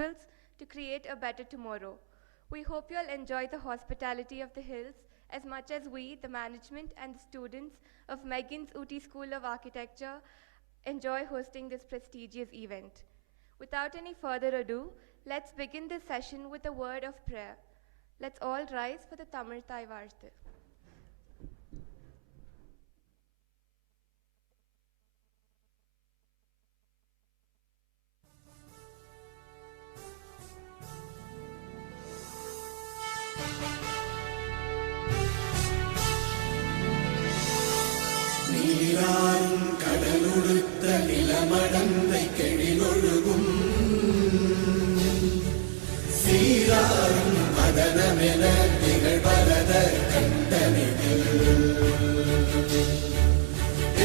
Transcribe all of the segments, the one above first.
to create a better tomorrow. We hope you'll enjoy the hospitality of the hills as much as we, the management and the students of Megan's Ooty School of Architecture, enjoy hosting this prestigious event. Without any further ado, let's begin this session with a word of prayer. Let's all rise for the Tamil Thai Varthu. நீராறும் கடலுடுத்த நிலமடந்தை கெழிலொழுகும் சீராறும் மதனமென திகழ்வரத கண்டனில்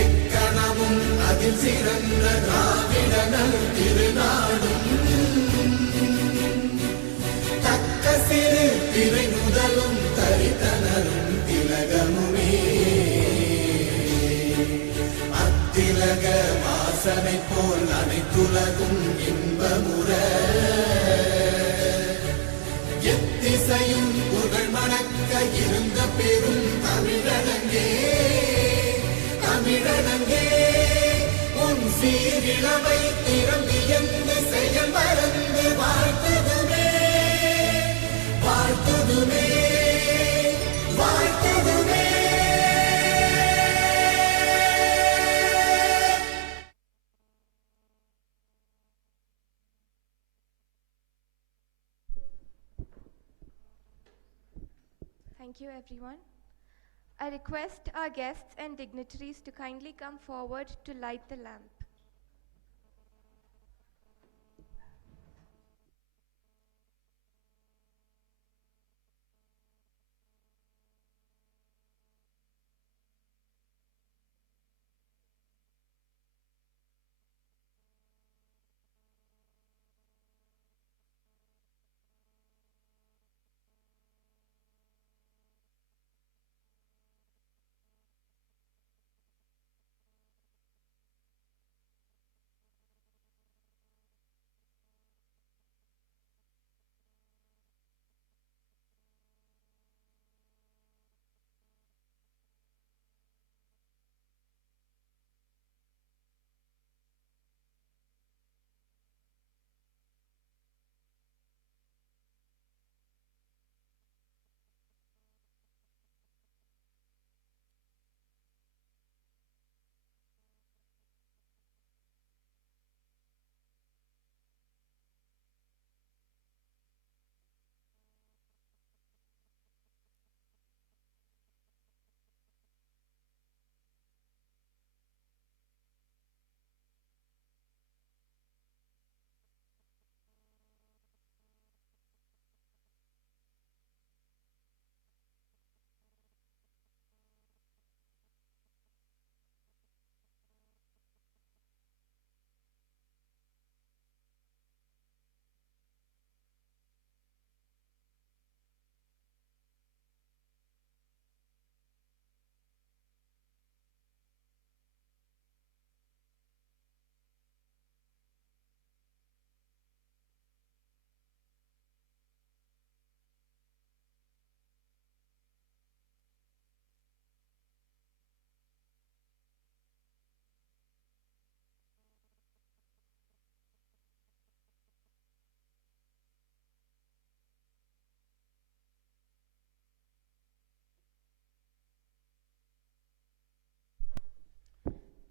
எக்கணமும் அதில் சிறந்த திராவிடனல் திருநாடும் தக்க சிறு திரை முதலும் தரித்தனரும் திலகமுமே திலக வாசனை போல் அனைத்துலகும் இன்பமுற எத்திசையும் புகழ் மணக்க இருந்த பெரும் தமிழனங்கே தமிழனங்கே உன் சீரிழமை திறம்பி என்று செயல் மறந்து வாழ்த்துதுமே வாழ்த்துதுமே வாழ்த்துதுமே. Thank you, everyone. I request our guests and dignitaries to kindly come forward to light the lamp.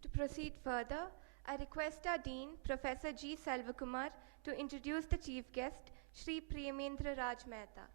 To proceed further, I request our Dean, Professor G. Selvakumar, to introduce the chief guest, Shri Priyamendra Raj Mehta.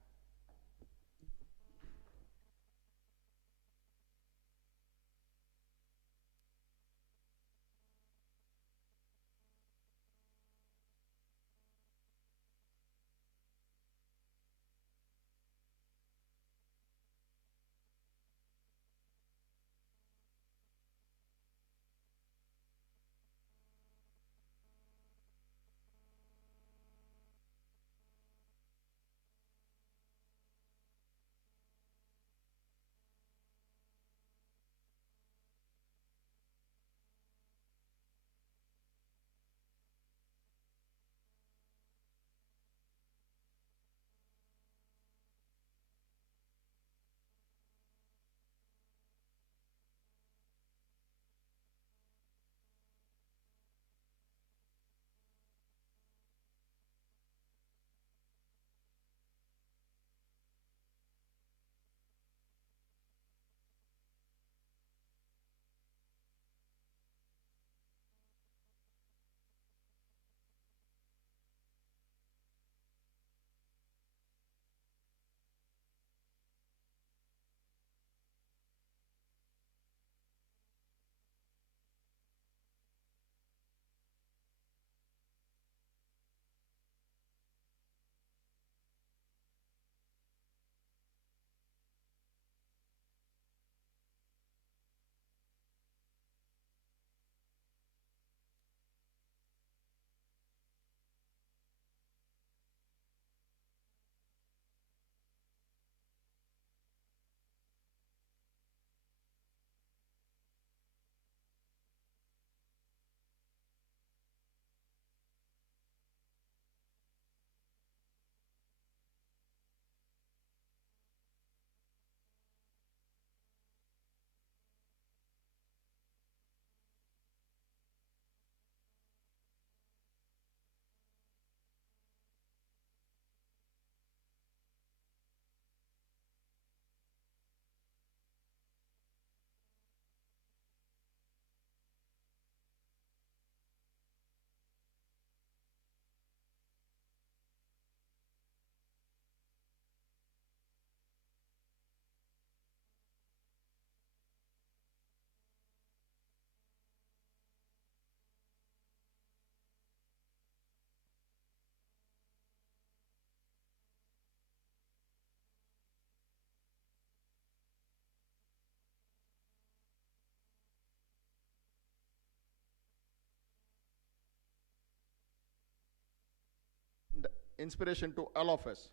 inspiration to all of us.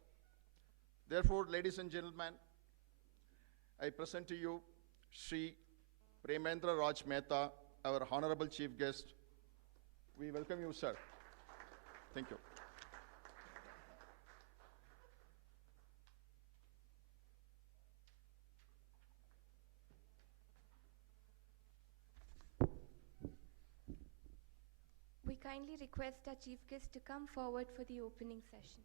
Therefore, ladies and gentlemen, I present to you Sri Premendra Raj Mehta, our Honorable Chief Guest. We welcome you, sir. Thank you. We kindly request our chief guest to come forward for the opening session.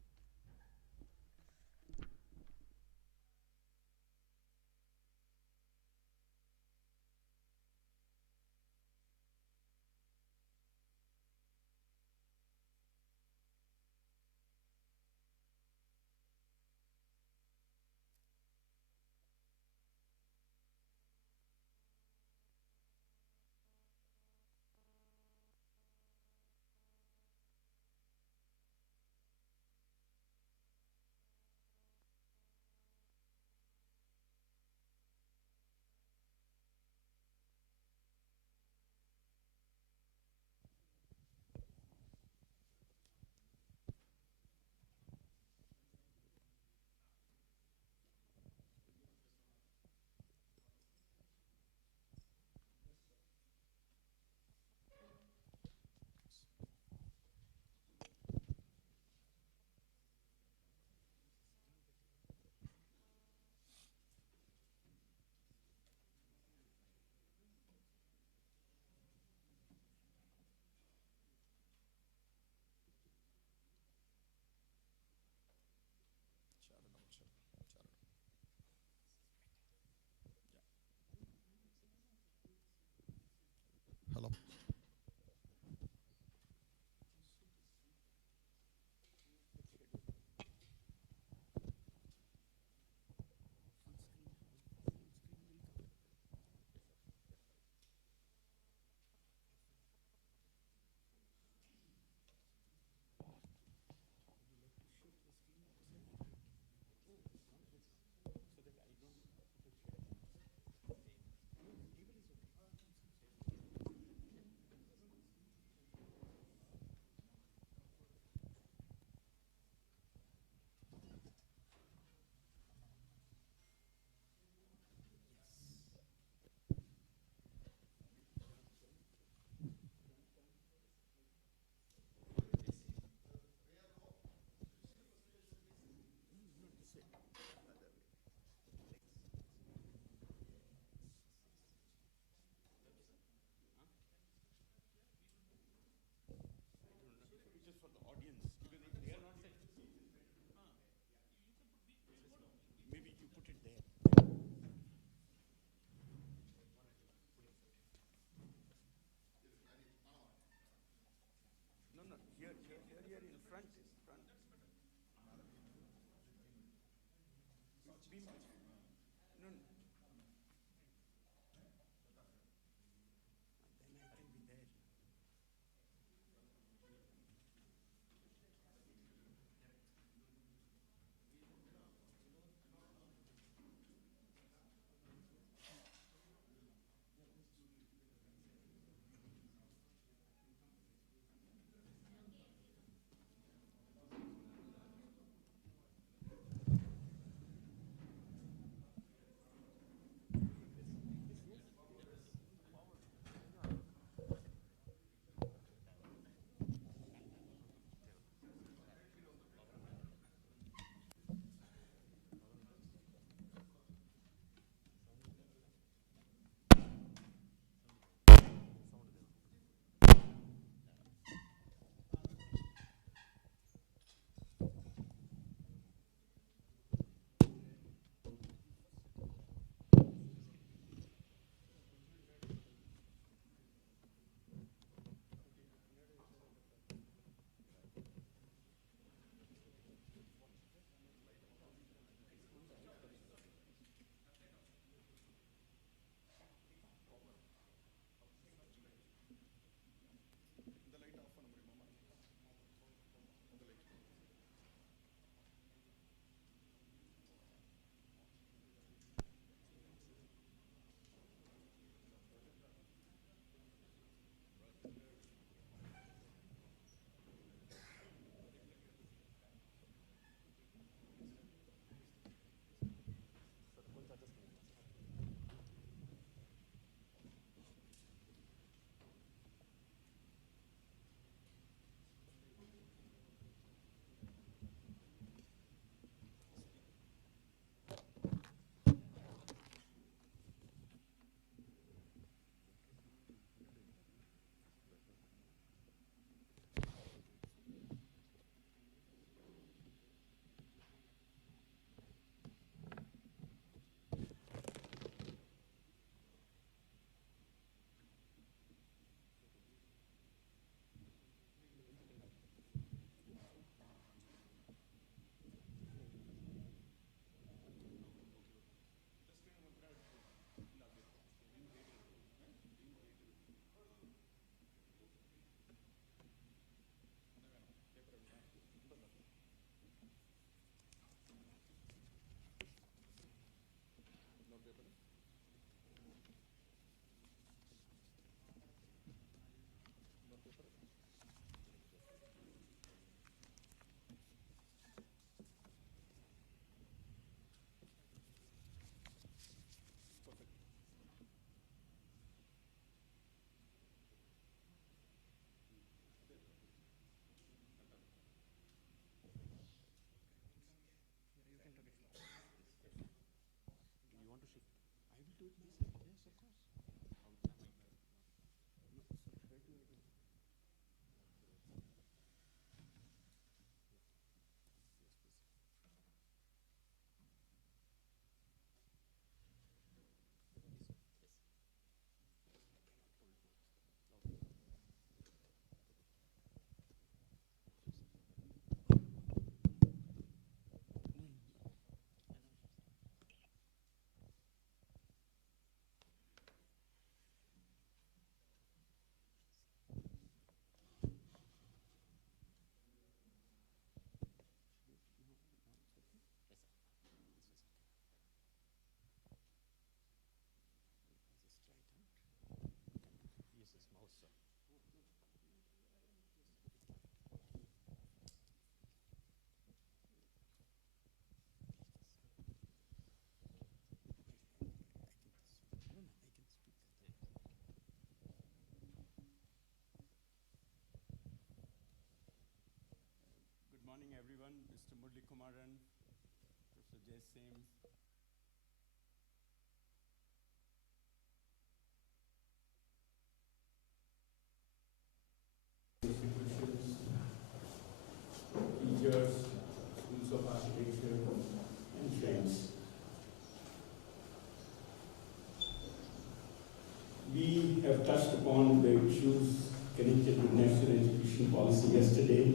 upon the issues connected with national education policy yesterday.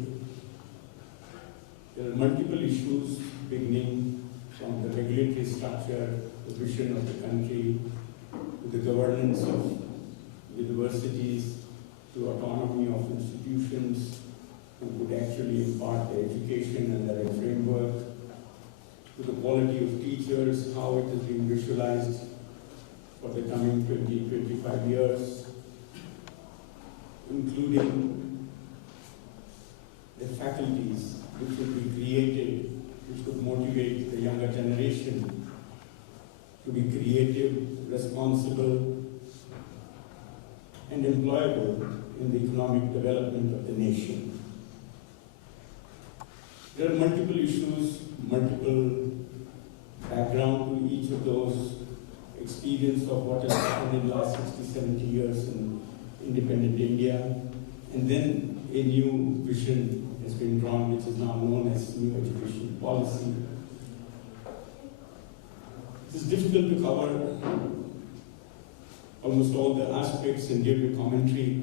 There are multiple issues beginning from the regulatory structure, the vision of the country, to the governance of universities, to autonomy of institutions who would actually impart the education and their framework, to the quality of teachers, how it is being visualized for the coming 20-25 years, including the faculties which would be created, which could motivate the younger generation to be creative, responsible, and employable in the economic development of the nation. There are multiple issues, multiple background to each of those, experience of what has happened in the last 60-70 years in independent India, and then a new vision has been drawn, which is now known as new education policy. It is difficult to cover almost all the aspects and give a commentary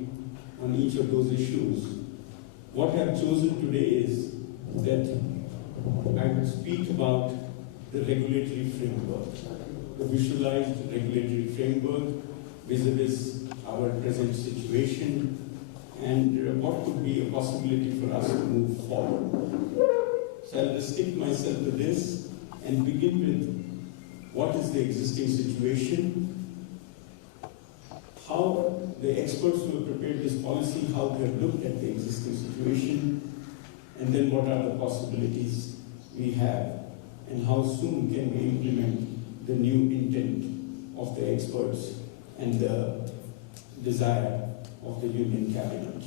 on each of those issues. What I've chosen today is that I will speak about the regulatory framework, the visualized regulatory framework vis-a-vis our present situation, and what could be a possibility for us to move forward. So I'll restrict myself to this and begin with what is the existing situation, how the experts who have prepared this policy, how they have looked at the existing situation, and then what are the possibilities we have, and how soon can we implement the new intent of the experts and the desire of the Union Cabinet.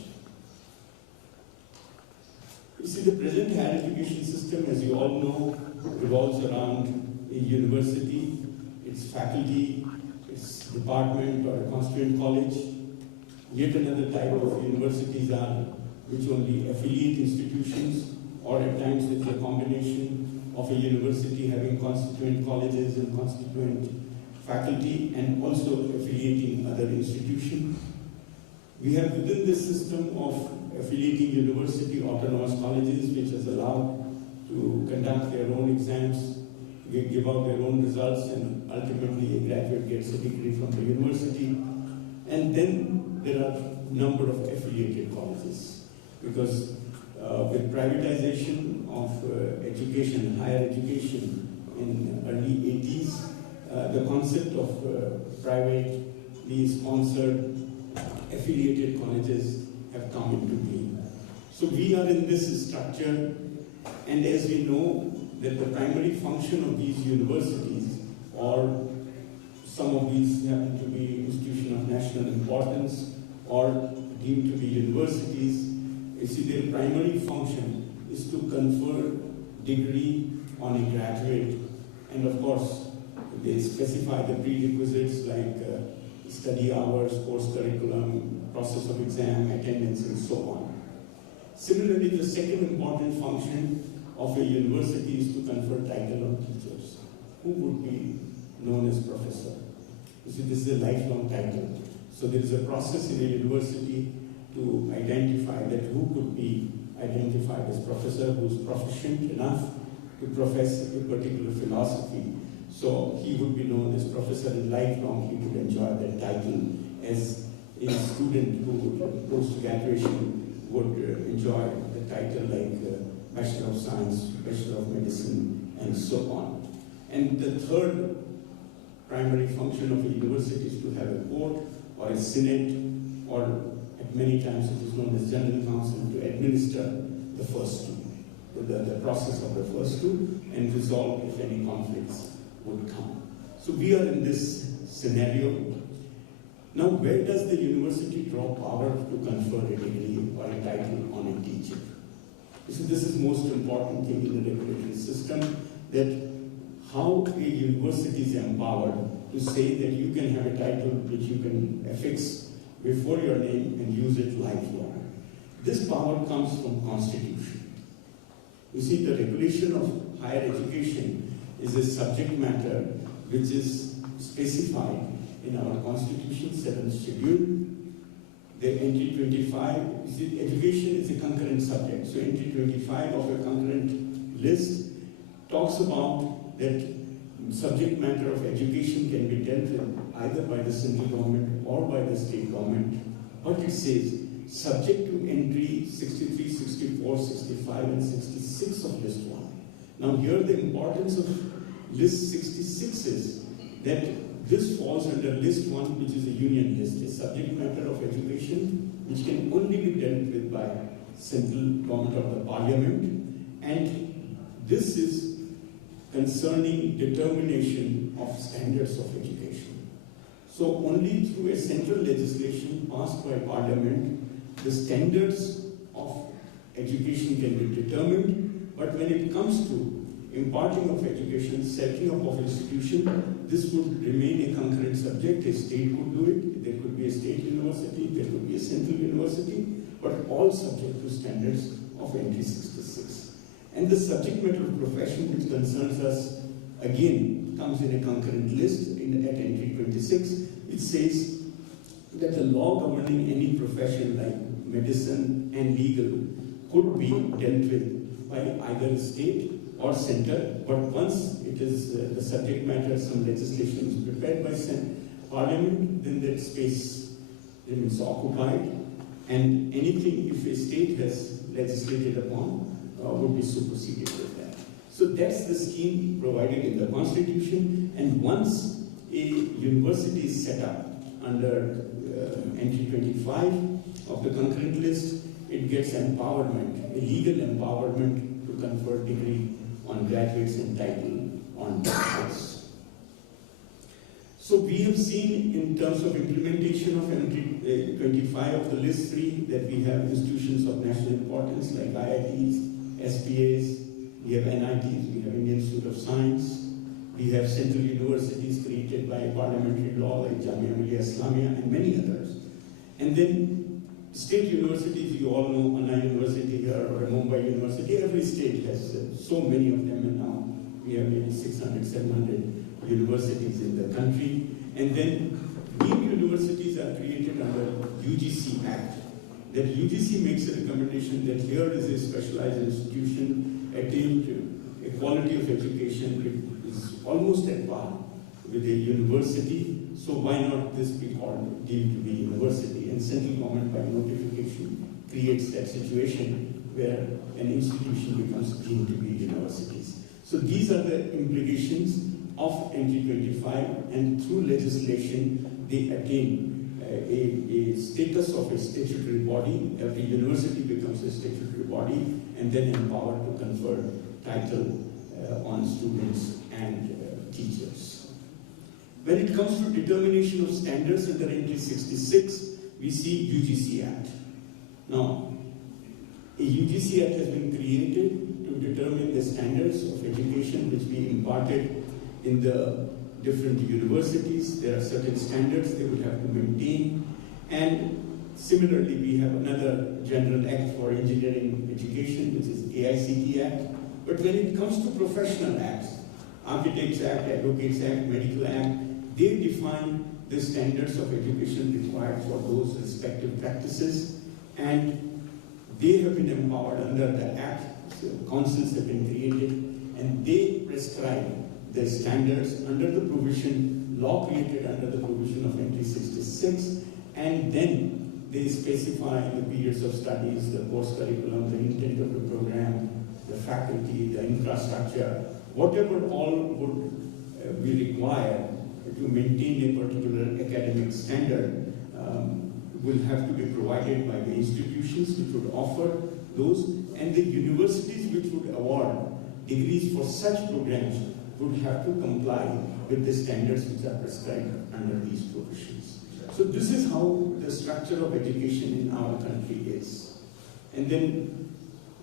You see, the present higher education system, as you all know, revolves around a university, its faculty, its department or a constituent college. Yet another type of universities are which only affiliate institutions, or at times it's a combination of a university having constituent colleges and constituent faculty and also affiliating other institutions. We have within this system of affiliating university autonomous colleges which has allowed to conduct their own exams, give out their own results, and ultimately a graduate gets a degree from the university. And then there are a number of affiliated colleges, because with privatization of education, higher education in early 80s, the concept of privately sponsored affiliated colleges have come into being. So we are in this structure, and as we know that the primary function of these universities, or some of these happen to be institutions of national importance or deemed to be universities, you see their primary function is to confer degree on a graduate, and of course they specify the prerequisites like study hours, course curriculum, process of exam, attendance, and so on. Similarly, the second important function of a university is to confer title on teachers, who would be known as professor. You see, this is a lifelong title. So there is a process in a university to identify that who could be identified as professor, who is proficient enough to profess a particular philosophy. So he would be known as professor, and lifelong he would enjoy that title, as a student who would post-graduation would enjoy the title like Bachelor of Science, Bachelor of Medicine, and so on. And the third primary function of a university is to have a court or a senate, or at many times it is known as general council, to administer the first two, the process of the first two, and resolve if any conflicts would come. So we are in this scenario. Now, where does the university draw power to confer a degree or a title on a teacher? So this is most important thing in the regulatory system, that how a university is empowered to say that you can have a title which you can affix before your name and use it lifelong. This power comes from Constitution. You see, the regulation of higher education is a subject matter which is specified in our Constitution, 7th Schedule, the entry 25, education is a concurrent subject. So entry 25 of a concurrent list talks about that subject matter of education can be dealt with either by the central government or by the state government. But it says, subject to entry 63, 64, 65, and 66 of list 1. Now here the importance of list 66 is that this falls under list 1, which is a union list, a subject matter of education which can only be dealt with by central government of the parliament, and this is concerning determination of standards of education. So only through a central legislation passed by parliament, the standards of education can be determined, but when it comes to imparting of education, setting up of institution, this would remain a concurrent subject. A state could do it, there could be a state university, there could be a central university, but all subject to standards of entry 66. And the subject matter of profession which concerns us, again, comes in a concurrent list at entry 26. It says that the law governing any profession like medicine and legal could be dealt with by either state or center, but once it is the subject matter, some legislation is prepared by parliament, then that space remains occupied, and anything if a state has legislated upon would be superseded with that. So that's the scheme provided in the constitution, and once a university is set up under entry 25 of the concurrent list, it gets empowerment, a legal empowerment to confer degree on graduates and title on doctorates. So we have seen in terms of implementation of entry 25 of the list 3 that we have institutions of national importance like IITs, SPAs, we have NITs, we have Indian Institute of Science, we have central universities created by parliamentary law like Jamia Millia Islamia and many others. And then state universities, you all know Anna University here or Mumbai University, every state has so many of them, and now we have maybe 600, 700 universities in the country. And then new universities are created under UGC Act. That UGC makes a recommendation that here is a specialized institution attained to a quality of education which is almost at par with a university, so why not this be called deemed to be university? And central government by notification creates that situation where an institution becomes deemed to be universities. So these are the implications of entry 25, and through legislation they attain a status of a statutory body. Every university becomes a statutory body and then empowered to confer title on students and teachers. When it comes to determination of standards under entry 66, we see UGC Act. Now, a UGC Act has been created to determine the standards of education which be imparted in the different universities. There are certain standards they would have to maintain. And similarly, we have another general act for engineering education, which is AICTE Act. But when it comes to professional acts, Architects Act, Advocates Act, Medical Act, they define the standards of education required for those respective practices, and they have been empowered under the Act. So councils have been created, and they prescribe the standards under the provision, law created under the provision of entry 66, and then they specify the periods of studies, the course curriculum, the intent of the program, the faculty, the infrastructure, whatever all would be required to maintain a particular academic standard will have to be provided by the institutions which would offer those, and the universities which would award degrees for such programs would have to comply with the standards which are prescribed under these provisions. So this is how the structure of education in our country is. And then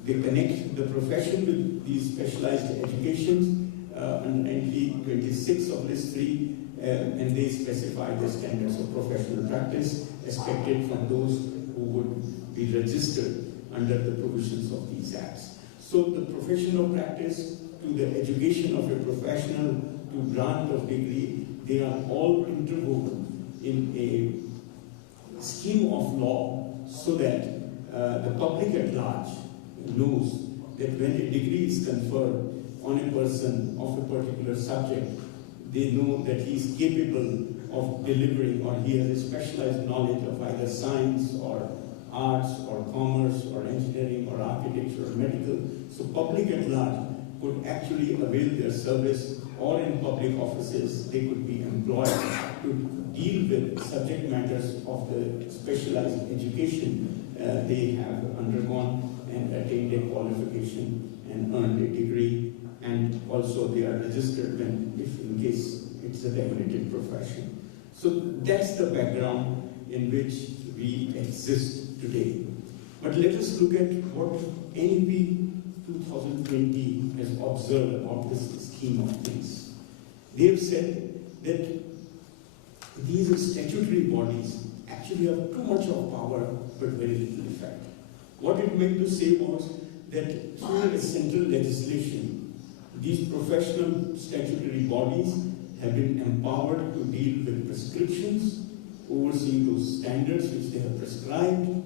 they connect the profession with these specialized educations under entry 26 of list 3, and they specify the standards of professional practice expected from those who would be registered under the provisions of these acts. So the professional practice to the education of a professional to grant of degree, they are all interwoven in a scheme of law so that the public at large knows that when a degree is conferred on a person of a particular subject, they know that he is capable of delivering, or he has a specialized knowledge of either science or arts or commerce or engineering or architecture or medical. So public at large could actually avail their service, or in public offices they could be employed to deal with subject matters of the specialized education they have undergone and attained a qualification and earned a degree, and also they are registered when, if in case it's a regulated profession. So that's the background in which we exist today. But let us look at what NEP 2020 has observed about this scheme of things. They have said that these statutory bodies actually have too much of power but very little effect. What it meant to say was that through a central legislation, these professional statutory bodies have been empowered to deal with prescriptions, overseeing those standards which they have prescribed,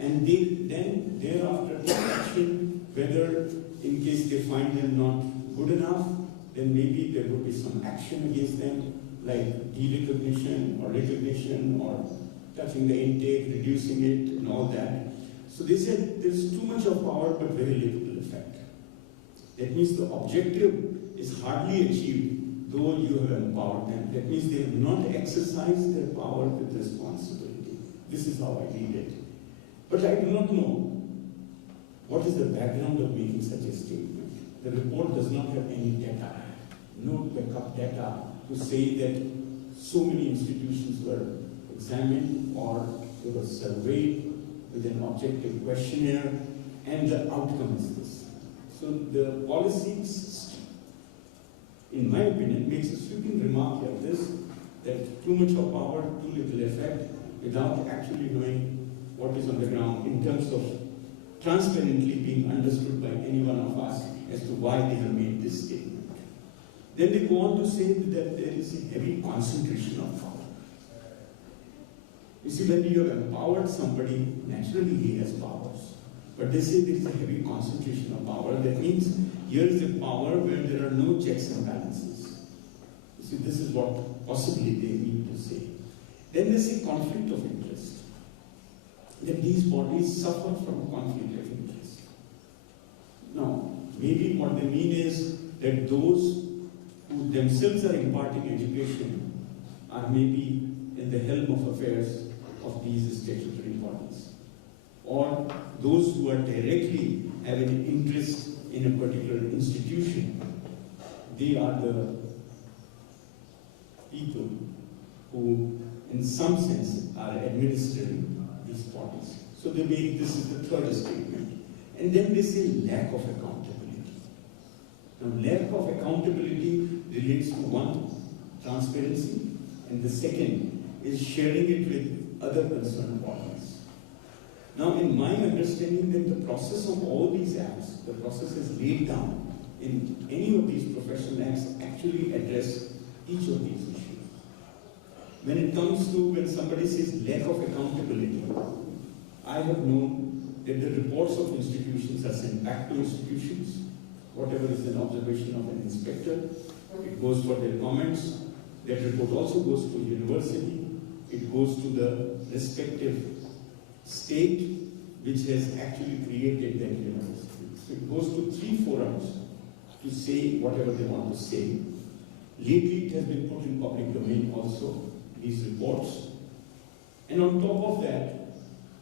and they then thereafter take action, whether in case they find them not good enough, then maybe there would be some action against them, like derecognition or recognition or touching the intake, reducing it, and all that. So they said there's too much of power but very little effect. That means the objective is hardly achieved, though you have empowered them. That means they have not exercised their power with responsibility. This is how I read it. But I do not know what is the background of making such a statement. The report does not have any data, no backup data to say that so many institutions were examined or they were surveyed with an objective questionnaire, and the outcome is this. So the policies, in my opinion, makes a sweeping remark like this, that too much of power, too little effect, without actually knowing what is on the ground in terms of transparently being understood by any one of us as to why they have made this statement. Then they go on to say that there is a heavy concentration of power. You see, when you have empowered somebody, naturally he has powers. But they say there is a heavy concentration of power. That means here is a power where there are no checks and balances. You see, this is what possibly they mean to say. Then they say conflict of interest. That these bodies suffer from conflict of interest. Now, maybe what they mean is that those who themselves are imparting education are maybe in the helm of affairs of these statutory bodies. Or those who are directly having an interest in a particular institution, they are the people who, in some sense, are administering these bodies. So they make, this is the third statement. And then they say lack of accountability. Now, lack of accountability relates to one, transparency, and the second is sharing it with other concerned bodies. Now, in my understanding, that the process of all these acts, the process is laid down in any of these professional acts actually address each of these issues. When it comes to when somebody says lack of accountability, I have known that the reports of institutions are sent back to institutions. Whatever is an observation of an inspector, it goes for their comments. That report also goes to university. It goes to the respective state which has actually created that university. So it goes to 3 forums to say whatever they want to say. Lately, it has been put in public domain also, these reports. And on top of that,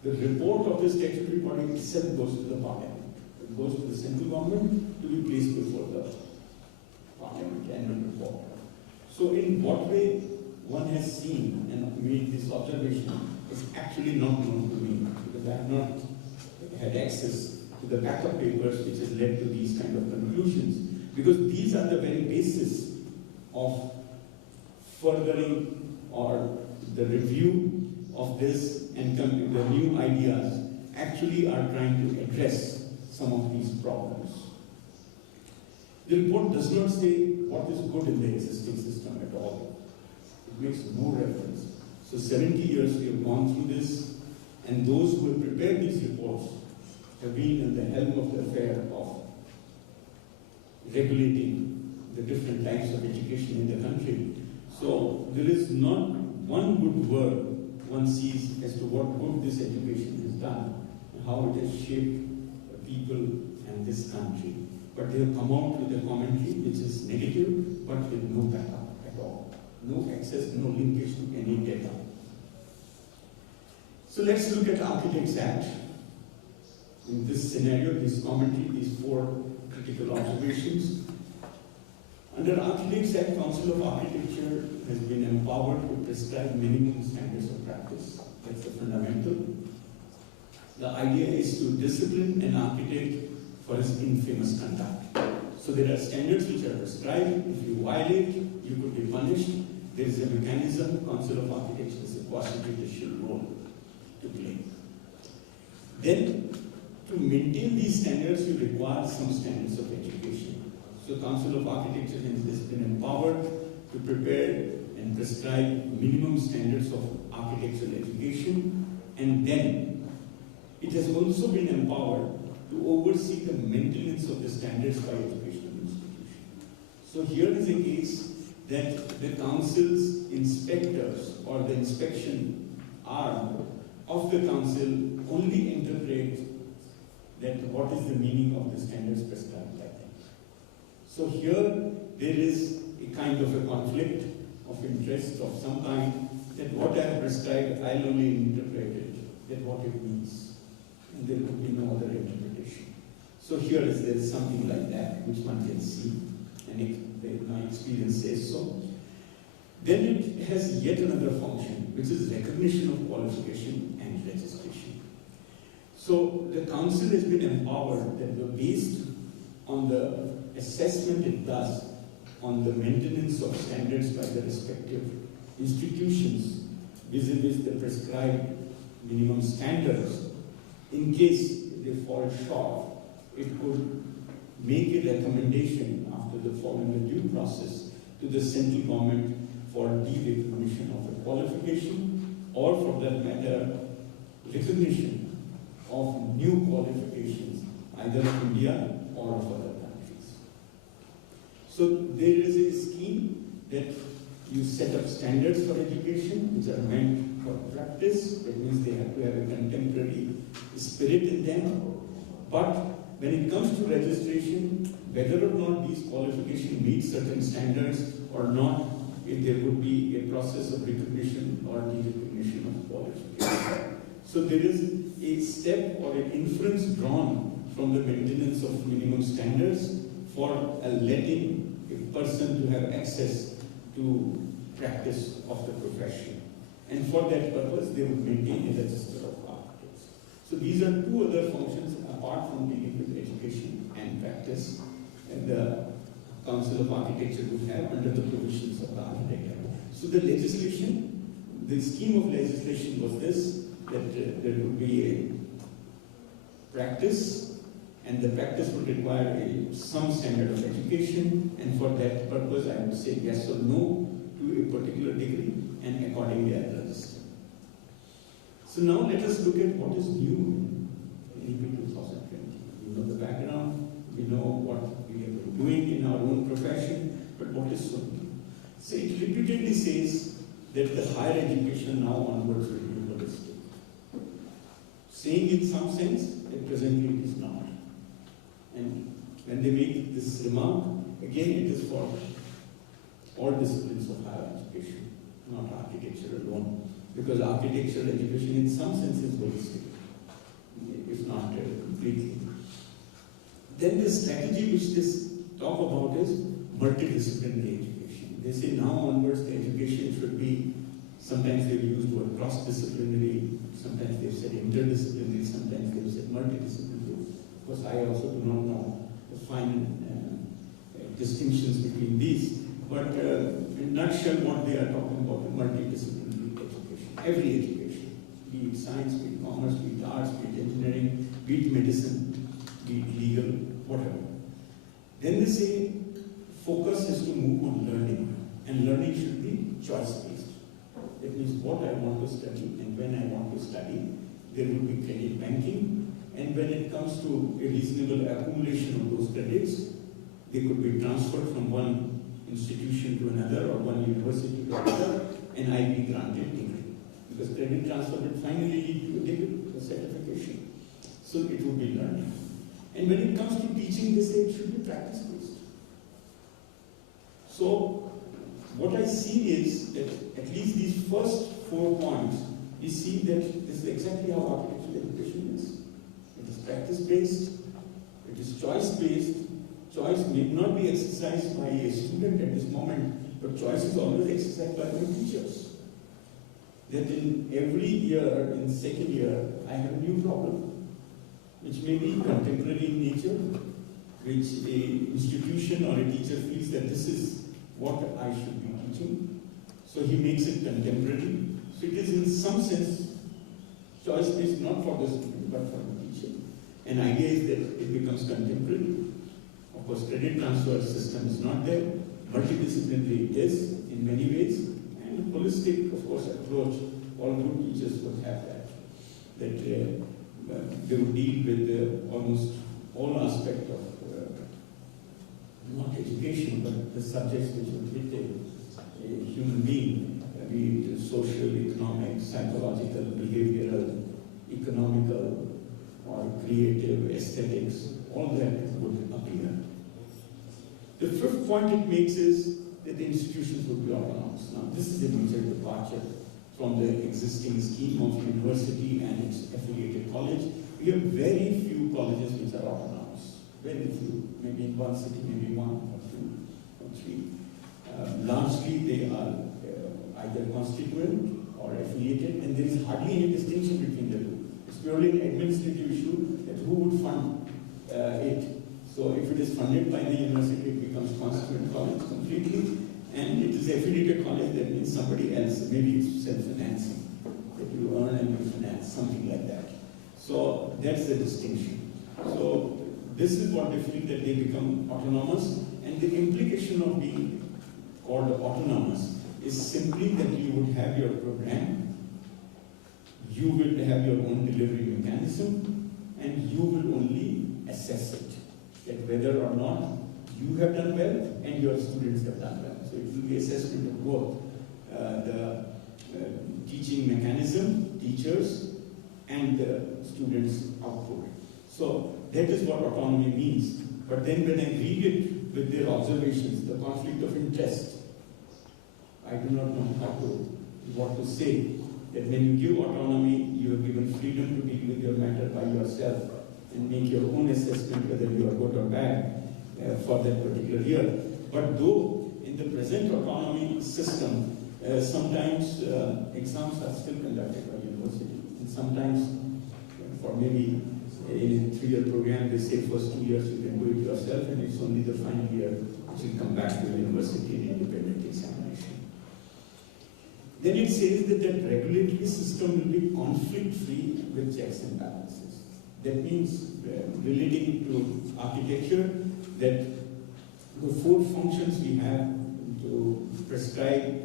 the report of the statutory body itself goes to the parliament. It goes to the central government to be placed before the parliament annual report. So in what way one has seen and made this observation is actually not known to me, because I have not had access to the backup papers which has led to these kind of conclusions, because these are the very basis of furthering or the review of this, and the new ideas actually are trying to address some of these problems. The report does not say what is good in the existing system at all. It makes no reference. So 70 years we have gone through this, and those who have prepared these reports have been at the helm of the affair of regulating the different types of education in the country. So there is not one good word one sees as to what good this education has done and how it has shaped the people and this country. But they have come out with a commentary which is negative, but with no backup at all. No access, no linkage to any data. So let's look at Architects Act. In this scenario, this commentary, these 4 critical observations. Under Architects Act, Council of Architecture has been empowered to prescribe minimum standards of practice. That's the fundamental. The idea is to discipline an architect for his infamous conduct. So there are standards which are prescribed. If you violate, you could be punished. There is a mechanism. Council of Architecture has a quasi-judicial role to play. Then, to maintain these standards, you require some standards of education. So Council of Architecture has been empowered to prepare and prescribe minimum standards of architectural education, and then it has also been empowered to oversee the maintenance of the standards by educational institutions. So here is a case that the Council's inspectors or the inspection arm of the Council only interpret that what is the meaning of the standards prescribed by them. So here there is a kind of a conflict of interest of some kind, that what I have prescribed, I'll only interpret it, that what it means. And there could be no other interpretation. So here there is something like that, which one can see, and my experience says so. Then it has yet another function, which is recognition of qualification and registration. So the Council has been empowered that based on the assessment it does on the maintenance of standards by the respective institutions vis-a-vis the prescribed minimum standards, in case they fall short, it could make a recommendation after the following the due process to the central government for de-recognition of a qualification, or for that matter, recognition of new qualifications, either of India or of other countries. So there is a scheme that you set up standards for education, which are meant for practice. That means they have to have a contemporary spirit in them. But when it comes to registration, whether or not these qualifications meet certain standards or not, if there would be a process of recognition or de-recognition of qualification. So there is a step or an inference drawn from the maintenance of minimum standards for letting a person to have access to practice of the profession. And for that purpose, they would maintain a register of architects. So these are 2 other functions apart from dealing with education and practice, and the Council of Architecture would have under the provisions of the Architect Act. So the legislation, the scheme of legislation was this, that there would be a practice, and the practice would require some standard of education, and for that purpose I would say yes or no to a particular degree, and accordingly I register. So now let us look at what is new in EP 2020. We know the background, we know what we have been doing in our own profession, but what is so new? So it repeatedly says that the higher education now onwards will be holistic. Saying in some sense that presently it is not. And when they make this remark, again it is for all disciplines of higher education, not architecture alone. Because architectural education in some sense is holistic, if not completely. Then the strategy which this talk about is multidisciplinary education. They say now onwards the education should be, sometimes they've used the word cross-disciplinary, sometimes they've said interdisciplinary, sometimes they've said multidisciplinary. Of course, I also do not know the fine distinctions between these, but in a nutshell what they are talking about is multidisciplinary education. Every education, be it science, be it commerce, be it arts, be it engineering, be it medicine, be it legal, whatever. Then they say focus is to move on learning, and learning should be choice-based. That means what I want to study and when I want to study. There will be credit banking, and when it comes to a reasonable accumulation of those credits, they could be transferred from one institution to another or one university to another, and IB granted degree. Because credit transfer will finally lead to a degree, a certification. So it would be learning. And when it comes to teaching, they say it should be practice-based. So what I see is that at least these first 4 points, you see that this is exactly how architectural education is. It is practice-based, it is choice-based. Choice need not be exercised by a student at this moment, but choice is always exercised by my teachers. That in every year, in the second year, I have a new problem, which may be contemporary in nature, which a institution or a teacher feels that this is what I should be teaching. So he makes it contemporary. So it is in some sense choice-based, not for the student, but for the teacher. And idea is that it becomes contemporary. Of course, credit transfer system is not there. Multidisciplinary it is in many ways. And a holistic, of course, approach, all good teachers would have that. That they would deal with almost all aspects of not education, but the subjects which would hit a human being, be it social, economic, psychological, behavioral, economical, or creative, aesthetics, all that would appear. The fifth point it makes is that the institutions would be autonomous. Now, this is a major departure from the existing scheme of university and its affiliated college. We have very few colleges which are autonomous. Very few. Maybe in one city, maybe one or two or three. Largely, they are either constituent or affiliated, and there is hardly any distinction between the two. It's purely an administrative issue that who would fund it. So if it is funded by the university, it becomes constituent college completely, and it is affiliated college, that means somebody else, maybe it's self-financing, that you earn and you finance, something like that. So that's the distinction. So this is what they feel, that they become autonomous, and the implication of being called autonomous is simply that you would have your program, you will have your own delivery mechanism, and you will only assess it, that whether or not you have done well and your students have done well. So it will be assessment of both the teaching mechanism, teachers, and the students' output. So that is what autonomy means. But then when I read it with their observations, the conflict of interest, I do not know what to say. That when you give autonomy, you are given freedom to deal with your matter by yourself and make your own assessment whether you are good or bad for that particular year. But though in the present autonomy system, sometimes exams are still conducted by university, and sometimes for maybe in a 3-year program, they say first 2 years you can do it yourself, and it's only the final year which will come back to the university in independent examination. Then it says that the regulatory system will be conflict-free with checks and balances. That means, relating to architecture, that the 4 functions we have to prescribe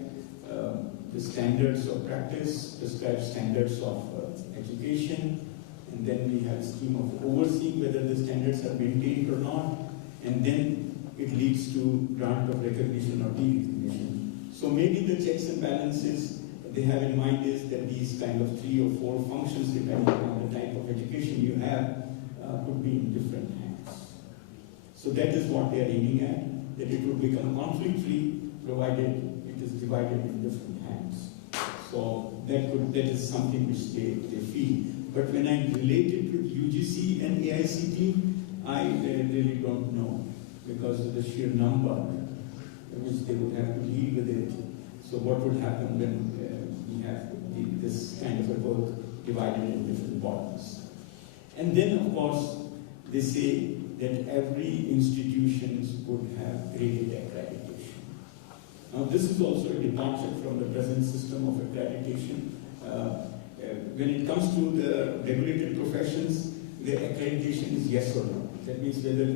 the standards of practice, prescribe standards of education, and then we have a scheme of overseeing whether the standards are maintained or not, and then it leads to grant of recognition or de-recognition. So maybe the checks and balances they have in mind is that these kind of 3 or 4 functions, depending on the type of education you have, could be in different hands. So that is what they are aiming at, that it would become conflict-free provided it is divided in different hands. So that is something which they feel. But when I relate it with UGC and AICT, I really don't know, because of the sheer number which they would have to deal with it. So what would happen when we have this kind of a work divided in different bodies? And then, of course, they say that every institution would have graded accreditation. Now, this is also a departure from the present system of accreditation. When it comes to the regulated professions, the accreditation is yes or no. That means whether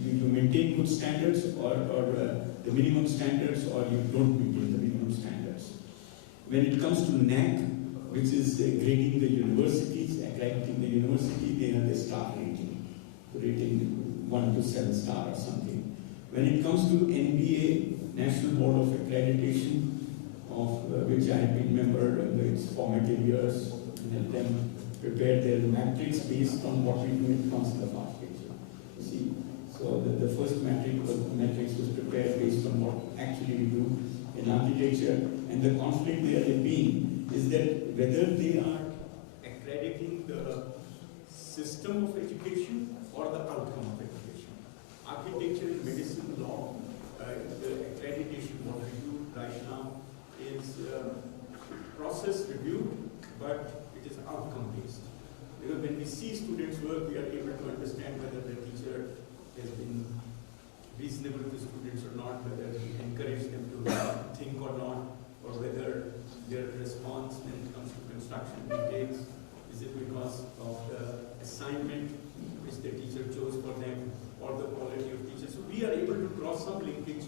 you maintain good standards or the minimum standards, or you don't maintain the minimum standards. When it comes to NAC, which is grading the universities, accrediting the university, they have a star rating 1 to 7 star or something. When it comes to NBA, National Board of Accreditation, of which I have been member in its formative years, and help them prepare their matrix based on what we do in Council of Architecture. You see, so the first matrix was prepared based on what actually we do in architecture, and the conflict there has been is that whether they are accrediting the system of education or the outcome of education. Architecture, medicine, law, the accreditation, what we do right now is process review, but it is outcome based. Because when we see students work, we are able to understand whether the teacher has been reasonable to students or not, whether he encouraged them to think or not, or whether their response when it comes to construction details, is it because of the assignment which the teacher chose for them, or the quality of teachers. So we are able to draw some linkage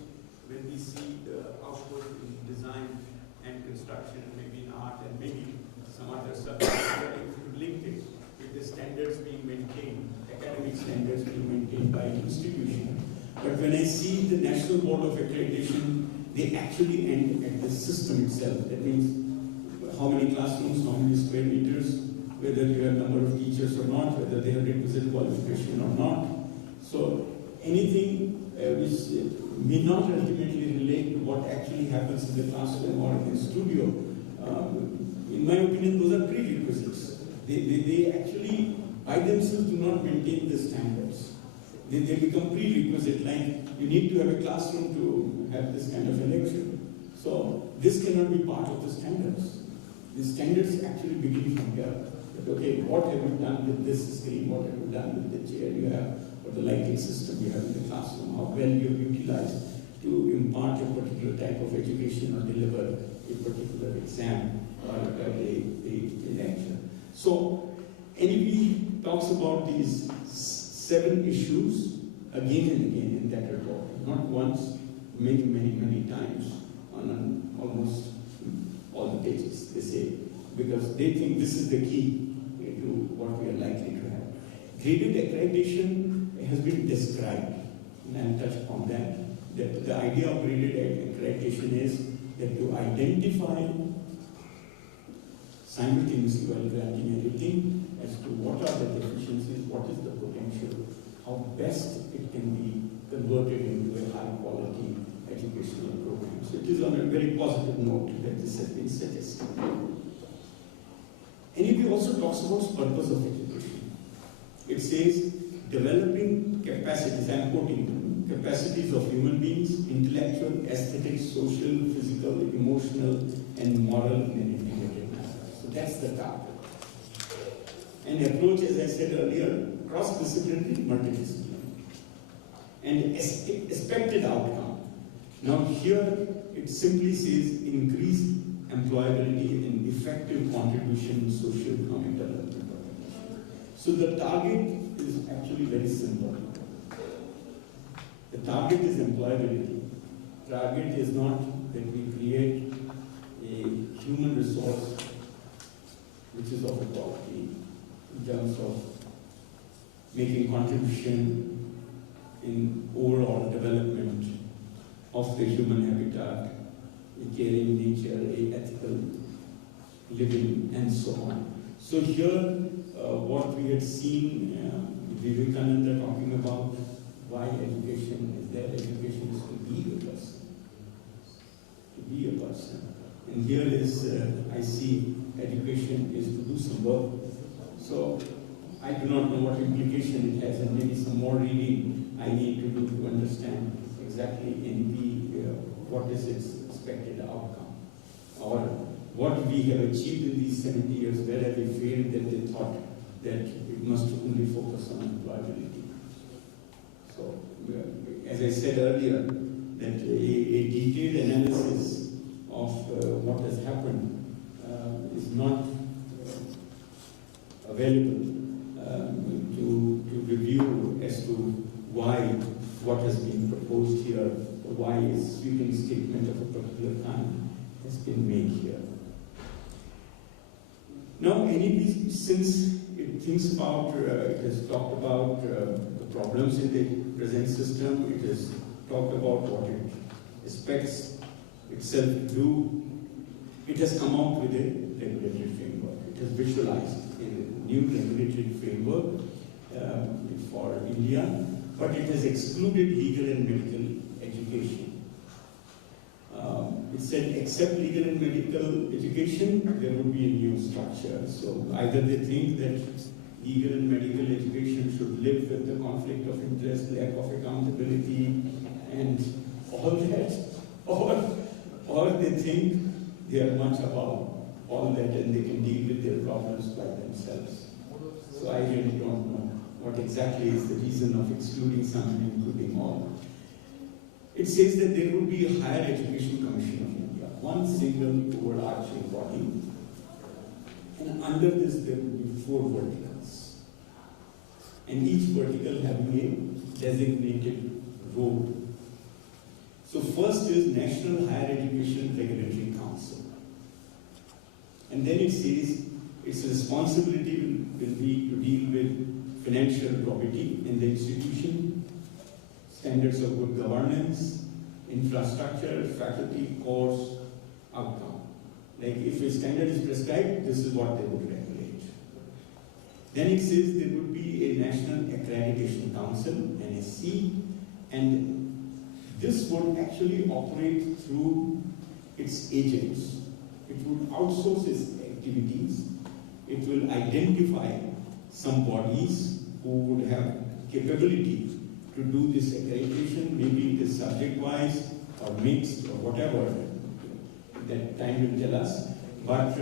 when we see the output in design and construction, maybe in art and maybe some other subjects. We are able to link it with the standards being maintained, academic standards being maintained by an institution. But when I see the National Board of Accreditation, they actually end at the system itself. That means how many classrooms, how many square meters, whether you have number of teachers or not, whether they have requisite qualification or not. So anything which may not ultimately relate to what actually happens in the classroom or in the studio, in my opinion, those are prerequisites. They actually, by themselves, do not maintain the standards. They become prerequisite, like you need to have a classroom to have this kind of a lecture. So this cannot be part of the standards. The standards actually begin from here. But okay, what have you done with this screen? What have you done with the chair you have? Or the lighting system you have in the classroom? How well you have utilized to impart a particular type of education or deliver a particular exam or a lecture. So NEP talks about these 7 issues again and again in that report. Not once, many times on almost all the pages, they say, because they think this is the key to what we are likely to have. Graded accreditation has been described, and I'll touch upon that. The idea of graded accreditation is that to identify simultaneously while granting a rating as to what are the deficiencies, what is the potential, how best it can be converted into a high quality educational program. So it is on a very positive note that this has been suggested. NEP also talks about purpose of education. It says developing capacities, I am quoting, capacities of human beings, intellectual, aesthetic, social, physical, emotional, and moral in an integrated manner. So that's the target. And approach, as I said earlier, cross-disciplinary, multidisciplinary. And expected outcome. Now here it simply says increased employability and effective contribution in social economic development. So the target is actually very simple. The target is employability. Target is not that we create a human resource which is of a quality in terms of making contribution in overall development of the human habitat, a caring nature, a ethical living, and so on. So here, what we had seen, Vivekananda talking about why education is there. Education is to be a person. To be a person. And here is, I see, education is to do some work. So I do not know what implication it has, and maybe some more reading I need to do to understand exactly what is its expected outcome, or what we have achieved in these 70 years, where have we failed that they thought that it must only focus on employability. So, as I said earlier, that a detailed analysis of what has happened is not available to review as to why what has been proposed here, why a sweeping statement of a particular kind has been made here. Now, NEP, since it thinks about, it has talked about the problems in the present system, it has talked about what it expects itself to do, it has come out with a regulatory framework. It has visualized a new regulatory framework for India, but it has excluded legal and medical education. It said, except legal and medical education, there would be a new structure. So either they think that legal and medical education should live with the conflict of interest, lack of accountability, and all that, or they think they are much above all that and they can deal with their problems by themselves. So I really don't know what exactly is the reason of excluding some and including all. It says that there would be a Higher Education Commission of India, one single overarching body, and under this there would be 4 verticals, and each vertical having a designated role. So first is National Higher Education Regulatory Council, and then it says its responsibility will be to deal with financial probity in the institution, standards of good governance, infrastructure, faculty, course, outcome. Like if a standard is prescribed, this is what they would regulate. Then it says there would be a National Accreditation Council, NSC, and this would actually operate through its agents. It would outsource its activities. It will identify some bodies who would have capability to do this accreditation, maybe it is subject-wise or mixed or whatever, that time will tell us. But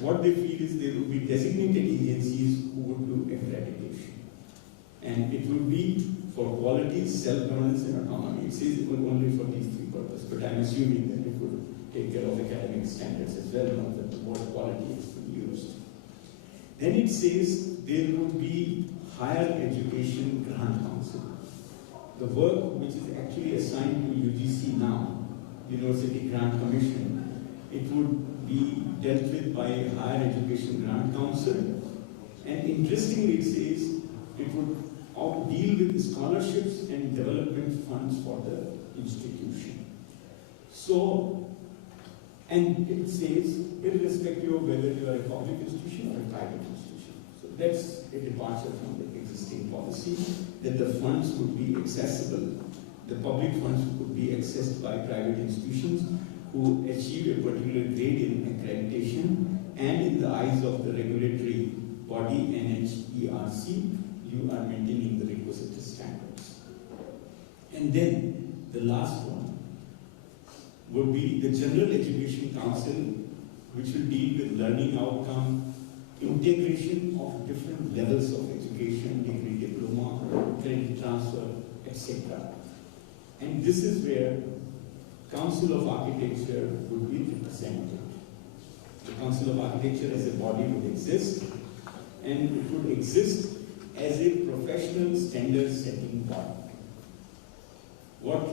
what they feel is there will be designated agencies who would do accreditation. And it will be for quality, self-governance and autonomy. It says it will only for these 3 purposes, but I'm assuming that it would take care of academic standards as well, not that the word quality is used. Then it says there would be Higher Education Grant Council. The work which is actually assigned to UGC now, University Grant Commission, it would be dealt with by a Higher Education Grant Council. And interestingly, it says it would deal with scholarships and development funds for the institution. So, and it says, irrespective of whether you are a public institution or a private institution. So that's a departure from the existing policy, that the funds would be accessible. The public funds could be accessed by private institutions who achieve a particular grade in accreditation, and in the eyes of the regulatory body, NHERC, you are maintaining the requisite standards. And then the last one would be the General Education Council, which will deal with learning outcome, integration of different levels of education, degree, diploma, credit transfer, etc. And this is where Council of Architecture would be represented. The Council of Architecture as a body would exist, and it would exist as a professional standard setting body. What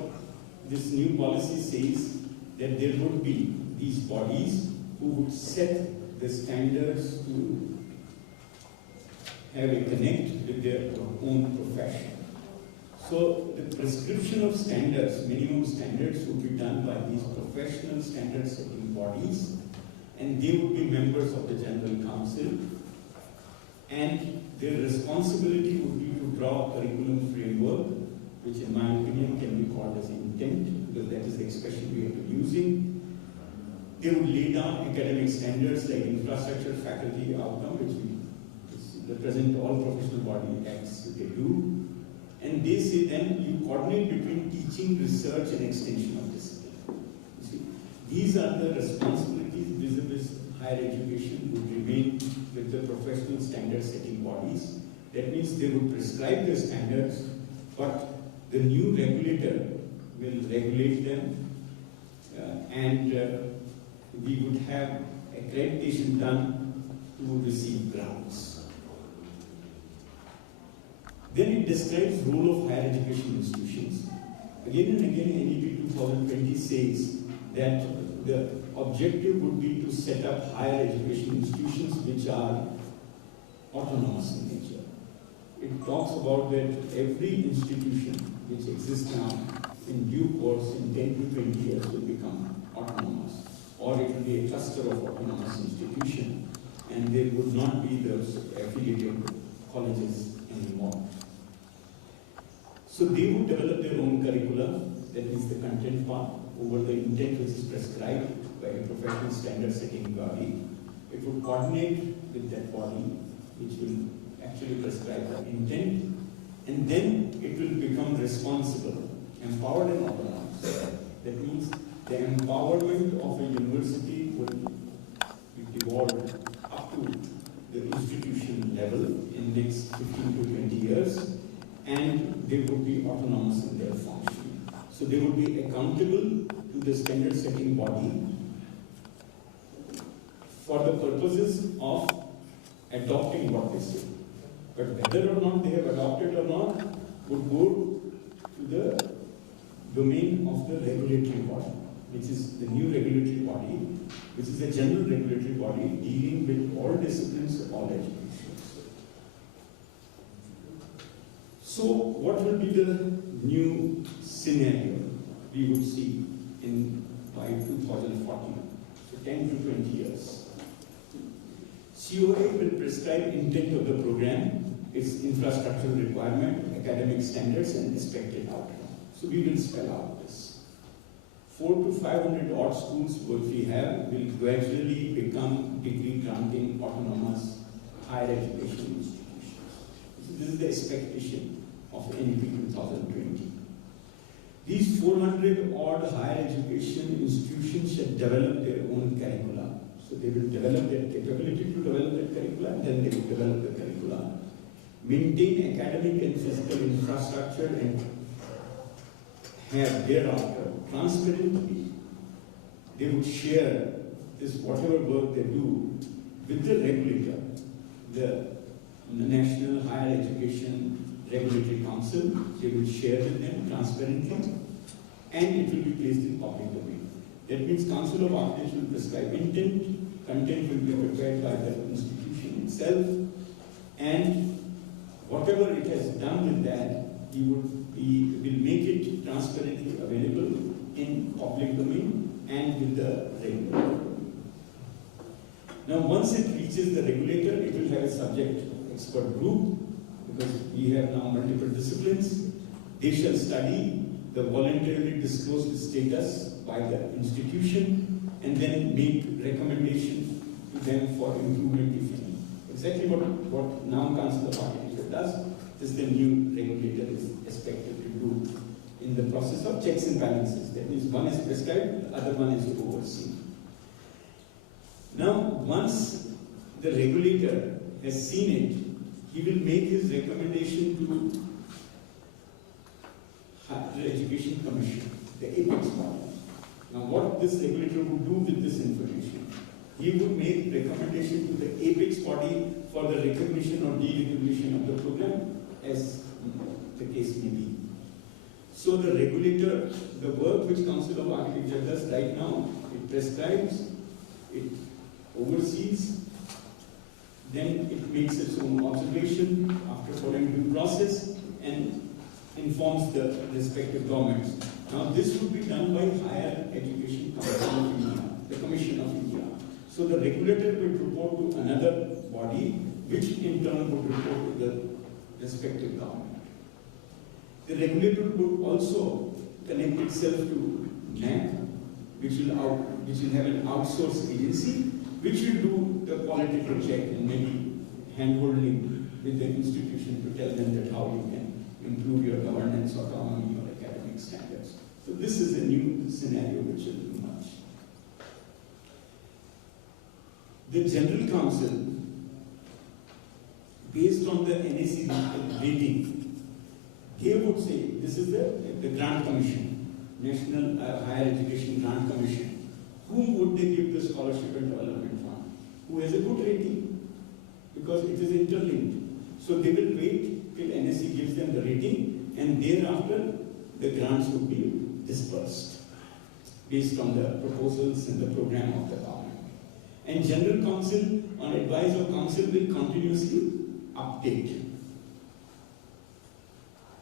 this new policy says, that there would be these bodies who would set the standards to have a connect with their own profession. So the prescription of standards, minimum standards, would be done by these professional standard setting bodies, and they would be members of the General Council, and their responsibility would be to draw a curriculum framework, which in my opinion can be called as intent, because that is the expression we have been using. They would lay down academic standards like infrastructure, faculty, outcome, which the present all professional body acts they do. And they say then you coordinate between teaching, research, and extension of discipline. You see, these are the responsibilities vis-a-vis higher education would remain with the professional standard setting bodies. That means they would prescribe the standards, but the new regulator will regulate them, and we would have accreditation done to receive grants. Then it describes the role of higher education institutions. Again and again, NEP 2020 says that the objective would be to set up higher education institutions which are autonomous in nature. It talks about that every institution which exists now in due course in 10 to 20 years will become autonomous, or it will be a cluster of autonomous institutions, and there would not be those affiliated colleges anymore. So they would develop their own curricula, that is the content part, over the intent which is prescribed by a professional standard setting body. It would coordinate with that body which will actually prescribe the intent, and then it will become responsible, empowered and autonomous. That means the empowerment of a university will be devolved up to the institution level in the next 15 to 20 years, and they would be autonomous in their function. So they would be accountable to the standard setting body for the purposes of adopting what they say. But whether or not they have adopted or not would go to the domain of the regulatory body, which is the new regulatory body, which is a general regulatory body dealing with all disciplines of all education. So what will be the new scenario we would see by 2040, so 10 to 20 years? COA will prescribe intent of the program, its infrastructural requirement, academic standards, and expected outcome. So we will spell out this. 400 to 500 odd schools which we have will gradually become degree-granting autonomous higher education institutions. So this is the expectation of NEP 2020. These 400 odd higher education institutions shall develop their own curricula. So they will develop their capability to develop their curricula, and then they will develop the curricula. Maintain academic and physical infrastructure, and have thereafter transparently, they would share this whatever work they do with the regulator, the National Higher Education Regulatory Council. They will share with them transparently, and it will be placed in public domain. That means Council of Architects will prescribe intent, content will be prepared by the institution itself, and whatever it has done with that, will make it transparently available in public domain and with the regulator. Now, once it reaches the regulator, it will have a subject expert group, because we have now multiple disciplines. They shall study the voluntarily disclosed status by the institution and then make recommendations to them for improvement if any. Exactly what now Council of Architecture does. This the new regulator is expected to do in the process of checks and balances. That means one is prescribed, the other one is overseen. Now, once the regulator has seen it, he will make his recommendation to Higher Education Commission, the apex body. Now, what this regulator would do with this information? He would make recommendation to the apex body for the recognition or derecognition of the program, as the case may be. So the regulator, the work which Council of Architecture does right now, it prescribes, it oversees, then it makes its own observation after following due process and informs the respective governments. Now this would be done by Higher Education Council of India, the Commission of India. So the regulator will report to another body, which in turn would report to the respective government. The regulator would also connect itself to NAC, which will have an outsourced agency, which will do the qualitative check and maybe hand-holding with the institution to tell them that how you can improve your governance, autonomy, or academic standards. So this is a new scenario which will emerge. The General Council, based on the NAC rating, they would say, this is the Grant Commission, National Higher Education Grant Commission. Whom would they give the Scholarship and Development Fund? Who has a good rating? Because it is interlinked. So they will wait till NSC gives them the rating, and thereafter the grants would be dispersed. based on the proposals and the program of the government. And General Council, on advice of Council, will continuously update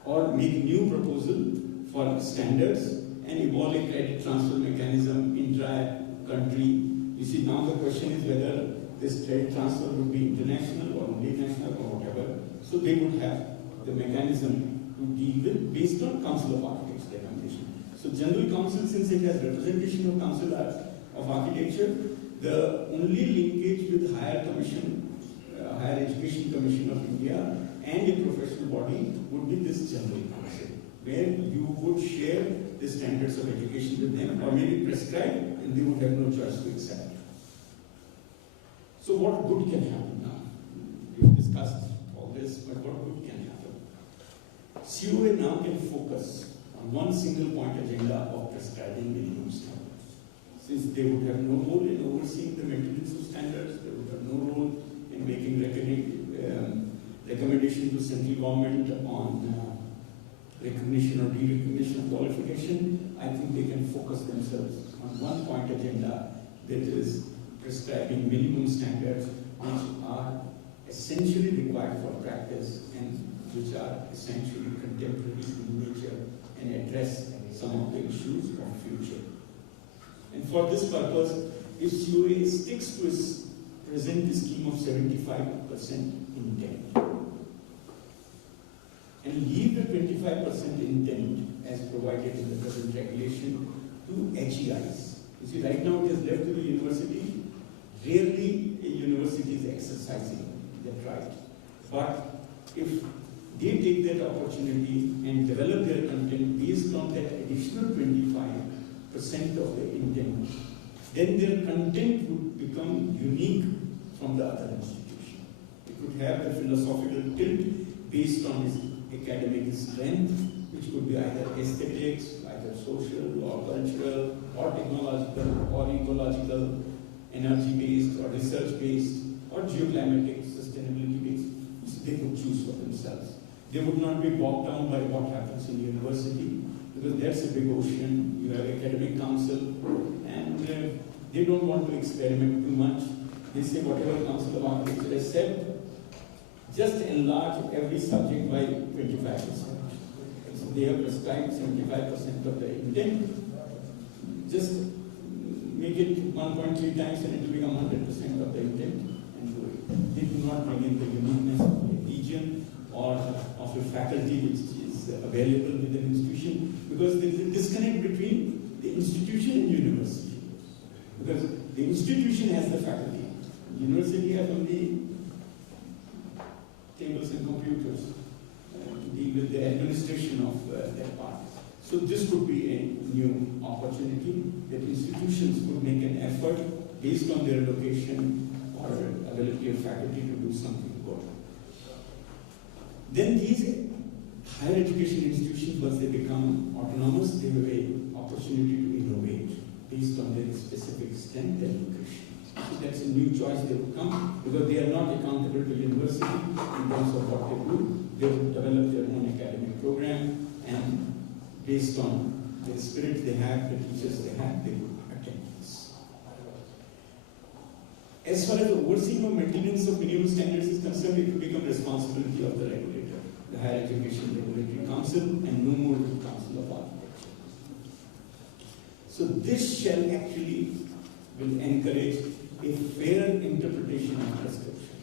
or make new proposal for standards and evolve a credit transfer mechanism intra-country. You see, now the question is whether this credit transfer would be international or only national or whatever. So they would have the mechanism to deal with based on Council of Architects recommendation. So General Council, since it has representation of Council of Architecture, the only linkage with Higher Education Commission of India and a professional body would be this General Council, where you would share the standards of education with them or maybe prescribe, and they would have no choice to accept. So what good can happen now? We've discussed all this, but what good can happen? COA now can focus on one single point agenda of prescribing minimum standards. Since they would have no role in overseeing the maintenance of standards, they would have no role in making recommendation to central government on recognition or de-recognition of qualification, I think they can focus themselves on one point agenda, that is prescribing minimum standards which are essentially required for practice and which are essentially contemporary in nature and address some of the issues of future. And for this purpose, if COA sticks to its present scheme of 75% intent and leave the 25% intent as provided in the present regulation to HEIs. You see, right now it is left to the university. Rarely a university is exercising that right. But if they take that opportunity and develop their content based on that additional 25% of the intent, then their content would become unique from the other institution. It would have the philosophical tilt based on its academic strength, which could be either aesthetics, either social or cultural or technological or ecological, energy-based or research-based or geoclimatic, sustainability-based. So they could choose for themselves. They would not be bogged down by what happens in university, because that's a big ocean. You have academic council, and they don't want to experiment too much. They say whatever Council of Architecture has said, just enlarge every subject by 25%. So they have prescribed 75% of the intent. Just make it 1.3 times and it will become 100% of the intent and do it. They do not bring in the uniqueness of a region or of a faculty which is available within an institution, because there is a disconnect between the institution and university. Because the institution has the faculty, the university has only tables and computers to deal with the administration of that part. So this could be a new opportunity that institutions could make an effort based on their location or ability of faculty to do something good. Then these higher education institutions, once they become autonomous, they have an opportunity to innovate based on their specific strength and location. So that's a new choice they would come, because they are not accountable to university in terms of what they do. They would develop their own academic program, and based on the spirit they have, the teachers they have, they would attend this. As far as the overseeing of maintenance of minimum standards is concerned, it will become responsibility of the regulator, the Higher Education Regulatory Council, and no more the Council of Architecture. So this shall actually will encourage a fair interpretation of prescription,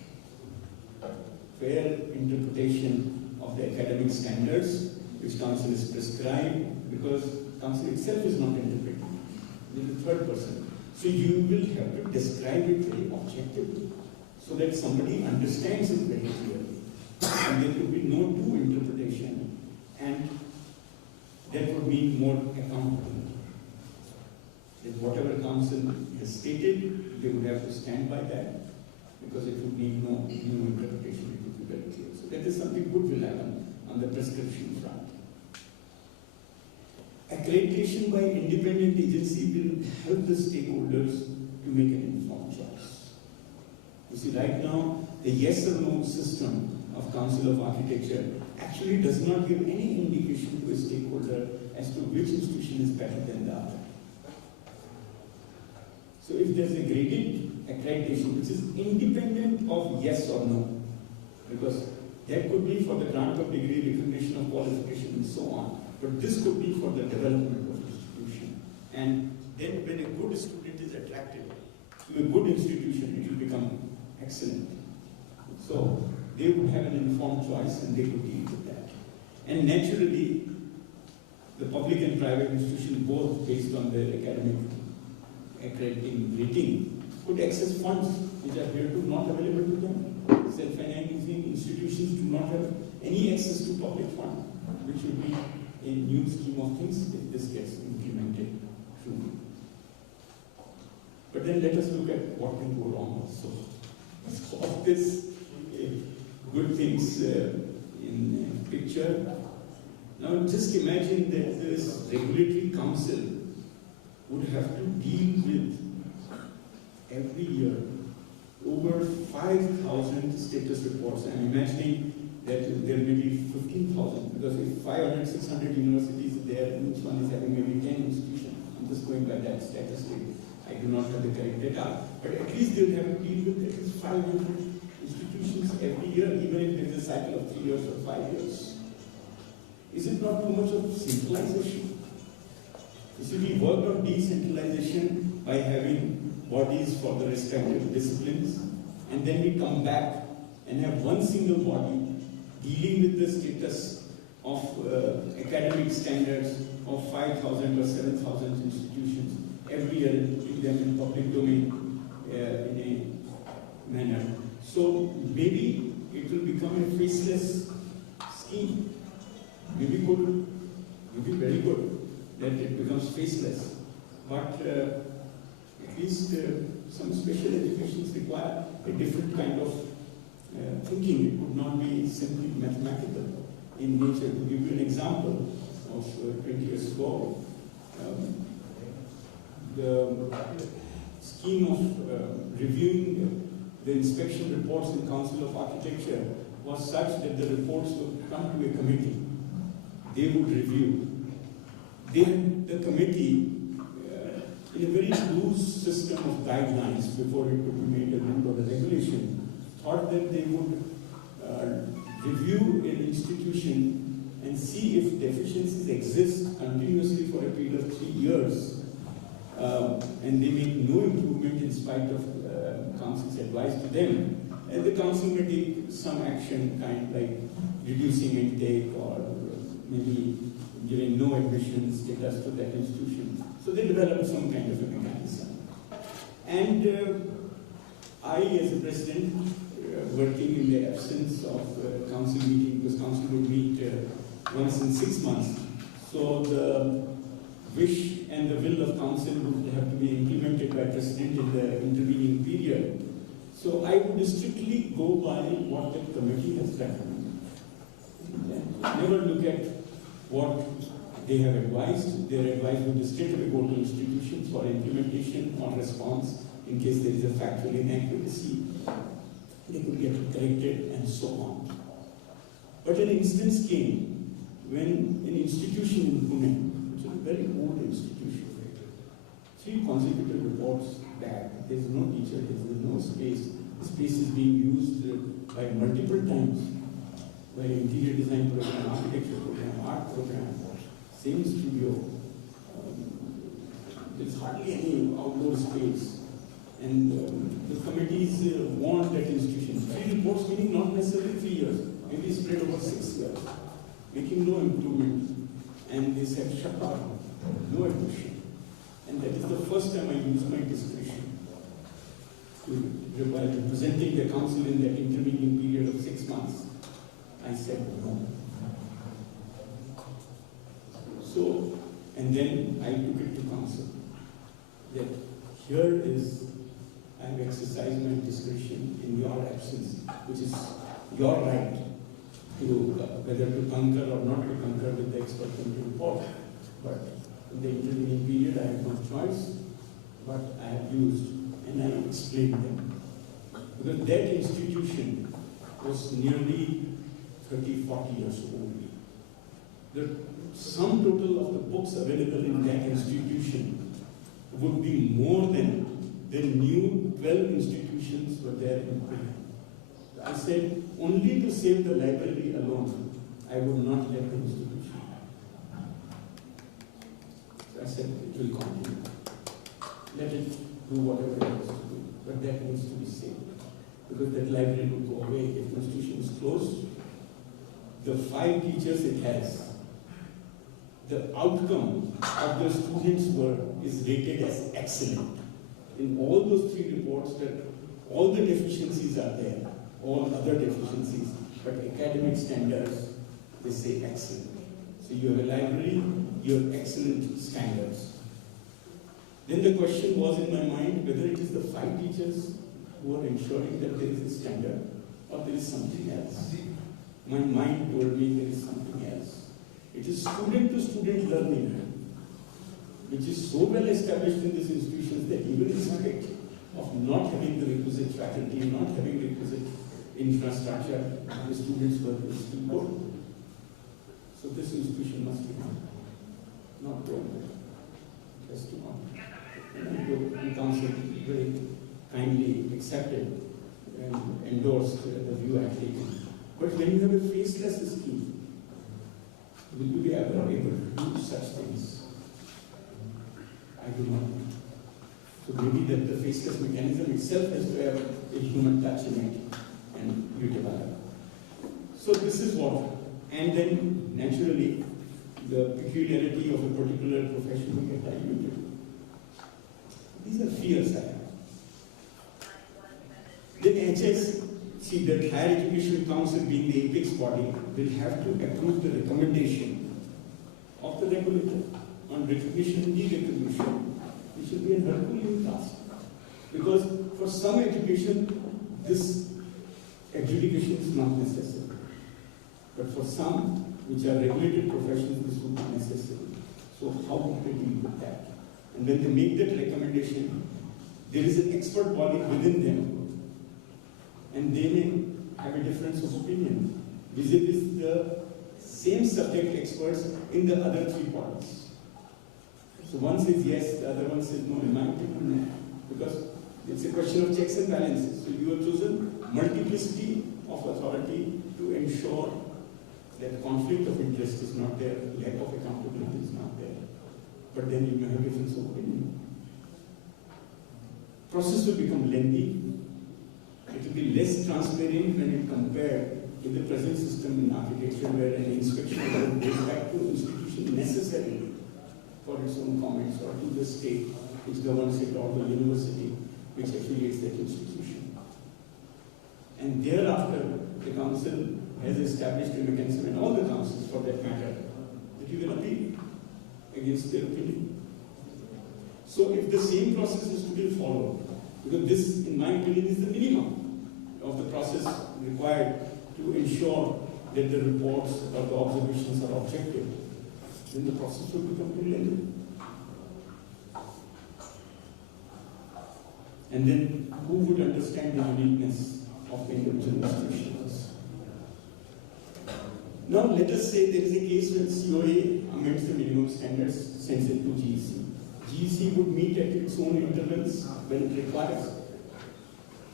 fair interpretation of the academic standards which Council is prescribed, because Council itself is not interpreting. There is a third person. So you will have to describe it very objectively so that somebody understands it very clearly. And there will be no two interpretation, and that would mean more accountability. That whatever Council has stated, they would have to stand by that, because it would need no new interpretation. It would be very clear. So that is something good will happen on the prescription front. Accreditation by independent agency will help the stakeholders to make an informed choice. You see, right now, the yes or no system of Council of Architecture actually does not give any indication to a stakeholder as to which institution is better than the other. So if there's a graded accreditation, which is independent of yes or no, because that could be for the grant of degree, recognition of qualification, and so on. But this could be for the development of the institution. And then when a good student is attracted to a good institution, it will become excellent. So they would have an informed choice and they could deal with that. And naturally, the public and private institutions, both based on their academic accrediting rating, could access funds which are here to not available to them. Self-financing institutions do not have any access to public fund, which would be a new scheme of things if this gets implemented truly. But then let us look at what can go wrong also. Of this good things in picture. Now just imagine that this regulatory council would have to deal with every year over 5,000 status reports. I'm imagining that there may be 15,000, because if 500, 600 universities are there, each one is having maybe 10 institutions. I'm just going by that statistic. I do not have the correct data. But at least they would have to deal with at least 500 institutions every year, even if there is a cycle of 3 years or 5 years. Is it not too much of centralization? You see, we worked on decentralization by having bodies for the respective disciplines, and then we come back and have one single body dealing with the status of academic standards of 5,000 or 7,000 institutions every year, putting them in public domain in a manner. So maybe it will become a faceless scheme. Maybe good, maybe very good that it becomes faceless. But at least some special educations require a different kind of thinking. It would not be simply mathematical in nature. To give you an example of 20 years ago, the scheme of reviewing the inspection reports in Council of Architecture was such that the reports would come to a committee. They would review. Then the committee, in a very loose system of guidelines before it could be made a rule or a regulation, thought that they would review an institution and see if deficiencies exist continuously for a period of 3 years, and they make no improvement in spite of council's advice to them, and the council may take some action, kind like reducing intake or maybe giving no admission status to that institution. So they developed some kind of a mechanism. And I, as a president, working in the absence of council meeting, because council would meet once in 6 months. So the wish and the will of council would have to be implemented by president in the intervening period. So I would strictly go by what the committee has recommended. Never look at what they have advised. Their advice would straightaway go to institutions for implementation or response in case there is a factual inaccuracy. They could get it corrected and so on. But an instance came when an institution in Pune, which is a very old institution, 3 consecutive reports back, there is no teacher, there is no space. The space is being used by multiple times by interior design program, architecture program, art program, same studio. There's hardly any outdoor space. And the committees want that institution. 3 reports, meaning not necessarily 3 years, maybe spread over 6 years, making no improvement. And they said, shut down, no admission. And that is the first time I used my discretion while representing the council in that intervening period of 6 months. I said no. So, and then I took it to council that here is, I have exercised my discretion in your absence, which is your right to whether to concur or not to concur with the expert committee report. But in the intervening period, I have no choice, but I have used, and I explained them. Because that institution was nearly 30, 40 years old. The sum total of the books available in that institution would be more than the new 12 institutions were there in Pune. I said, only to save the library alone, I would not let the institution. So I said, it will continue. Let it do whatever it has to do. But that needs to be saved. Because that library would go away if the institution is closed. The 5 teachers it has, the outcome of the students' work is rated as excellent. In all those 3 reports, that all the deficiencies are there, all other deficiencies, but academic standards, they say excellent. So you have a library, you have excellent standards. Then the question was in my mind whether it is the 5 teachers who are ensuring that there is a standard or there is something else. My mind told me there is something else. It is student-to-student learning, which is so well established in these institutions that even in spite of not having the requisite faculty, not having requisite infrastructure, the students' work is still good. So this institution must be not going. Just to not. And the council very kindly accepted and endorsed the view I taken. But when you have a faceless scheme, will you be ever able to do such things? I do not know. So maybe that the faceless mechanism itself has to have a human touch in it and you develop. So this is what. And then naturally, the peculiarity of a particular profession will get diluted. These are fears I have. The HS, see, the Higher Education Council being the apex body, will have to approve the recommendation of the regulator on recognition and de-recognition, which will be a Herculean task. Because for some education, this adjudication is not necessary. But for some, which are regulated professions, this would be necessary. So how would they deal with that? And when they make that recommendation, there is an expert body within them, and they may have a difference of opinion vis-a-vis the same subject experts in the other 3 bodies. So one says yes, the other one says no, in my opinion, no. Because it's a question of checks and balances. So you have chosen multiplicity of authority to ensure that conflict of interest is not there, lack of accountability is not there. But then you may have difference of opinion. Process will become lengthy. It will be less transparent when it compared with the present system in architecture, where an inspection goes back to institution necessarily for its own comments, or to the state which governs it, or the university which affiliates that institution. And thereafter, the council has established a mechanism, and all the councils for that matter, that you can appeal against their opinion. So if the same process is to be followed, because this, in my opinion, is the minimum of the process required to ensure that the reports or the observations are objective, then the process will become too lengthy. And then who would understand the uniqueness of the individual institutions? Now let us say there is a case when COA amends the minimum standards, sends it to GEC. GEC would meet at its own intervals when it requires.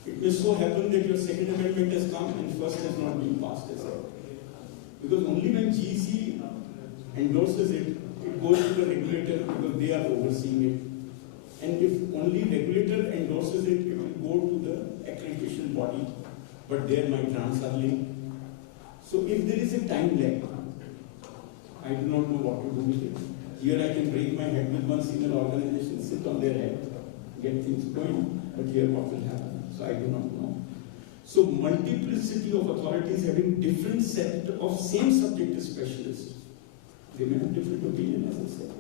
It may so happen that your second amendment has come and first has not been passed as well. Because only when GEC endorses it, it goes to the regulator because they are overseeing it. And if only regulator endorses it, it will go to the accreditation body, but there my grants are linked. So if there is a time lag, I do not know what to do with it. Here I can break my head with one single organization, sit on their head, get things going, but here what will happen? So I do not know. So multiplicity of authorities having different set of same subject specialists, they may have different opinion, as I said.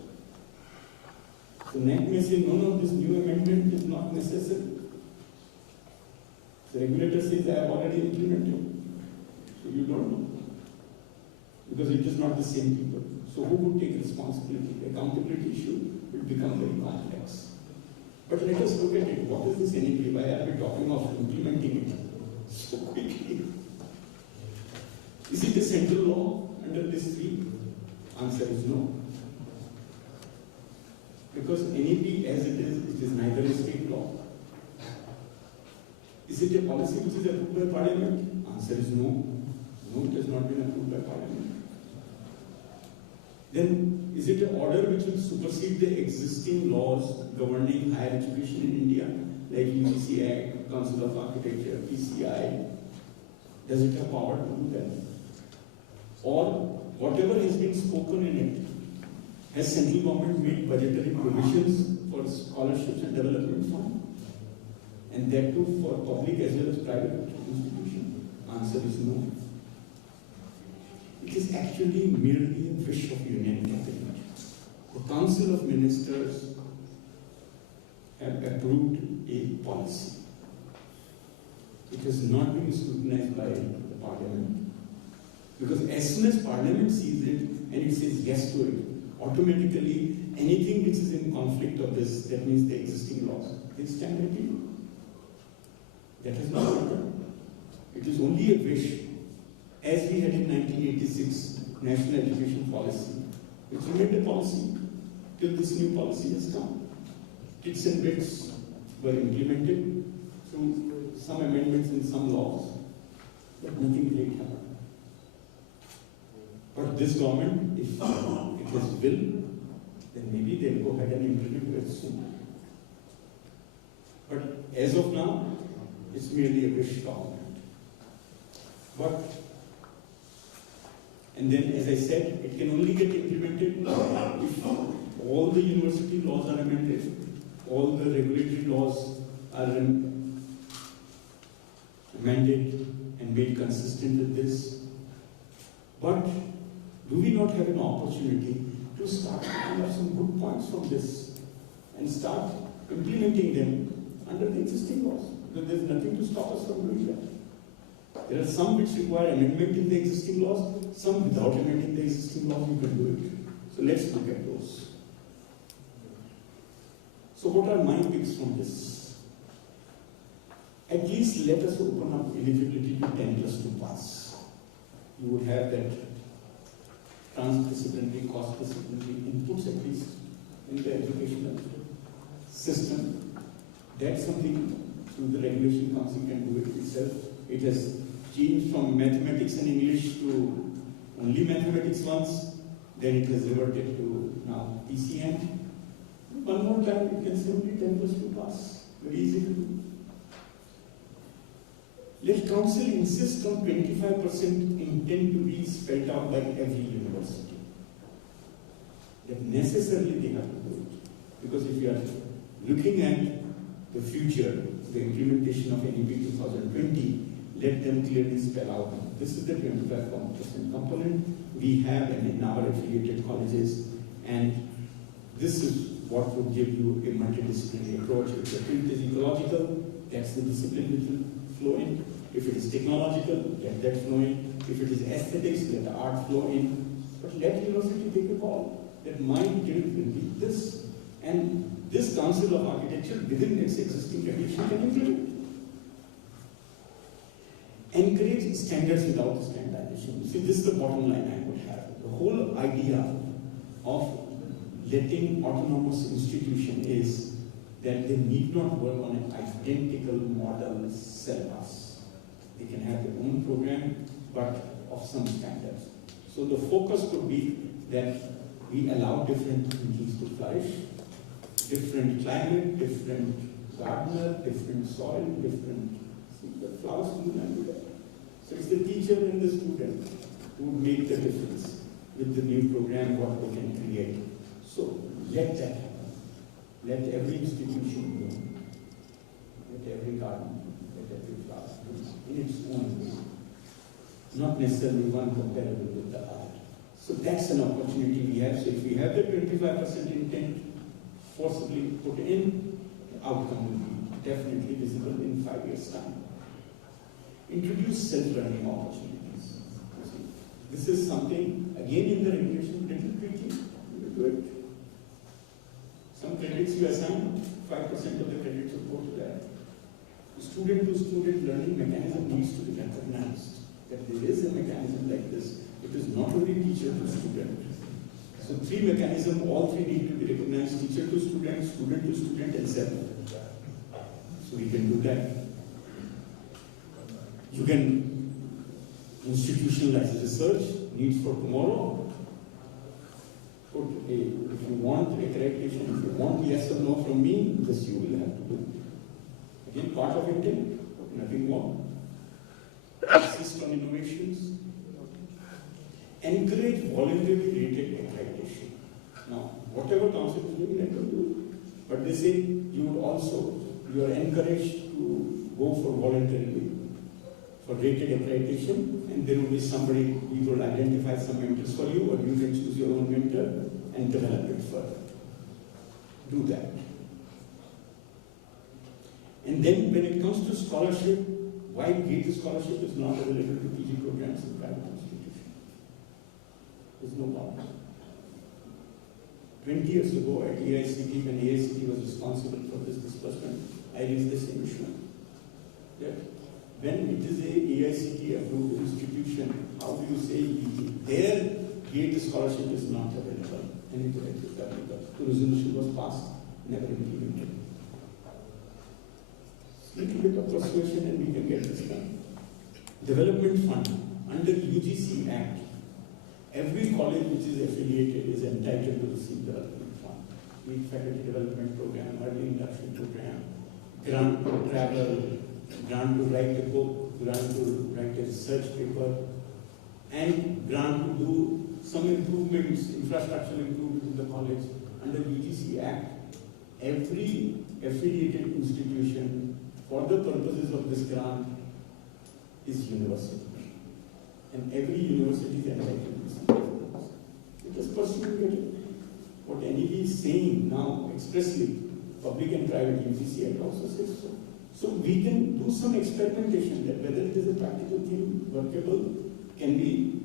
So NEC may say, no, this new amendment is not necessary. The regulator says, I have already implemented. So you don't know. Because it is not the same people. So who would take responsibility? The accountability issue will become very complex. But let us look at it. What is this NEP? Why are we talking of implementing it so quickly? Is it a central law under this tree? Answer is no. Because NEP as it is neither a state law Is it a policy which is approved by Parliament? Answer is no. No, it has not been approved by Parliament. Then, is it an order which will supersede the existing laws governing higher education in India, like UGC Act, Council of Architecture, PCI? Does it have power to do that? Or whatever has been spoken in it, has central government made budgetary provisions for scholarships and development fund? And that too for public as well as private institutions? Answer is no. It is actually merely a wish of union cabinet. The Council of Ministers have approved a policy. It has not been scrutinized by the Parliament. Because as soon as Parliament sees it and it says yes to it, automatically anything which is in conflict of this, that means the existing laws, they stand repealed. That has not happened. It is only a wish, as we had in 1986 National Education Policy, which remained a policy till this new policy has come. Kits and bits were implemented through some amendments in some laws, but nothing great happened. But this government, if it has will, then maybe they'll go ahead and implement it soon. But as of now, it's merely a wish government. But, and then as I said, it can only get implemented if all the university laws are amended, all the regulatory laws are amended and made consistent with this. But do we not have an opportunity to start picking up some good points from this and start implementing them under the existing laws? Because there's nothing to stop us from doing that. There are some which require amendment in the existing laws, some without amending the existing laws, you can do it. So let's look at those. So what are my picks from this? At least let us open up eligibility to 10+2 pass. You would have that transdisciplinary, cross-disciplinary inputs at least in the educational system. That's something through the regulation council can do it itself. It has changed from mathematics and English to only mathematics once, then it has reverted to now PCM. One more time, it can simply 10+2 pass. Very easy to do. Let council insist on 25% intent to be spelled out by every university. That necessarily they have to do it. Because if you are looking at the future, the implementation of NEP 2020, let them clearly spell out. This is the 25% component we have in our affiliated colleges, and this is what would give you a multidisciplinary approach. If the field is ecological, that's the discipline which will flow in. If it is technological, let that flow in. If it is aesthetics, let the art flow in. But let university take a call that my field will be this. And this Council of Architecture, within its existing regulation, can implement. Encourage standards without standardization. See, this is the bottom line I would have. The whole idea of letting autonomous institution is that they need not work on an identical model syllabus. They can have their own program, but of some standards. So the focus could be that we allow different regions to flourish, different climate, different gardener, different soil, different flowers and do that. So it's the teacher and the student who make the difference with the new program, what they can create. So let that happen. Let every institution grow. Let every garden, let every flower in its own way. Not necessarily one comparable with the other. So that's an opportunity we have. So if we have the 25% intent forcibly put in, the outcome will be definitely visible in 5 years' time. Introduce self-learning opportunities. This is something, again in the regulation, little tricky. You do it. Some credits you assign, 5% of the credits will go to that. Student-to-student learning mechanism needs to be recognized. That there is a mechanism like this. It is not only teacher to student. So 3 mechanisms, all 3 need to be recognized: teacher to student, and self. So we can do that. You can institutionalize research, needs for tomorrow. If you want accreditation, if you want yes or no from me, this you will have to do. Again, part of intent, nothing more. Insist on innovations. Encourage voluntarily rated accreditation. Now, whatever council is doing, let them do it. But they say you are encouraged to go for voluntarily for rated accreditation, and there will be somebody, we will identify some mentors for you, or you can choose your own mentor and develop it further. Do that. And then when it comes to scholarship, why GATE scholarship is not available to PG programs in private institutions? There's no problem. 20 years ago at AICT, when AICT was responsible for this disbursement, I raised the same issue. That when it is a AICT approved institution, how do you say their GATE scholarship is not available? And the resolution was passed, never implemented. Little bit of persuasion and we can get this done. Development fund. Under UGC Act, every college which is affiliated is entitled to receive development fund. Be it faculty development program, early induction program, grant to travel, grant to write a book, grant to write a research paper, and grant to do some improvements, infrastructural improvements in the college. Under UGC Act, every affiliated institution for the purposes of this grant is university. And every university is entitled to receive grants. It is pursuing it. What NED is saying now expressly, public and private UGC Act also says so. So we can do some experimentation that whether it is a practical thing, workable, can we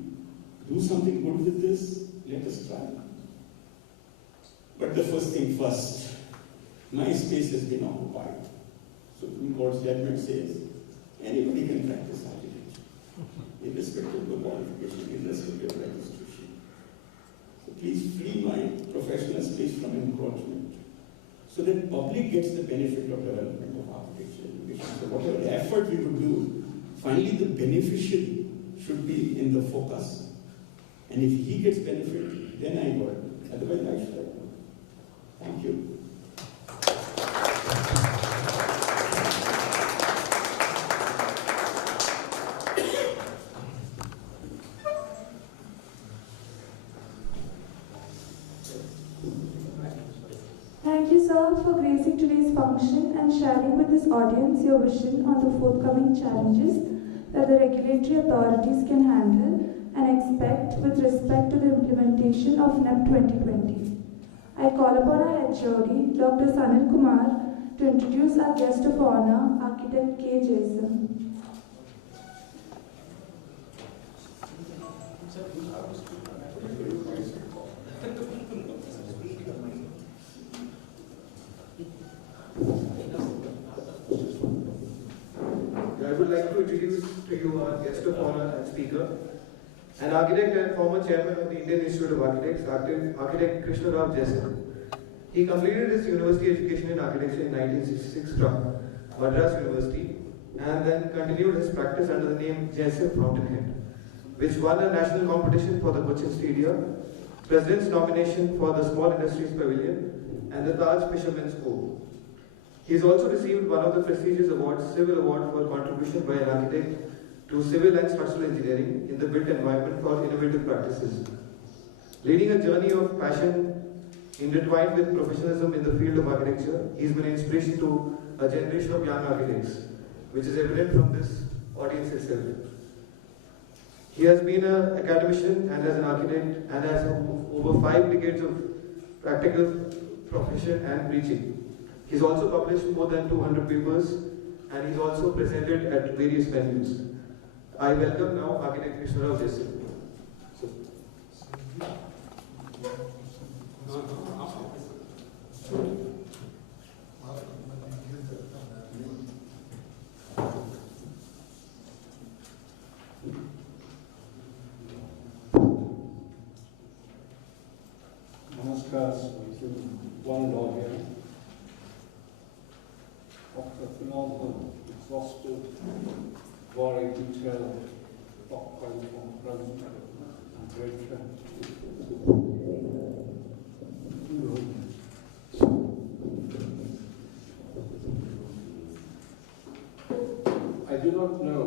do something good with this? Let us try. But the first thing first, my space has been occupied. Supreme Court's judgment says anybody can practice architecture, irrespective of the qualification, irrespective of registration. So please free my professional space from encroachment, so that public gets the benefit of development of architecture education. So whatever effort we would do, finally the beneficiary should be in the focus. And if he gets benefit, then I work. Otherwise I should have work. Thank you. Thank you, sir, for gracing today's function and sharing with this audience your vision on the forthcoming challenges that the regulatory authorities can handle and expect with respect to the implementation of NEP 2020. I call upon our HOD, Dr. Sanil Kumar, to introduce our guest of honor, Architect K. Jason. I would like to introduce to you our guest of honor and speaker, an architect and former chairman of the Indian Institute of Architects, Architect Krishna Rao Jason. He completed his university education in architecture in 1966 from Madras University and then continued his practice under the name Jason Fountainhead, which won a national competition for the Cochin Stadium, President's nomination for the Small Industries Pavilion, and the Taj Fisherman's Cove. He has also received one of the prestigious awards, Civil Award for contribution by an architect to civil and structural engineering in the built environment for innovative practices. Leading a journey of passion intertwined with professionalism in the field of architecture, he has been an inspiration to a generation of young architects, which is evident from this audience itself. He has been an academician and as an architect and has over 5 decades of practical profession and preaching. He's also published more than 200 papers and he's also presented at various venues. I welcome now Architect Krishna Rao Jason. Namaskar, one and all here. After a phenomenal, exhaustive very detailed from present and great friend. I do not know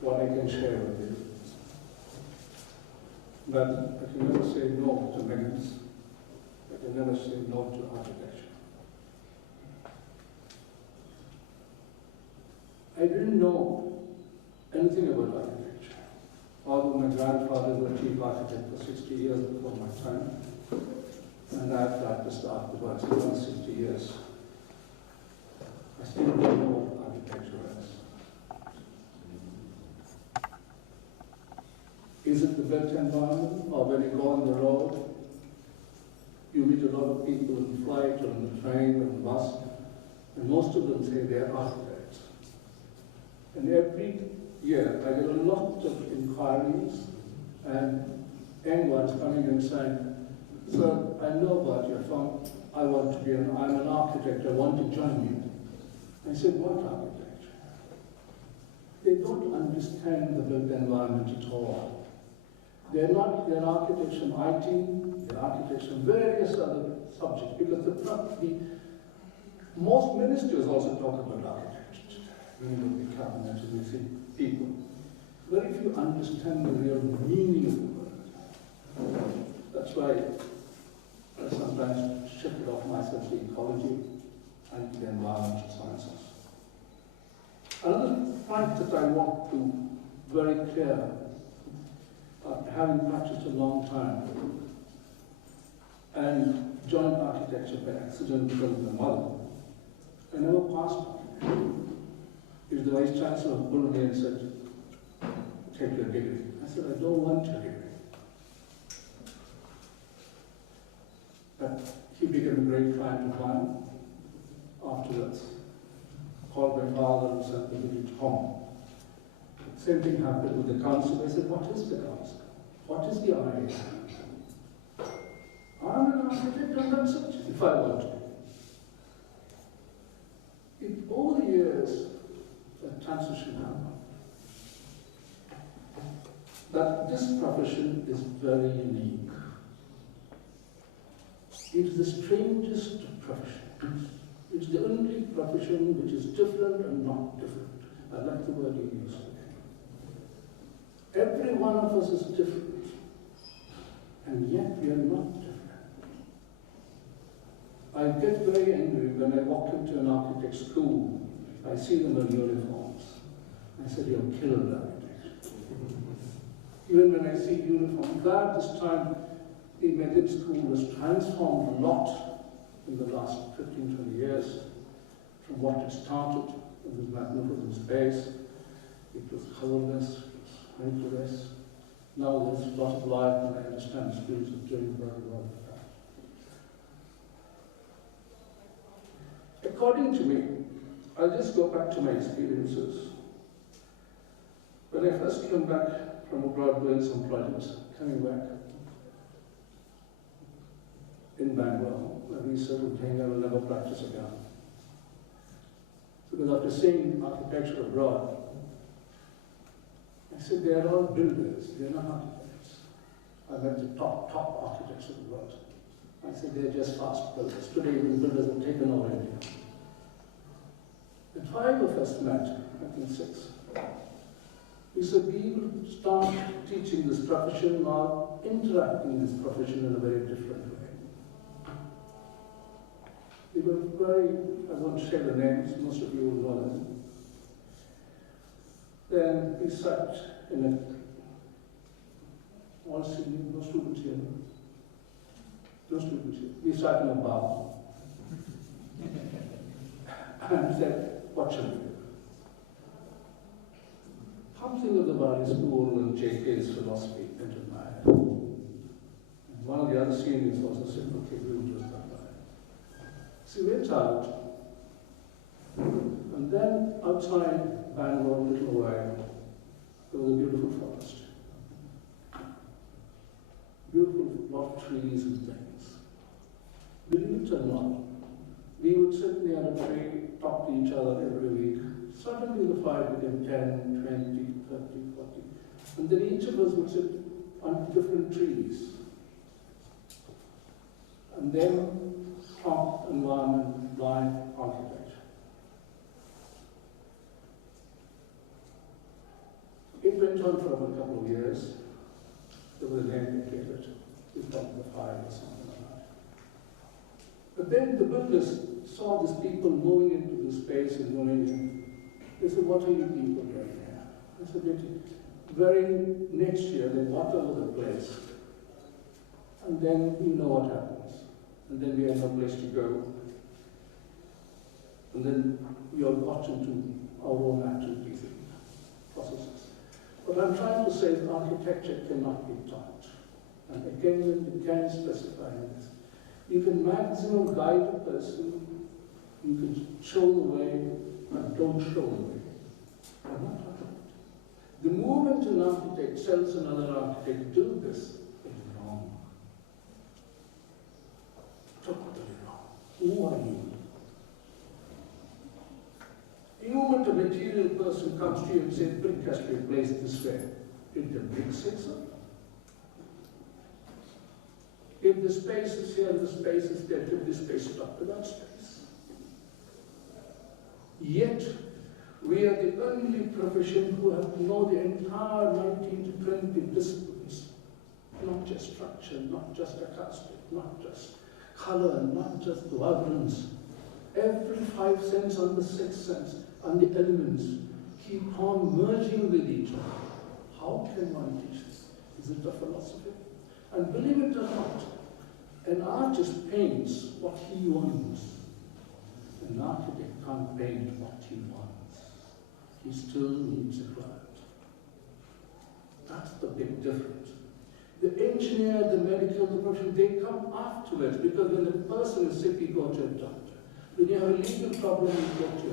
what I can share with you, but I can never say no to Megan's. I can never say no to architecture. I didn't know anything about architecture, although my grandfather was chief architect for 60 years before my time, and I practiced architecture for 60 years. I still don't know what architecture is. Is it the built environment, or when you go on the road, you meet a lot of people in the flight or in the train or the bus, and most of them say they're architects. And every year I get a lot of inquiries and young ones coming and saying, "Sir, I know about your firm. I'm an architect. I want to join you." I said, "What architecture?" They don't understand the built environment at all. They're architects from IT, they're architects from various other subjects, because most ministers also talk about architecture. When you look at cabinet and you see people. Very few understand the real meaning of the word. That's why I sometimes shift it off myself to ecology and the environmental sciences. Another point that I want to very clear, having practiced a long time and joined architecture by accident because of my mother, I never passed architecture. If the Vice Chancellor pulled me and said, "Take your degree," I said, "I don't want your degree." But he became a great client of mine afterwards. Called my father and sent me to home. Same thing happened with the council. I said, "What is the council? What is the idea?" "I'm an architect and that's it, if I want to." In all the years, that transition happened. That this profession is very unique. It is the strangest profession. It's the only profession which is different and not different. I like the word you used. Every one of us is different, and yet we are not different. I get very angry when I walk into an architect school. I see them in uniforms. I said, "You're killed architects." Even when I see uniforms, I'm glad this time the Method School was transformed a lot in the last 15, 20 years from what it started in this magnificent space. It was colorless, it was high-class. Now there's a lot of life, and I understand the students are doing very well with that. According to me, I'll just go back to my experiences. When I first came back from abroad doing some projects, coming back in Bangalore, I resettled saying I will never practice again. Because after seeing architecture abroad, I said, they are all builders, they're not architects. I met the top architects of the world. I said, they're just fast builders. Today, even builders have taken over India. The 5 of us met, I think 6. We said, we will start teaching this profession or interacting this profession in a very different way. We were very, I won't share the names, most of you will know them. Then we sat in a, all sitting, no students here. No students here. We sat in a bar and said, what shall we do? Something of the Bali School and JK's philosophy entered my head. And one of the other seniors also said, okay, we will just that way. So we went out, and then outside Bangalore, a little way, there was a beautiful forest. Beautiful, lot of trees and things. Believe it or not, we would sit near a tree, talk to each other every week. Suddenly the fire 10, 20, 30, 40. And then each of us would sit on different trees. And then talk environment, life, architecture. It went on for about a couple of years. There was an end to it. We got the fire or something like that. But then the builders saw these people moving into the space and moving in. They said, what are you people doing here? I said, very next year they walk over the place. And then you know what happens. And then we have no place to go. And then we are got into our own activities and processes. What I'm trying to say is architecture cannot be taught. And again, you can specify this. You can maximum guide a person, you can show the way, but don't show the way. I'm not talking about it. The moment an architect tells another architect, do this, it is wrong. Totally wrong. Who are you? The moment a material person comes to you and says, brick has to be placed this way, did the brick say so? If the space is here, the space is there, if the space stuck to that space. Yet, we are the only profession who have to know the entire 19 to 20 disciplines. Not just structure, not just acoustic, not just color, not just vibrance. Every 5 sense and the 6th sense and the elements keep on merging with each other. How can one teach this? Is it a philosophy? And believe it or not, an artist paints what he wants. An architect can't paint what he wants. He still needs a client. That's the big difference. The engineer, the medical, the profession, they come afterwards because when the person is sick, you go to a doctor. When you have a legal problem, you go to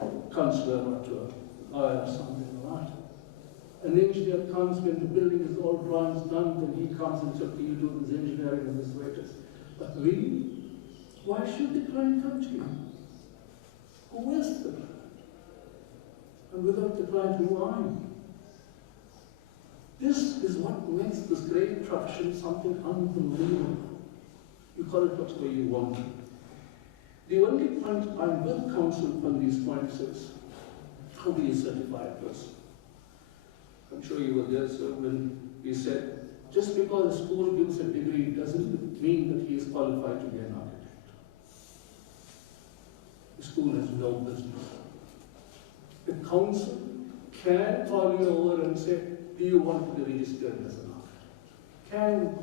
a counselor or to a lawyer or something like that. An engineer comes when the building is all drawings done, then he comes and says, you do this engineering and this latest. But we, why should the client come to you? Who is the client? And without the client, who are you? This is what makes this great profession something unbelievable. You call it whatever you want. The only point I will counsel on these points is, how do you certify a person? I'm sure you were there, so when we said, just because a school gives a degree doesn't mean that he is qualified to be an architect. The school has no business. The council can call you over and say, do you want to be registered as an architect? Can.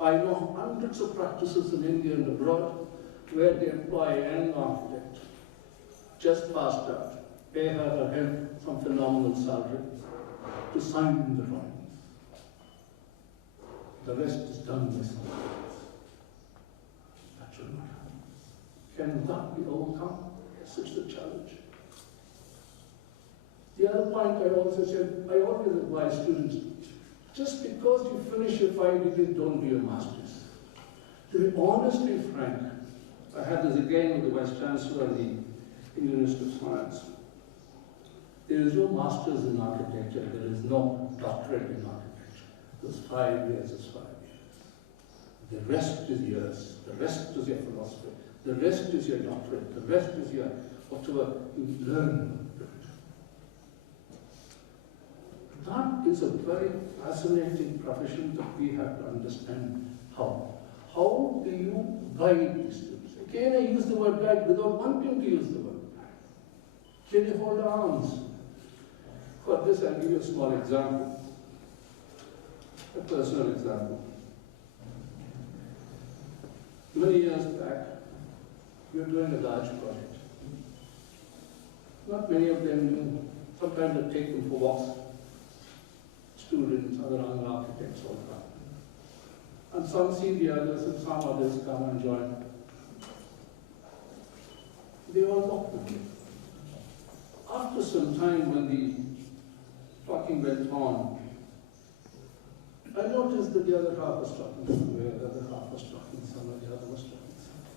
I know hundreds of practices in India and abroad where they employ an architect, just passed out, pay her or him some phenomenal salary to sign the drawings. The rest is done by someone else. That should not happen. Can that be overcome? Yes, it's the challenge. The other point I also said, I always advise students, just because you finish your 5 degrees, don't do your master's. To be honestly frank, I had this again with the Vice Chancellor of the Indian Institute of Science. There is no master's in architecture, there is no doctorate in architecture. Those 5 years is 5 years. The rest is yours. The rest is your philosophy. The rest is your doctorate. The rest is your whatever you learn. That is a very fascinating profession that we have to understand how. How do you guide these students? Again, I use the word guide without wanting to use the word guide. Can you hold arms? For this, I'll give you a small example, a personal example. Many years back, we were doing a large project. Not many of them knew. Sometimes I'd take them for walks. Students, other architects all come. And some see the others and some others come and join. They all walk with me. After some time when the talking went on, I noticed that the other half was talking somewhere, the other half was talking somewhere, the other was talking somewhere.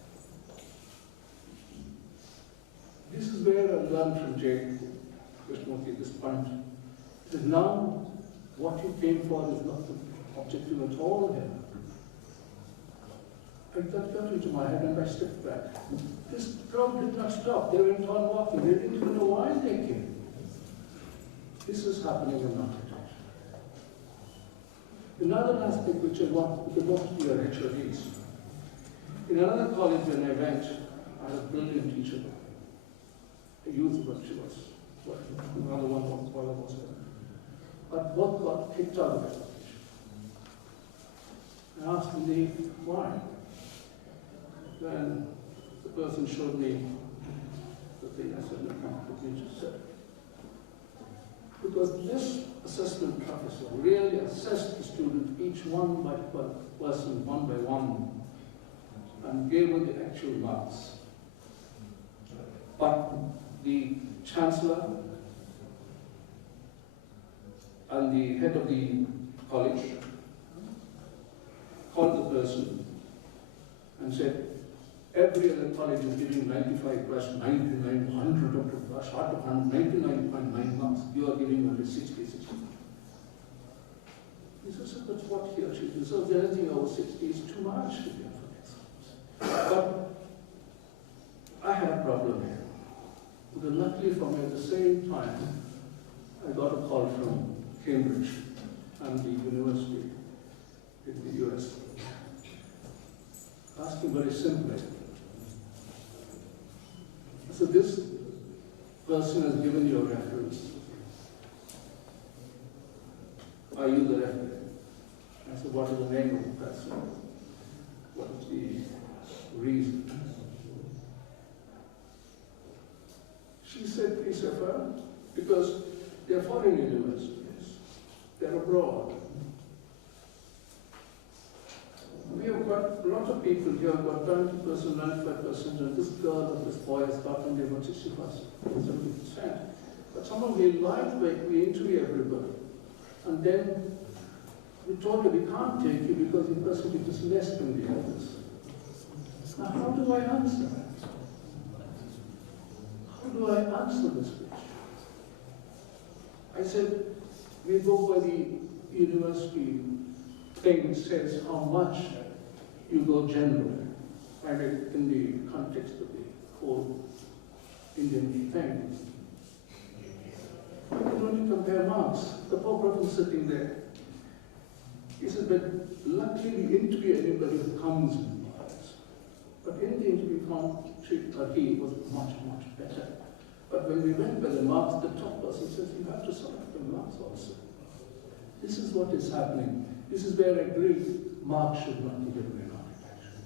This is where I learned from Jay. Krishnamurti at this point. He said, now what you came for is not the objective at all here. That got into my head and I stepped back. This crowd did not stop. They went on walking. They didn't even know why they came. This is happening in architecture. Another aspect which I want, because most of you are HODs. In another college when I went, I had a brilliant teacher, a youth, but she was, another one was there. But both got kicked out of that college. I asked them, why? Then the person showed me the thing. I said, look, what you just said. Because this assessment professor really assessed the student, each one by person, one by one, and gave her the actual marks. But the chancellor and the head of the college called the person and said, every other college is giving 95 plus 99, 100 up to plus, short of 99.9 marks. You are giving only 60, 60. He says, that's what he or she deserves. Anything over 60 is too much to give for exams. But I had a problem here. Because luckily for me, at the same time, I got a call from Cambridge and the university in the US, asking very simply. So this person has given you a reference. Are you the referee? I said, what is the name of the person? What is the reason? She said, please refer, because they are foreign universities. They are abroad. We have got a lot of people here, got 20%, 95%, and this girl or this boy has got only about 60%, 70%. But someone we like, we interview everybody. And then we told her we can't take you because your percentage is less than the others. Now, how do I answer that? How do I answer this question? I said, we go by the university thing which says how much you go generally, and in the context of the whole Indian thing. You can only compare marks. The poor professor sitting there. He said, but luckily we interview anybody who comes in marks. But in the interview he was much, much better. But when we went by the marks, the top person says, you have to select the marks also. This is what is happening. This is where I agree, marks should not be given in architecture.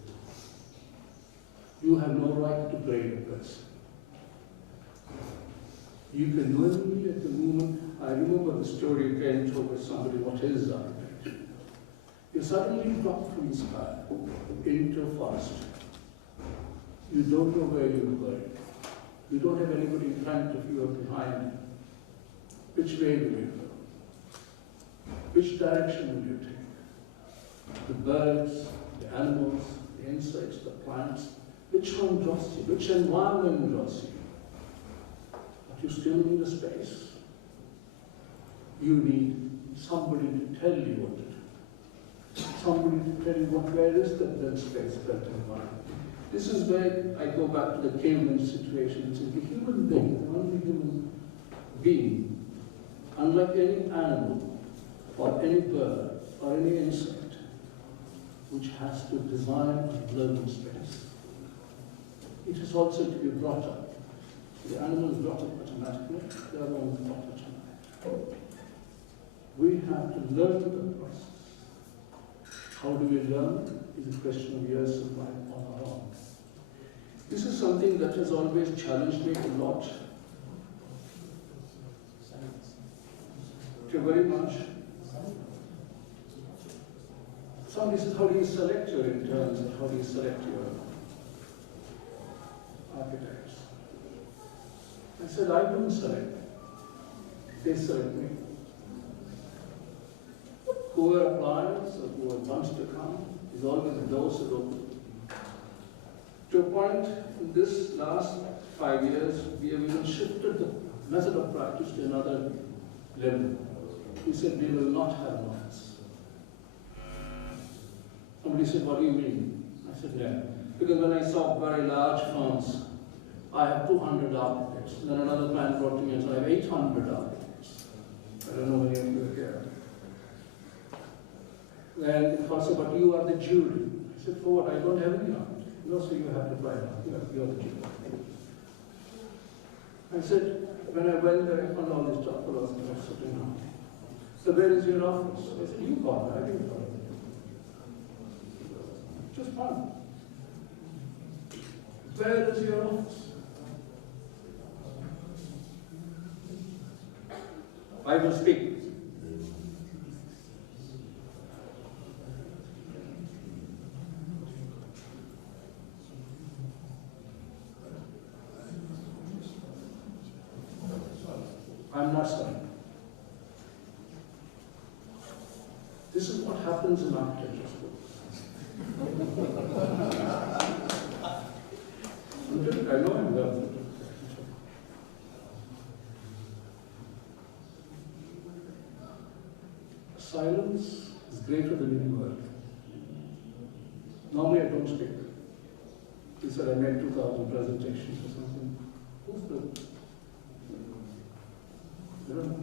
You have no right to grade a person. You can only at the moment, I remember the story again told by somebody, what is architecture? You suddenly drop from the sky into a forest. You don't know where you're going. You don't have anybody in front of you or behind you. Which way will you go? Which direction will you take? The birds, the animals, the insects, the plants. Which one draws you? Which environment draws you? But you still need a space. You need somebody to tell you what to do. Somebody to tell you where is that built space, built environment. This is where I go back to the caveman situation. It's the human being, the only human being, unlike any animal, or any bird, or any insect, which has to design and live in space. It is also to be brought up. The animal is brought up automatically, the other one is brought automatically. We have to learn the process. How do we learn is a question of years of life on our own. This is something that has always challenged me a lot. Very much. Somebody says, how do you select your interns and how do you select your architects? I said, I don't select. They select me. Whoever applies or whoever wants to come is always the doors are open. To a point, in this last 5 years, we have even shifted the method of practice to another level. He said, we will not have an office. Somebody said, what do you mean? I said, yeah. Because when I saw very large firms, I have 200 architects. Then another man brought to me and said, I have 800 architects. I don't know many of you are here. Then it was said, but you are the jury. I said, for what? I don't have any art. No, so you have to buy it. You're the jury. I said, when I went there, I found all these fellows sitting down. So where is your office? I said, you call me. I didn't call you. Just fun. Where is your office? I will speak. I'm not studying. This is what happens in architecture schools. I know I'm well. Silence is greater than any word. Normally I don't speak. He said I made 2,000 presentations or something. Who's the? I don't know.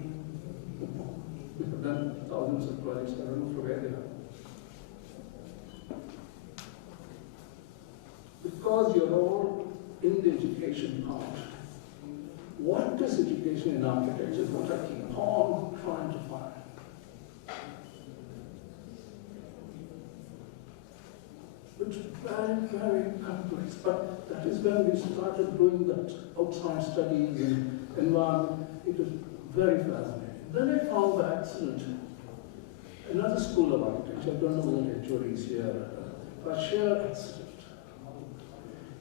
We have done thousands of projects. I don't know from where they are. Because you're all in the education part. What is education in architecture? What I keep on trying to find. It's very, very complex, but that is when we started doing that outside studies and environment. It was very fascinating. Then I found the accident. Another school of architecture, I don't know whether the jury is here, but sheer accident.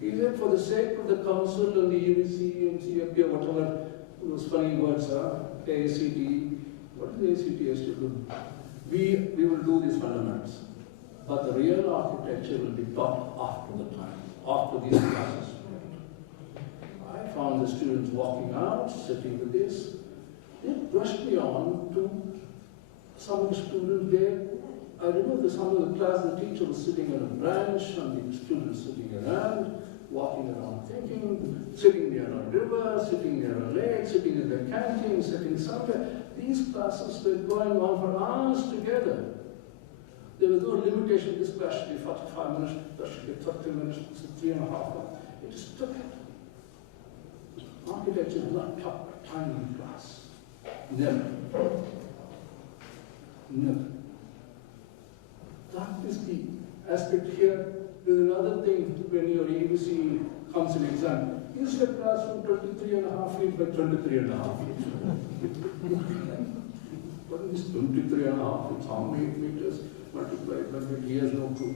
He said, for the sake of the council and the UBC and CFP or whatever those funny words are, ACT, what is the ACT has to do? We will do these fundamentals. But the real architecture will be taught after the time, after these classes. I found the students walking out, sitting with this. They brushed me on to some of the students there. I remember some of the class, the teacher was sitting on a branch, and the students sitting around, walking around thinking, sitting near a river, sitting near a lake, sitting in the canteen, sitting somewhere. These classes were going on for hours together. There was no limitation. This class should be 45 minutes, that should be 30 minutes, this is 3.5 hours. It just took it. Architecture is not taught by time in class. Never. Never. That is the aspect here. There's another thing when your ABC comes in exam. Is your classroom 23.5 feet by 23.5 feet? What is 23.5 feet? How many meters? Multiplied by 50, he has no clue.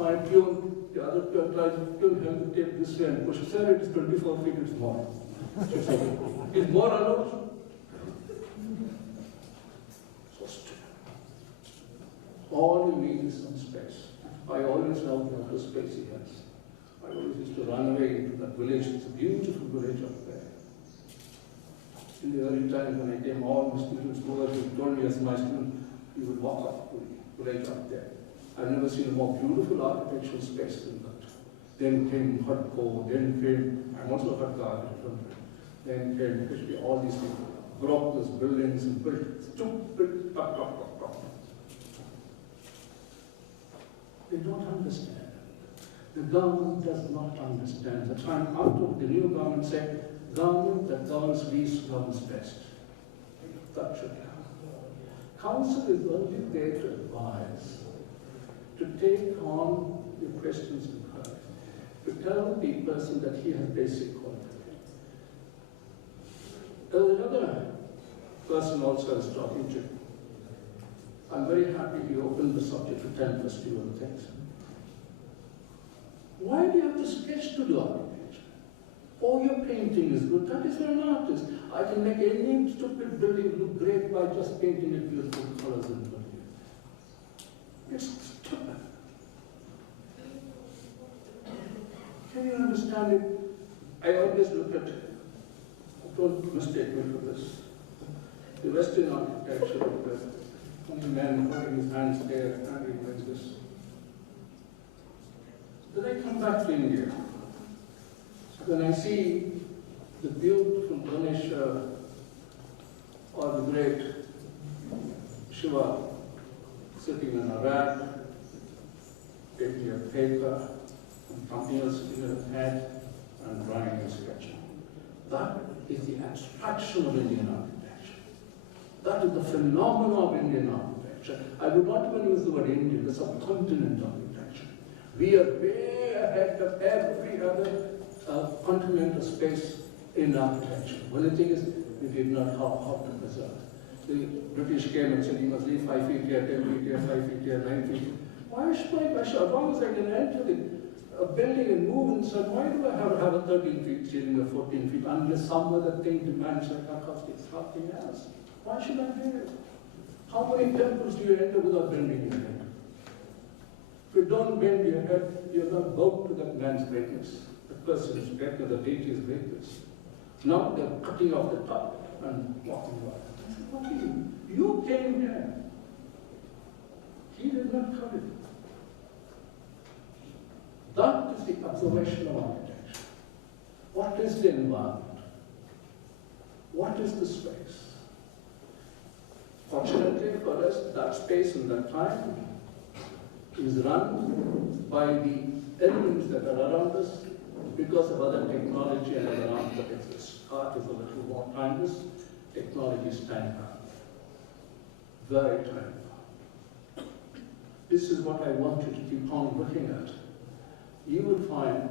I tune, the other tries to help take this way and push. Sir, it is 24 feet, it's more. Is more allowed? So stupid. All you need is some space. I always know how much space he has. I always used to run away into that village. It's a beautiful village up there. In the early times when I came, all my students told me as my student, you would walk up to me. Right up there. I've never seen a more beautiful architectural space than that. Then came Hutco, then came, I'm also a Hutco architect, then came especially all these people, broke those buildings and built stupid, They don't understand. The government does not understand. The time after the new government said, government that governs least governs best. That should happen. Council is only there to advise, to take on the questions in Christ, to tell the person that he has basic qualifications. There was another person also I was talking to. I'm very happy he opened the subject to 10 festival things. Why do you have to sketch to do architecture? Oh, your painting is good. That is for an artist. I can make any stupid building look great by just painting it beautiful colors and materials. It's stupid. Can you understand it? I always look at don't mistake me for this. The Western architecture of the only man putting his hands there and standing like this. Then I come back to India. When I see the beautiful Ganesha or the great Shiva sitting in a rack, taking a paper and something else in his head and drawing a sketch. That is the abstraction of Indian architecture. That is the phenomenon of Indian architecture. I would not even use the word Indian, the subcontinent architecture. We are way ahead of every other continent or space in architecture. Well, the thing is, we did not how to preserve. The British came and said, you must leave 5 feet here, 10 feet here, 5 feet here, 9 feet. Why should I, as long as I can enter the building and move inside, why do I have a 13 feet ceiling or 14 feet unless some other thing demands like acoustics, something else? Why should I do it? How many temples do you enter without bending your head? If you don't bend your head, you're not bound to that man's greatness. The person's greatness, the deity's greatness. Now they're cutting off the top and walking away. I said, what are you? You came here. He did not cut it. That is the observation of architecture. What is the environment? What is the space? Fortunately for us, that space and that time is run by the elements that are around us because of other technology and other arms that exist. Art is a little more timeless, technology is time-bound. Very time-bound. This is what I want you to keep on looking at. You will find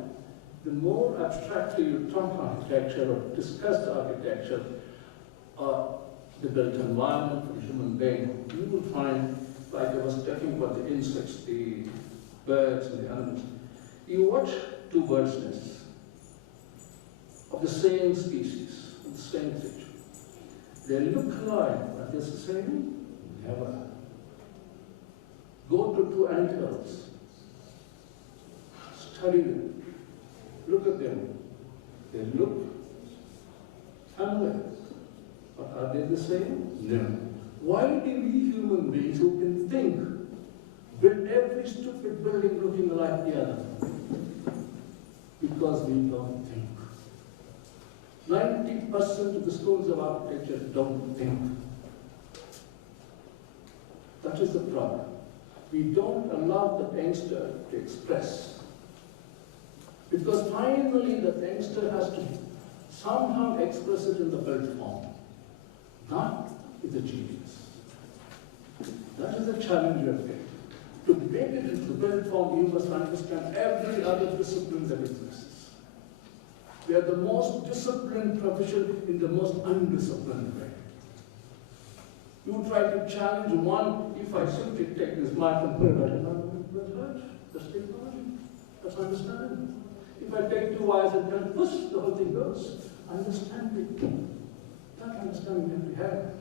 the more abstractly you talk architecture or discuss architecture, the built environment for the human being, you will find, like I was talking about the insects, the birds and the animals. You watch two birds' nests of the same species, of the same thing. They look alike, are they the same? Never. Go to two antelopes. Study them. Look at them. They look unlike. But are they the same? No. Why do we human beings who can think build every stupid building looking like the other? Because we don't think. 90% of the schools of architecture don't think. That is the problem. We don't allow the youngster to express. Because finally the youngster has to somehow express it in the built form. That is a genius. That is the challenge you have faced. To make it into the built form, you must understand every other discipline that exists. We are the most disciplined profession in the most undisciplined way. You try to challenge one, if I simply take this mic and put it right, that's technology. That's understanding. If I take two wires and then push, the whole thing goes. Understanding. That understanding that we have.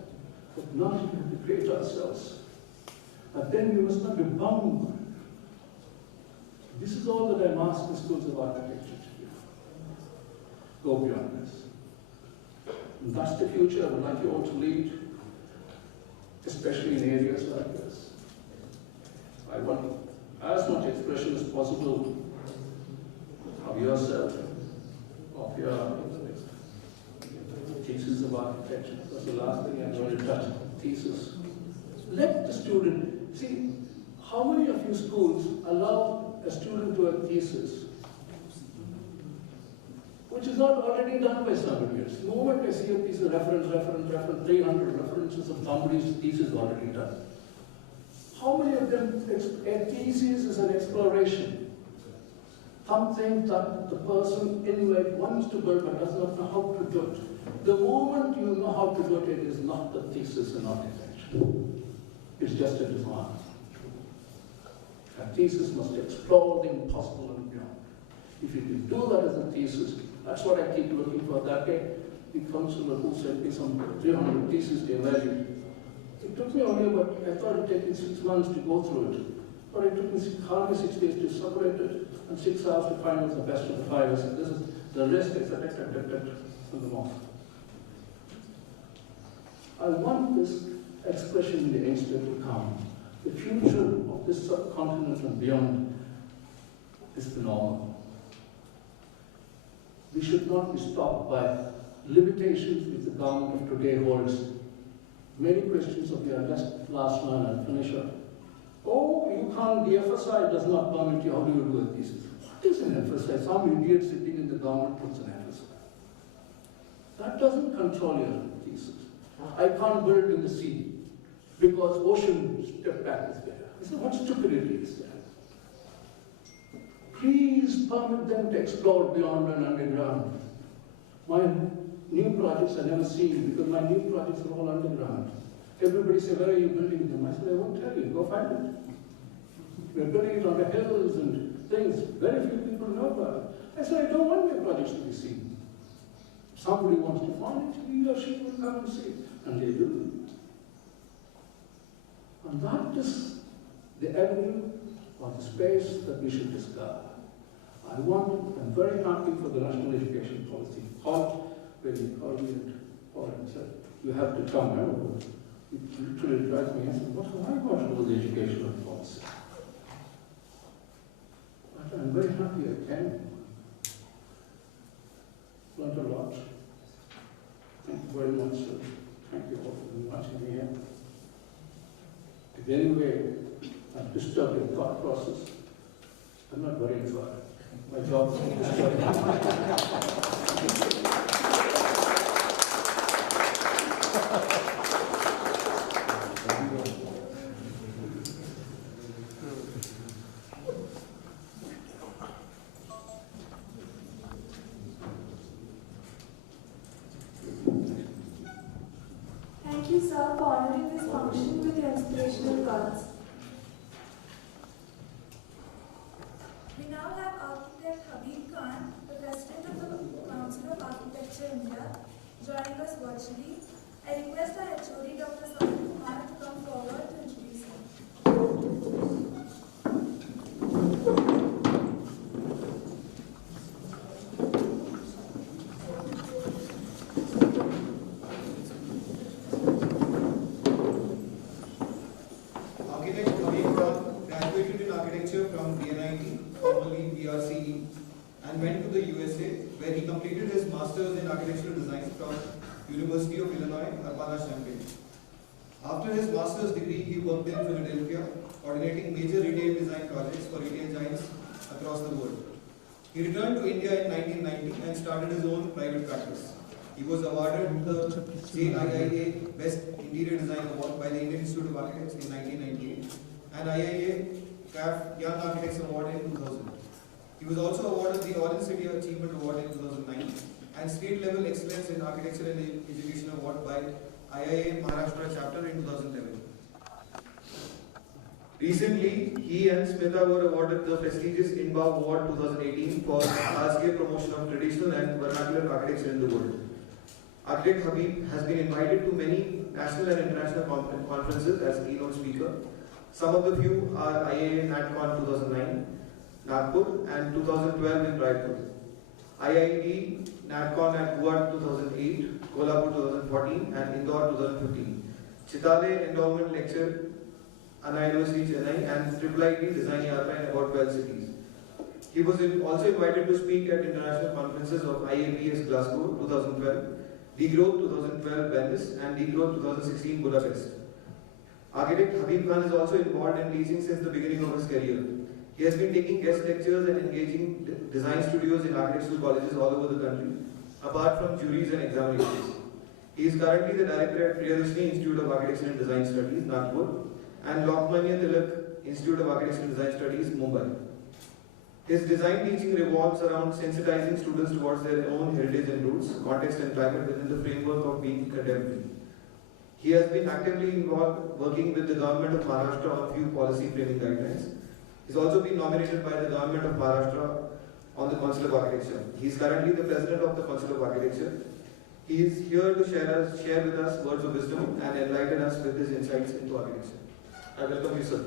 But not we have to create ourselves. But then we must not be bound. This is all that I'm asking schools of architecture to do. Go beyond this. And that's the future I would like you all to lead, especially in areas like this. I want as much expression as possible of yourself, of your thesis of architecture. That's the last thing I'm going to touch, thesis. Let the student, see, how many of you schools allow a student to have thesis, which is not already done by somebody else? The moment I see a piece of reference, 300 references of somebody's thesis already done. How many of them, a thesis is an exploration? Something that the person inward wants to build but does not know how to do it. The moment you know how to do it, it is not the thesis in architecture. It's just a design. A thesis must explore the impossible and beyond. If you can do that as a thesis, that's what I keep looking for. That day, the counselor who sent me some 300 theses they valued. It took me only about, I thought it would take me 6 months to go through it. But it took me hardly 6 days to separate it, and 6 hours to find out the best of the 5. I said, this is the rest is on the mouth. I want this expression in the youngster to come. The future of this subcontinent and beyond is phenomenal. We should not be stopped by limitations which the government of today holds. Many questions of your last line, I'll finish up. Oh, you can't, the FSI does not permit you, how do you do a thesis? What is an FSI? Some idiot sitting in the government puts an FSI. That doesn't control your thesis. I can't build in the sea because ocean step back is there. Listen, what stupidity is that? Please permit them to explore beyond and underground. My new projects are never seen because my new projects are all underground. Everybody says, where are you building them? I said, I won't tell you, go find it. We're building it on the hills and things very few people know about it. I said, I don't want my projects to be seen. If somebody wants to find it, he or she will come and see it. And they do. And that is the avenue or the space that we should discover. I'm very happy for the National Education Policy. When you called me and said, you have to come now. It literally drives me. I said, what have I got to do with the educational policy? But I'm very happy I came. Learned a lot. Thank you very much, sir. Thank you all for watching me here. If in any way I've disturbed your thought process, I'm not worried about it. My job is to disturb Thank you, sir, for honoring this function with your inspirational words. We now have Architect Habib Khan, the President of the Council of Architecture India, joining us virtually. I request our HOD, Dr. Sanjay Kumar, to come forward to introduce him. Architect Habib Khan graduated in architecture from DNIT, formerly BRCE, and went to the USA, where he completed his master's in architectural design from University of Illinois, Urbana-Champaign. After his master's degree, he worked in Philadelphia, coordinating major retail design projects for retail giants across the world. He returned to India in 1990 and started his own private practice. He was awarded the JIIA Best Interior Design Award by the Indian Institute of Architects in 1998 and IIA CAF Young Architects Award in 2000. He was also awarded the Orange City Achievement Award in 2009 and State Level Excellence in Architecture and Education Award by IIA Maharashtra Chapter in 2011. Recently, he and Smita were awarded the prestigious INBA Award 2018 for large-scale promotion of traditional and vernacular architecture in the world. Architect Habib has been invited to many national and international conferences as keynote speaker. Some of the few are IAA Nepcon 2009, Nagpur, and 2012 in Raipur. IIT Nepcon at Goa 2008, Kolhapur 2014, and Indore 2015. Chitale Endowment Lecture, Anna University Chennai, and IIIT Design Yatra in about 12 cities. He was also invited to speak at international conferences of IAPS Glasgow 2012, Degrowth 2012 Venice, and Degrowth 2016 Budapest. Architect Habib Khan is also involved in teaching since the beginning of his career. He has been taking guest lectures and engaging design studios in architectural colleges all over the country, apart from juries and examinations. He is currently the director at Priyadashini Institute of Architecture and Design Studies, Nagpur, and Lokmanya Tilak Institute of Architecture and Design Studies, Mumbai. His design teaching revolves around sensitizing students towards their own heritage and roots, context and climate within the framework of being contemporary. He has been actively involved working with the government of Maharashtra on a few policy framing guidelines. He's also been nominated by the government of Maharashtra on the Council of Architecture. He is currently the president of the Council of Architecture. He is here to share with us words of wisdom and enlighten us with his insights into architecture. I welcome you, sir.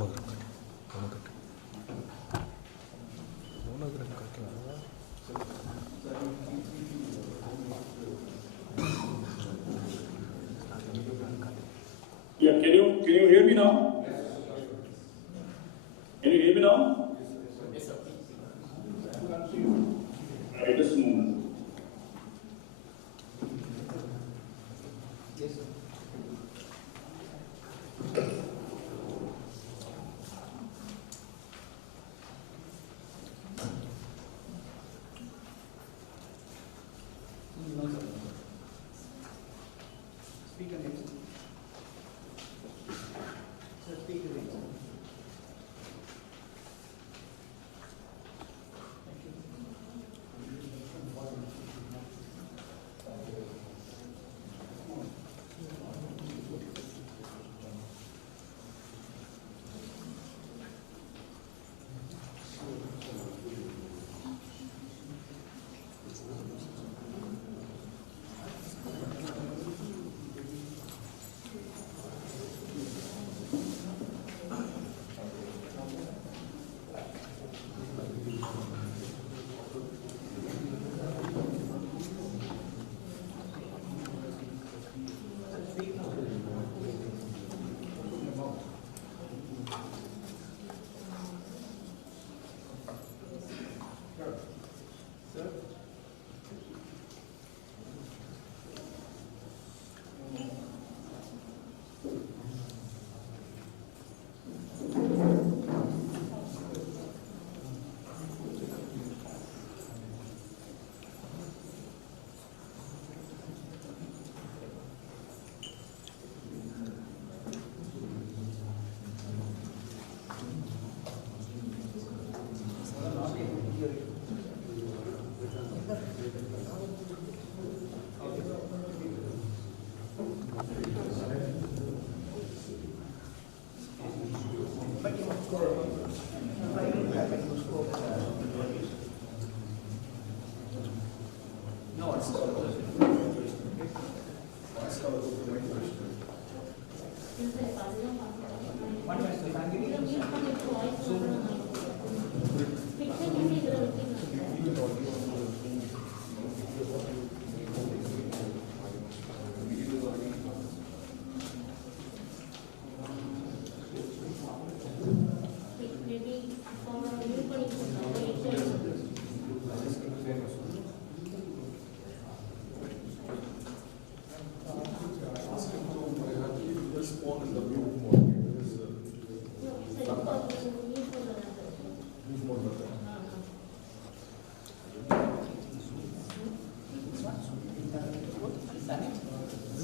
Yeah, can you hear me now? Can you hear me now? Yes, sir. Right, just a moment. Yes, sir. Speaker next. Sir, speaker next.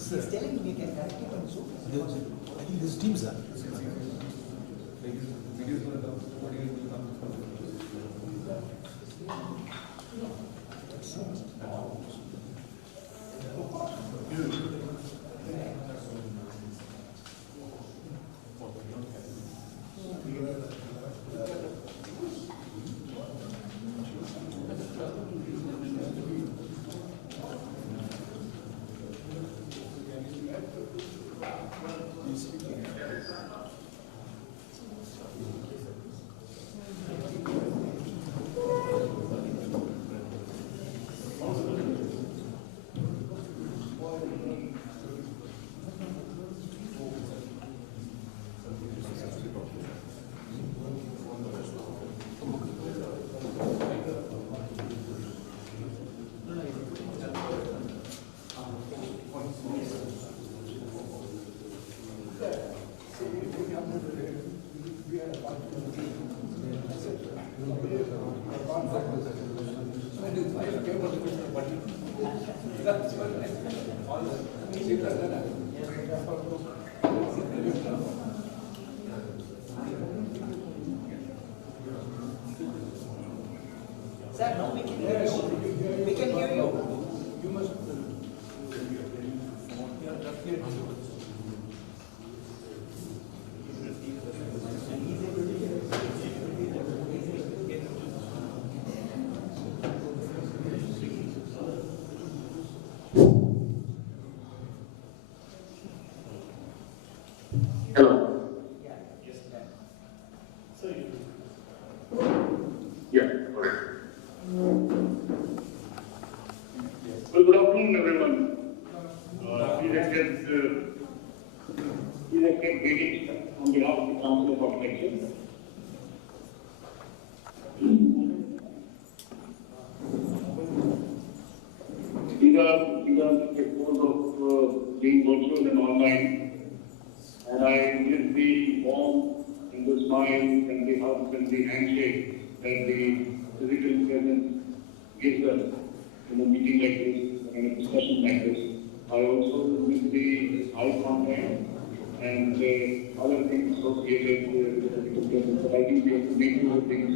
He's telling me we can connect it on Zoom. I think this Teams are. Sir, no, we can hear you. We can hear you. You must. Hello. Yeah, yes, I take greetings on behalf of the Council of Architecture. These are the pros of being virtual and online, and I miss the warmth and the smile and the hugs and the handshake that the physical presence gives us in a meeting like this, in a discussion like this. I also miss the eye contact and other things associated with the presence, but I think we have to make new things,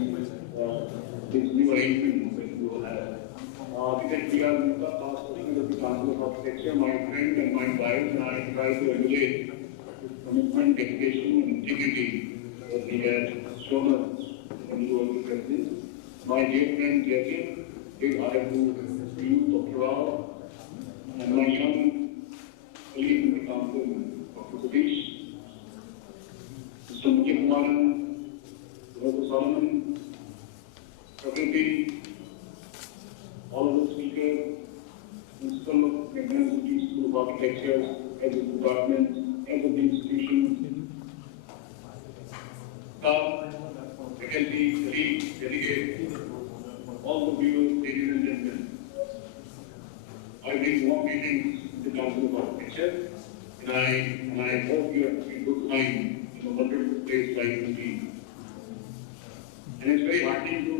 these new arrangements that we will have. Because we are in the past president of the Council of Architecture, my friend and my guide, and I try to emulate the commitment, dedication, and integrity that he has shown us when he was the president. My dear friend Jesse, big hi to you, Dr. Rao, and my young colleague in the Council, Dr. Satish, Mr. Mukhimaran, Professor Solomon, Prakriti, all of the speakers, Principal of Nepcon School of Architecture, as a department, as of the institution, staff, faculty, colleagues, delegates, all the viewers, ladies and gentlemen. I bring warm greetings to the Council of Architecture, and I hope you are in good time in a wonderful place like Uti. And it's very heartening to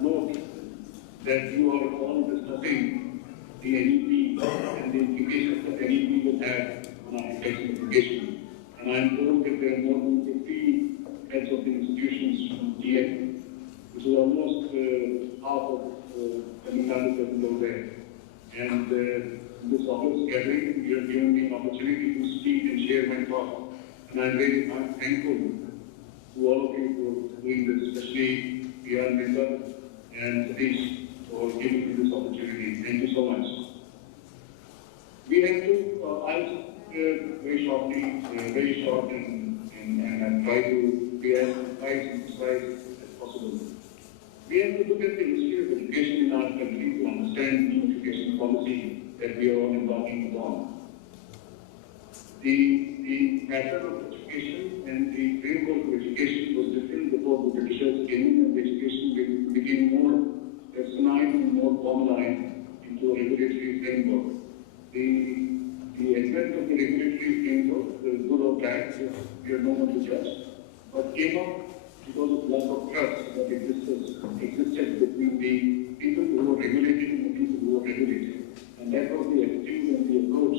note that you are all discussing the NEP and the implications that NEP will have on architecture education. And I am told that there are more than 50 heads of the institutions from TN, which is almost half of Tamil Nadu present over there. And in this August gathering, you have given me an opportunity to speak and share my thoughts. And I'm thankful to all of you for doing this, especially P.R. Mehta and Satish for giving me this opportunity. Thank you so much. We have to, I'll very shortly, very short, and try to be as precise as possible. We have to look at the history of education in our country to understand the education policy that we are all embarking upon. The pattern of education and the framework of education was different before the Britishers came in, and the education became more personalized and more formalized into a regulatory framework. The advent of the regulatory framework, good or bad, we are no one to judge, but came up because of lack of trust that existed between the people who were regulated and the people who were regulated. And that was the attitude and the approach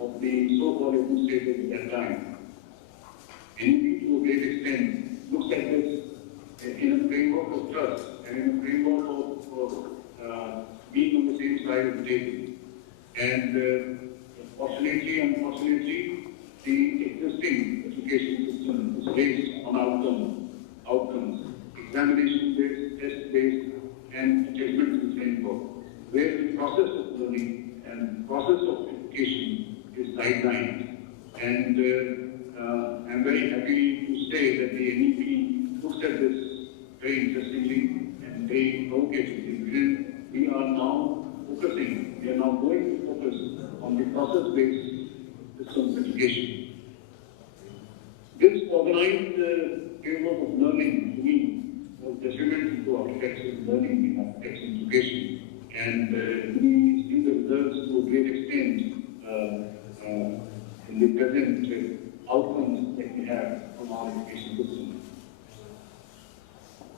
of the so-called administrators at that time. NEP, to a great extent, looks at this in a framework of trust and in a framework of being on the same side of the table. And fortunately, unfortunately, the existing education system is based on outcomes, examination-based, test-based, and judgment framework, where the process of learning and process of education is sidelined. And I'm very happy to say that the NEP looks at this very interestingly and very provocatively. We are now focusing, we are now going to focus on the process-based system of education. This organized framework of learning, to me, was detrimental to architecture learning in architecture education. And we see the results to a great extent in the present outcomes that we have from our education system.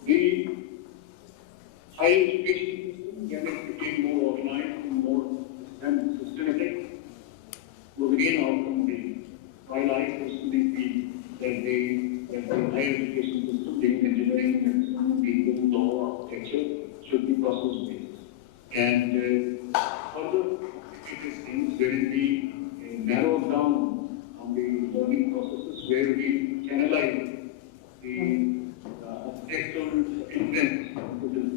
The higher education system, when it became more organized and more systematic, was again outcome-based. While I personally feel that the higher education system, being engineering, medicine, being law, architecture, should be process-based. And further complicated things wherein we narrow down on the learning processes, where we channelize the architectural intent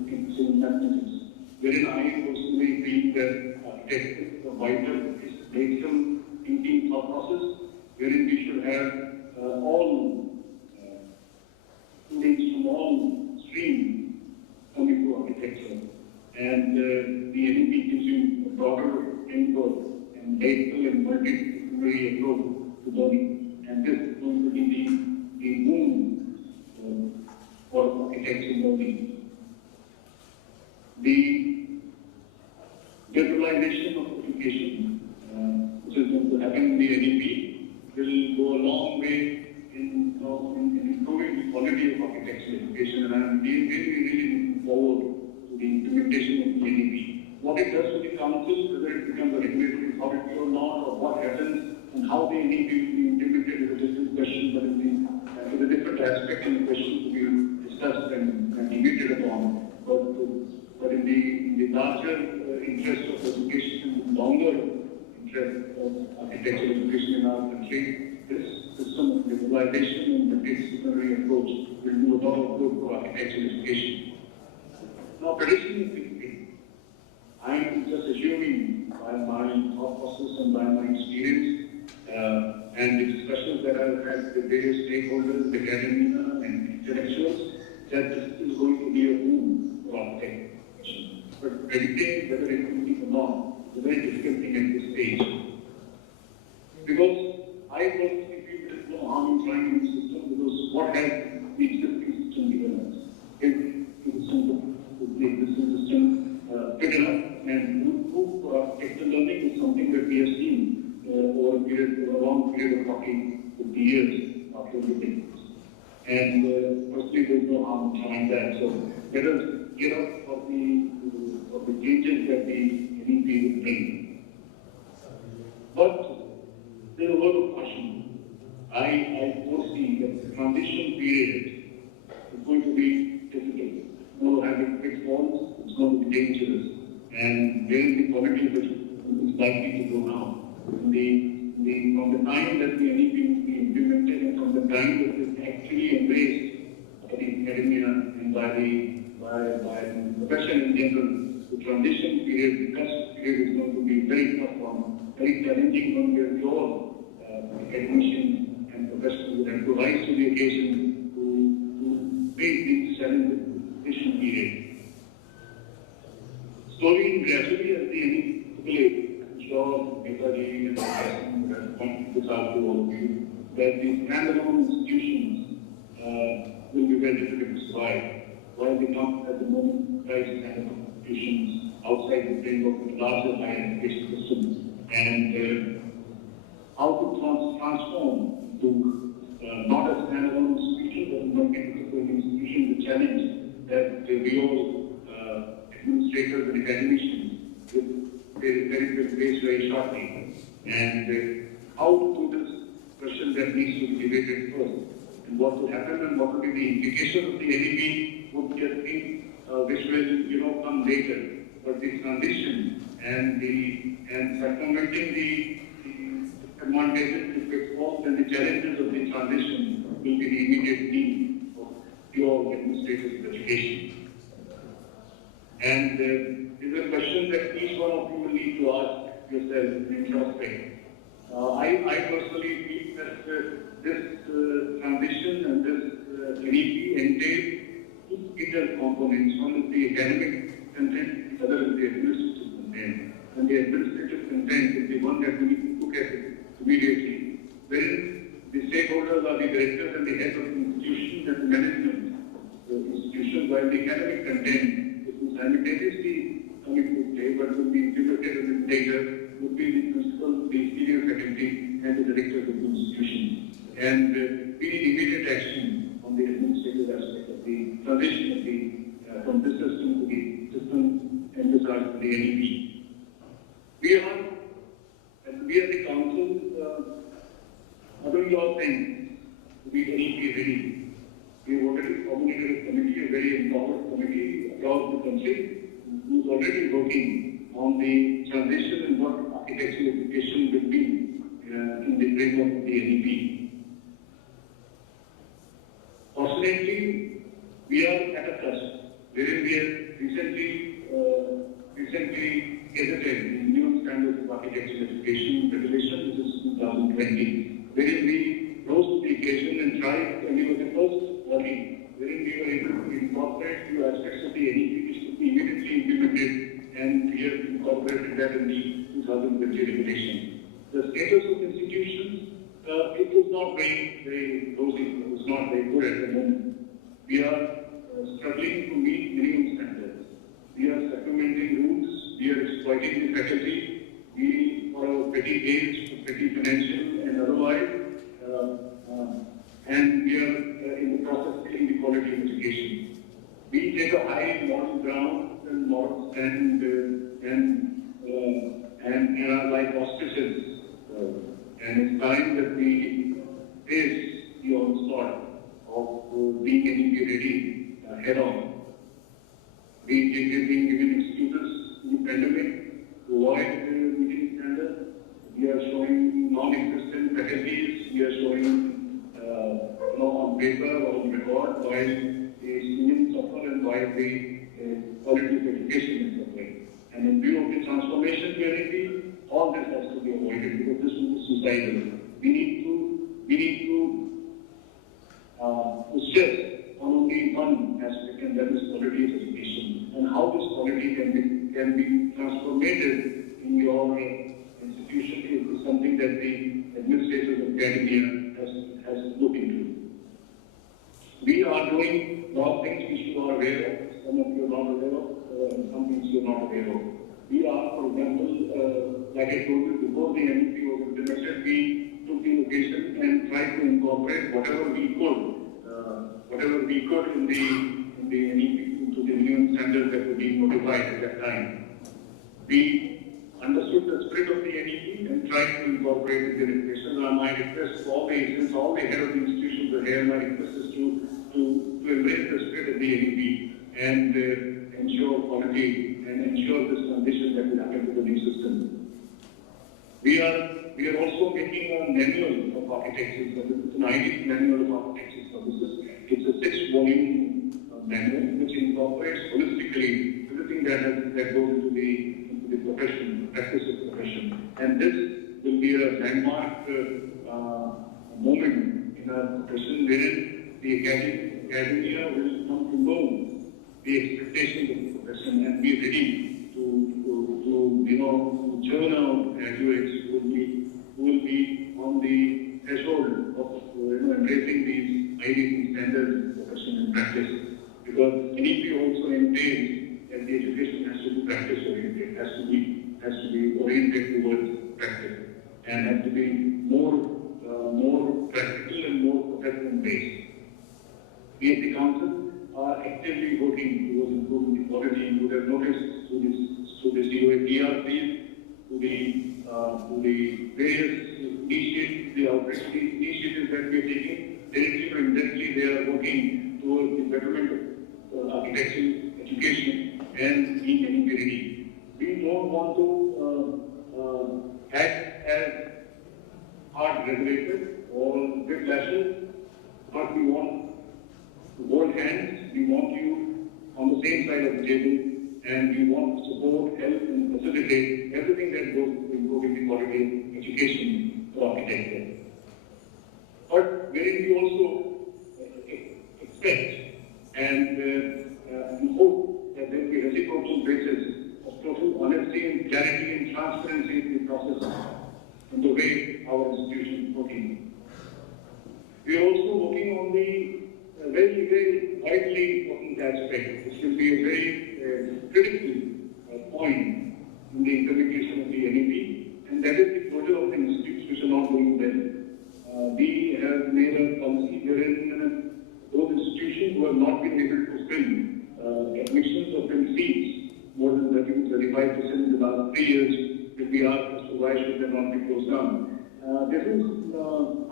into mathematics, wherein I personally feel that architecture is a vital, spatial thinking thought process, wherein we should have all students from all streams coming to architecture. And the NEP gives you a broader framework and ethical and multidisciplinary approach to learning. And this it does to the council, whether it becomes a regulatory authority or not, or what happens, and how they need to be implemented is a different question, but in the different aspect in the question to be discussed and debated upon. But in the larger interest of education and longer interest of architectural education in our country, this system of liberalization and multidisciplinary approach will do a lot of good for architectural education. Now, traditionally speaking, I am just assuming by my thought process and by my experience and the discussions that I've had with various stakeholders, the academia and intellectuals, that this is going to be a boom for architecture. But predicting whether it will be or not is a very difficult thing at this stage. Because I personally feel there is no harm in trying a new system, because what has the existing system given us? If the existing system fit enough and proof for architectural learning is something that we have seen over a long period of 40, 50 years after everything. And firstly, there is no harm in trying that. So let us get up of the changes that the NEP will bring. But there is a word of caution. I foresee that the transition period is going to be difficult. No having quick falls, it's going to be dangerous. And there is the quality which is likely to go now. From the time that the NEP will be implemented and from the time that it is actually embraced by the academia and by the profession in general, the transition period, the cusp period is going to be very tough one, very challenging one, where we all, academicians and professionals, will have to rise to the occasion to face these challenges in the transition period. Slowly and gradually, as the NEP, I'm sure Netaji and the president would have pointed this out to all of you, that the standalone institutions will be very difficult to survive, while they come at the moment price standalone institutions outside the framework of the larger higher education systems, and how to transform to not a standalone institution, but a multidisciplinary institution, the challenge that we all administrators and academicians will face very shortly. And how to do this question that needs to be debated first. And what will happen and what will be the implications of the NEP would just be which will come later. But the transition and circumventing the advantages, the pitfalls and the challenges of the transition will be the immediate need of pure administrators of education. And is a question that each one of you will need to ask yourself and introspect. I personally feel that this transition and this NEP entails two major components. One is the academic content, the other is the administrative content. And the administrative content is the one that we need to look at immediately, wherein the stakeholders are the directors and the heads of the institution and the management of the institution, while the academic content simultaneously coming to play, but will be implemented in data, would be the principal, the senior faculty, and the directors of the institution. And we need immediate action on the administrative aspect of the transition from this system to the system envisaged for the NEP. We as the council are doing all things to be NEP ready. We have already formulated a committee, a very empowered committee across the country, who is already working on the transition and what architectural education will be in the framework of the NEP. Fortunately, we are at a cusp, wherein we have recently gazetted the new standards of architectural education regulation, which is 2020, wherein we rose to the occasion and tried, and we were the first body wherein we were able to incorporate few aspects of the NEP which could be immediately implemented, and we have incorporated that in the 2020 regulation. The status of institutions, it was not very rosy, it was not very good at the moment. We are struggling to meet minimum standards. We are circumventing rules, we are exploiting the faculty, for our petty gains, petty financial and otherwise, and we are in the process of getting the quality of education. We take a high moral ground and moral stand and are like ostriches. And it's time that we face the onslaught of being NEP ready head on. We've been given excuses in the pandemic to avoid meeting standards. We are showing non-existent faculties. We are showing on paper or on record while the students suffer and while the quality of education is suffering. And in view of the transformation reality, all this has to be avoided because this is suicidal. We need to stress on only one aspect, and that is quality of education, and how this quality can be transformative in your institution is something that the administrators of academia has looked into. We are doing a lot of things which you are aware of. Some of you are not aware of, some things you are not aware of. We are, for example, like I told you before the NEP was implemented, we took the occasion and tried to incorporate whatever we could in the NEP into the minimum standards that were being notified at that time. We understood the spirit of the NEP and tried to incorporate it in the regulations. My request to all the agents, all the head of the institutions are here, my request is to embrace the spirit of the NEP and ensure quality and ensure this transition that will happen to the new system. We are also making a manual of architecture services. It's an ideal manual of architecture services. It's a 6-volume manual which incorporates holistically everything that goes into the profession, practice of the profession. And this will be a landmark moment in our profession wherein the academia will come to know the expectations of the profession and be ready to churn out graduates who will be on the threshold of embracing these ideas and standards in profession and practice. Because NEP also entails that the education has to be practice oriented, has to be oriented towards practice, and has to be more practical and more professional based. We at the council are actively working towards improving the quality. You would have noticed through the COA PRCs, to the various initiatives, the outreach initiatives that we are taking, directly or indirectly they are working towards the betterment of architecture, education, and being NEP ready. We don't want to act as hard regulators or whiplashes, but we want to hold hands. We want you on the same side of the table, and we want to support, help, and facilitate everything that goes to improving the quality of education for architecture. But wherein we also expect and hope that there will be reciprocal basis of total honesty and clarity and transparency in the process and the way our institution is working. We are also working on the very, very widely important aspect. This will be a very critical point in the implementation of the NEP, and that is the closure of the institutes which are not doing well. We have made a policy wherein those institutions who have not been able to fill admissions or fill seats more than 30-35% in the last 3 years will be asked as to why should they not be closed down. This is,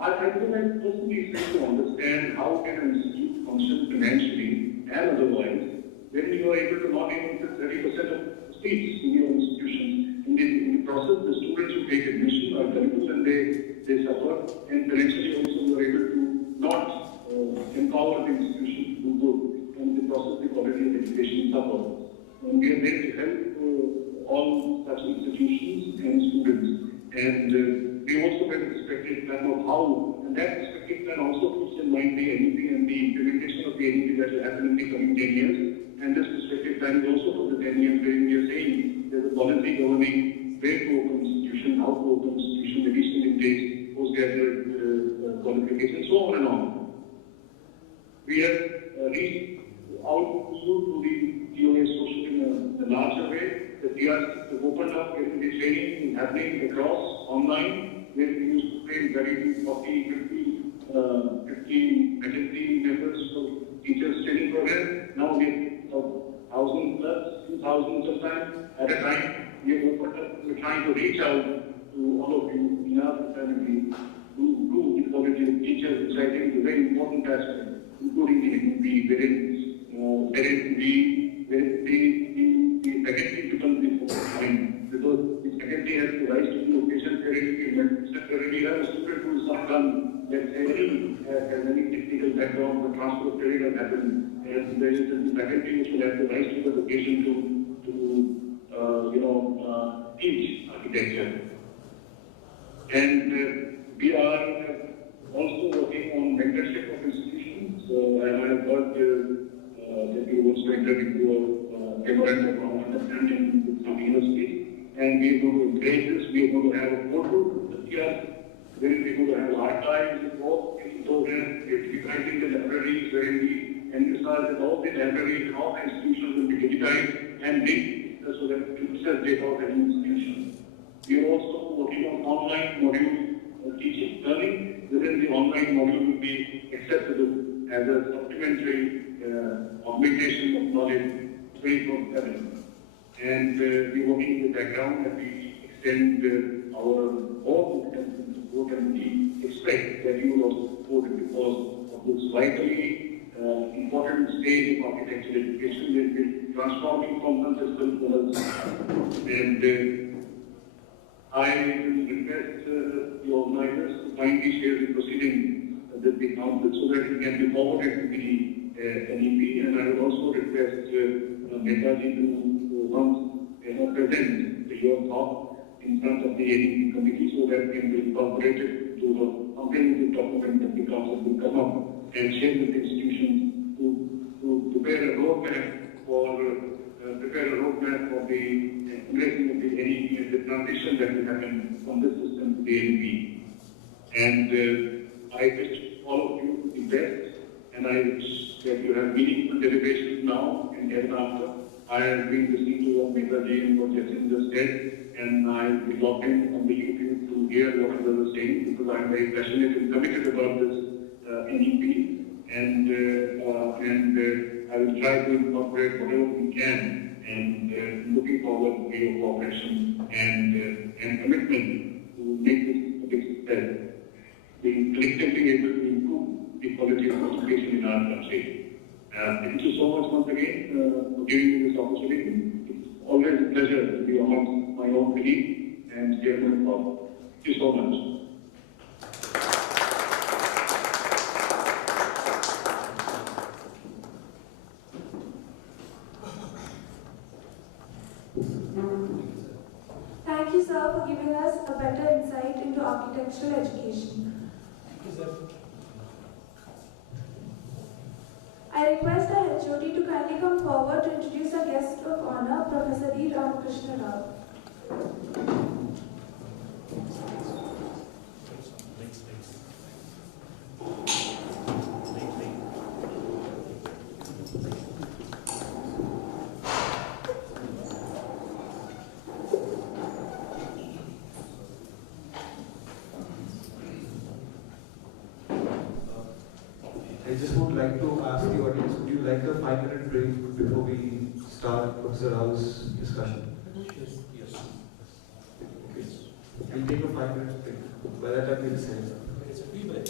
I personally try to understand how can an institute function financially and otherwise when you are able to not even fill 30% of seats in your institution. In the process, the students who take admission are critical and they suffer, and financially also you are able to not empower the institution to do good, and in the process the quality of education suffers. And we are there to help all such institutions and students. And we also have a perspective plan of how, and that perspective plan also keeps in mind the NEP and the implementation of the NEP that will happen in the coming 10 years. And this perspective plan is also for the 10 years where we are saying there's a policy governing where to open institution, how to open institution, additional intake, postgraduate qualifications, so on and on. We have reached out to the TOA social in a larger way. The TRC have opened up, getting the training happening across online, where we used to train 30, 40, 50 faculty members of teachers training program. Now we have 1,000 2,000 plus, 2,000 sometimes at a time. We're trying to reach out to all of you in our fraternity to improve the quality of teachers, which I think is a very important aspect, including the NUP, wherein the faculty becomes the focus point, because the faculty has to rise to the occasion where we have a student who is not done, let's say, any technical background, the transfer of credit has happened, and there is the faculty which will have to rise to the occasion to teach architecture. And we are also working on mentorship of institutions. And I have heard that you also entered into a memorandum of understanding with some universities. And we are going to embrace this. We are going to have a portal here, where we are going to have archives and all in programs. We are digitizing the libraries, where we emphasize that all the libraries and all the institutions will be digitized and linked so that it will data of any institution. We are also working on online modules of teaching, learning. Within the online module will be accessible as a supplementary augmentation of knowledge 24/7. And we are working in the background that we extend our all competence support, and we expect that you will also support it because of this vitally important stage of architectural education. That is transforming from one system to another. And I will request the organizers to kindly share the proceedings that we council so that it can be forwarded to the NEP. And I will also request Netaji to once present your thought in front of the NEP committee so that it can be incorporated to a comprehensive document that the council will come up and share with the institutions to prepare a roadmap for the embracing of the NEP and the transition that will happen from this system to the NEP. And I wish all of you the best, and I wish that you have meaningful deliberations now and thereafter. I have been listening to what Mehtaji and what Jatin just said, and I will be logged in on the YouTube to hear what others are saying, because I am very passionate and committed about this NEP, and I will try to incorporate whatever we can, and looking forward to your cooperation and commitment to make this a big success. Being collectively able to improve the quality of education in our country. Thank you so much once again for giving me this opportunity. It's always a pleasure to be amongst my own colleagues and chairman of all. Thank you so much. Thank you, sir, for giving us a better insight into architectural education. I request our HOD to kindly come forward to introduce our guest of honor, Professor D. Ramakrishna Rao. I just would like to ask the audience, would you like a 5-minute break before we start Professor Rao's discussion? Yes. Okay. We'll take a 5-minute break. By that time we'll say. It's a free break.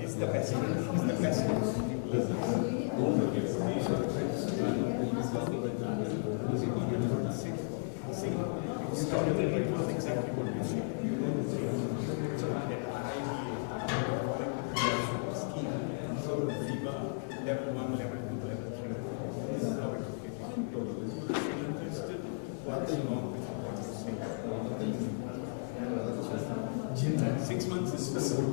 It's the best. It's the best. Level 1, level 2, level 3. This is how it is. 6 months is specific.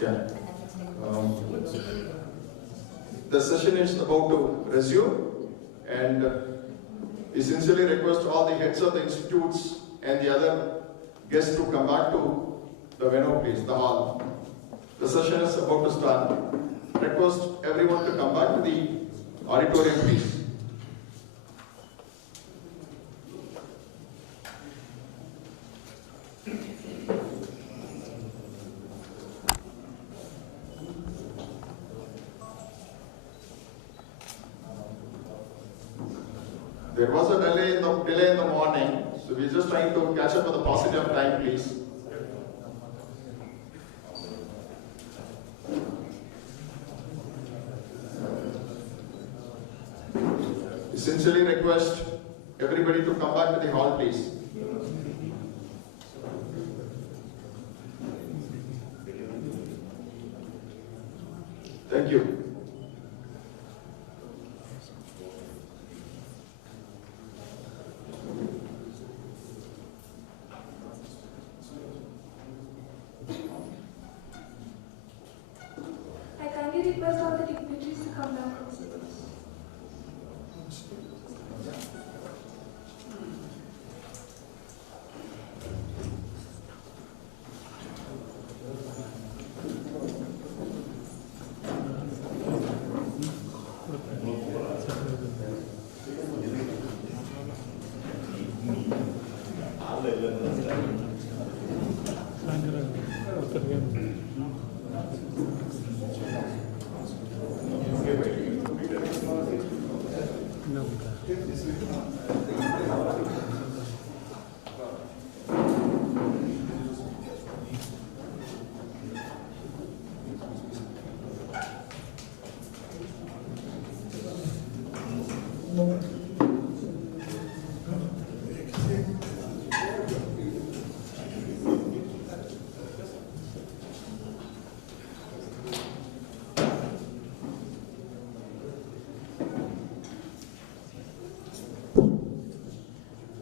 Yeah. The session is about to resume, and we sincerely request all the heads of the institutes and the other guests to come back to the venue, please, the hall. The session is about to start. Request everyone to come back to the auditorium, please. There was a delay in the morning, so we're just trying to catch up with the passage of time, please. We sincerely request everybody to come back to the hall, please. Thank you. I kindly request all the dignitaries to come back and sit.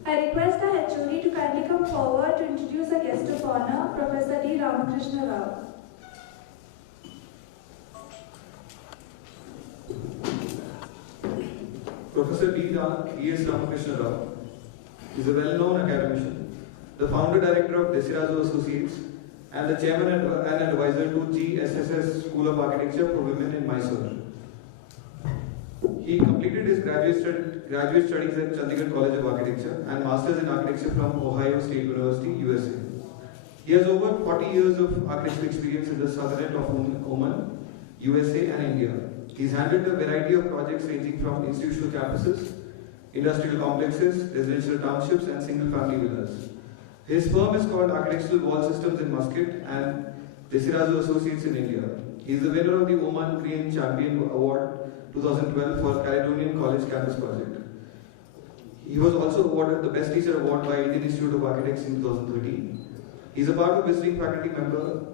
I request the HOD to kindly come forward to introduce the guest of honor, Professor D. Ramakrishna Rao. Professor D.S. Ramakrishna Rao is a well-known academician, the founder director of Desirazo Associates, and the chairman and advisor to GSSS School of Architecture for Women in Mysore. He completed his graduate studies at Chandigarh College of Architecture and Masters in Architecture from Ohio State University, USA. He has over 40 years of architectural experience in the Sultanate of Oman, USA and India. He's handled a variety of projects ranging from institutional campuses, industrial complexes, residential townships and single-family villas. His firm is called Architectural Wall Systems in Muscat and Desirazo Associates in India. He is the winner of the Oman Green Champion Award 2012 for Caledonian College Campus Project. He was also awarded the Best Teacher Award by Indian Institute of Architects in 2013. He is a part of visiting faculty member.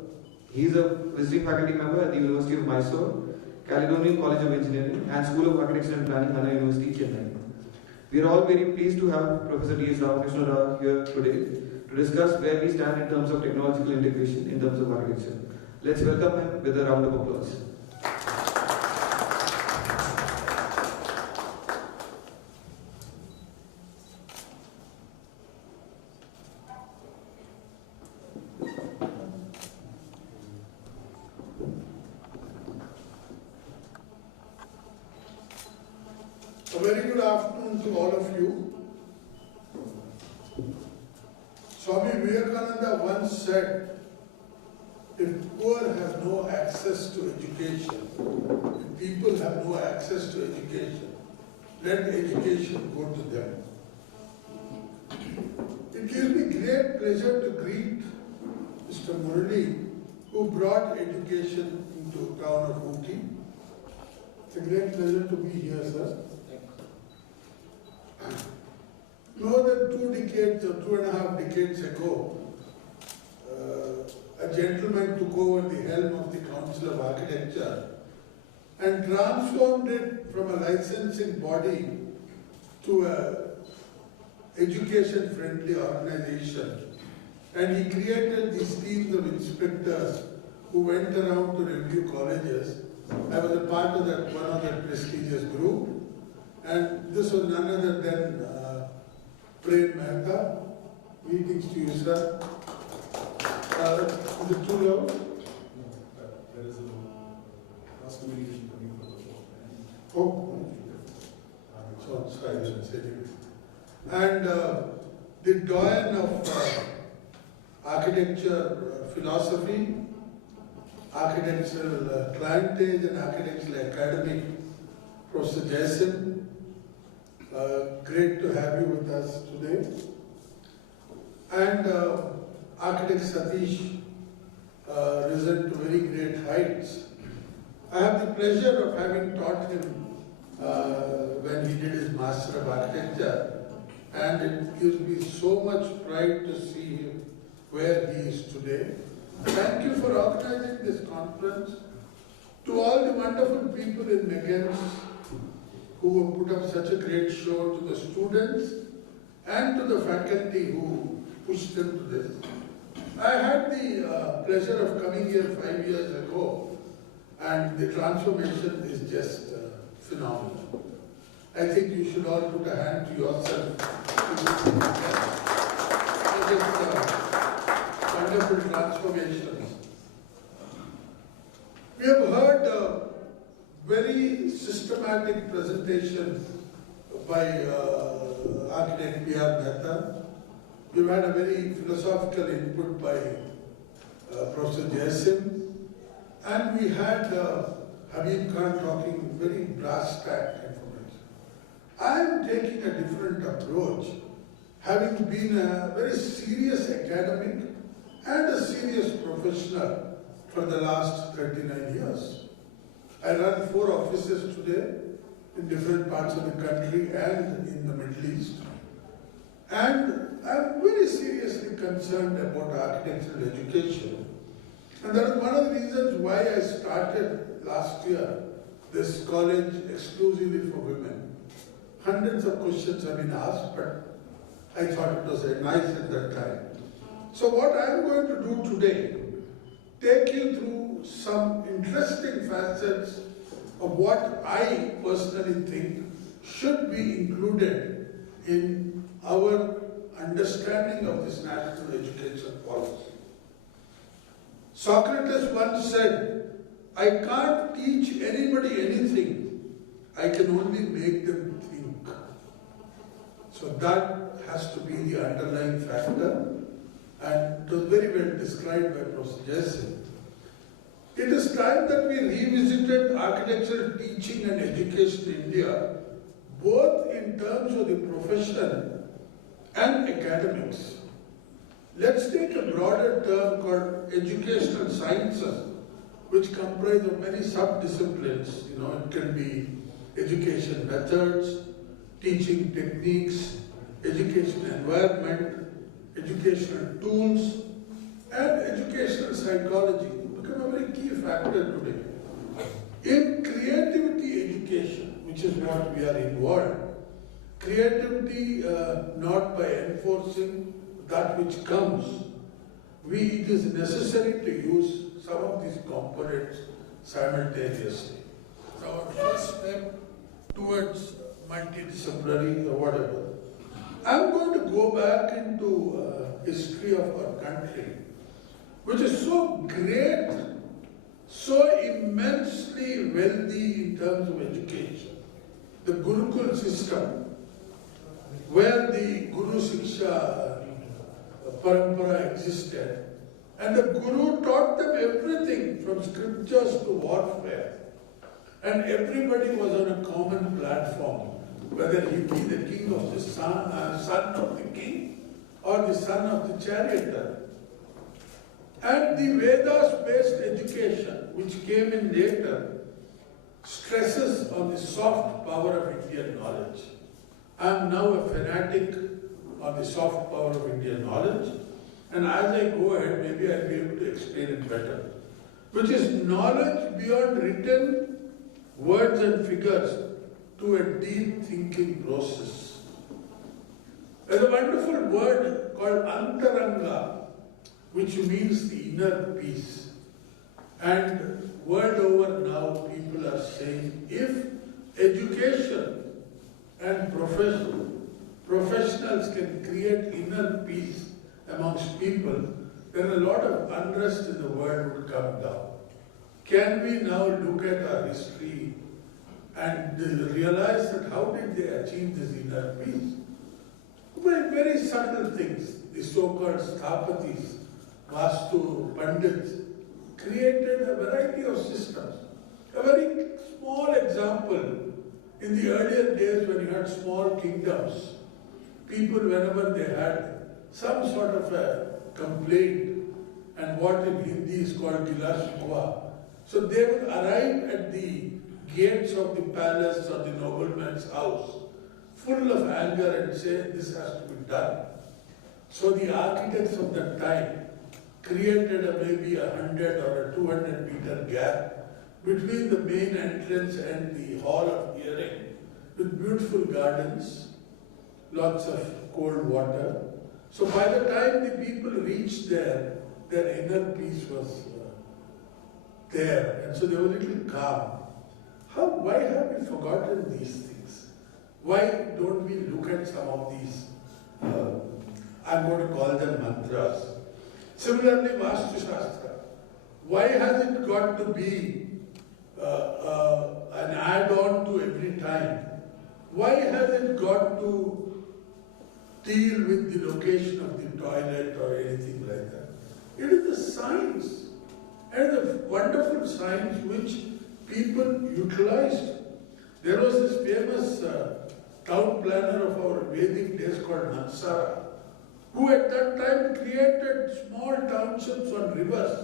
He is a visiting faculty member at the University of Mysore, Caledonian College of Engineering, and School of Architecture and Planning, Anna University, Chennai. We are all very pleased to have Professor D.S. Ramakrishna Rao here today to discuss where we stand in terms of technological integration in terms of architecture. Let's welcome him with a round of applause. A very good afternoon to all of you. Swami Vivekananda once said, if poor have no access to education, if people have no access to education, let education go to them. It gives me great pleasure to greet Mr. Murali, who brought education into town of Ooty. It's a great pleasure to be here, sir. More than 2 decades or 2.5 decades ago, a gentleman took over the helm of the Council of Architecture and transformed it from a licensing body to a education-friendly organization. And he created these teams of inspectors who went around to review colleges. I was a part of that, one of that prestigious group. And this was none other than Prem Mehta. Greetings to you, sir. Is it too loud? There is a cross communication coming from the board. Oh, so sorry, I should say it. And the doyen of architecture philosophy, architectural clientage and architectural academy, Professor Jason. Great to have you with us today. And architect Satish, risen to very great heights. I have the pleasure of having taught him when he did his Master of Architecture, and it gives me so much pride to see him where he is today. Thank you for organizing this conference. To all the wonderful people in Meggins who have put up such a great show, to the students and to the faculty who pushed them to this. I had the pleasure of coming here 5 years ago, and the transformation is just phenomenal. I think you should all put a hand to yourself to this wonderful transformations. We have heard very systematic presentation by architect P.R. Mehta. We've had a very philosophical input by Professor Jason. And we had Habib Khan talking very brass tack information. I am taking a different approach, having been a very serious academic and a serious professional for the last 39 years. I run 4 offices today in different parts of the country and in the Middle East. And I'm very seriously concerned about architectural education. And that is one of the reasons why I started last year this college exclusively for women. Hundreds of questions have been asked, but I thought it was nice at that time. So what I'm going to do today, take you through some interesting facets of what I personally think should be included in our understanding of this national education policy. Socrates once said, I can't teach anybody anything, I can only make them think. So that has to be the underlying factor, and it was very well described by Professor Jason. It is time that we revisited architectural teaching and education in India, both in terms of the profession and academics. Let's take a broader term called educational sciences, which comprise of many sub-disciplines. It can be education methods, teaching techniques, education environment, educational tools, and educational psychology become a very key factor today. In creativity education, which is what we are involved, creativity not by enforcing that which comes, it is necessary to use some of these components simultaneously. Our first step towards multidisciplinary or whatever. I'm going to go back into history of our country, which is so great, so immensely wealthy in terms of education. The Gurukul system, where the Guru Siksha Parampara existed, and the Guru taught them everything from scriptures to warfare. And everybody was on a common platform, whether he be the king of the son of the king or the son of the charioteer. And the Vedas-based education, which came in later, stresses on the soft power of Indian knowledge. I am now a fanatic on the soft power of Indian knowledge, and as I go ahead, maybe I'll be able to explain it better, which is knowledge beyond written words and figures to a deep thinking process. There's a wonderful word called antaranga, which means the inner peace. And world over now, people are saying, if education and professionals can create inner peace amongst people, then a lot of unrest in the world would come down. Can we now look at our history and realize that how did they achieve this inner peace? By very subtle things. The so-called sthapatis, vastu, pandits, created a variety of systems. A very small example, in the earlier days when you had small kingdoms, people whenever they had some sort of a complaint, and what in Hindi is called gila shikwa, so they would arrive at the gates of the palace or the nobleman's house, full of anger and say, this has to be done. So the architects of that time created maybe 100 or a 200 meter gap between the main entrance and the hall of hearing, with beautiful gardens, lots of cold water. So by the time the people reached there, their inner peace was there, and so they were a little calm. Why have we forgotten these things? Why don't we look at some of these, I'm going to call them mantras. Similarly, Vastu Shastra. Why has it got to be an add-on to every time? Why has it got to deal with the location of the toilet or anything like that? It is the science, and the wonderful science which people utilized. There was this famous town planner of our Vedic days called Nansara, who at that time created small townships on rivers,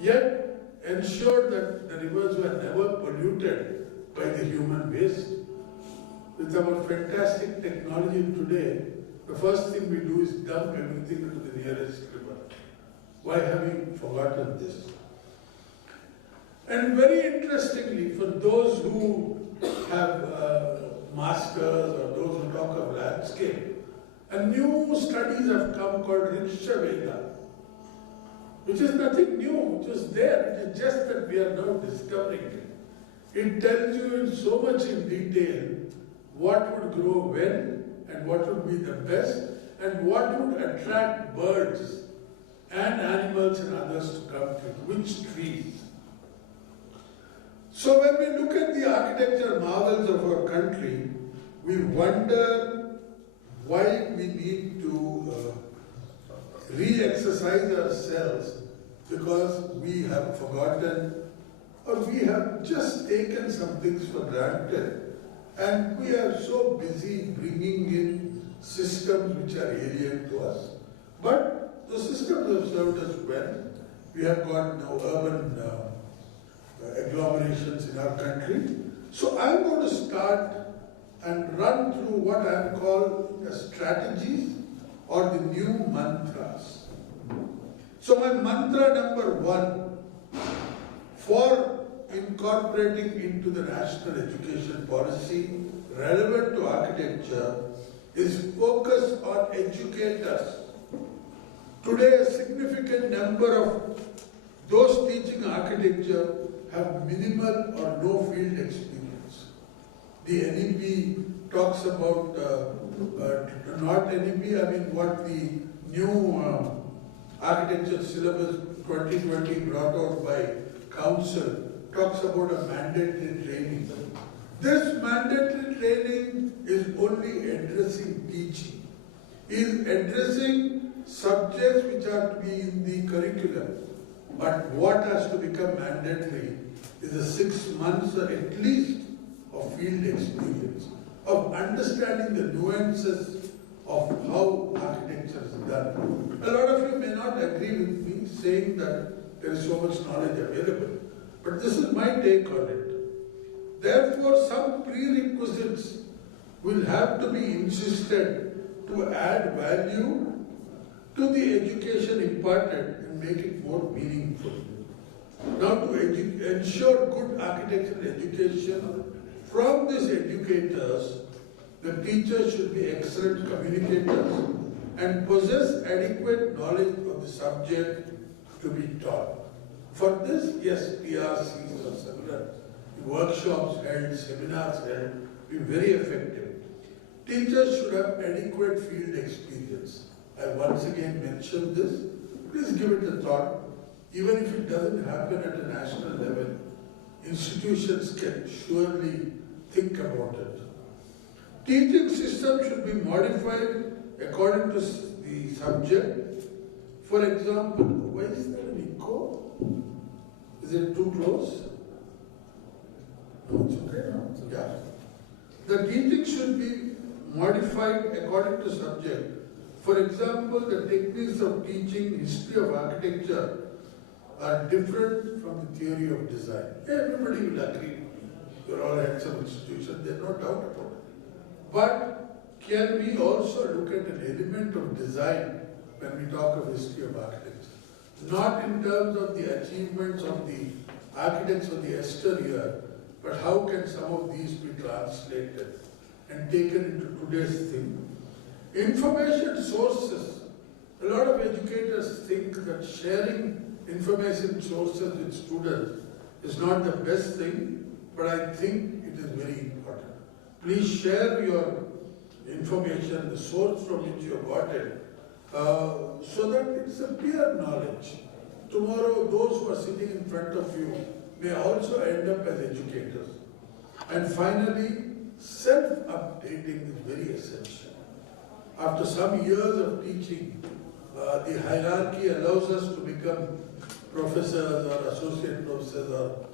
yet ensured that the rivers were never polluted by the human waste. With our fantastic technology today, the first thing we do is dump everything into the nearest river. Why have we forgotten this? And very interestingly, for those who have masters or those who talk of landscape, a new studies have come called Riksha Veda, which is nothing new, it is there, it is just that we are now discovering it. It tells you in so much in detail what would grow when and what would be the best and what would attract birds and animals and others to come to it, which trees. So when we look at the architectural marvels of our country, we wonder why we need to re-exercise ourselves, because we have forgotten or we have just taken some things for granted, and we are so busy bringing in systems which are alien to us. But the systems have served us well. We have got now urban agglomerations in our country. So I'm going to start and run through what I'm calling the strategies or the new mantras. So my mantra number 1 for incorporating into the national education policy relevant to architecture is focus on educators Today, a significant number of those teaching architecture have minimal or no field experience. The NEP talks about, not NEP, I mean what the new architecture syllabus 2020 brought out by Council talks about a mandatory training. This mandatory training is only addressing teaching, is addressing subjects which are to be in the curriculum. But what has to become mandatory is a 6 months or at least of field experience, of understanding the nuances of how architecture is done. A lot of you may not agree with me saying that there is so much knowledge available, but this is my take on it. Therefore, some prerequisites will have to be insisted to add value to the education imparted and make it more meaningful. Now, to ensure good architectural education from these educators, the teachers should be excellent communicators and possess adequate knowledge of the subject to be taught. For this, yes, PRCs or similar workshops held, seminars held, be very effective. Teachers should have adequate field experience. I once again mentioned this. Please give it a thought. Even if it doesn't happen at a national level, institutions can surely think about it. Teaching system should be modified according to the subject. For example, why is there an echo? Is it too close? No, it's okay now. Yeah. The teaching should be modified according to subject. For example, the techniques of teaching history of architecture are different from the theory of design. Everybody will agree with me. You're all heads of institutions, there's no doubt about it. But can we also look at an element of design when we talk of history of architecture? Not in terms of the achievements of the architects of the exterior, but how can some of these be translated and taken into today's thing? Information sources. A lot of educators think that sharing information sources with students is not the best thing, but I think it is very important. Please share your information, the source from which you got it, so that it's a peer knowledge. Tomorrow, those who are sitting in front of you may also end up as educators. And finally, self-updating is very essential. After some years of teaching, the hierarchy allows us to become professors or associate professors or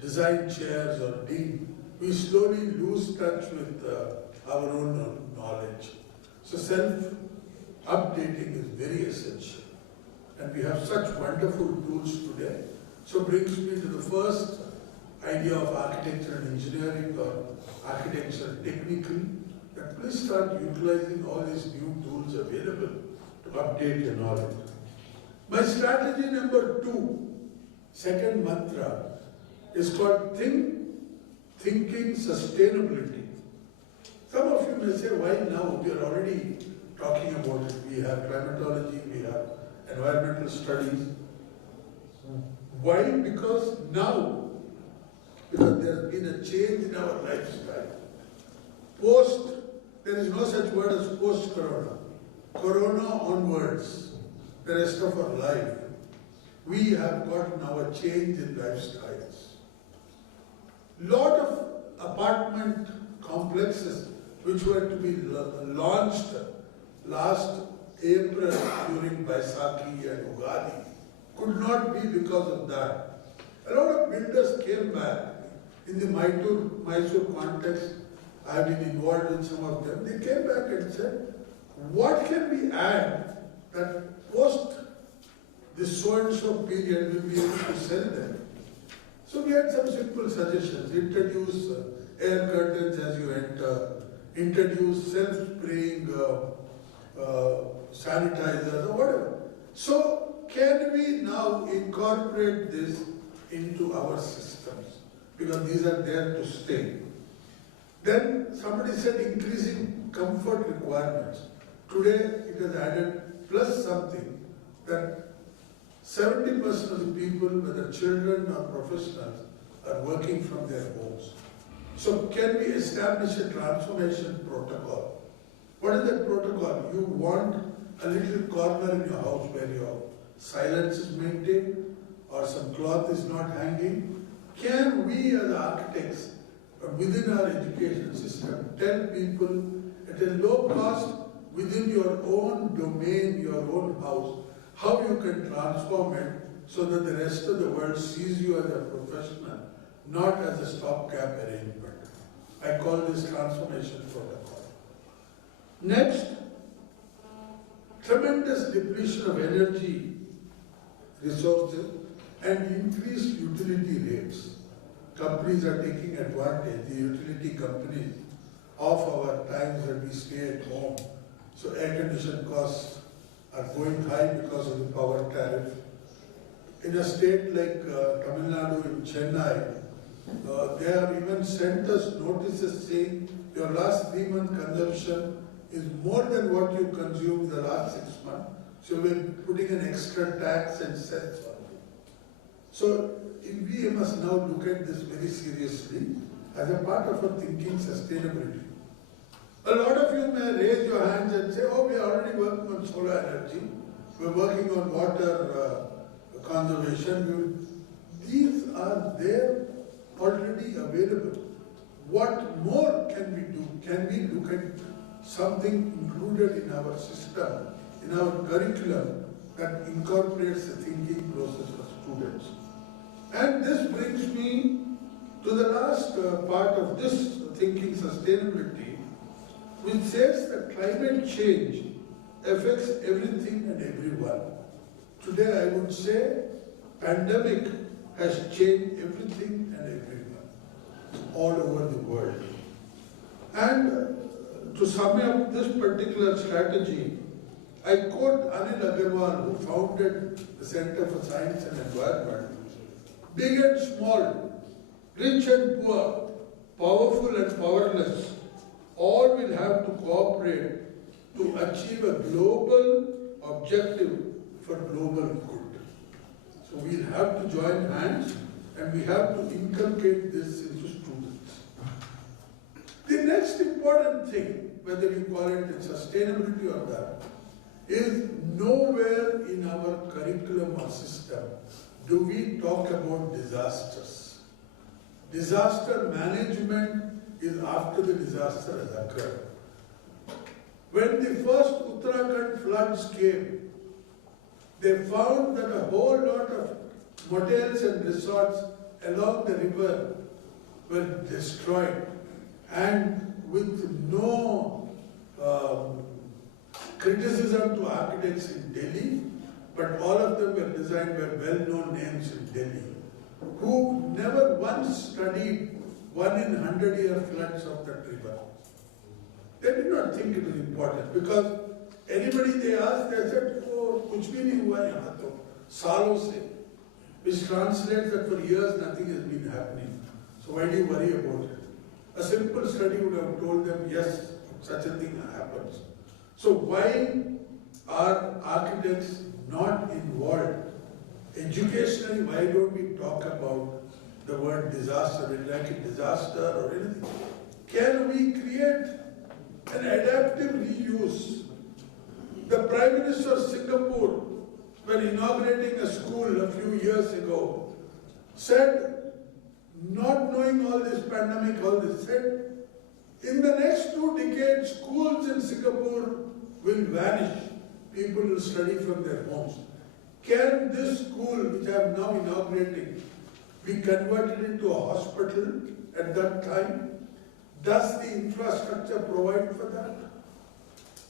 design chairs or dean. We slowly lose touch with our own knowledge. So self-updating is very essential. And we have such wonderful tools today. So brings me to the first idea of architecture and engineering or architecture technically, that please start utilizing all these new tools available to update your knowledge. My strategy number 2, second mantra, is called thinking sustainability. Some of you may say, why now? We are already talking about it. We have climatology, we have environmental studies. Why? Because now, because there has been a change in our lifestyle. There is no such word as post-corona. Corona onwards, the rest of our life, we have got now a change in lifestyles. Lot of apartment complexes which were to be launched last April during Baisakhi and Ugadi could not be because of that. A lot of builders came back. In the Mysore context, I have been involved with some of them. They came back and said, what can we add that post this so-and-so period will be able to sell them? So we had some simple suggestions. Introduce air curtains as you enter, introduce self-spraying sanitizers or whatever. So can we now incorporate this into our systems? Because these are there to stay. Then somebody said increasing comfort requirements. Today it has added plus something that 70% of the people, whether children or professionals, are working from their homes. So can we establish a transformation protocol? What is that protocol? You want a little corner in your house where your silence is maintained or some cloth is not hanging. Can we as architects within our education system tell people at a low cost within your own domain, your own house, how you can transform it so that the rest of the world sees you as a professional, not as a stopgap arrangement. I call this transformation protocol. Next, tremendous depletion of energy resources and increased utility rates. Companies are taking advantage, the utility companies, of our times that we stay at home. So air condition costs are going high because of the power tariff. In a state like Tamil Nadu in Chennai, they have even sent us notices saying your last 3-month consumption is more than what you consumed the last 6 months. So we're putting an extra tax and cess on you. So we must now look at this very seriously as a part of our thinking sustainability. A lot of you may raise your hands and say, oh, we are already working on solar energy. We're working on water conservation. These are there already available. What more can we do? Can we look at something included in our system, in our curriculum that incorporates the thinking process for students? And this brings me to the last part of this thinking sustainability, which says that climate change affects everything and everyone. Today I would say pandemic has changed everything and everyone all over the world. And to sum up this particular strategy, I quote Anil Agarwal, who founded the Center for Science and Environment. Big and small, rich and poor, powerful and powerless, all will have to cooperate to achieve a global objective for global good. So we'll have to join hands and we have to inculcate this into students. The next important thing, whether you call it sustainability or that, is nowhere in our curriculum or system do we talk about disasters. Disaster management is after the disaster has occurred. When the first Uttarakhand floods came, they found that a whole lot of motels and resorts along the river were destroyed, and with no criticism to architects in Delhi, but all of them were designed by well-known names in Delhi, who never once studied 1 in 100-year floods of that river. They did not think it was important because anybody they asked, they said, oh, kuch bhi nahi hua yahan to, saalon se, which translates that for years nothing has been happening. So why do you worry about it? A simple study would have told them, yes, such a thing happens. So why are architects not involved? Educationally, why don't we talk about the word disaster, like a disaster or anything? Can we create an adaptive reuse? The Prime Minister of Singapore, when inaugurating a school a few years ago, said, not knowing all this pandemic, all this, said, in the next 2 decades, schools in Singapore will vanish. People will study from their homes. Can this school, which I am now inaugurating, be converted into a hospital at that time? Does the infrastructure provide for that?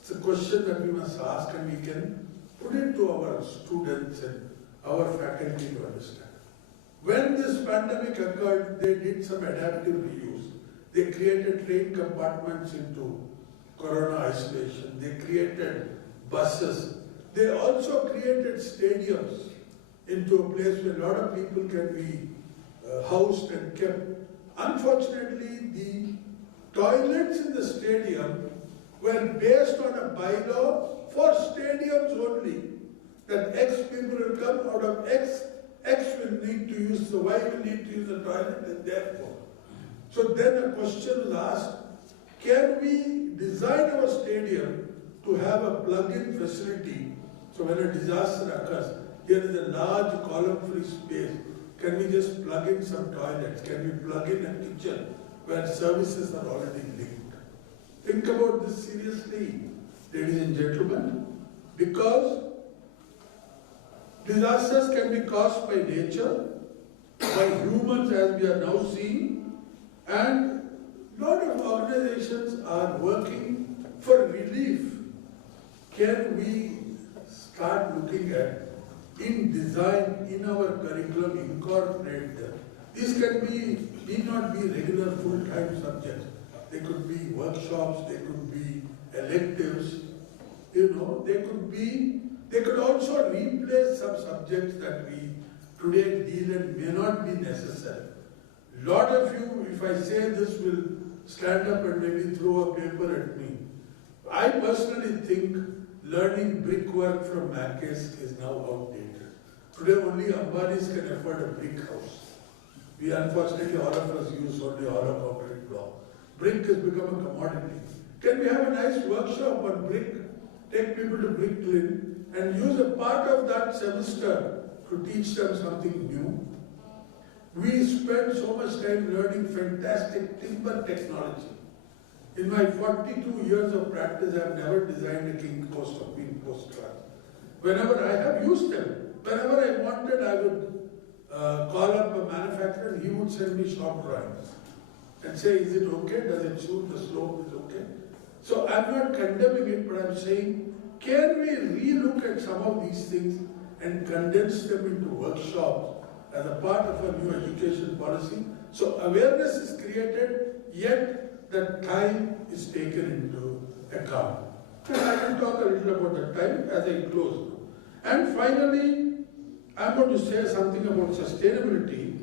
It's a question that we must ask, and we can put it to our students and our faculty to understand. When this pandemic occurred, they did some adaptive reuse. They created train compartments into corona isolation. They created buses. They also created stadiums into a place where a lot of people can be housed and kept. Unfortunately, the toilets in the stadium were based on a bylaw for stadiums only. that X people will come out of X, X will need to use the Y will need to use the toilet, and therefore. So then a question was asked, can we design our stadium to have a plug-in facility? So when a disaster occurs, here is a large column-free space. Can we just plug in some toilets? Can we plug in a kitchen where services are already linked? Think about this seriously, ladies and gentlemen, because disasters can be caused by nature, by humans as we are now seeing, and a lot of organizations are working for relief. Can we start looking at, in design, in our curriculum, incorporate them? These need not be regular full-time subjects. They could be workshops, they could be electives, they could also replace some subjects that we today deal and may not be necessary. Lot of you, if I say this, will stand up and maybe throw a paper at me. I personally think learning brickwork from Mackay's is now outdated. Today only Ambanis can afford a brick house. We unfortunately, all of us use only hollow concrete block. Brick has become a commodity. Can we have a nice workshop on brick? Take people to brick clean and use a part of that semester to teach them something new. We spend so much time learning fantastic timber technology. In my 42 years of practice, I have never designed a king post or queen post truss. Whenever I have used them, whenever I wanted, I would call up a manufacturer and he would send me shop drawings and say, is it okay? Does it suit? The slope is okay? So I'm not condemning it, but I'm saying, can we relook at some of these things and condense them into workshops as a part of a new education policy? So awareness is created, yet the time is taken into account. And I will talk a little about the time as I close now. And finally, I'm going to say something about sustainability,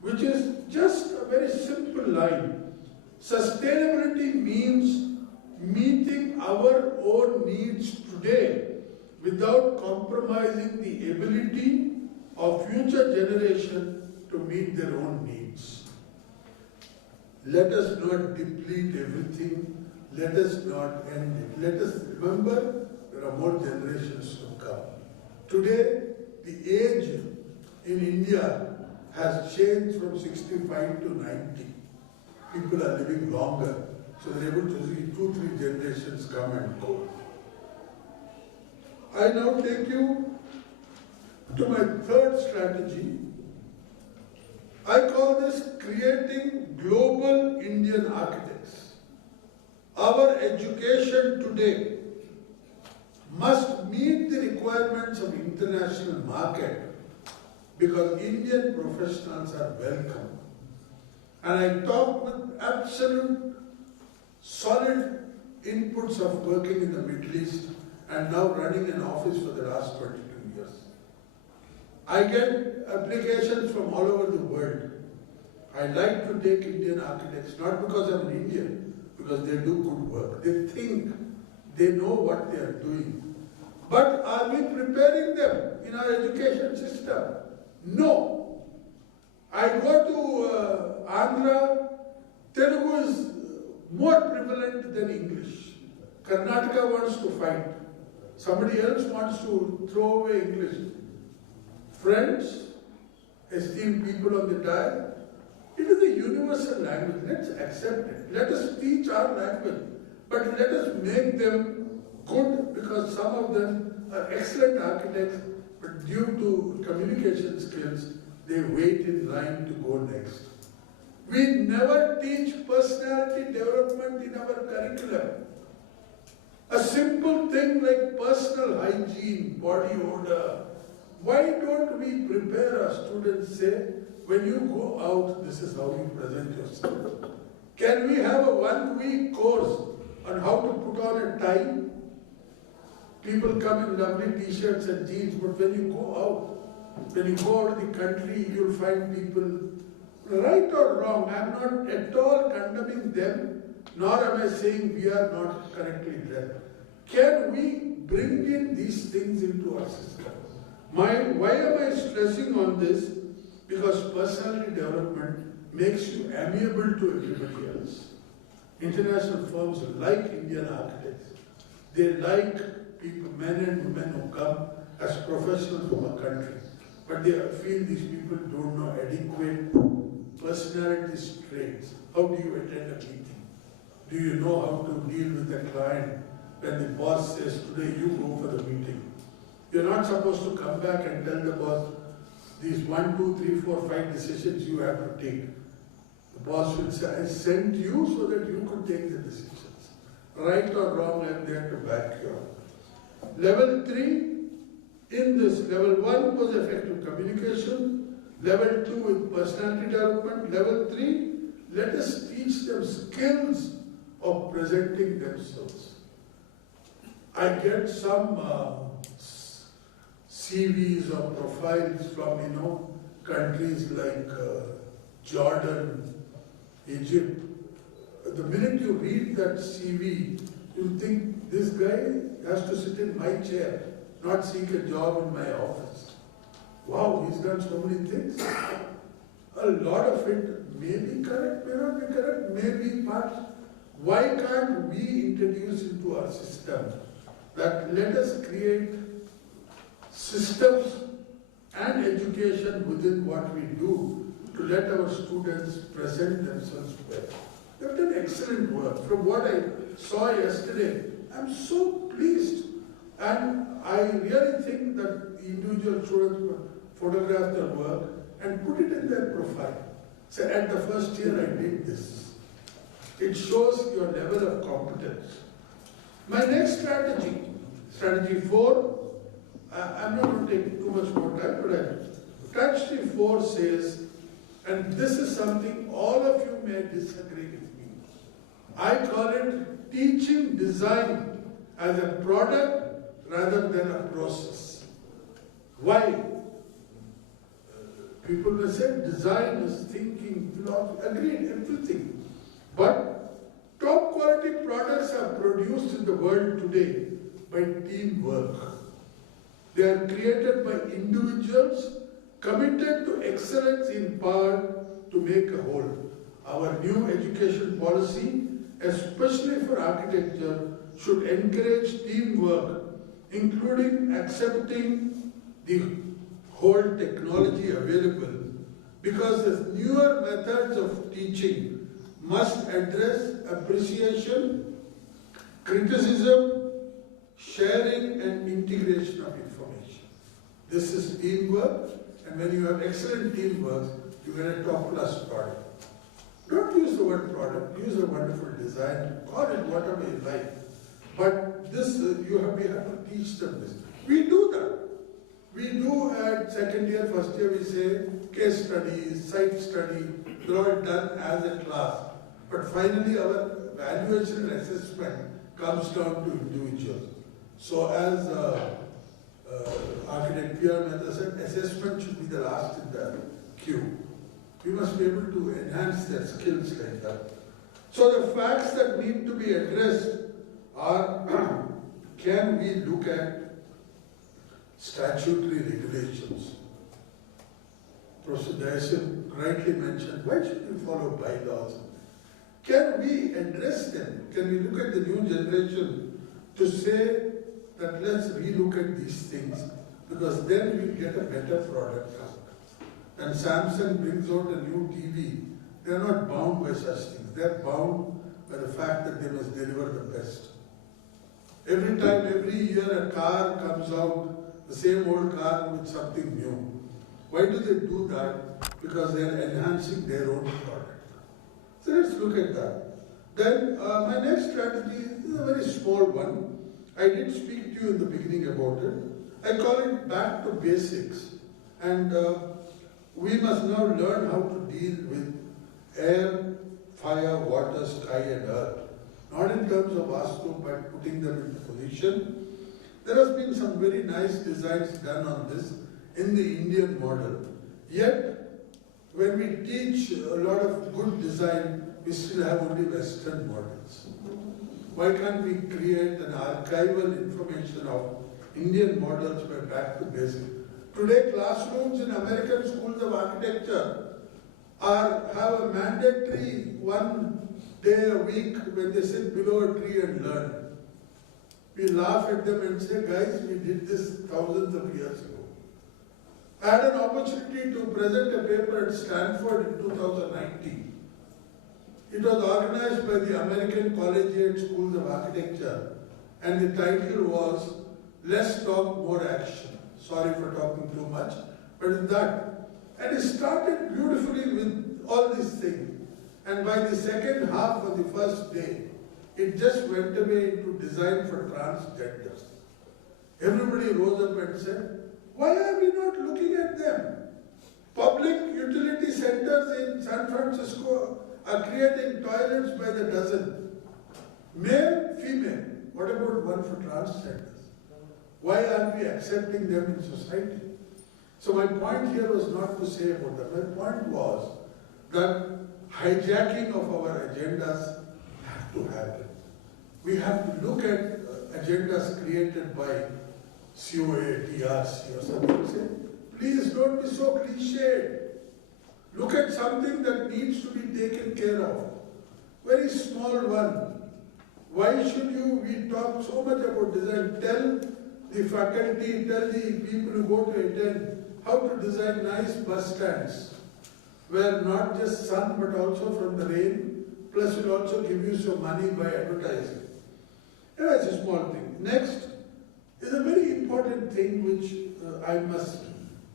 which is just a very simple line. Sustainability means meeting our own needs today without compromising the ability of future generation to meet their own needs. Let us not deplete everything. Let us not end it. Let us remember there are more generations to come. Today, the age in India has changed from 65 to 90. People are living longer, so they're able to see 2-3 generations come and go. I now take you to my third strategy. I call this creating global Indian architects. Our education today must meet the requirements of international market because Indian professionals are welcome. And I talk with absolute solid inputs of working in the Middle East and now running an office for the last 22 years. I get applications from all over the world. I like to take Indian architects, not because I'm an Indian, because they do good work. They think, they know what they are doing. But are we preparing them in our education system? No. I go to Andhra, Telugu is more prevalent than English. Karnataka wants to fight. Somebody else wants to throw away English. Friends, esteemed people on the diet, it is a universal language. Let's accept it. Let us teach our language. But let us make them good because some of them are excellent architects, but due to communication skills, they wait in line to go next. We never teach personality development in our curriculum. A simple thing like personal hygiene, body odor. Why don't we prepare our students, say, when you go out, this is how you present yourself? Can we have a 1-week course on how to put on a tie? People come in lovely t-shirts and jeans, but when you go out of the country, you'll find people, right or wrong, I'm not at all condemning them, nor am I saying we are not correctly dressed. Can we bring in these things into our system? Why am I stressing on this? Because personality development makes you amiable to everybody else. International firms like Indian architects. They like people, men and women who come as professionals from a country. But they feel these people don't know adequate personality traits. How do you attend a meeting? Do you know how to deal with a client when the boss says, today you go for the meeting? You're not supposed to come back and tell the boss, these 1, 2, 3, 4, 5 decisions you have to take. The boss will say, I sent you so that you could take the decisions. Right or wrong, I'm there to back you up. Level 3, in this, level 1 was effective communication, level 2 with personality development, level 3, let us teach them skills of presenting themselves. I get some CVs or profiles from, countries like Jordan, Egypt. The minute you read that CV, you think this guy has to sit in my chair, not seek a job in my office. Wow, he's done so many things. A lot of it may be correct, may not be correct, may be part. Why can't we introduce into our system that let us create systems and education within what we do to let our students present themselves well? They've done excellent work. From what I saw yesterday, I'm so pleased. And I really think that individual students photograph their work and put it in their profile. So at the first year I did this. It shows your level of competence. My next strategy, strategy 4, I'm not going to take too much more time, but strategy 4 says, and this is something all of you may disagree with me. I call it teaching design as a product rather than a process. Why? People may say design is thinking, philosophy, agreed, everything. But top quality products are produced in the world today by teamwork. They are created by individuals committed to excellence in part to make a whole. Our new education policy, especially for architecture, should encourage teamwork, including accepting the whole technology available, because the newer methods of teaching must address appreciation, criticism, sharing and integration of information. This is teamwork, and when you have excellent teamwork, you get a top-class product. Don't use the word product, use a wonderful design, call it whatever you like. But this, we have to teach them this. We do that. We do at second year, first year, we say case studies, site study, they're all done as a class. But finally our evaluation and assessment comes down to individuals. So as architect P.R. Mehta said, assessment should be the last in the queue. We must be able to enhance their skills like that. So the facts that need to be addressed are, can we look at statutory regulations? Professor Dayasin rightly mentioned, why should we follow bylaws? Can we address them? Can we look at the new generation to say that let's relook at these things, because then we'll get a better product out. When Samsung brings out a new TV, they're not bound by such things. They're bound by the fact that they must deliver the best. Every time, every year a car comes out, the same old car with something new. Why do they do that? Because they're enhancing their own product. So let's look at that. Then my next strategy is a very small one. I did speak to you in the beginning about it. I call it back to basics. And we must now learn how to deal with air, fire, water, sky and earth. Not in terms of Vastu, but putting them into position. There has been some very nice designs done on this in the Indian model. Yet, when we teach a lot of good design, we still have only Western models. Why can't we create an archival information of Indian models by back to basic? Today, classrooms in American schools of architecture have a mandatory 1 day a week when they sit below a tree and learn. We laugh at them and say, guys, we did this thousands of years ago. I had an opportunity to present a paper at Stanford in 2019. It was organized by the American Collegiate Schools of Architecture, and the title was Less Talk, More Action. Sorry for talking too much, but it's that. And it started beautifully with all these things. And by the second half of the first day, it just went away into design for transgenders. Everybody rose up and said, why are we not looking at them? Public utility centers in San Francisco are creating toilets by the dozen. Male, female. What about one for transgenders? Why aren't we accepting them in society? So my point here was not to say about that. My point was that hijacking of our agendas have to happen. We have to look at agendas created by COA, TRC or something. Say, please don't be so cliched. Look at something that needs to be taken care of. Very small one. Why should we talk so much about design? Tell the faculty, tell the people who go to attend how to design nice bus stands where not just sun but also from the rain, plus will also give you some money by advertising. That's a small thing. Next is a very important thing which I must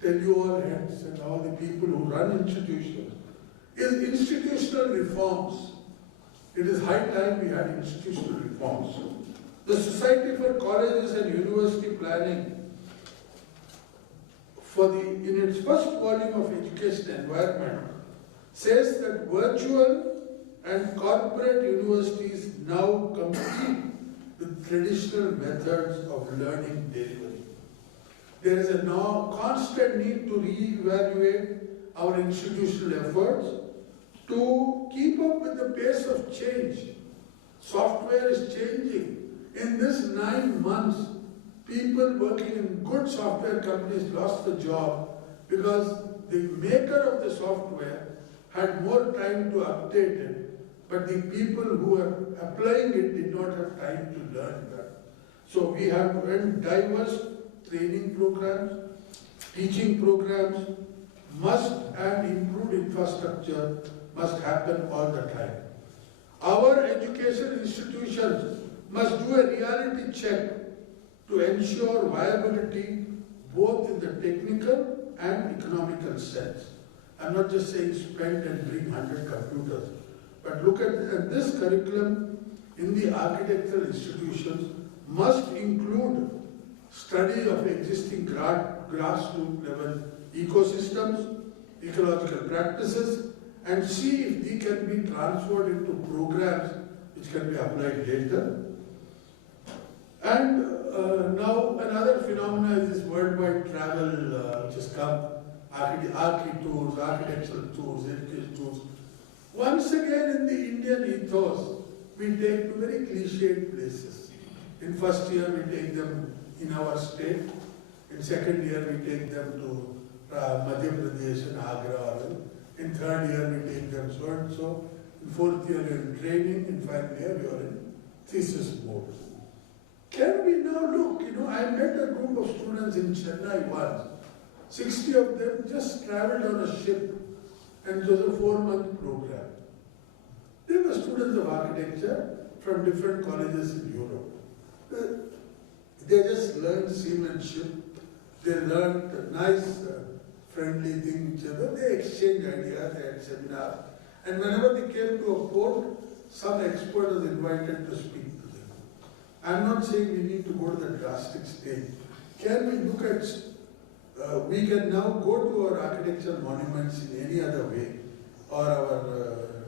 tell you all heads and all the people who run institutions, is institutional reforms. It is high time we had institutional reforms. The Society for Colleges and University Planning, in its first volume of Education Environment, says that virtual and corporate universities now compete with traditional methods of learning delivery. There is a now constant need to reevaluate our institutional efforts to keep up with the pace of change. Software is changing. In this 9 months, people working in good software companies lost the job because the maker of the software had more time to update it, but the people who were applying it did not have time to learn that. So we have to run diverse training programs, teaching programs, and improved infrastructure must happen all the time. Our education institutions must do a reality check to ensure viability both in the technical and economical sense. I'm not just saying spend and bring 100 computers, but look at this curriculum in the architectural institutions must include study of existing grassroots level ecosystems, ecological practices, and see if they can be transferred into programs which can be applied later. And now another phenomenon is this worldwide travel which has come, archi tours, architectural tours, education tours. Once again in the Indian ethos, we take to very cliched places. In first year we take them in our state, in second year we take them to Madhya Pradesh and Agra, in third year we take them so and so, in fourth year we are in training, in final year we are in thesis mode. Can we now look, I met a group of students in Chennai once, 60 of them just traveled on a ship and it was a 4-month program. They were students of architecture from different colleges in Europe. They just learned seamanship, they learned a nice, friendly thing with each other, they exchanged ideas, they had seminars, and whenever they came to a port, some expert was invited to speak to them. I'm not saying we need to go to the drastic stage. Can we look at, we can now go to our architectural monuments in any other way, or our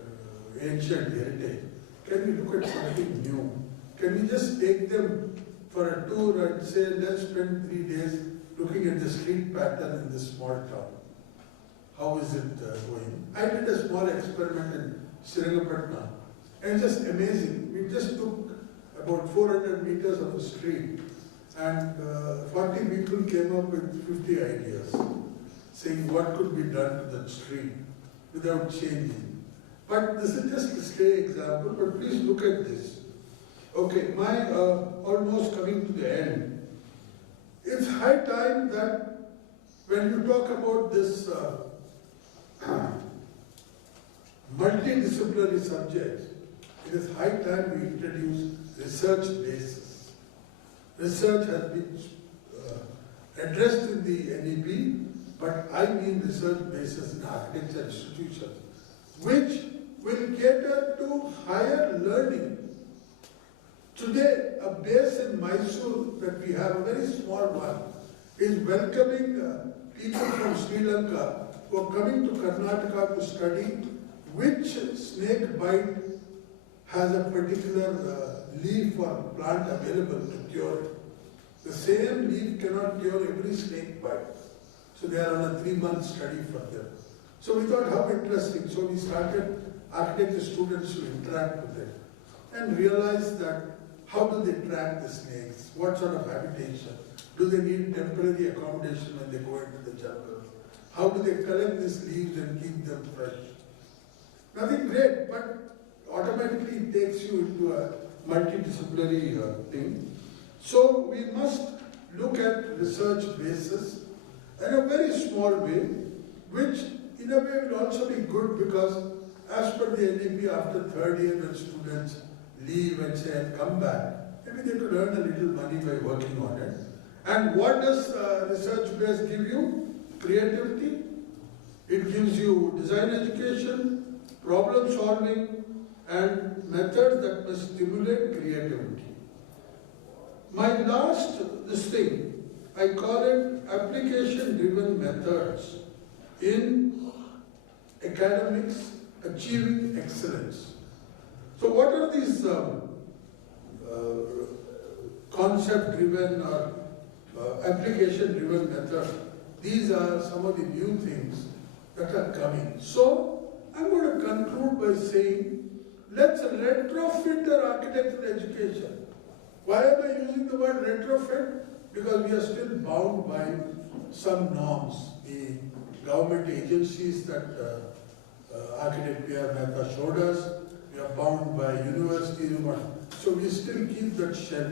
ancient heritage. Can we look at something new? Can we just take them for a tour and say, let's spend 3 days looking at the street pattern in this small town? How is it going? I did a small experiment in Srirangapatna, and it's just amazing. We just took about 400 meters of a street, and 40 people came up with 50 ideas, saying what could be done to the street without changing. But this is just a stray example, but please look at this. Okay, my almost coming to the end. It's high time that when you talk about this multidisciplinary subjects, it is high time we introduce research basis. Research has been addressed in the NEP, but I mean research basis in architecture institutions, which will cater to higher learning. Today, a base in Mysore that we have, a very small one, is welcoming people from Sri Lanka who are coming to Karnataka to study which snake bite has a particular leaf or plant available to cure it. The same leaf cannot cure every snake bite. So they are on a 3-month study for them. So we thought how interesting. So we started architecture students to interact with them and realized that how do they track the snakes? What sort of habitation? Do they need temporary accommodation when they go into the jungle? How do they collect these leaves and keep them fresh? Nothing great, but automatically it takes you into a multidisciplinary thing. So we must look at research basis in a very small way, which in a way will also be good because as per the NEP, after 3rd year when students leave and say and come back, maybe they could earn a little money by working on it. And what does research base give you? Creativity. It gives you design education, problem solving, and methods that must stimulate creativity. My last, I call it application-driven methods in academics achieving excellence. So what are these concept-driven or application-driven methods? These are some of the new things that are coming. So I'm going to conclude by saying, let's retrofit our architectural education. Why am I using the word retrofit? Because we are still bound by some norms. The government agencies that Architect P.R. Mehta showed us, we are bound by university. So we still keep that shell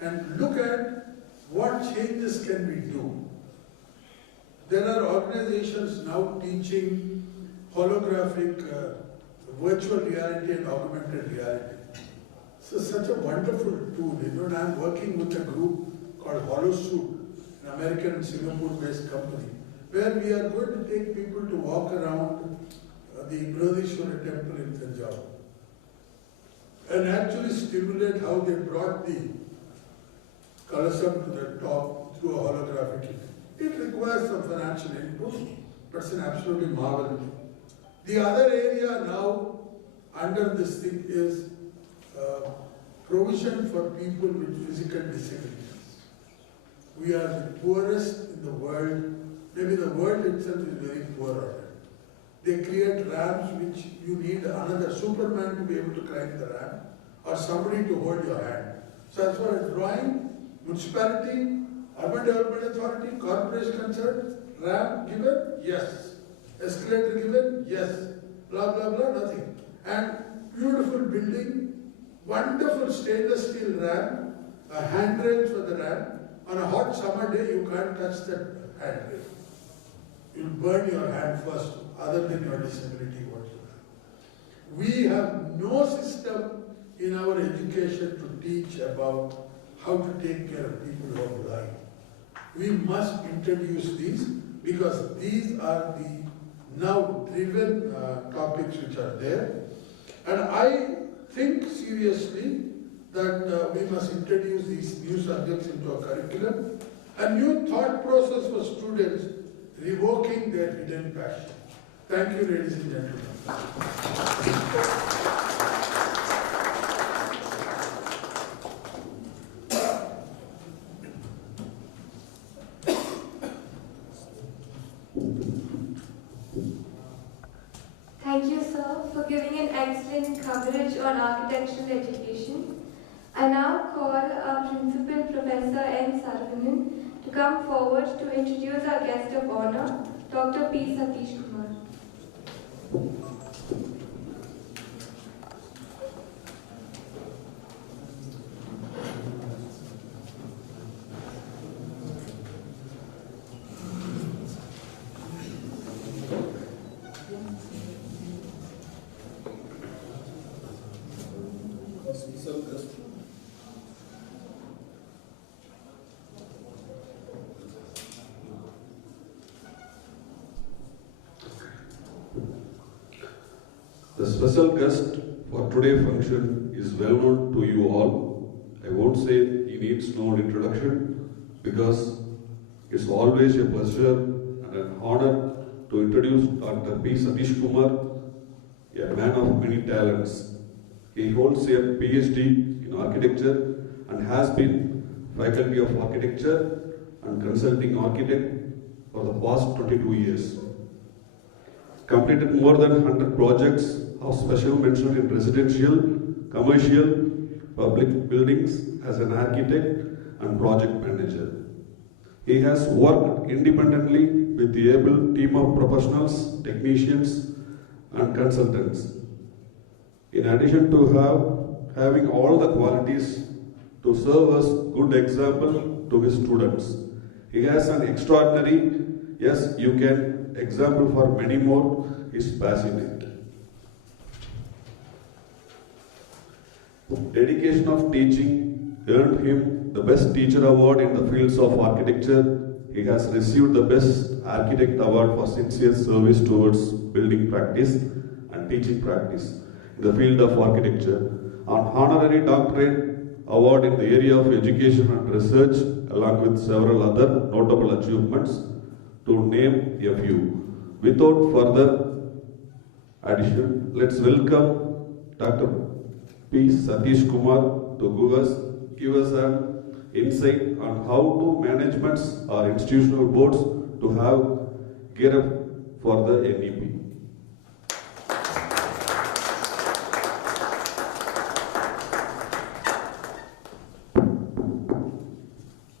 and look at what changes can we do. There are organizations now teaching holographic virtual reality and augmented reality. So such a wonderful tool. And I'm working with a group called HoloSuit, an American and Singapore-based company, where we are going to take people to walk around the Brihadishwara temple in Tanjore and actually stimulate how they brought the Kalasam to the top through a holographic image. It requires some financial input, but it's an absolutely marvelous. The other area now under this thing is provision for people with physical disabilities. We are the poorest in the world. Maybe the world itself is very poor already. They create ramps which you need another Superman to be able to climb the ramp or somebody to hold your hand. So as far as drawing, municipality, urban development authority, corporation concerned, ramp given, yes. Escalator given, yes. Blah, blah, blah, nothing. And beautiful building, wonderful stainless steel ramp, a handrail for the ramp. On a hot summer day, you can't touch that handrail. You'll burn your hand first, other than your disability whatsoever. We have no system in our education to teach about how to take care of people who are blind. We must introduce these because these are the now driven topics which are there. And I think seriously that we must introduce these new subjects into our curriculum. A new thought process for students revoking their hidden passion. Thank you, ladies and gentlemen. Thank you, sir, for giving an excellent coverage on architectural education. I now call our Principal, Professor N. Saravanan, to come forward to introduce our guest of honor, Dr. P. Satish Kumar. The special guest for today's function is well known to you all. I won't say he needs no introduction because it's always a pleasure and an honor to introduce Dr. P. Satish Kumar, a man of many talents. He holds a PhD in architecture and has been faculty of architecture and consulting architect for the past 22 years. Completed more than 100 projects of special mention in residential, commercial, public buildings as an architect and project manager. He has worked independently with the able team of professionals, technicians, and consultants. In addition to having all the qualities to serve as good example to his students, he has an extraordinary, yes, you can example for many more, is passionate. Dedication of teaching earned him the Best Teacher Award in the fields of architecture. He has received the Best Architect Award for sincere service towards building practice and teaching practice in the field of architecture. An honorary doctorate award in the area of education and research, along with several other notable achievements, to name a few. Without further addition, let's welcome Dr. P. Satish Kumar to give us an insight on how do managements or institutional boards to have gear up for the NEP.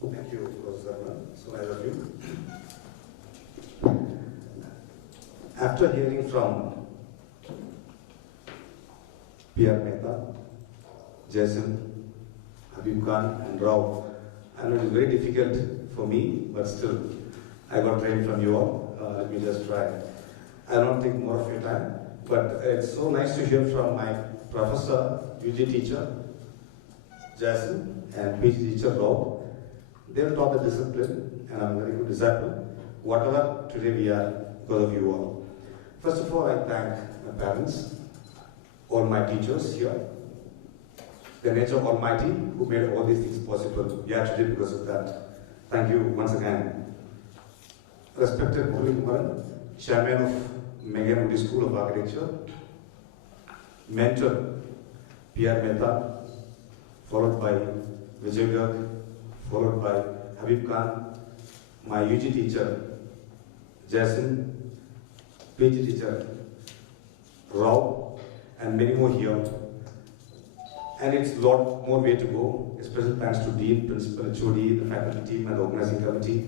Thank you, Professor Saravanan. So nice of you. After hearing from P.R. Mehta, Jason, Habib Khan and Rao, I know it's very difficult for me, but still, I got trained from you all. Let me just try. I don't take more of your time, but it's so nice to hear from my professor, UG teacher, Jason, and PG teacher, Rao. They've taught the discipline, and I'm a very good disciple. Whatever today we are, because of you all. First of all, I thank my parents, all my teachers here, the nature Almighty who made all these things possible. We are today because of that. Thank you once again. Respected Murli Kumaran, Chairman of Megan School of Architecture, mentor P.R. Mehta, followed by Vijay Garg, followed by Habib Khan, my UG teacher, Jason, PG teacher, Rao, and many more here. And it's a lot more way to go. A special thanks to Dean, Principal, HOD, the faculty team, and the organizing committee.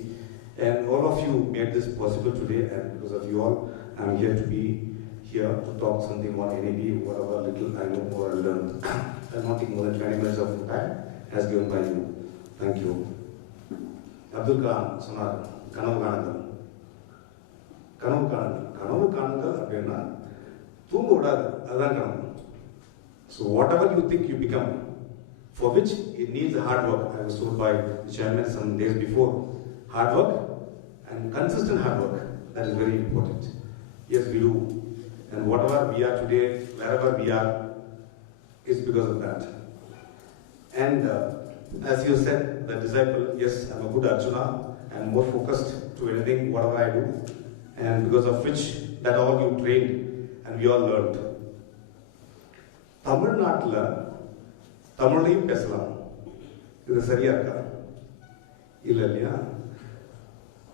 And all of you made this possible today, and because of you all, I'm here to be here to talk something on NAB, whatever little I know or I learned. I'll not take more than 20 minutes of time as given by you. Thank you. Abdul Khan, Sonar, Kanavu Kanangal. Kanavu Kanangal. Kanavu Kanangal, Abena, Tungu Udad, Adan Kanavu. So whatever you think you become, for which it needs hard work. I was told by the chairman some days before, hard work and consistent hard work. That is very important. Yes, we do. And whatever we are today, wherever we are, is because of that. And as you said, the disciple, yes, I'm a good Arjuna and more focused to anything, whatever I do. And because of which, that all you trained and we all learned. Tamil Nadu, Tamilayum பேசலாம். இது சரியா இருக்கா? இல்ல இல்லையா?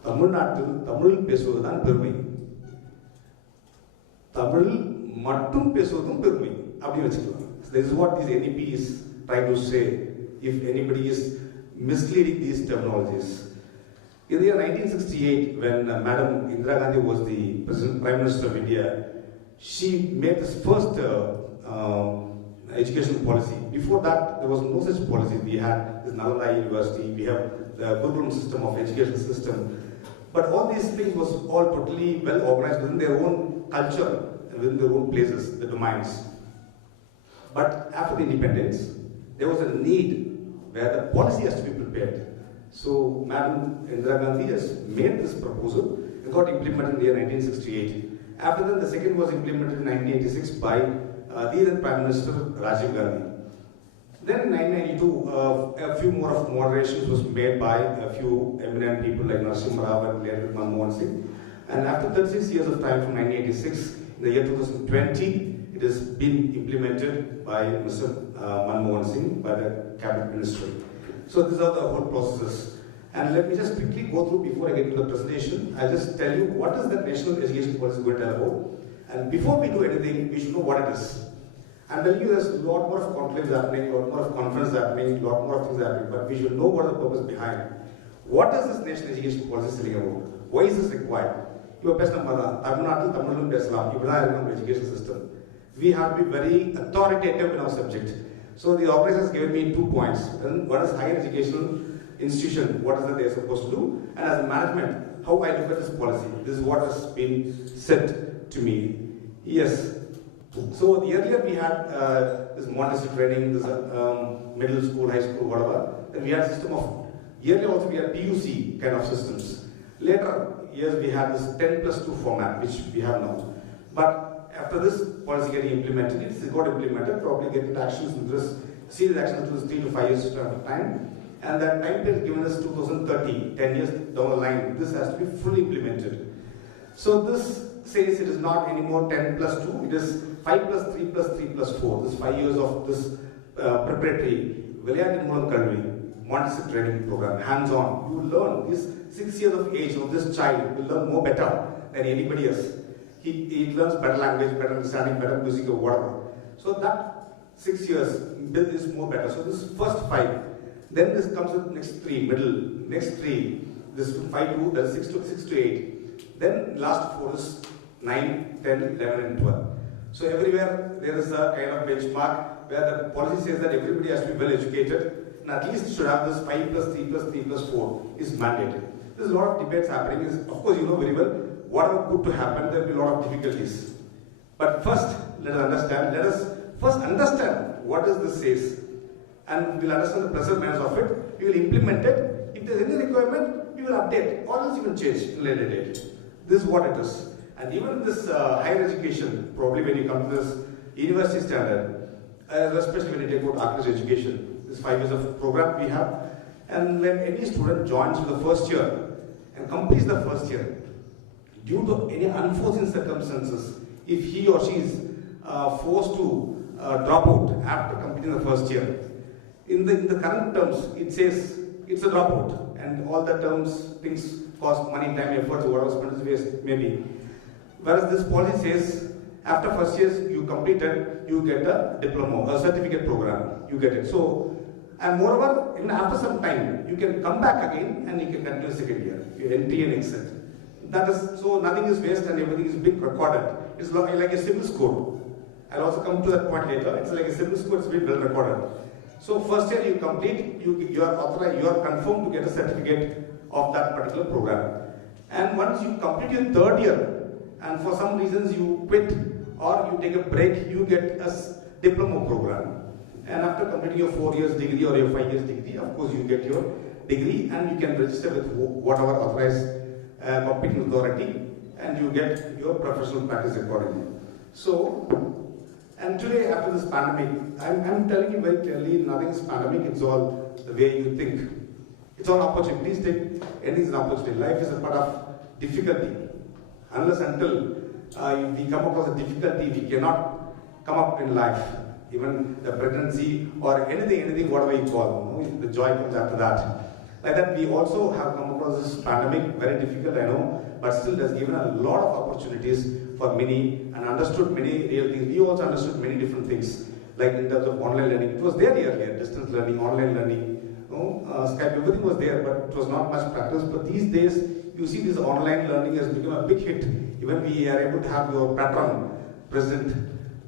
தமிழ்நாட்டில் தமிழ் பேசுவதுதான் பெருமை. தமிழ் மட்டும் பேசுவதும் பெருமை. அப்படி வச்சுக்கலாம். This is what this NEP is try to say if anybody is misleading these terminologies. In the year 1968, when Madam Indira Gandhi was the Prime Minister of India, she made this first education policy. Before that, there was no such policy. We had this Nalanda University, we have the Gurukulam system of education system. But all these things was all totally well organized within their own culture and within their own places, the domains. But after the independence, there was a need where the policy has to be prepared. So Madam Indira Gandhi has made this proposal and got implemented in the year 1968. After that, the second was implemented in 1986 by the then Prime Minister Rajiv Gandhi. Then in 1992, a few more of moderations was made by a few eminent people like Narasimha Rao and later Manmohan Singh. And after 36 years of time from 1986, in the year 2020, it has been implemented by Mr. Manmohan Singh by the Cabinet Ministry. So these are the whole processes. And let me just quickly go through before I get to the presentation. I'll just tell you what is the national education policy going to tell about. And before we do anything, we should know what it is. I'm telling you there's a lot more of conclaves happening, a lot more of conferences happening, a lot more of things happening, but we should know what is the purpose behind. What is this national education policy telling about? Why is this required? You are best number Tamil education system. We have to be very authoritative in our subject. So the organizer has given me 2 points. One is higher educational institution, what is that they are supposed to do, and as a management, how I look at this policy. This is what has been said to me. Yes. So the earlier we had this Montessori training, this middle school, high school, whatever. Then we had a system of, earlier also we had PUC kind of systems. Later years we had this 10+2 format, which we have now. But after this policy getting implemented, it's got implemented, probably getting actions in this, serious actions to 3 to 5 years time. And that time period given us 2030, 10 years down the line, this has to be fully implemented. So this says it is not anymore 10+2, it is 5+3+3+4. This 5 years of this preparatory, Montessori training program, hands-on. You learn, this 6 years of age of this child will learn more better than anybody else. He learns better language, better understanding, better music or whatever. So that 6 years is more better. So this first 5. Then this comes with next 3, middle, next 3, this 5 to, that's 6 to 8. Then last 4 is 9, 10, 11 and 12. So everywhere there is a kind of benchmark where the policy says that everybody has to be well educated and at least should have this 5+3+3+4 is mandated. There's a lot of debates happening. Of course, you know very well, whatever good to happen, there will be a lot of difficulties. But first, let us first understand what does this says. And we'll understand the plus and minus of it. We will implement it. If there's any requirement, we will update, or else you will change in a later date. This is what it is. And even this higher education, probably when you come to this university standard, especially when you take about architecture education, this 5 years of program we have, and when any student joins for the first year and completes the first year, due to any unforeseen circumstances, if he or she is forced to drop out after completing the first year, in the current terms, it says it's a dropout, and all the terms, things cost money, time, efforts, whatever spent is waste, maybe. Whereas this policy says, after first years you completed, you get a diploma, a certificate program, you get it. So, and moreover, even after some time, you can come back again and you can continue second year, you entry and exit. That is, so nothing is waste and everything is being recorded. It's like a civil score. I'll also come to that point later. It's like a civil score, it's been well recorded. So first year you complete, you are authorized, you are confirmed to get a certificate of that particular program. And once you complete your third year, and for some reasons you quit or you take a break, you get a diploma program. And after completing your 4 years degree or your 5 years degree, of course you get your degree and you can register with whatever authorized competing authority and you get your professional practice accordingly. So, and today after this pandemic, I'm telling you very clearly, nothing is pandemic, it's all the way you think. It's all opportunity. Please take anything as an opportunity. Life is a part of difficulty. Unless until we come across a difficulty, we cannot come up in life. Even the pregnancy or anything, whatever you call, the joy comes after that. Like that, we also have come across this pandemic, very difficult, I know, but still it has given a lot of opportunities for many and understood many real things. We also understood many different things. like in terms of online learning. It was there earlier, distance learning, online learning, Skype, everything was there, but it was not much practice. But these days, you see this online learning has become a big hit. Even we are able to have your patron present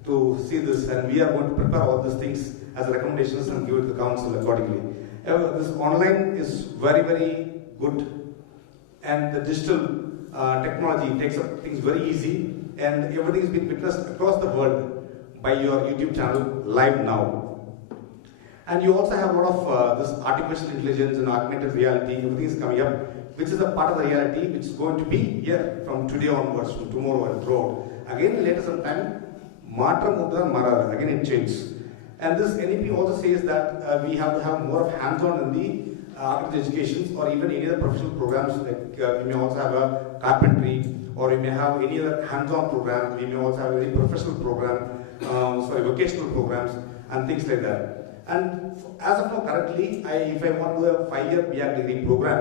to see this, and we are going to prepare all these things as recommendations and give it to the council accordingly. This online is very, very good, and the digital technology takes up things very easy, and everything is being witnessed across the world by your YouTube channel live now. And you also have a lot of this artificial intelligence and augmented reality, everything is coming up, which is a part of the reality which is going to be here from today onwards, from tomorrow and throughout. Again, later some time, again it changes. And this NEP also says that we have to have more of hands-on in the architecture education, or even any other professional programs, like we may also have a carpentry, or we may have any other hands-on program, we may also have any professional program, vocational programs, and things like that. And as of now, currently, if I want to do a 5-year BA degree program,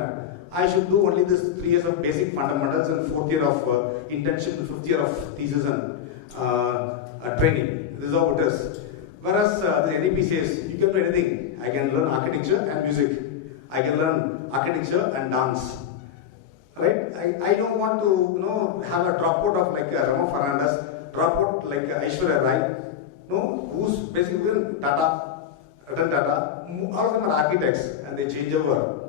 I should do only this 3 years of basic fundamentals and 4th year of internship and 5th year of thesis and training. This is how it is. Whereas the NEP says, you can do anything. I can learn architecture and music. I can learn architecture and dance. Right? I don't want to have a dropout of like Rama Fernandez, dropout like Aishwarya Rai, who's basically Ratan Tata. All of them are architects and they change over.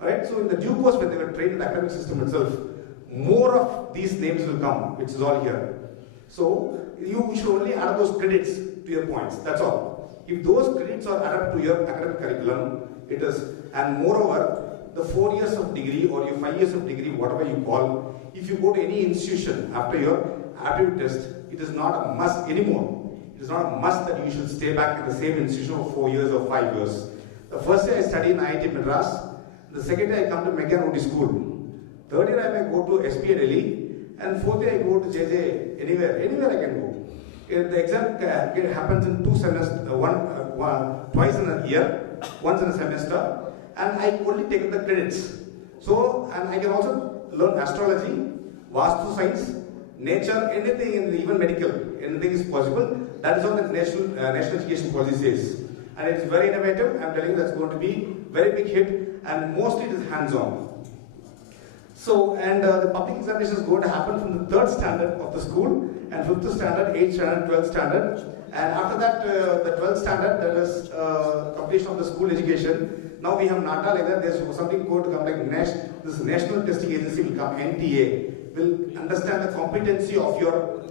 Right? So in the due course, when they were trained in the academic system itself, more of these names will come, which is all here. So you should only add those credits to your points, that's all. If those credits are added to your academic curriculum, it is, and moreover, the 4 years of degree or your 5 years of degree, whatever you call, if you go to any institution after your aptitude test, it is not a must anymore. It is not a must that you should stay back in the same institution for 4 years or 5 years. The first year I study in IIT Madras, the second year I come to Nepcon school. Third year I may go to SPA Delhi, and fourth year I go to JJ, anywhere I can go. The exam happens in 2 semesters, twice in a year, once in a semester, and I only take the credits. So, and I can also learn astrology, Vastu science, nature, anything, even medical, anything is possible. That is what the national education policy says. And it's very innovative. I'm telling you that's going to be very big hit, and mostly it is hands-on. So, and the public examination is going to happen from the 3rd standard of the school, and 5th standard, 8th standard, 12th standard. And after that, the 12th standard, that is completion of the school education. Now we have NATA, like that, there's something going to come like this National Testing Agency will come, NTA, will understand the competency of your,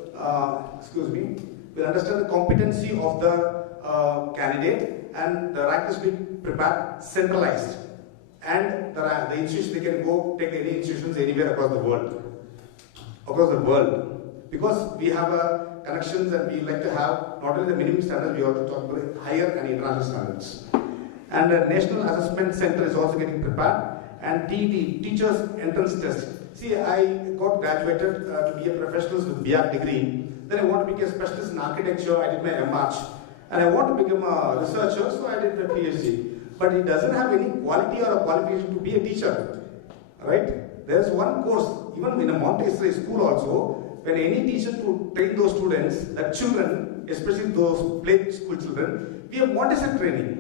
will understand the competency of the candidate, and the rank is being prepared centralized. And the institution, they can go take any institutions anywhere across the world. Because we have connections and we like to have not only the minimum standards, we also talk about higher and international standards. And the National Assessment Center is also getting prepared, and TET, Teachers Entrance Test. See, I got graduated to be a professional with BA degree. Then I want to become a specialist in architecture. I did my MArch. And I want to become a researcher, so I did my PhD. But it doesn't have any quality or a qualification to be a teacher. Right? There's one course, even in a Montessori school also, when any teacher to train those students, the children, especially those play school children, we have Montessori training.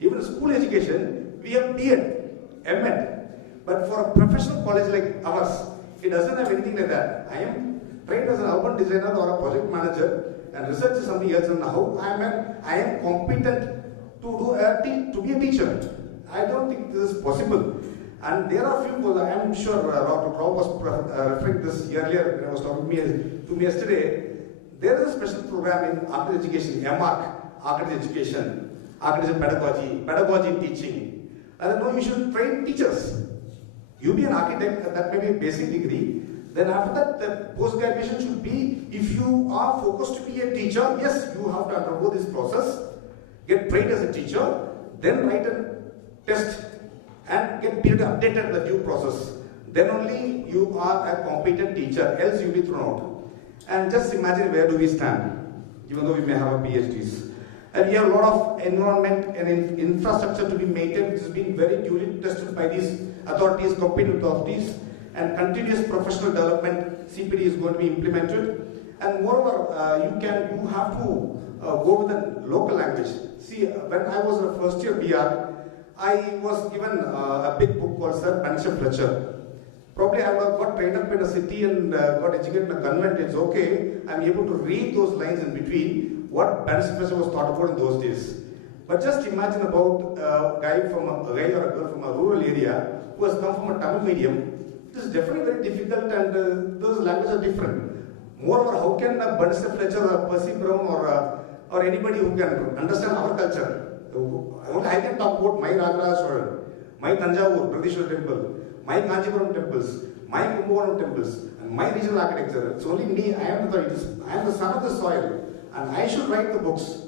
Even school education, we have B.Ed, M.Ed. But for a professional college like ours, it doesn't have anything like that. I am trained as an urban designer or a project manager, and research is something else. And how I am competent to be a teacher. I don't think this is possible. And there are few, I am sure Dr. Rao was referring to this earlier when I was talking to me yesterday. There is a special program in architecture education, MArch, architecture education, architecture pedagogy in teaching. And no, you should train teachers. You be an architect, that may be a basic degree. Then after that, the post-graduation should be, if you are focused to be a teacher, yes, you have to undergo this process, get trained as a teacher, then write a test and get period updated in the due process. Then only you are a competent teacher, else you'll be thrown out. And just imagine where do we stand, even though we may have a PhDs. And we have a lot of environment and infrastructure to be maintained, which has been very duly tested by these authorities, competent authorities, and continuous professional development, CPD is going to be implemented. And moreover, you have to go with the local language. See, when I was a first year BR, I was given a big book called Sir Bansham Fletcher. Probably I got trained up in a city and got educated in a convent. It's okay. I'm able to read those lines in between what Bansham Fletcher was taught about in those days. But just imagine about a guy or a girl from a rural area who has come from a Tamil medium. It is definitely very difficult, and those languages are different. Moreover, how can a Bansham Fletcher or Percy Brown or anybody who can understand our culture? I can talk about my Rajarajeswaran, my Tanjavur, Bradishwar temple, my Kanchipuram temples, my Kumbakonam temples, and my regional architecture. It's only me. I am the son of the soil, and I should write the books.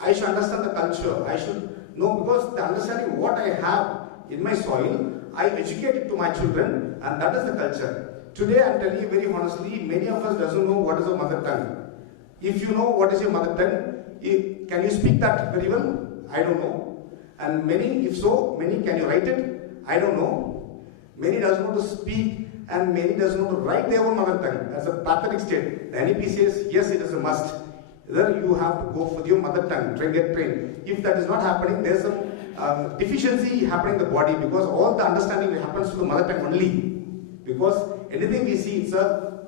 I should understand the culture. I should know, because the understanding what I have in my soil, I educate it to my children, and that is the culture. Today, I am telling you very honestly, many of us doesn't know what is a mother tongue. If you know what is your mother tongue, can you speak that very well? I don't know. And many, if so, many, can you write it? I don't know. Many doesn't want to speak, and many doesn't want to write their own mother tongue. As a pathetic state, the NEP says, yes, it is a must. Either you have to go for your mother tongue, get trained. If that is not happening, there is some deficiency happening in the body, because all the understanding happens to the mother tongue only. Because anything we see, it's a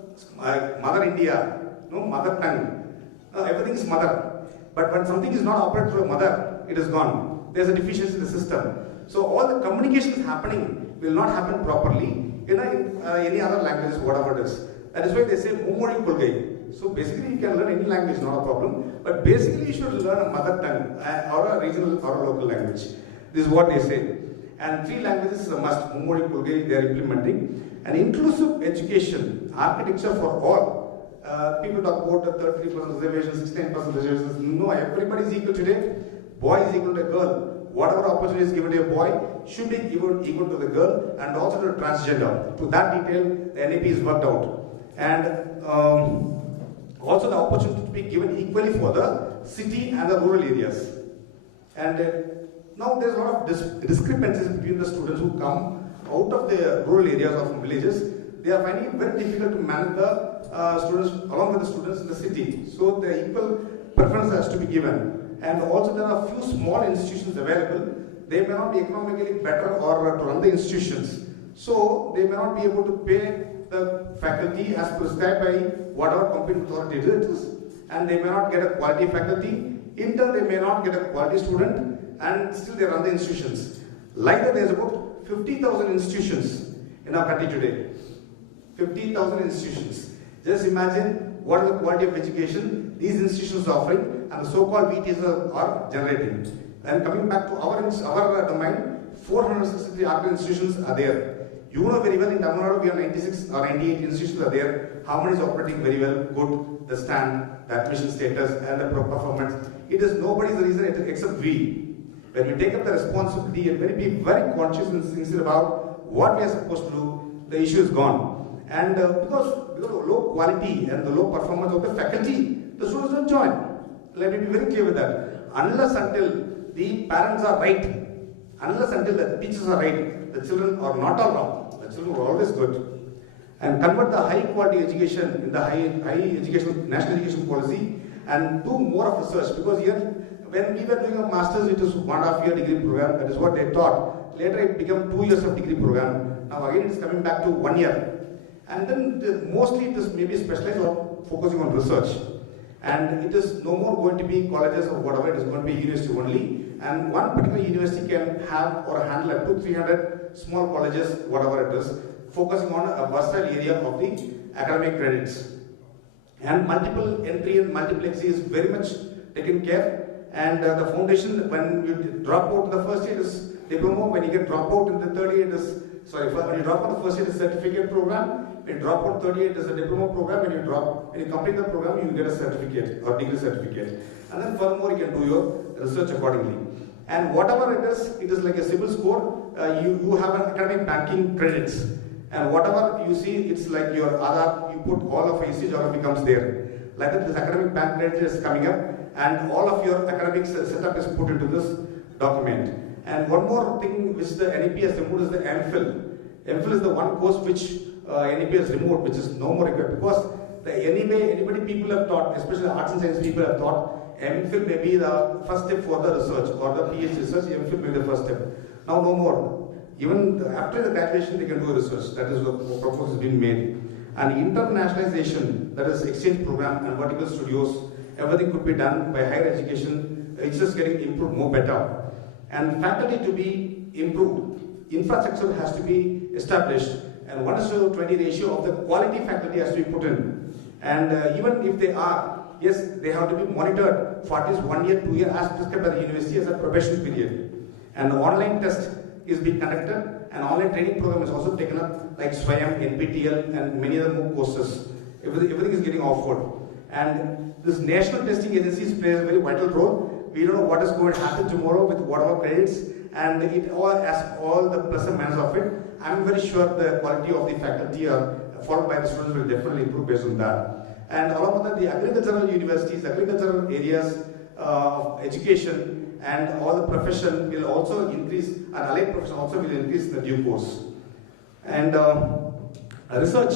Mother India, no mother tongue. Everything is mother. But when something is not operated through a mother, it is gone. There is a deficiency in the system. So all the communication happening will not happen properly in any other languages, whatever it is. That is why they say Mummodi Kulgai. So basically you can learn any language, not a problem. But basically you should learn a mother tongue or a regional or a local language. This is what they say. And 3 languages is a must. Mummodi Kulgai they are implementing. And inclusive education, architecture for all. People talk about the 33% reservations, 69% reservations. No, everybody is equal today. Boy is equal to a girl. Whatever opportunity is given to a boy should be equal to the girl, and also to the transgender. To that detail, the NAP is worked out. And also the opportunity to be given equally for the city and the rural areas. And now there's a lot of discrepancies between the students who come out of the rural areas or from villages. They are finding it very difficult to manage the students along with the students in the city. So the equal preference has to be given. And also there are a few small institutions available. They may not be economically better or to run the institutions. So they may not be able to pay the faculty as prescribed by whatever competent authority it is. And they may not get a quality faculty. In turn, they may not get a quality student, and still they run the institutions. Like that, there's about 50,000 institutions in our country today. 50,000 institutions. Just imagine what is the quality of education these institutions are offering and the so-called VTs are generating. And coming back to our domain, 463 academic institutions are there. You know very well in Tamil Nadu we have 96 or 98 institutions are there. How many is operating very well, good, the stand, the admission status and the performance. It is nobody's reason except we. When we take up the responsibility and be very conscious and sincere about what we are supposed to do, the issue is gone. And because of low quality and the low performance of the faculty, the students don't join. Let me be very clear with that. Unless until the parents are right, unless until the teachers are right, the children are not all wrong. The children are always good. And convert the high quality education in the high education, national education policy, and do more of research. Because here, when we were doing a master's, it was 1.5 year degree program. That is what they taught. Later it became 2 years of degree program. Now again it is coming back to 1 year. And then mostly it is maybe specialized or focusing on research. And it is no more going to be colleges or whatever, it is going to be university only. And one particular university can have or handle up to 300 small colleges, whatever it is, focusing on a versatile area of the academic credits. And multiple entry and multiple exit is very much taken care. And the foundation, when you drop out the first year, it is diploma. When you get drop out in the third year, it is, when you drop out the first year, it is certificate program. When you drop out third year, it is a diploma program. When you complete the program, you get a certificate or degree certificate. And then furthermore, you can do your research accordingly. And whatever it is like a civil score, you have an academic banking credits. And whatever you see, it's like your Aadhaar, you put all of your history geography comes there. Like that, this academic bank credit is coming up, and all of your academic setup is put into this document. And one more thing which the NEP has removed is the MPhil. MPhil is the one course which NEP has removed, which is no more required, because anybody people have thought, especially arts and science people have thought, MPhil may be the first step for the research, or the PhD research, MPhil may be the first step. Now no more. Even after the graduation, they can do research. That is what proposal has been made. And internationalization, that is exchange program and vertical studios, everything could be done by higher education. It's just getting improved more better. And faculty to be improved. Infrastructure has to be established. And 1:20 ratio of the quality faculty has to be put in. And even if they are, yes, they have to be monitored for at least 1 year, 2 years as prescribed by the university as a probation period. And the online test is being conducted, and online training program is also taken up, like SWAYAM, NPTEL, and many other more courses. Everything is getting offered. And this national testing agencies plays a very vital role. We don't know what is going to happen tomorrow with whatever credits, and it all has all the plus and minus of it. I'm very sure the quality of the faculty followed by the students will definitely improve based on that. And along with that, the agricultural universities, agricultural areas of education, and all the profession will also increase, and allied profession also will increase in the due course. And research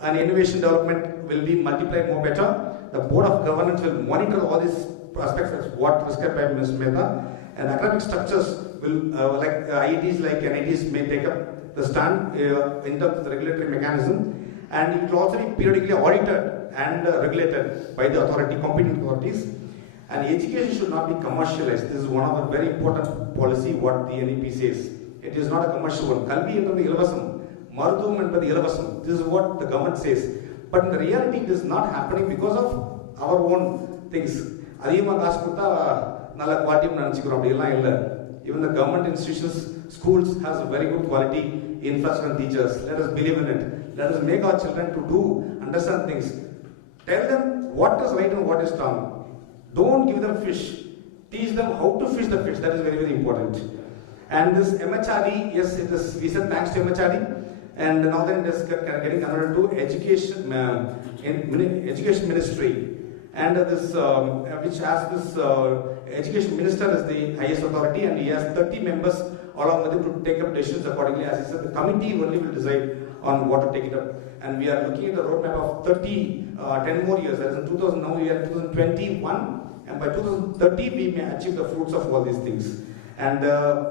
and innovation development will be multiplied more better. The board of governance will monitor all these aspects, as what prescribed by Ms. Mehta. And academic structures will, like IITs, like NITs, may take up the stand in terms of the regulatory mechanism. And it will also be periodically audited and regulated by the authority, competent authorities. And education should not be commercialized. This is one of the very important policy what the NEP says. It is not a commercial one. Kalvi entra the ilavasam, Marudum entra the ilavasam. This is what the government says. But in the reality, it is not happening because of our own things. Even the government institutions, schools has a very good quality infrastructure and teachers. Let us believe in it. Let us make our children to do, understand things. Tell them what is right and what is wrong. Don't give them fish. Teach them how to fish the fish. That is very, very important. And this MHRD, yes, it is, we said thanks to MHRD. And now then it is getting converted to education, education ministry. And this, which has this education minister as the highest authority, and he has 30 members along with him to take up decisions accordingly. As he said, the committee only will decide on what to take it up. And we are looking at the roadmap of 10 more years. That is in 2000, now we are 2021. And by 2030, we may achieve the fruits of all these things. And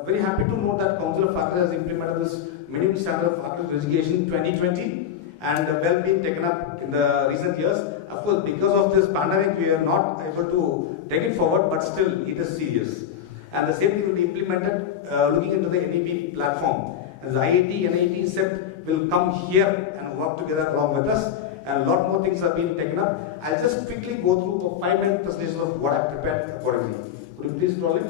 very happy to note that Council of Faculty has implemented this minimum standard of faculty education 2020, and well being taken up in the recent years. Of course, because of this pandemic, we are not able to take it forward, but still, it is serious. And the same thing will be implemented looking into the NEP platform. And the IIT, NIT, CEP will come here and work together along with us. And a lot more things are being taken up. I'll just quickly go through a 5-minute presentation of what I've prepared accordingly. Would you please scroll it?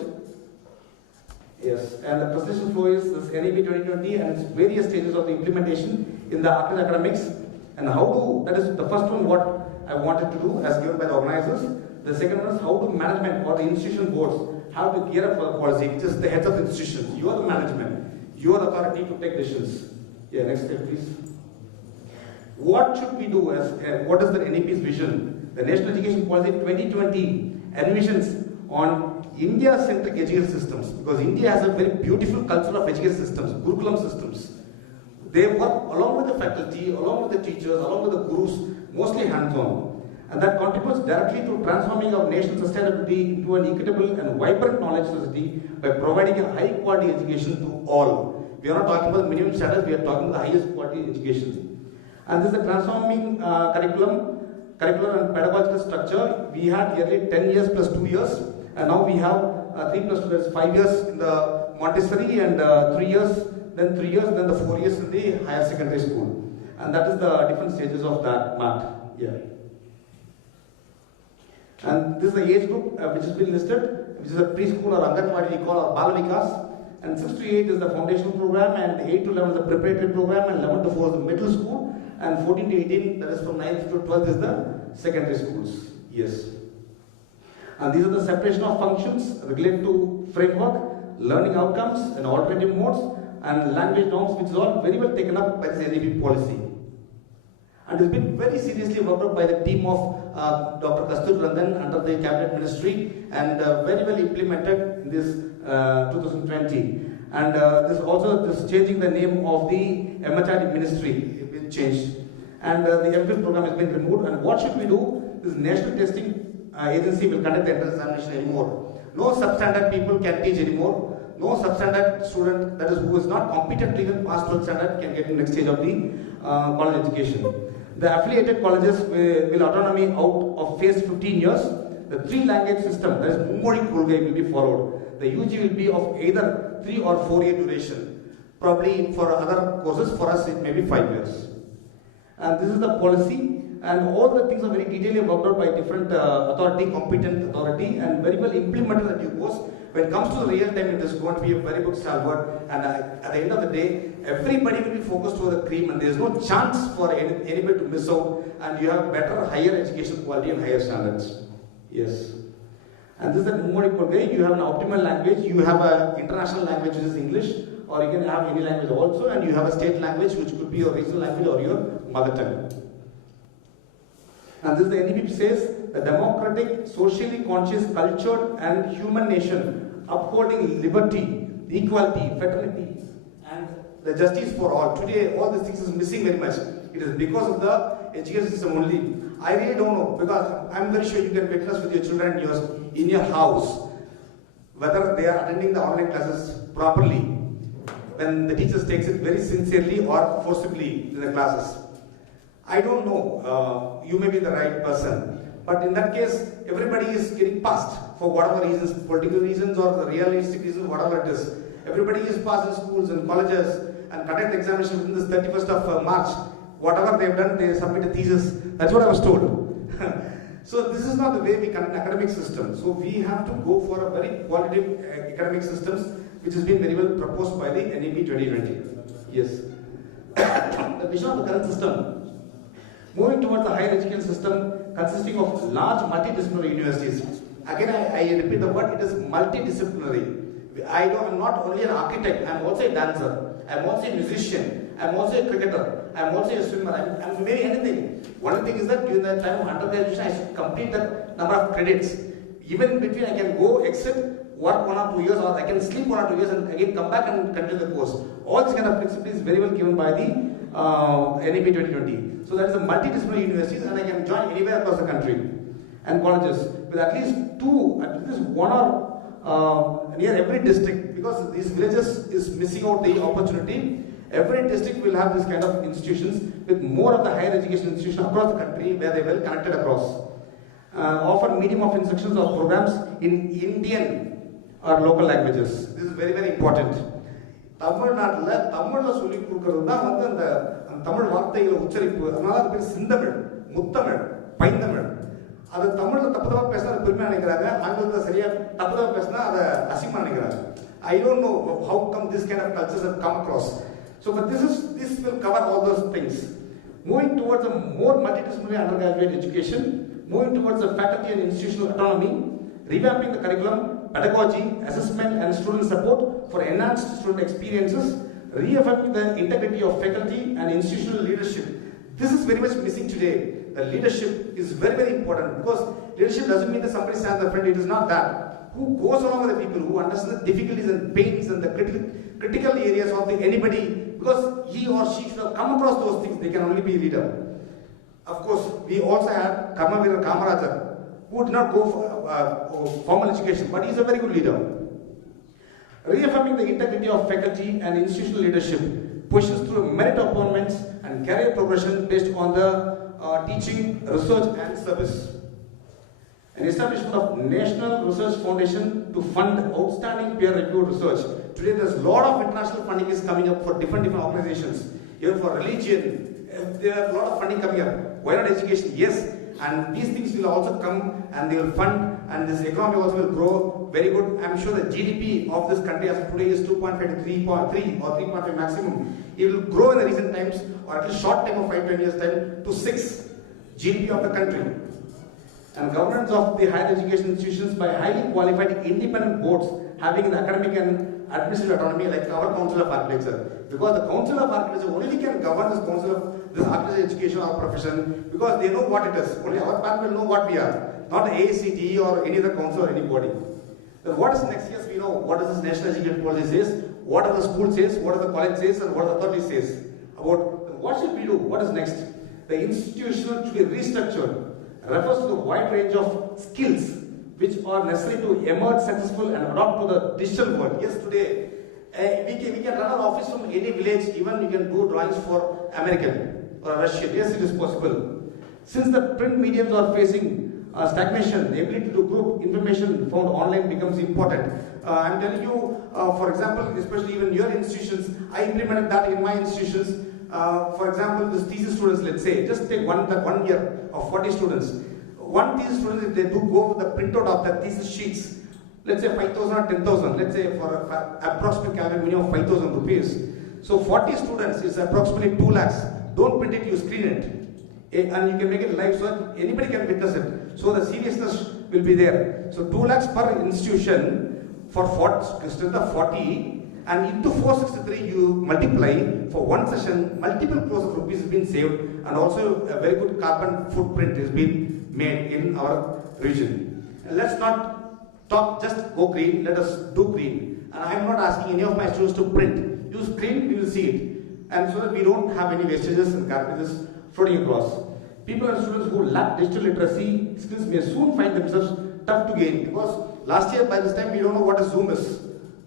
Yes, and the presentation flow is this NEP 2020 and its various stages of the implementation in the academics. And how to, that is the first one, what I wanted to do as given by the organizers. The second one is how to management or the institution boards how to gear up for the policy, which is the heads of the institutions. You are the management. You are the authority to take decisions. Yeah, next slide, please. What should we do as, what is the NEP's vision? The National Education Policy 2020 envisions on India-centric education systems, because India has a very beautiful culture of education systems, Gurukulam systems. They work along with the faculty, along with the teachers, along with the gurus, mostly hands-on. And that contributes directly to transforming our national sustainability into an equitable and vibrant knowledge society by providing a high-quality education to all. We are not talking about minimum standards, we are talking about the highest quality education. And this is a transforming curriculum and pedagogical structure. We had nearly 10 years plus 2 years, and now we have 3 plus 2 years, 5 years in the Montessori, and 3 years, then 3 years, then the 4 years in the higher secondary school. And that is the different stages of that math. Yeah. And this is the age group which has been listed, which is a preschool or Anganwadi we call, or Balavikas. And 6 to 8 is the foundational program, and 8 to 11 is the preparatory program, and 11 to 4 is the middle school, and 14 to 18, that is from 9th to 12th, is the secondary schools. Yes. And these are the separation of functions related to framework, learning outcomes, and alternative modes, and language norms, which is all very well taken up by the NEP policy. And it's been very seriously worked out by the team of Dr. Kastur Randan under the Cabinet Ministry, and very well implemented in this 2020. And this also, this changing the name of the MHRD Ministry, it will change. and the MPhil program has been removed. And what should we do? This national testing agency will conduct the entrance examination anymore. No substandard people can teach anymore. No substandard student, that is who is not competent to even pass 12th standard, can get to the next stage of the college education. The affiliated colleges will autonomy out of phase 15 years. The 3-language system, that is Mummodi Kolgai, will be followed. The UG will be of either 3 or 4 year duration. Probably for other courses, for us it may be 5 years. And this is the policy, and all the things are very detailedly worked out by different authority, competent authority, and very well implemented in due course. When it comes to the real time, it is going to be a very good stalwart, and at the end of the day, everybody will be focused to the cream, and there is no chance for anybody to miss out, and you have better, higher education quality and higher standards. Yes. And this is the Mummodi Kolgai. You have an optimal language, you have an international language which is English, or you can have any language also, and you have a state language which could be your regional language or your mother tongue. And this is the NEP says, the democratic, socially conscious, cultured and human nation, upholding liberty, equality, fraternity, and the justice for all. Today, all these things is missing very much. It is because of the education system only. I really don't know, because I'm very sure you can witness with your children in your house, whether they are attending the online classes properly, when the teachers takes it very sincerely or forcibly in the classes. I don't know, you may be the right person, but in that case, everybody is getting passed for whatever reasons, political reasons or the realistic reasons, whatever it is. Everybody is passed in schools and colleges and conduct examination within this 31st of March. Whatever they've done, they submit a thesis. That's what I was told. So this is not the way we conduct academic system. So we have to go for a very qualitative academic systems, which has been very well proposed by the NEP 2020. Yes. The vision of the current system, moving towards the higher education system consisting of large multidisciplinary universities. Again, I repeat the word, it is multidisciplinary. I'm not only an architect, I'm also a dancer, I'm also a musician, I'm also a cricketer, I'm also a swimmer, I'm maybe anything. One thing is that during the time of undergraduation, I should complete that number of credits. Even in between, I can go, exit, work 1 or 2 years, or I can sleep 1 or 2 years and again come back and continue the course. All this kind of flexibility is very well given by the NEP 2020. So that is the multidisciplinary universities, and I can join anywhere across the country, and colleges with at least one or near every district, because these villages is missing out the opportunity. Every district will have this kind of institutions with more of the higher education institutions across the country where they well connected across. Offer medium of instructions or programs in Indian or local languages. This is very, very important. தமிழ்நாட்டில் தமிழில் சொல்லி கொடுக்கறது தான் வந்து அந்த தமிழ் வார்த்தைகளை உச்சரிப்பு. அதனால அது பேர் சிந்தமிழ், முத்தமிழ், பைந்தமிழ். அது தமிழில் தப்பு தப்பாக பேசினா அது பெருமையாக நினைக்கிறாங்க, ஆங்கிலத்தில் சரியாக தப்பு தப்பாக பேசினா அதை அசிங்கமாக நினைக்கிறாங்க. I don't know how come this kind of cultures have come across. So, but this will cover all those things. Moving towards a more multidisciplinary undergraduate education, moving towards the faculty and institutional autonomy, revamping the curriculum, pedagogy, assessment and student support for enhanced student experiences, reaffirming the integrity of faculty and institutional leadership. This is very much missing today. The leadership is very, very important, because leadership doesn't mean that somebody stands in front. It is not that. Who goes along with the people, who understands the difficulties and pains and the critical areas of anybody, because he or she should have come across those things, they can only be a leader. Of course, we also had Karmavira Kamarajar, who did not go for formal education, but he is a very good leader. Reaffirming the integrity of faculty and institutional leadership, pushes through merit appointments and career progression based on the teaching, research and service. An establishment of National Research Foundation to fund outstanding peer-reviewed research. Today there's a lot of international funding is coming up for different organizations. Even for religion, there are a lot of funding coming up. Why not education? Yes. And these things will also come and they will fund, and this economy also will grow very good. I'm sure the GDP of this country as of today is 2.5 to 3.3 or 3.5 maximum. It will grow in the recent times, or at least short time of 5-10 years time, to 6 GDP of the country. And governance of the higher education institutions by highly qualified independent boards having the academic and administrative autonomy, like our Council of Architecture. Because the Council of Architecture only can govern this Council of this architecture education or profession, because they know what it is. Only our panel will know what we are, not the AACTE or any other council or anybody. Then what is next? Yes, we know what does this national education policy says, what does the school says, what does the college says, and what the authority says about what should we do, what is next. The institution should be restructured, refers to the wide range of skills which are necessary to emerge successful and adapt to the digital world. Yes, today we can run our office from any village, even we can do drawings for American or Russian. Yes, it is possible. Since the print mediums are facing stagnation, the ability to group information found online becomes important. I'm telling you, for example, especially even your institutions, I implemented that in my institutions. For example, this thesis students, let's say, just take one year of 40 students. One thesis student, if they do go with the printout of the thesis sheets, let's say 5,000 or 10,000, let's say for approximate calculation minimum of 5,000 rupees. So 40 students is approximately 2 lakhs. Don't print it, you screen it. And you can make it live so that anybody can witness it. So the seriousness will be there. So 2 lakhs per institution for 40, strength of 40, and into 463 you multiply for one session, multiple crores of rupees has been saved, and also a very good carbon footprint has been made in our region. And let's not talk just go green, let us do green. And I am not asking any of my students to print. Use green, we will see it. And so that we don't have any wastages and garbages floating across. People and students who lack digital literacy skills may soon find themselves tough to gain, because last year by this time we don't know what a Zoom is.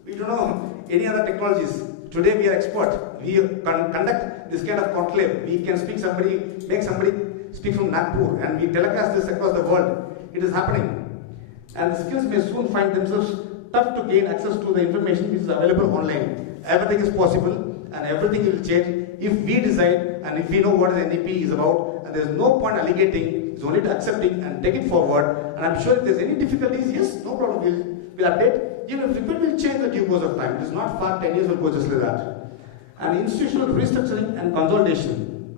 We don't know any other technologies. Today we are expert. We conduct this kind of conclave. We can speak somebody, make somebody speak from Nagpur, and we telecast this across the world. It is happening. And the skills may soon find themselves tough to gain access to the information which is available online. Everything is possible and everything will change if we decide and if we know what NEP is about, and there is no point alligating, it's only to accepting and take it forward. And I'm sure if there's any difficulties, yes, no problem, we'll update. Even if it will change the due course of time. It is not far, 10 years will go just like that. And institutional restructuring and consolidation.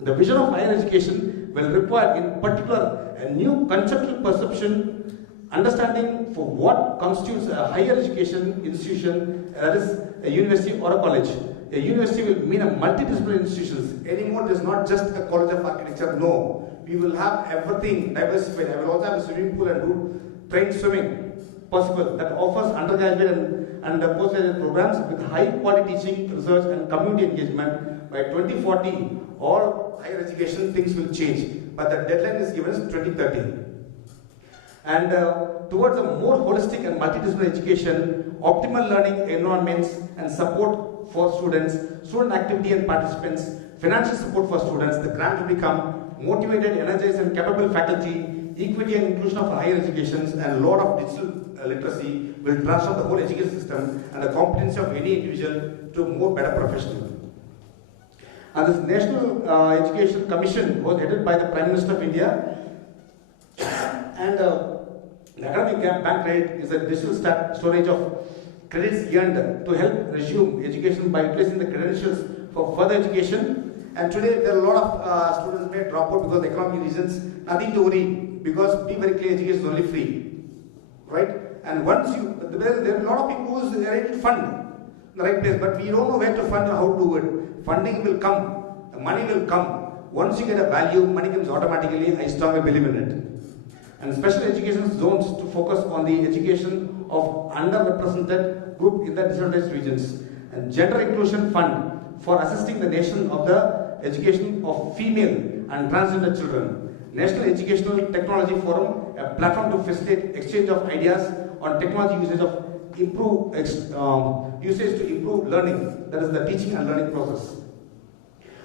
The vision of higher education will require in particular a new conceptual perception, understanding for what constitutes a higher education institution, that is a university or a college. A university will mean a multidisciplinary institutions. Anymore it is not just a college of architecture, no. We will have everything diversified. I will also have a swimming pool and do trained swimming possible that offers undergraduate and postgraduate programs with high quality teaching, research and community engagement. By 2040, all higher education things will change, but the deadline is given as 2030. And towards a more holistic and multidisciplinary education, optimal learning environments and support for students, student activity and participants, financial support for students, the grant will become motivated, energized and capable faculty, equity and inclusion of higher educations, and a lot of digital literacy will transform the whole education system and the competency of any individual to a more better professional. And this National Education Commission was headed by the Prime Minister of India, and the academic bank credit is a digital storage of credits earned to help resume education by replacing the credentials for further education. And today there are a lot of students may drop out because of economic reasons. Nothing to worry, because be very clear, education is only free, right? And once you, there are a lot of people who are ready to fund the right place, but we don't know where to fund or how to do it. Funding will come, the money will come. Once you get a value, money comes automatically. I strongly believe in it. And special education zones to focus on the education of underrepresented group in the disadvantaged regions. And gender inclusion fund for assisting the nation of the education of female and transgender children. National Educational Technology Forum, a platform to facilitate exchange of ideas on technology usage to improve learning, that is the teaching and learning process.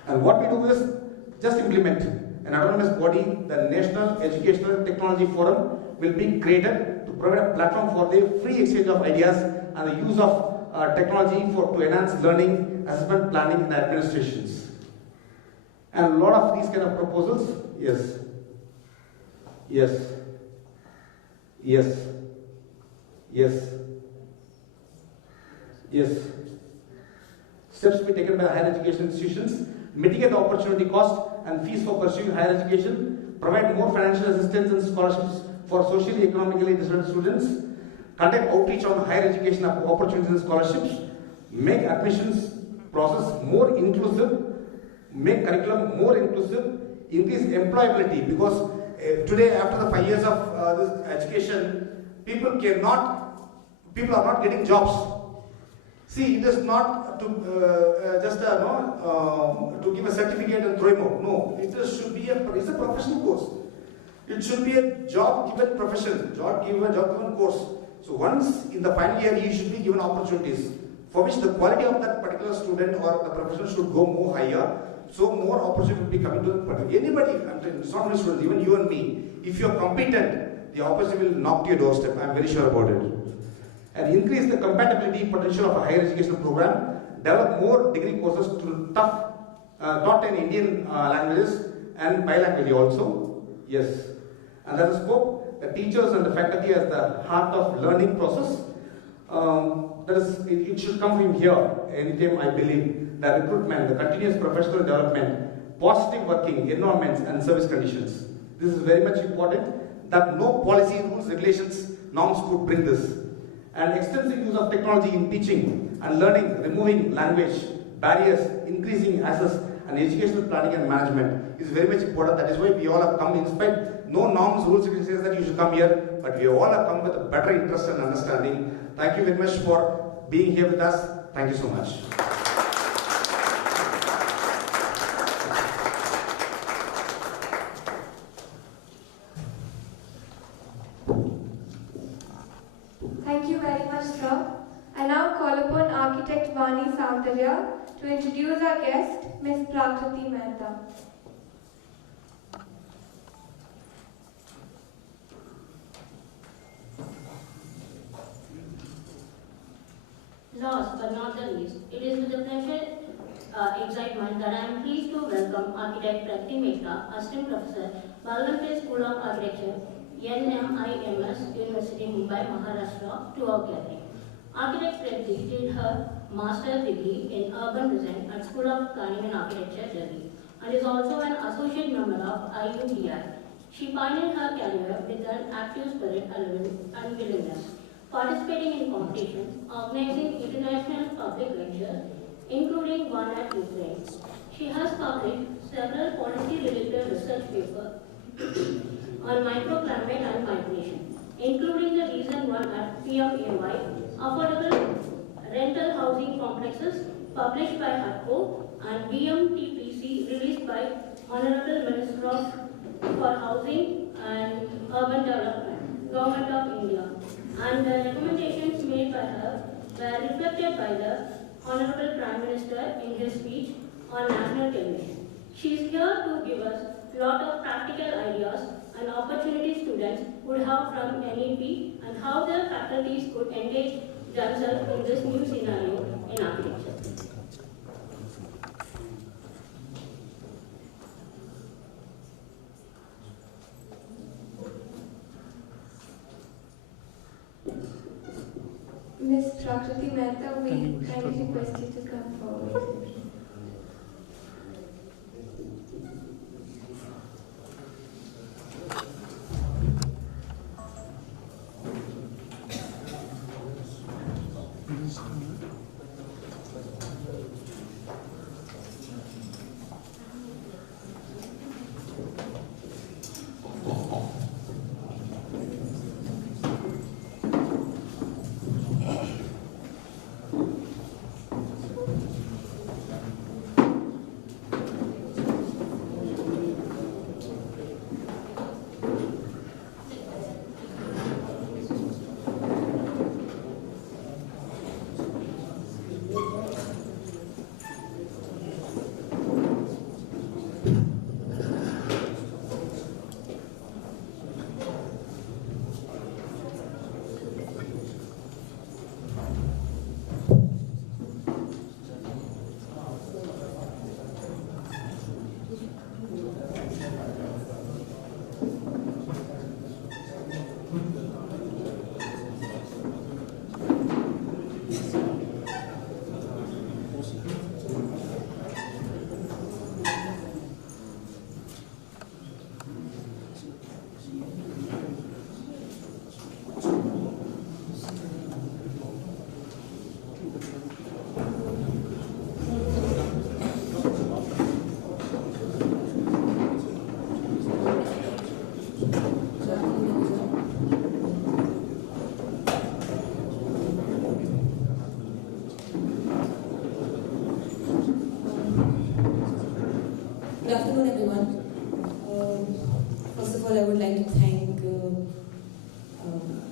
And what we do is just implement an autonomous body. The National Educational Technology Forum will be created to provide a platform for the free exchange of ideas and the use of technology to enhance learning, assessment, planning and administrations. And a lot of these kind of proposals, yes. Steps to be taken by higher education institutions, mitigate the opportunity cost and fees for pursuing higher education, provide more financial assistance and scholarships for socially economically disadvantaged students, conduct outreach on higher education opportunities and scholarships, make admissions process more inclusive, make curriculum more inclusive, increase employability, because today after the 5 years of this education, people are not getting jobs. See, it is not to just to give a certificate and throw him out. No, should be it's a professional course. It should be a job-given profession, job-given course. So once in the final year, you should be given opportunities for which the quality of that particular student or the profession should go more higher. So more opportunity will be coming to anybody. It's not only students, even you and me. If you are competent, the opportunity will knock to your doorstep. I am very sure about it. And increase the compatibility potential of a higher educational program. Develop more degree courses to taught in Indian languages and bilingually also. Yes. And that is scope. The teachers and the faculty as the heart of learning process. That is, it should come from here. Anytime I believe the recruitment, the continuous professional development, positive working environments and service conditions. This is very much important. That no policy, rules, regulations, norms could bring this. And extensive use of technology in teaching and learning, removing language barriers, increasing access, and educational planning and management is very much important. That is why we all have come in spite no norms, rules, regulations that you should come here, but we all have come with a better interest and understanding. Thank you very much for being here with us. Thank you so much. Thank you very much, sir. I now call upon Architect Vani Soundarya to introduce our guest, Ms. Prakriti Mehta. Last but not the least, it is with a pleasure, excitement that I am pleased to welcome Architect Prakriti Mehta, Assistant Professor, Ballanpur School of Architecture, NMIMS, University, Mumbai, Maharashtra, to our gathering. Architect Prakriti did her master's degree in urban design at School of Planning and Architecture, Delhi, and is also an associate member of IUDI. She pioneered her career with an active spirit and willingness, participating in competitions, organizing international public lectures, including one at Ukraine. She has published several policy-related research papers on microclimate and migration, including the recent one at PMAY, Affordable Rental Housing Complexes, published by HUDCO, and BMTPC, released by Honorable Minister for Housing and Urban Development, Government of India. And the recommendations made by her were reflected by the Honorable Prime Minister in his speech on national television. She is here to give us a lot of practical ideas and opportunities students would have from NEP and how their faculties could engage themselves in this new scenario in architecture. Ms. Prakriti Mehta, we kindly request you to come forward. afternoon, everyone. First of all, I would like to thank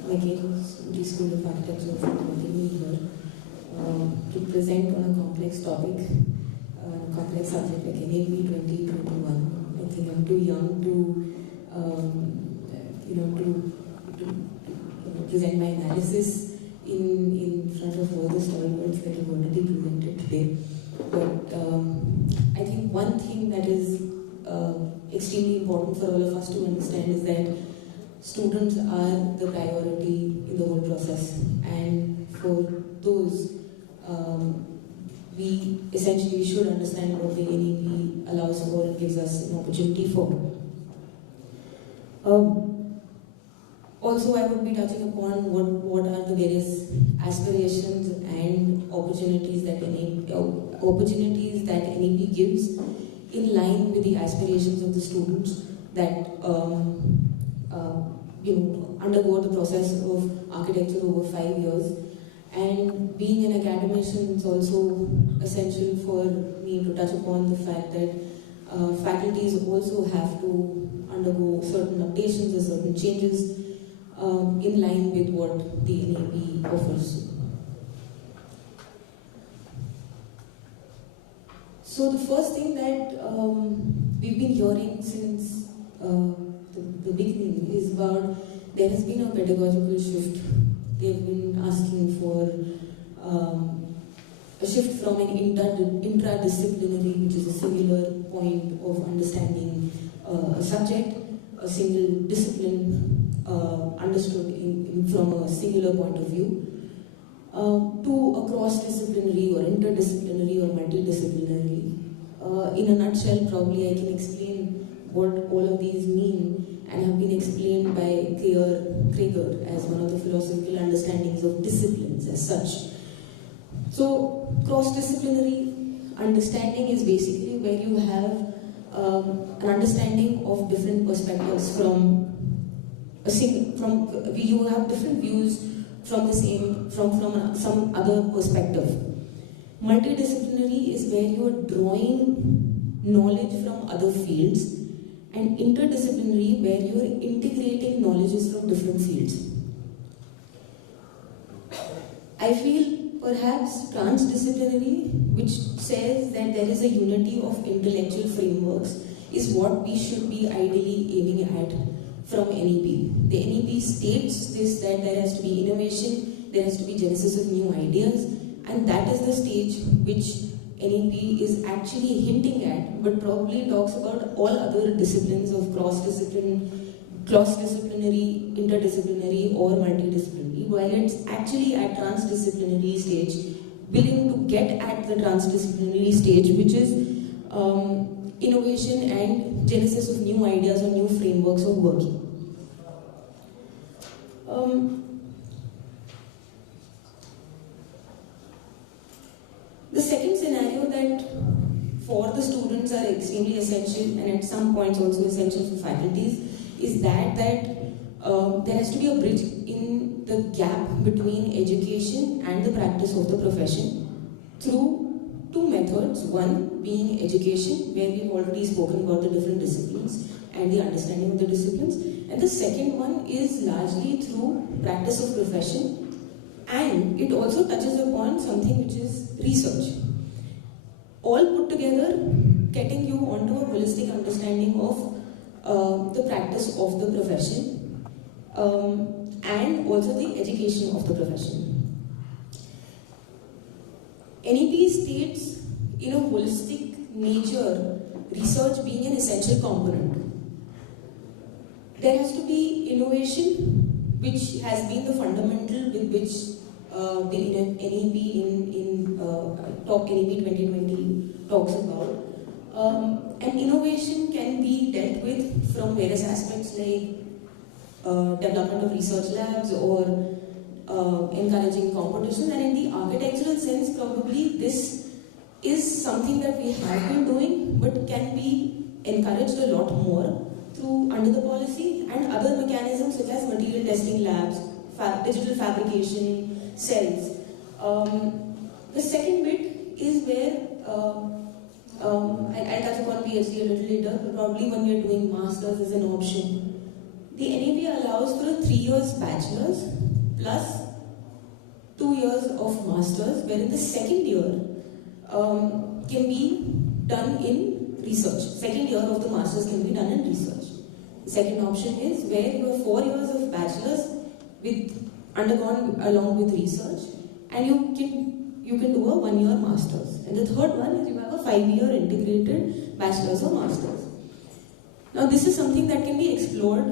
McGill's School of Architecture for inviting me here to present on a complex topic, a complex subject like NAP 2021. I think I'm too young to, to present my analysis in front of all the stalwarts that have already presented today. But I think one thing that is extremely important for all of us to understand is that students are the priority in the whole process, and for those we essentially should understand what the NEP allows for and gives us an opportunity for. Also, I would be touching upon what are the various aspirations and opportunities that NEP gives in line with the aspirations of the students that undergo the process of architecture over 5 years. And being an academician, it's also essential for me to touch upon the fact that faculties also have to undergo certain updations or certain changes in line with what the NAP offers. So the first thing that we've been hearing since the beginning is about there has been a pedagogical shift. They've been asking for a shift from an intradisciplinary, which is a singular point of understanding a subject, a single discipline understood from a singular point of view, to a cross-disciplinary or interdisciplinary or multidisciplinary. In a nutshell, probably I can explain what all of these mean and have been explained by Krieger as one of the philosophical understandings of disciplines as such. So, cross-disciplinary understanding is basically where you have an understanding of different perspectives you have different views from some other perspective. Multidisciplinary is where you are drawing knowledge from other fields, and interdisciplinary where you are integrating knowledges from different fields. I feel perhaps transdisciplinary, which says that there is a unity of intellectual frameworks, is what we should be ideally aiming at from NEP. The NEP states this, that there has to be innovation, there has to be genesis of new ideas, and that is the stage which NEP is actually hinting at, but probably talks about all other disciplines of cross-disciplinary, interdisciplinary or multidisciplinary, while it's actually at transdisciplinary stage, willing to get at the transdisciplinary stage, which is innovation and genesis of new ideas or new frameworks of working. The second scenario that for the students are extremely essential and at some points also essential for faculties is that there has to be a bridge in the gap between education and the practice of the profession through two methods. One being education, where we've already spoken about the different disciplines and the understanding of the disciplines, and the second one is largely through practice of profession, and it also touches upon something which is research. All put together, getting you onto a holistic understanding of the practice of the profession and also the education of the profession. NEP states in a holistic nature, research being an essential component. There has to be innovation, which has been the fundamental with which the NEP NEP 2020 talks about. And innovation can be dealt with from various aspects like development of research labs or encouraging competition, and in the architectural sense probably this is something that we have been doing but can be encouraged a lot more through under the policy and other mechanisms such as material testing labs, digital fabrication cells. The second bit is where I'll touch upon PhD a little later, but probably when we are doing masters as an option. The NAP allows for a 3 years bachelor's plus 2 years of masters, wherein the second year can be done in research. Second year of the masters can be done in research. The second option is where you have 4 years of bachelor's with undergone along with research, and you can do a 1 year masters. And the third one is you have a 5-year integrated bachelor's or masters. Now this is something that can be explored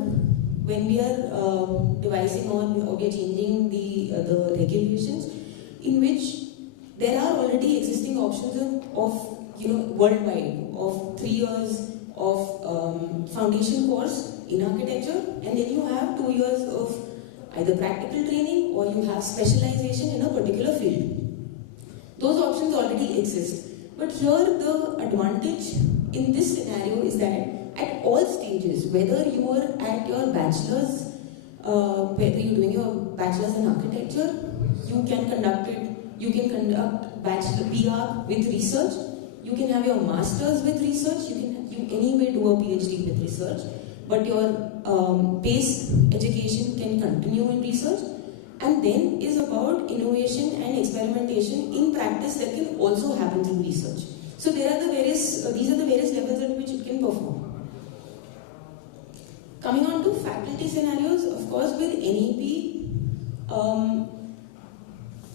when we are devising on or we are changing the regulations, in which there are already existing options of worldwide of 3 years of foundation course in architecture, and then you have 2 years of either practical training or you have specialization in a particular field. Those options already exist. But here the advantage in this scenario is that at all stages, whether you are at your bachelor's, whether you're doing your bachelor's in architecture, you can conduct bachelor PR with research, you can have your master's with research, you anyway do a PhD with research, but your base education can continue in research, and then is about innovation and experimentation in practice that can also happen through research. So there are these are the various levels at which it can perform. Coming on to faculty scenarios, of course with NEP,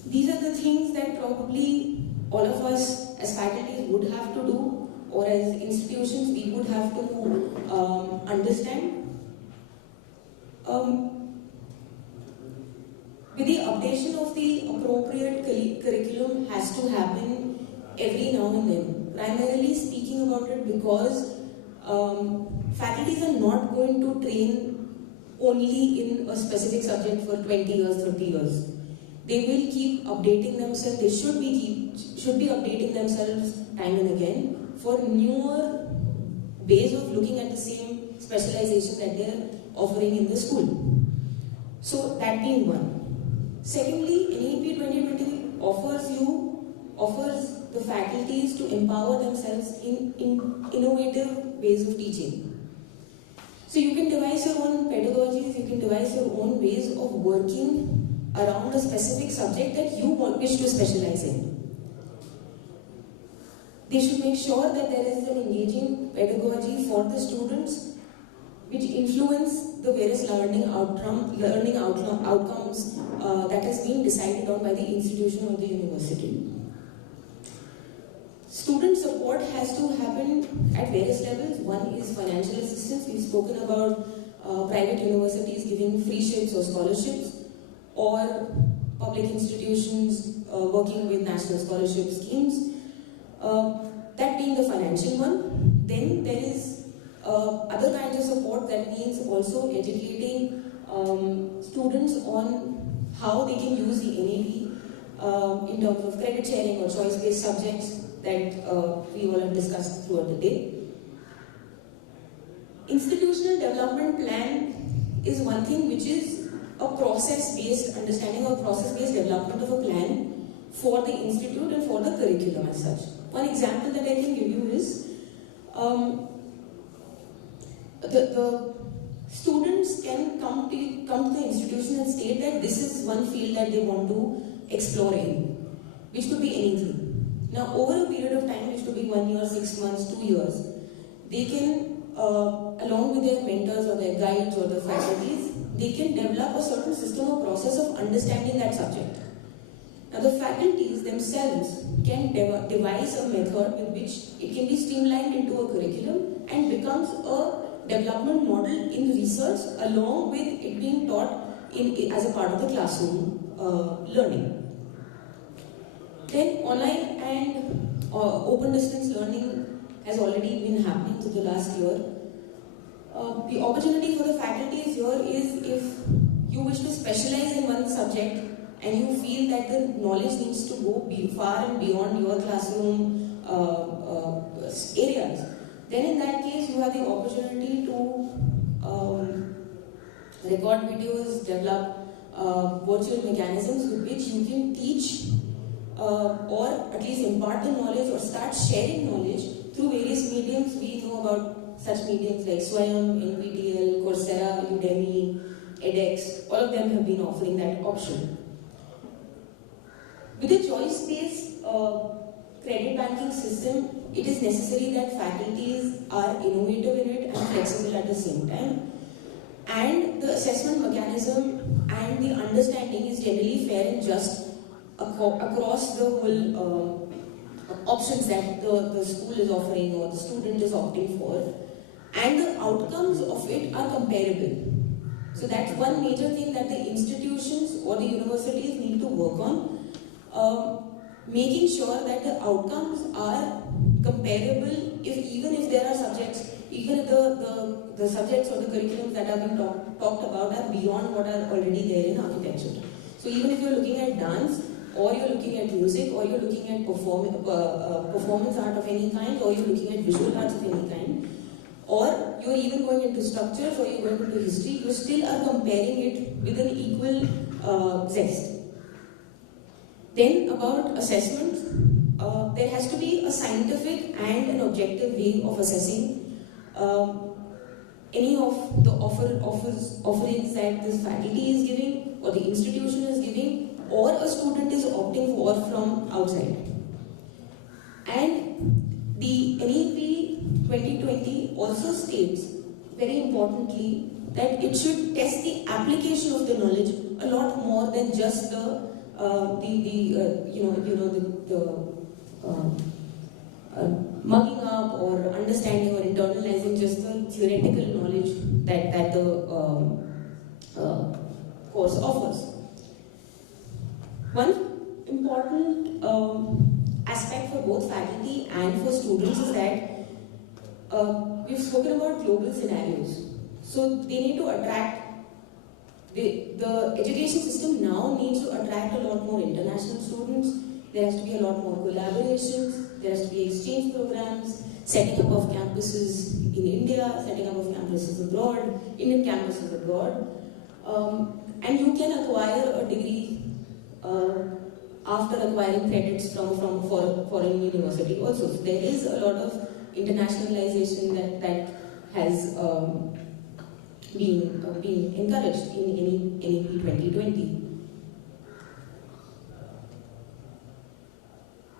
these are the things that probably all of us as faculties would have to do, or as institutions we would have to understand. With the updation of the appropriate curriculum has to happen every now and then. Primarily speaking about it because faculties are not going to train only in a specific subject for 20 years, 30 years. They will keep updating themselves. They should be updating themselves time and again for newer ways of looking at the same specialization that they are offering in the school. So that being one. Secondly, NEP 2020 offers the faculties to empower themselves in innovative ways of teaching. So you can devise your own pedagogies, you can devise your own ways of working around a specific subject that you wish to specialize in. They should make sure that there is an engaging pedagogy for the students which influence the various learning outcomes that has been decided on by the institution or the university. Student support has to happen at various levels. One is financial assistance. We've spoken about private universities giving free ships or scholarships, or public institutions working with national scholarship schemes. That being the financial one. Then there is other kinds of support that means also educating students on how they can use the NAP in terms of credit sharing or choice-based subjects that we all have discussed throughout the day. Institutional development plan is one thing which is a process-based understanding or process-based development of a plan for the institute and for the curriculum as such. One example that I can give you is the students can come to the institution and state that this is one field that they want to explore in, which could be anything. Now, over a period of time, which could be 1 year, 6 months, 2 years, they can, along with their mentors or their guides or their faculties, they can develop a certain system or process of understanding that subject. Now, the faculties themselves can devise a method with which it can be streamlined into a curriculum and becomes a development model in research along with it being taught as a part of the classroom learning. Then online and open distance learning has already been happening through the last year. The opportunity for the faculties here is if you wish to specialize in one subject and you feel that the knowledge needs to go far and beyond your classroom areas, then in that case you have the opportunity to record videos, develop virtual mechanisms with which you can teach or at least impart the knowledge or start sharing knowledge through various mediums. We know about such mediums like Swayam, NPTEL, Coursera, Udemy, edX. All of them have been offering that option. With the choice-based credit banking system, it is necessary that faculties are innovative in it and flexible at the same time. And the assessment mechanism and the understanding is generally fair and just across the whole options that the school is offering or the student is opting for. And the outcomes of it are comparable. So that's one major thing that the institutions or the universities need to work on. Making sure that the outcomes are comparable, even if there are subjects, even if the subjects or the curriculums that are being talked about are beyond what are already there in architecture. So even if you're looking at dance, or you're looking at music, or you're looking at performance art of any kind, or you're looking at visual arts of any kind, or you're even going into structures, or you're going into history, you still are comparing it with an equal zest. Then about assessments, there has to be a scientific and an objective way of assessing any of the offerings that this faculty is giving or the institution is giving or a student is opting for from outside. And the NEP 2020 also states very importantly that it should test the application of the knowledge a lot more than just the mugging up or understanding or internalizing just the theoretical knowledge that the course offers. One important aspect for both faculty and for students is that we've spoken about global scenarios. So they need to attract, the education system now needs to attract a lot more international students. There has to be a lot more collaborations, there has to be exchange programs, setting up of campuses in India, setting up of campuses abroad, Indian campuses abroad. And you can acquire a degree after acquiring credits from foreign university also. So there is a lot of internationalization that has been encouraged in NEP 2020.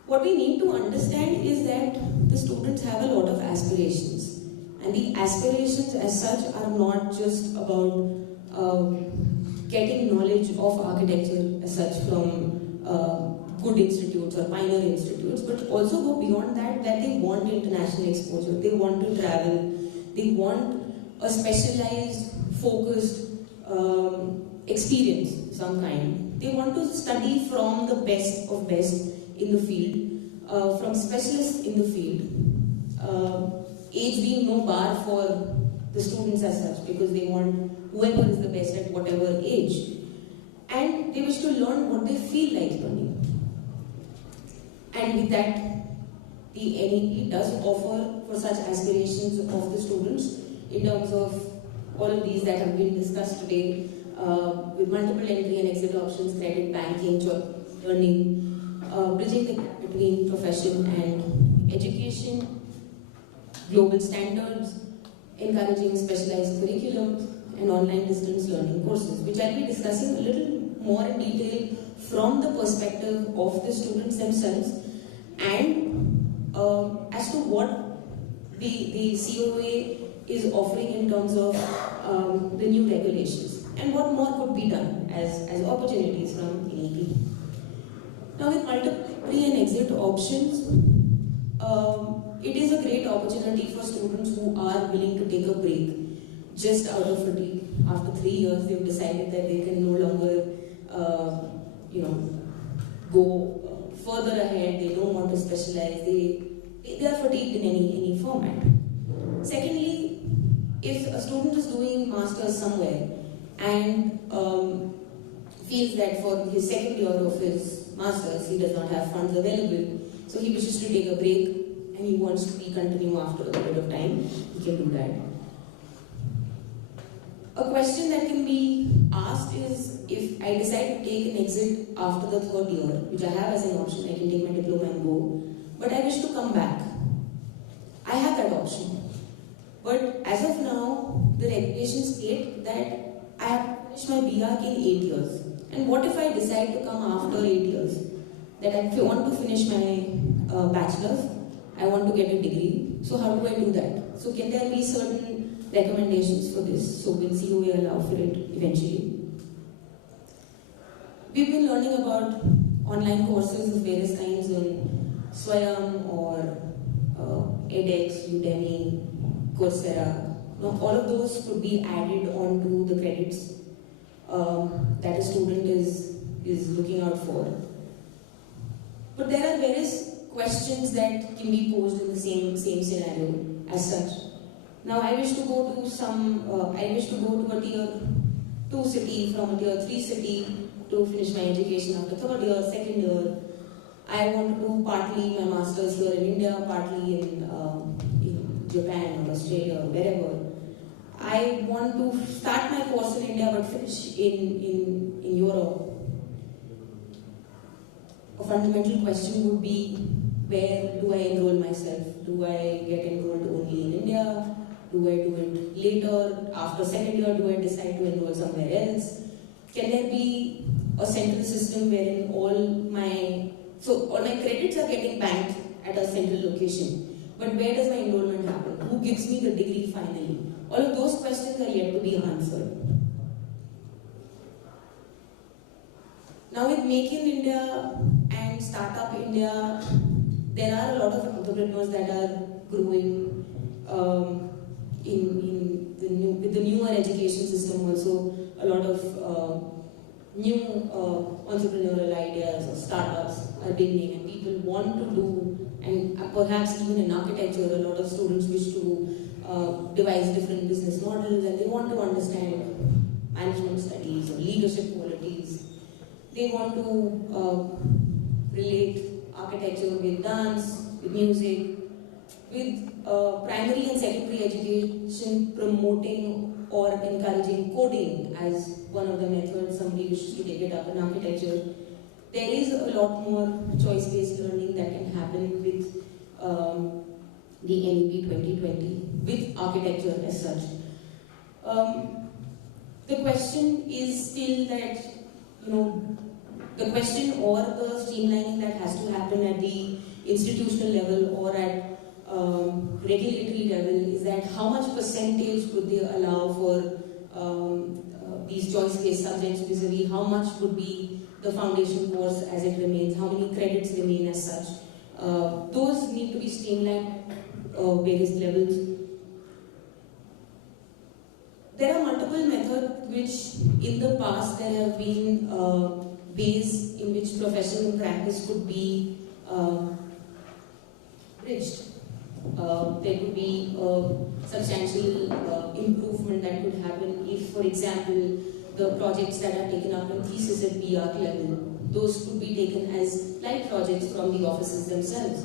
What we need to understand is that the students have a lot of aspirations, and the aspirations as such are not just about getting knowledge of architecture as such from good institutes or pioneer institutes, but also go beyond that they want international exposure, they want to travel, they want a specialized, focused experience of some kind. They want to study from the best of best in the field, from specialists in the field. Age being no bar for the students as such, because they want whoever is the best at whatever age. And they wish to learn what they feel like learning. And with that, the NEP does offer for such aspirations of the students in terms of all of these that have been discussed today, with multiple entry and exit options, credit, banking, learning, bridging the gap between profession and education, global standards, encouraging specialized curriculums, and online distance learning courses, which I'll be discussing a little more in detail from the perspective of the students themselves, and as to what the COA is offering in terms of the new regulations, and what more could be done as opportunities from NEP. Now, with multiple entry and exit options, it is a great opportunity for students who are willing to take a break just out of fatigue. After 3 years, they've decided that they can no longer, go further ahead. They don't want to specialize. They are fatigued in any format. Secondly, if a student is doing masters somewhere and feels that for his second year of his masters he does not have funds available, so he wishes to take a break and he wants to continue after a period of time, he can do that. A question that can be asked is, if I decide to take an exit after the 3rd year, which I have as an option, I can take my diploma and go, but I wish to come back. I have that option. But as of now, the regulations state that I have to finish my BArch in 8 years. And what if I decide to come after 8 years? That I want to finish my bachelor's, I want to get a degree. So how do I do that? So can there be certain recommendations for this? So we'll see who will allow for it eventually. We've been learning about online courses of various kinds on Swayam or edX, Udemy, Coursera. Now, all of those could be added onto the credits that a student is looking out for. But there are various questions that can be posed in the same scenario as such. Now, I wish to go to a tier 2 city from a tier 3 city to finish my education after 3rd year, 2nd year. I want to do partly my master's here in India, partly in Japan or Australia or wherever. I want to start my course in India but finish in Europe. A fundamental question would be, where do I enroll myself? Do I get enrolled only in India? Do I do it later? After 2nd year, do I decide to enroll somewhere else? Can there be a central system wherein all my credits are getting banked at a central location? But where does my enrollment happen? Who gives me the degree finally? All of those questions are yet to be answered. Now with Make in India and Startup India, there are a lot of entrepreneurs that are growing with the newer education system also. A lot of new entrepreneurial ideas or startups are beginning, and people want to do, and perhaps even in architecture, a lot of students wish to devise different business models, and they want to understand management studies or leadership qualities. They want to relate architecture with dance, with music, with primary and secondary education promoting or encouraging coding as one of the methods somebody wishes to take it up in architecture. There is a lot more choice-based learning that can happen with the NEP 2020, with architecture as such. The question is still that, the question or the streamlining that has to happen at the institutional level or at regulatory level is that how much percentage could they allow for these choice-based subjects vis-a-vis how much would be the foundation course as it remains, how many credits remain as such. Those need to be streamlined at various levels. There are multiple methods which in the past there have been ways in which professional practice could be bridged. There could be a substantial improvement that could happen if, for example, the projects that are taken up in thesis at BArch level, those could be taken as light projects from the offices themselves.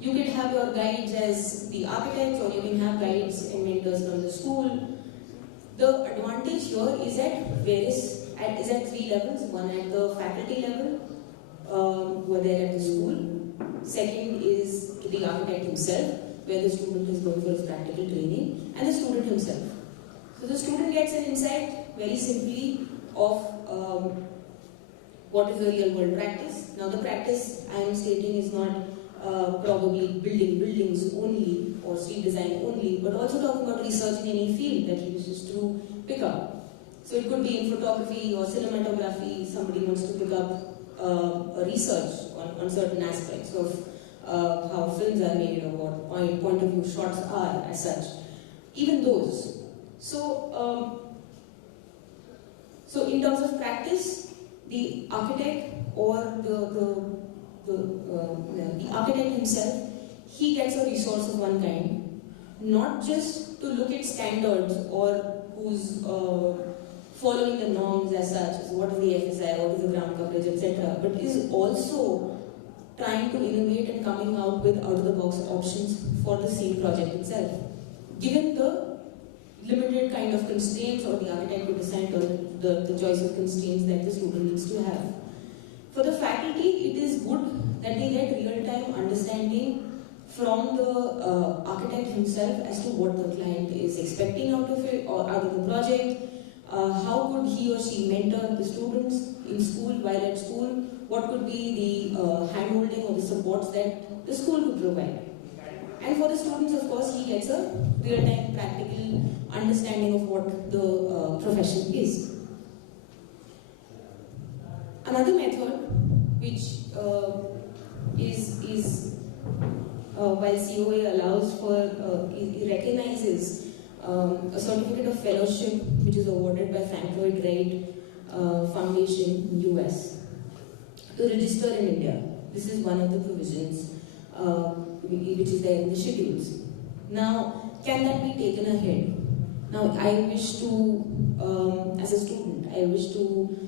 You can have your guides as the architects, or you can have guides and mentors from the school. The advantage here is at 3 levels. One at the faculty level, who are there at the school. Second is the architect himself, where the student is going for his practical training, and the student himself. So the student gets an insight very simply of what is the real world practice. Now the practice I am stating is not probably building buildings only or street design only, but also talking about research in any field that he wishes to pick up. So it could be in photography or cinematography. Somebody wants to pick up a research on certain aspects of how films are made or what point of view shots are as such. Even those. So in terms of practice, the architect or the architect himself, he gets a resource of one kind, not just to look at standards or who's following the norms as such, so what is the FSI, what is the ground coverage, etc., but is also trying to innovate and coming out with out-of-the-box options for the same project itself, given the limited kind of constraints, or the architect could decide on the choice of constraints that the student needs to have. For the faculty, it is good that they get real-time understanding from the architect himself as to what the client is expecting out of it or out of the project. How could he or she mentor the students in school, while at school? What could be the hand-holding or the supports that the school could provide? And for the students, of course, he gets a real-time practical understanding of what the profession is. Another method, which is while COA allows for, it recognizes a certificate of fellowship which is awarded by Frank Lloyd Wright Foundation in US to register in India. This is one of the provisions which is there in the schedules. Now, can that be taken ahead? Now, I wish to, as a student, I wish to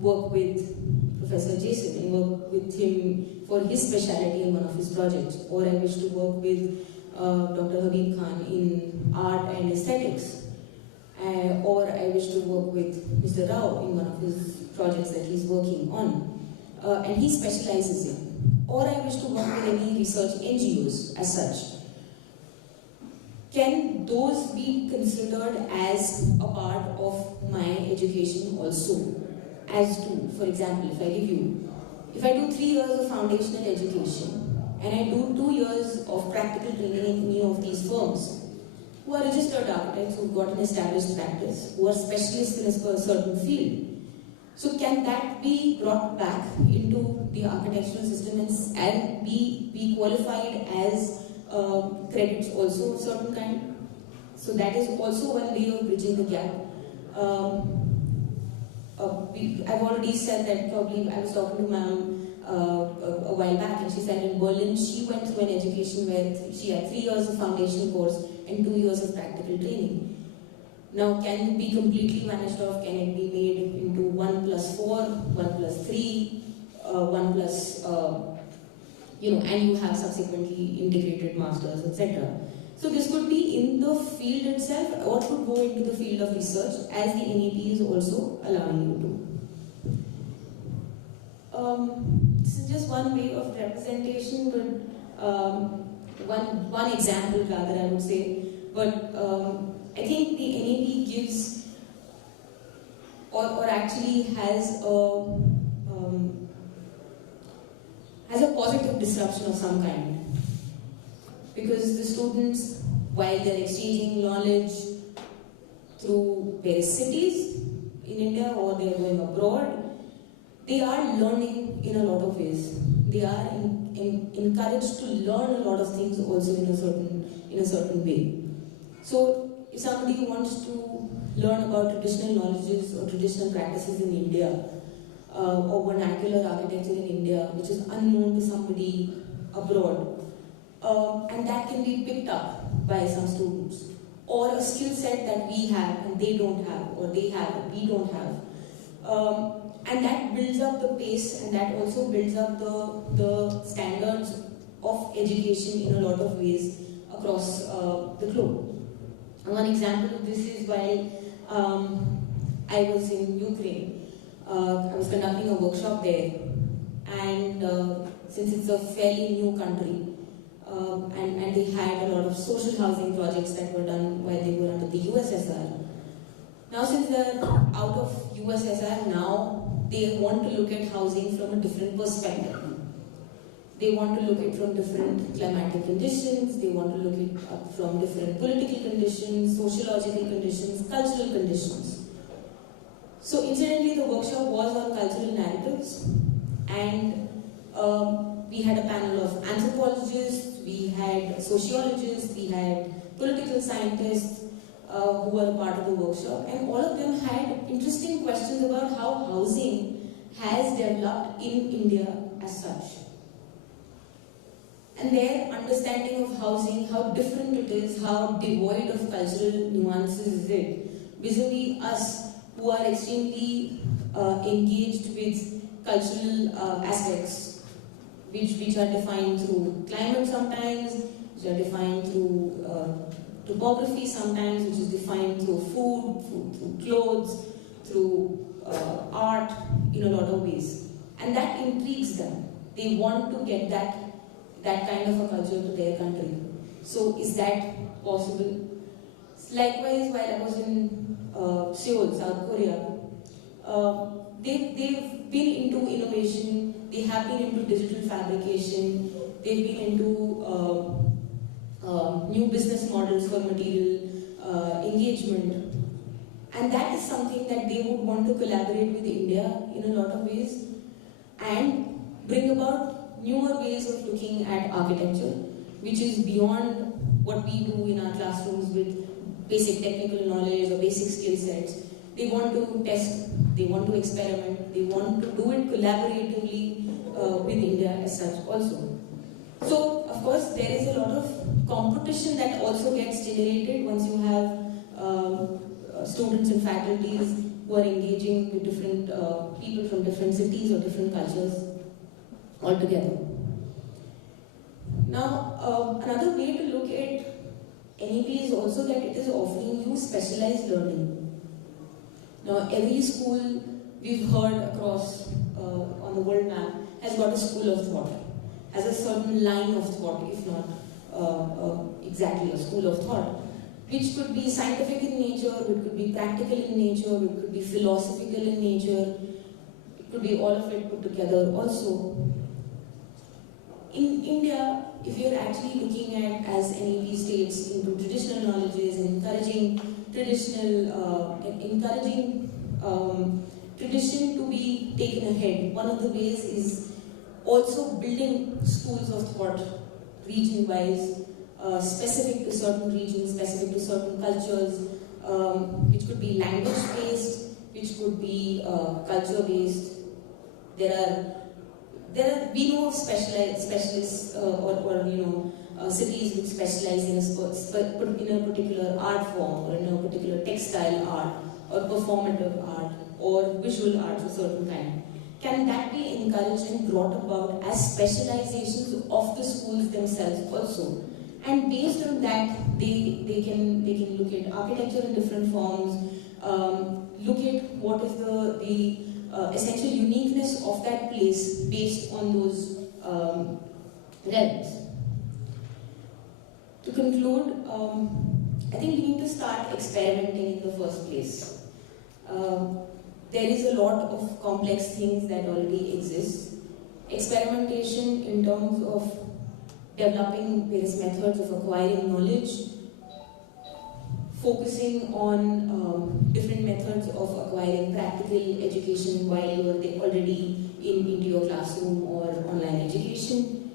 work with Professor Jason and work with him for his specialty in one of his projects, or I wish to work with Dr. Habib Khan in art and aesthetics, or I wish to work with Mr. Rao in one of his projects that he's working on, and he specializes in, or I wish to work with any research NGOs as such. Can those be considered as a part of my education also? As to, for example, if I do 3 years of foundational education and I do 2 years of practical training in any of these firms who are registered architects who've got an established practice, who are specialists in a certain field, so can that be brought back into the architectural system and be qualified as credits also of certain kind? So that is also one way of bridging the gap. I've already said that probably I was talking to ma'am a while back, and she said in Berlin she went through an education where she had 3 years of foundation course and 2 years of practical training. Now, can it be completely vanished off? Can it be made into 1+4, 1+3, 1+, and you have subsequently integrated masters, etc. So this could be in the field itself, or could go into the field of research, as the NEP is also allowing you to. This is just one way of representation, but one example rather, I would say. But I think the NEP gives, or actually has a positive disruption of some kind. Because the students, while they're exchanging knowledge through various cities in India or they're going abroad, they are learning in a lot of ways. They are encouraged to learn a lot of things also in a certain way. So if somebody wants to learn about traditional knowledges or traditional practices in India, or vernacular architecture in India, which is unknown to somebody abroad, and that can be picked up by some students, or a skill set that we have and they don't have, or they have and we don't have, and that builds up the pace, and that also builds up the standards of education in a lot of ways across the globe. One example of this is while I was in Ukraine. I was conducting a workshop there, and since it's a fairly new country, and they had a lot of social housing projects that were done while they were under the USSR. Now since they're out of USSR now, they want to look at housing from a different perspective. They want to look at it from different climatic conditions, they want to look at it from different political conditions, sociological conditions, cultural conditions. So incidentally, the workshop was on cultural narratives, and we had a panel of anthropologists, we had sociologists, we had political scientists who were a part of the workshop, and all of them had interesting questions about how housing has developed in India as such. And their understanding of housing, how different it is, how devoid of cultural nuances is it, vis-a-vis us who are extremely engaged with cultural aspects, which are defined through climate sometimes, which are defined through topography sometimes, which is defined through food, through clothes, through art, in a lot of ways. And that intrigues them. They want to get that kind of a culture to their country. So is that possible? Likewise, while I was in Seoul, South Korea, they've been into innovation, they have been into digital fabrication, they've been into new business models for material engagement. And that is something that they would want to collaborate with India in a lot of ways and bring about newer ways of looking at architecture, which is beyond what we do in our classrooms with basic technical knowledge or basic skill sets. They want to test, they want to experiment, they want to do it collaboratively with India as such also. So, of course, there is a lot of competition that also gets generated once you have students and faculties who are engaging with different people from different cities or different cultures altogether. Now, another way to look at NEP is also that it is offering you specialized learning. Now, every school we've heard across on the world map has got a school of thought, has a certain line of thought, if not exactly a school of thought, which could be scientific in nature, it could be practical in nature, it could be philosophical in nature, it could be all of it put together also. In India, if you're actually looking at, as NEP states, into traditional knowledges and encouraging tradition to be taken ahead, one of the ways is also building schools of thought region-wise, specific to certain regions, specific to certain cultures, which could be language-based, which could be culture-based. We know of specialists or cities which specialize in a particular art form or in a particular textile art or performative art or visual art of a certain kind. Can that be encouraged and brought about as specializations of the schools themselves also? And based on that, they can look at architecture in different forms, look at what is the essential uniqueness of that place based on those realms. To conclude, I think we need to start experimenting in the first place. There is a lot of complex things that already exist. Experimentation in terms of developing various methods of acquiring knowledge, focusing on different methods of acquiring practical education while you are already into your classroom or online education.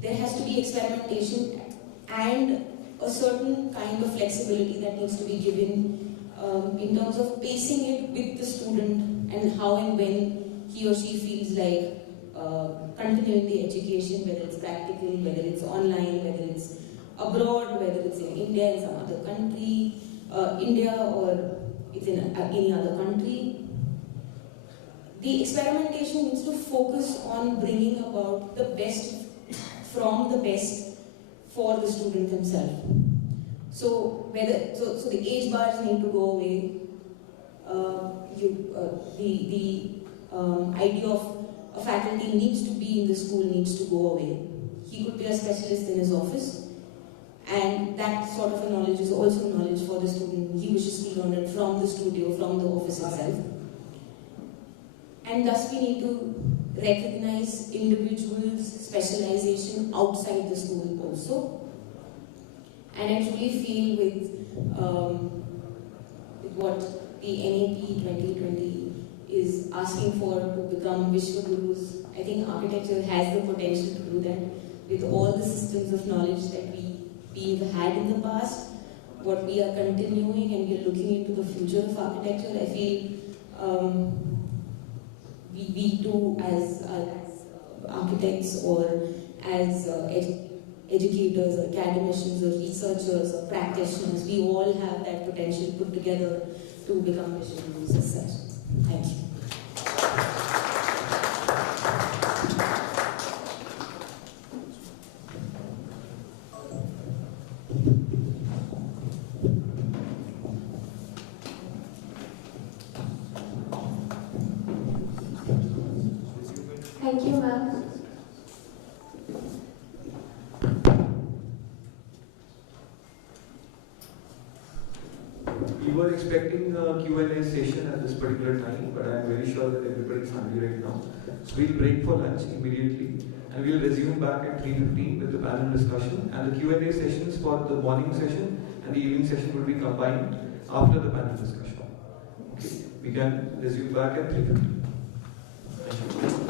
There has to be experimentation and a certain kind of flexibility that needs to be given in terms of pacing it with the student and how and when he or she feels like continuing the education, whether it's practical, whether it's online, whether it's abroad, whether it's in India, in some other country, India or it's in any other country. The experimentation needs to focus on bringing about the best from the best for the student himself. So the age bars need to go away. The idea of a faculty needs to be in the school needs to go away. He could be a specialist in his office, and that sort of a knowledge is also knowledge for the student. He wishes to learn it from the studio, from the office itself. And thus we need to recognize individuals' specialization outside the school also. And I truly feel with what the NEP 2020 is asking for to become Vishwagurus, I think architecture has the potential to do that with all the systems of knowledge that we've had in the past, what we are continuing and we are looking into the future of architecture. I feel we too as architects or as educators or academicians or researchers or practitioners, we all have that potential put together to become Vishwagurus as such. Thank you. Thank you, ma'am. We were expecting a Q&A session at this particular time, but I am very sure that everybody's hungry right now. So we'll break for lunch immediately, and we'll resume back at 3:15 with the panel discussion. And the Q&A sessions for the morning session and the evening session will be combined after the panel discussion. Okay, we can resume back at 3:15. Thank you.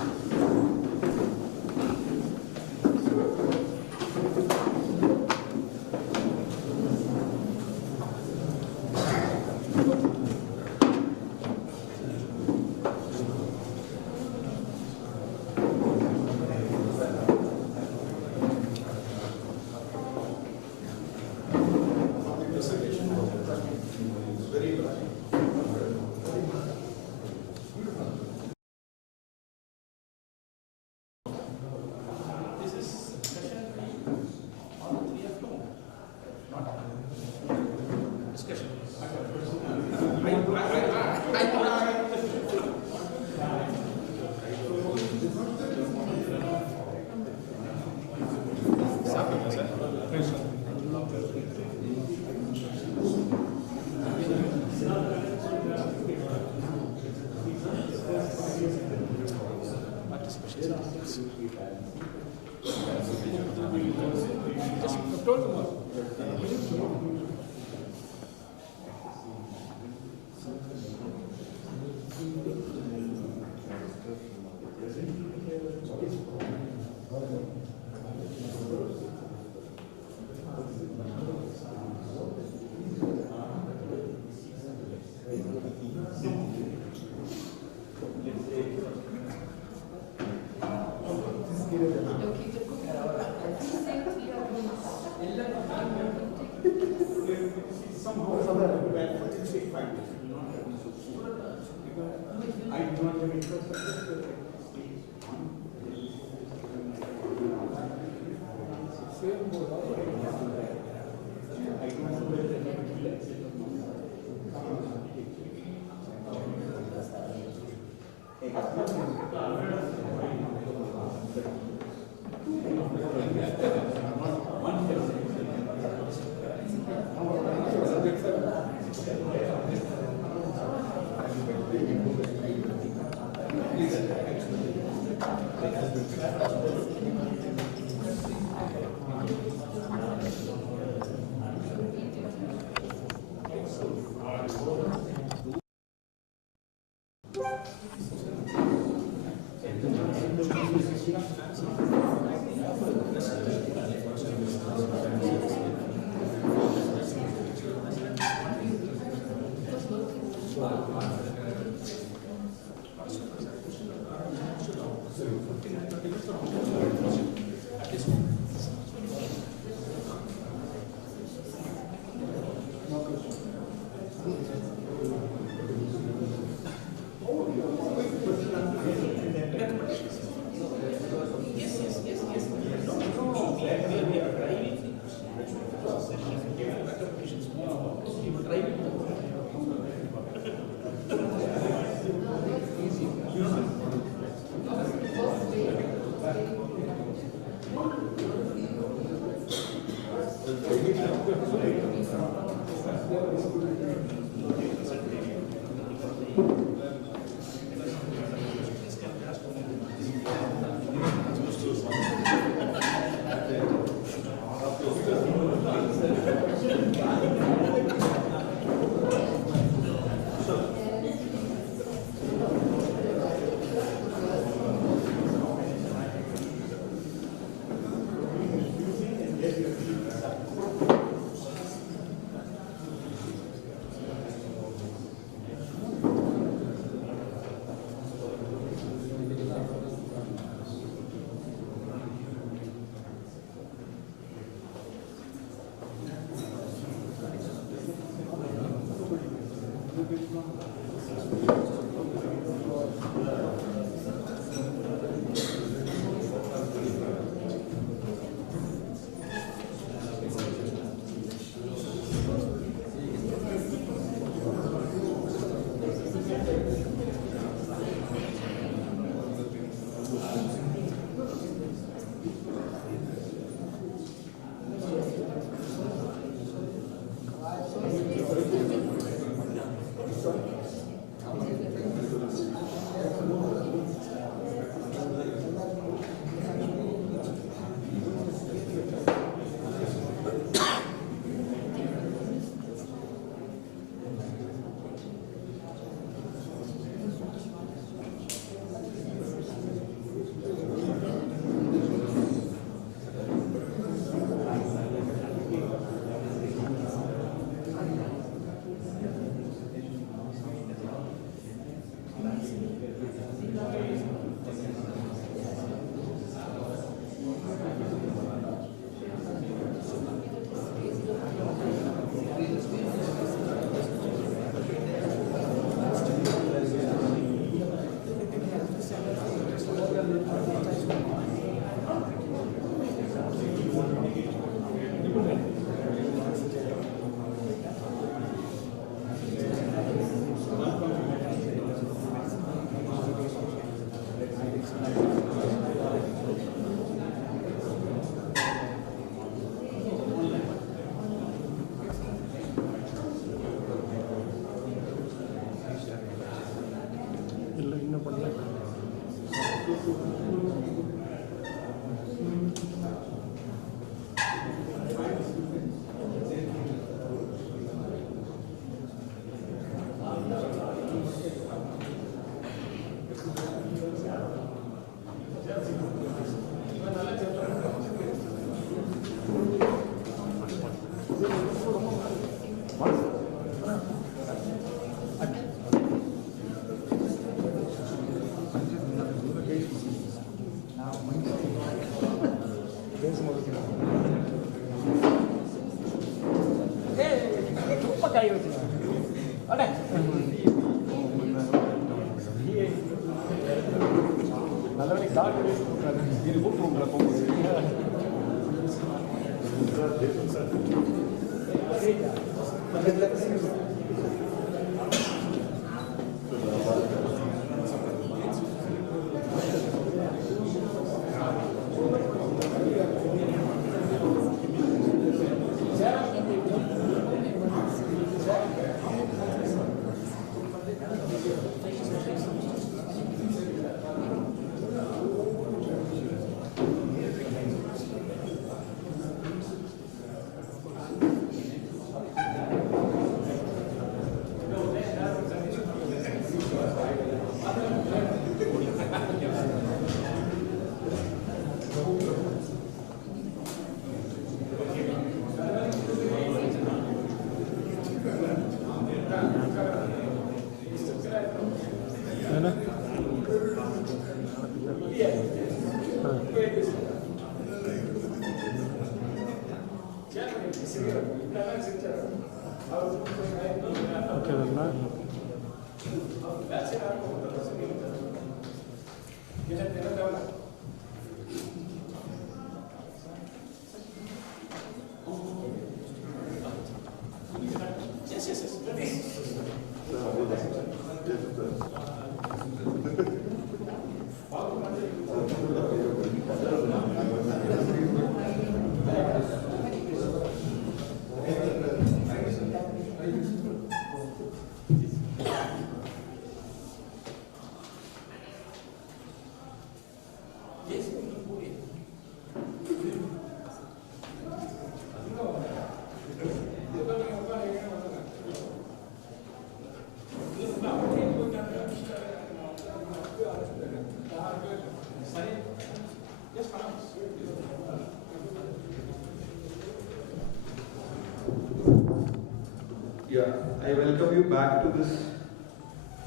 I welcome you back to this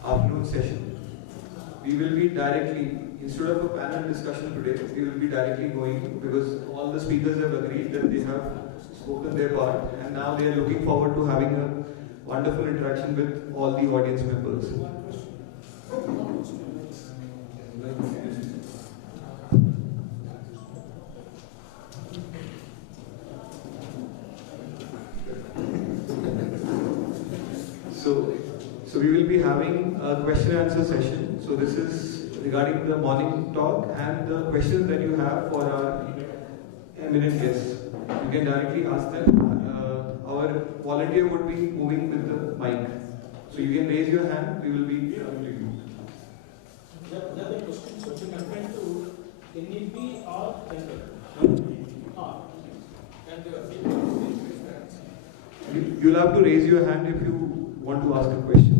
afternoon session. We will be directly, instead of a panel discussion today, we will be directly going, because all the speakers have agreed that they have spoken their part, and now they are looking forward to having a wonderful interaction with all the audience members. So we will be having a question and answer session. So this is regarding the morning talk and the questions that you have for our eminent guests. You can directly ask them. Our volunteer would be moving with the mic. So you can raise your hand. We will be coming to you. Another question, so to compare to NEP or You'll have to raise your hand if you want to ask a question.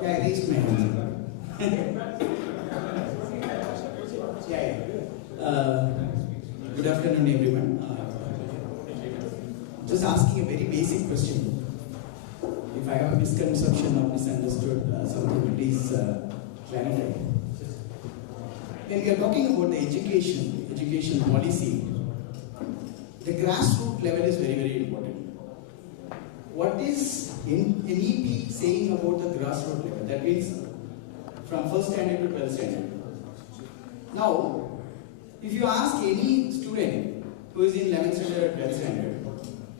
Yeah, I raised my hand. Good afternoon, everyone. Just asking a very basic question. If I have a misconception or misunderstood something, please clarify. When we are talking about the education policy, the grassroots level is very, very important. What is NEP saying about the grassroots level? That means from 1st standard to 12th standard. Now, if you ask any student who is in 11th standard or 12th standard,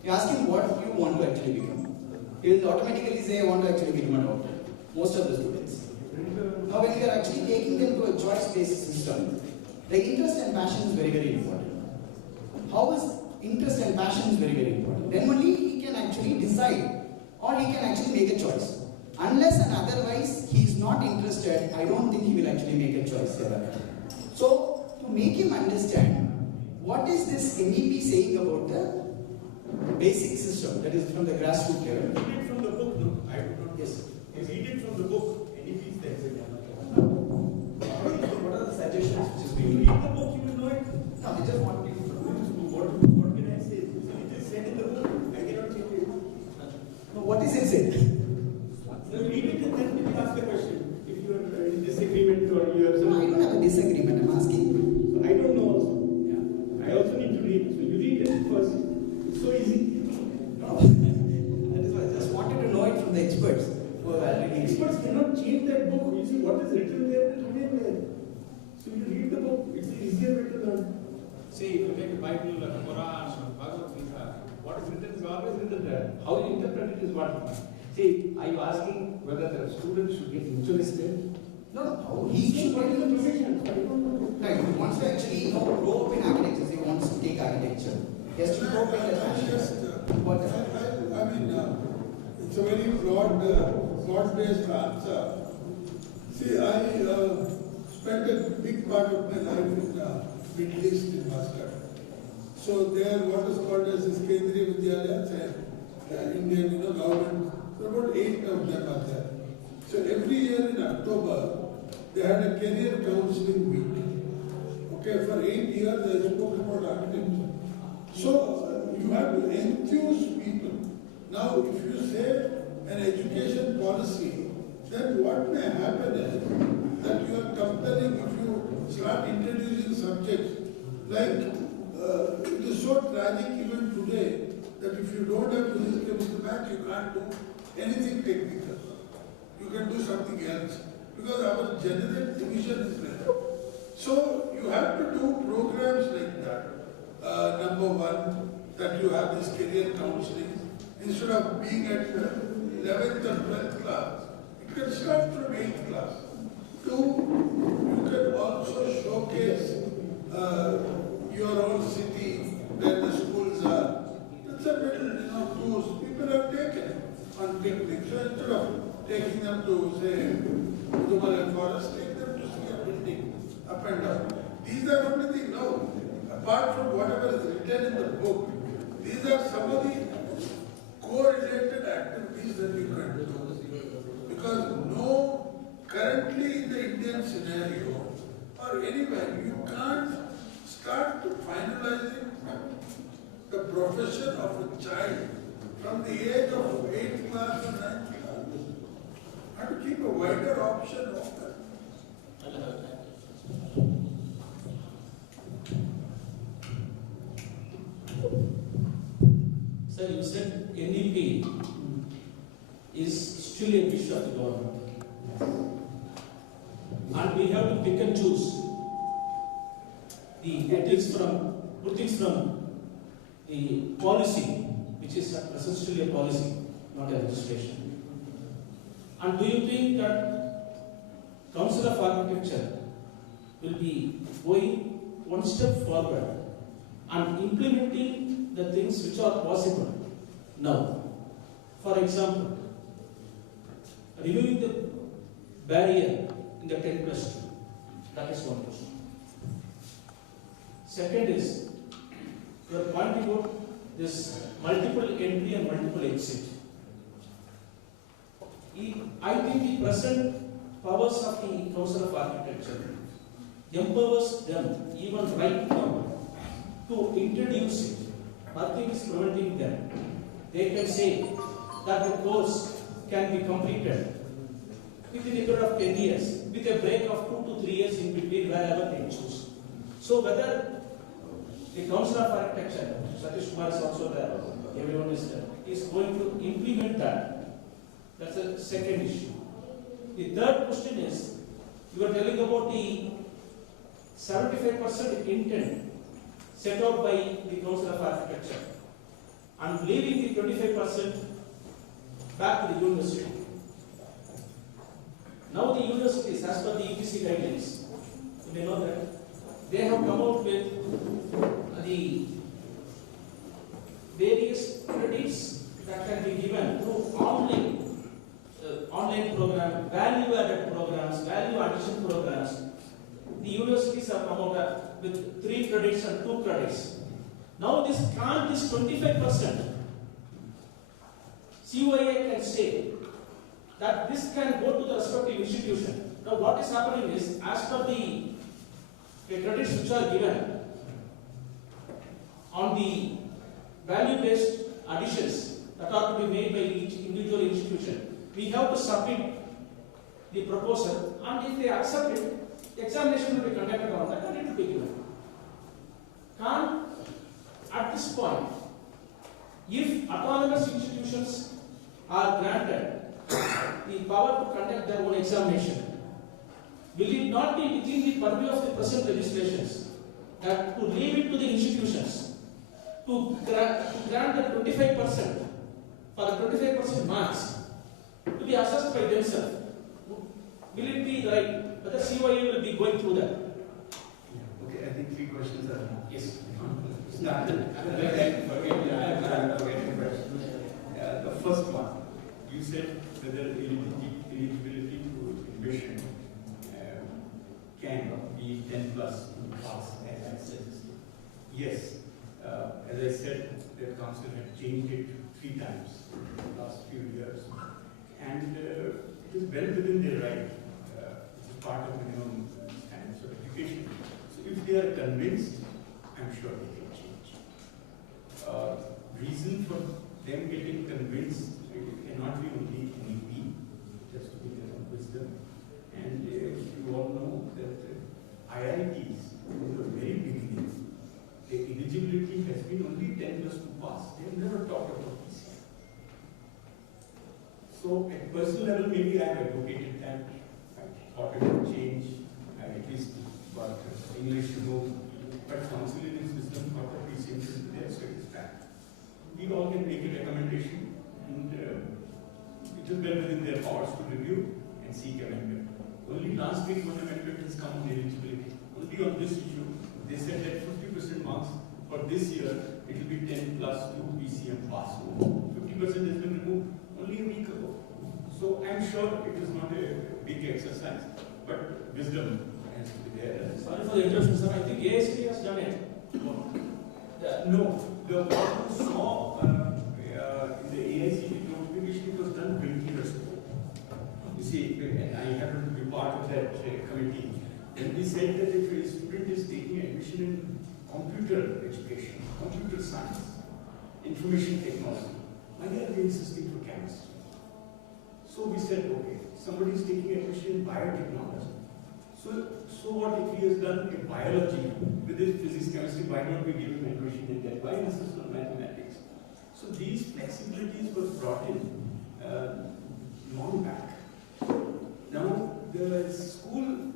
you ask him what you want to actually become, he will automatically say, I want to actually become a doctor. Most of the students. Now, when you are actually taking them to a choice-based system, the interest and passion is very, very important. How is interest and passion is very, very important. Then only he can actually decide or he can actually make a choice. Unless and otherwise he is not interested, I don't think he will actually make a choice ever. So, to make him understand what is this NEP saying about the basic system, that is from the grassroots level. Read it from the book, no? I would not. Yes. Read it from the book. NEP is there. What are the suggestions which is being Read the book, you will know it. No, I just want you to What can I say? It is said in the book. I cannot change it. no, what is it said? No, read it and then you can ask the question. If you are in disagreement or you have No, I don't have a disagreement, I'm asking. So I don't know also. Yeah. I also need to read. So you read it first. It's so easy. No. That is why I just wanted to know experts who have already. Experts cannot change that book. You see what is written there will remain there. So you read the book. It's the easier way to learn. See, if you take the Bible, the Quran, Bhagavad Gita, what is written is always written there. How you interpret it is what matters. See, are you asking whether the students should get interested? No. He should get into the profession. Right. He wants to actually grow up in architecture. He wants to take architecture. He has to grow up in the fashion. I mean, it's a very broad-based answer. See, I spent a big part of my life in Middle East in Muscat. So there, what is called as this Kendriya Vidyalaya, Indian, government. So about 8 of them are there. So every year in October, they had a career counseling week. Okay, for 8 years they spoke about architecture. So you have to enthuse people. Now, if you say an education policy, then what may happen is that you are compelling, if you start introducing subjects like it is so tragic even today that if you don't have physics, chemistry, math, you can't do anything technical. You can do something else because our general division is like that. So you have to do programs like that. Number one, that you have this career counseling. Instead of being at 11th or 12th class, it can start from 8th class. 2, you can also showcase your own city where the schools are. That's a little, tools people have taken on picnics. So instead of taking them to, say, Udumala Forest, take them to see a building up and down. These are only the, apart from whatever is written in the book, these are some of the correlated activities that you can do. Because currently in the Indian scenario, or anywhere, you can't start to finalizing the profession of a child from the age of 8th class or 9th class. You have to keep a wider option open. Sir, you said NEP is still a wish of the government. And we have to pick and choose the ethics from the policy, which is essentially a policy, not a legislation. And do you think that Council of Architecture will be going one step forward and implementing the things which are possible now? For example, removing the barrier in the 10+2. That is one question. Second is, you are pointing out this multiple entry and multiple exit. I think the present powers of the Council of Architecture empowers them even right now to introduce it. Nothing is preventing them. They can say that the course can be completed within a period of 10 years, with a break of 2 to 3 years in between wherever they choose. So whether the Council of Architecture, Satish Kumar is also there, everyone is there, is going to implement that. That's the second issue. The third question is, you are telling about the 75% intent set out by the Council of Architecture and leaving the 25% back to the university. Now the universities, as per the UGC guidelines, you may know that, they have come out with the various credits that can be given through online program, value-added programs, value addition programs. The universities have come out with 3 credits and 2 credits. Now this 25%, COIA can say that this can go to the respective institution. Now what is happening is, as per the credits which are given on the value-based additions that are to be made by each individual institution, we have to submit the proposal, and if they accept it, the examination will be conducted on that and it will be given. At this point, if autonomous institutions are granted the power to conduct their own examination. Will it not be within the purview of the present legislations that to leave it to the institutions to grant the 25% for the 25% marks to be assessed by themselves? Will it be right? Whether CYE will be going through that? Okay, I think 3 questions are now. Yes. The first one, you said whether eligibility to admission can be 10 plus pass, as I said. Yes, as I said, the council had changed it 3 times in the last few years, and it is well within their right. It's part of minimum standards of education. So if they are convinced, I'm sure they can change. Reason for them getting convinced, it cannot be only NEP, it has to be their own wisdom. And you all know that IITs, from the very beginning, the eligibility has been only 10 plus 2 pass. They have never talked about PCM. So at personal level, maybe I have advocated that. I thought it would change. I at least got English removed. But council in its wisdom thought that PCM should be there, so it is back. We all can make a recommendation, and it is well within their powers to review and seek amendment. Only last week one amendment has come on eligibility. Only on this issue, they said that 50% marks for this year, it will be 10 plus 2 PCM pass. 50% has been removed only a week ago. So I'm sure it is not a big exercise, but wisdom has to be there. Sorry for the interruption, sir. I think AICD has done it. No, the what you saw in the AICD notification, it was done 20 years ago. You see, and I happened to be part of that committee, and we said that if a student is taking admission in computer education, computer science, information technology, why are they insisting for chemistry? So we said, okay, somebody is taking admission in biotechnology. So what if he has done a biology with his physics, chemistry, why not we give him admission in that? Why insist on mathematics? So these flexibilities were brought in long back. Now the school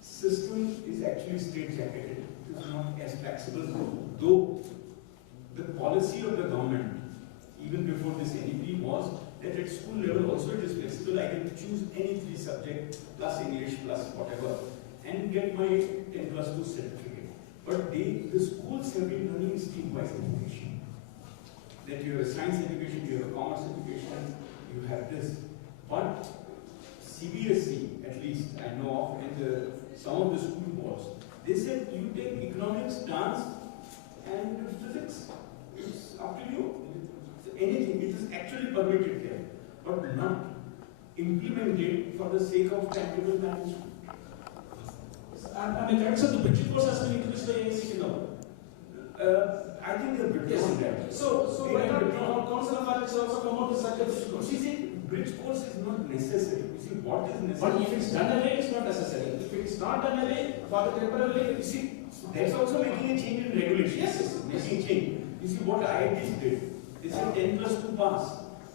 system is actually straitjacketed. It is not as flexible, though the policy of the government, even before this NEP, was that at school level also it is flexible. I can choose any 3 subjects plus English plus whatever and get my 10 plus 2 certificate. But the schools have been running streamwise education. That you have a science education, you have a commerce education, you have this. But CBSE, at least I know of, and some of the school boards, they said you take economics, dance, and physics. It's up to you. Anything, it is actually permitted there, but not implemented for the sake of timetable management. And the kinds of the bridge course has been introduced by AICD now. I think they're withdrawn that. So why not Council of Arts also come out with such a bridge course? You see, bridge course is not necessary. You see, what is necessary? But if it's done away, it's not necessary. If it's not done away, for the temporarily, you see, that's also making a change in regulation. Yes, making a change. You see, what IITs did, they said 10 plus 2 pass,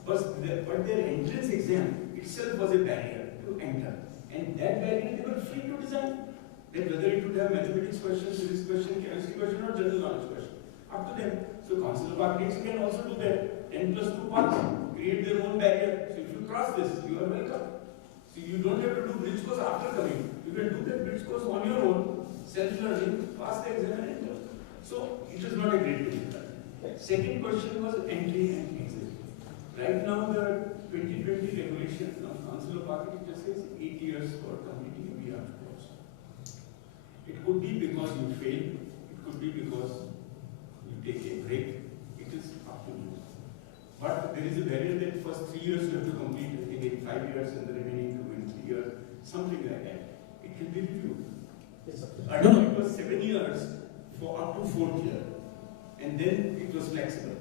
but their entrance exam itself was a barrier to enter. And that barrier they were free to design. That whether it would have mathematics question, physics question, chemistry question, or general knowledge question. Up to them. So Council of Architects can also do that. 10 plus 2 pass, create their own barrier. So if you cross this, you are welcome. So you don't have to do bridge course after coming. You can do that bridge course on your own, self-learning, pass the exam and enter. So it is not a great difficulty. Second question was entry and exit. Right now the 2020 regulation of Council of Architecture says 8 years for completing a BR course. It could be because you failed, it could be because you take a break, it is up to you. But there is a barrier that first 3 years you have to complete, I think in 5 years and the remaining 2 in 3 years, something like that. It can be reviewed. I don't know, it was 7 years for up to 4th year. And then it was flexible.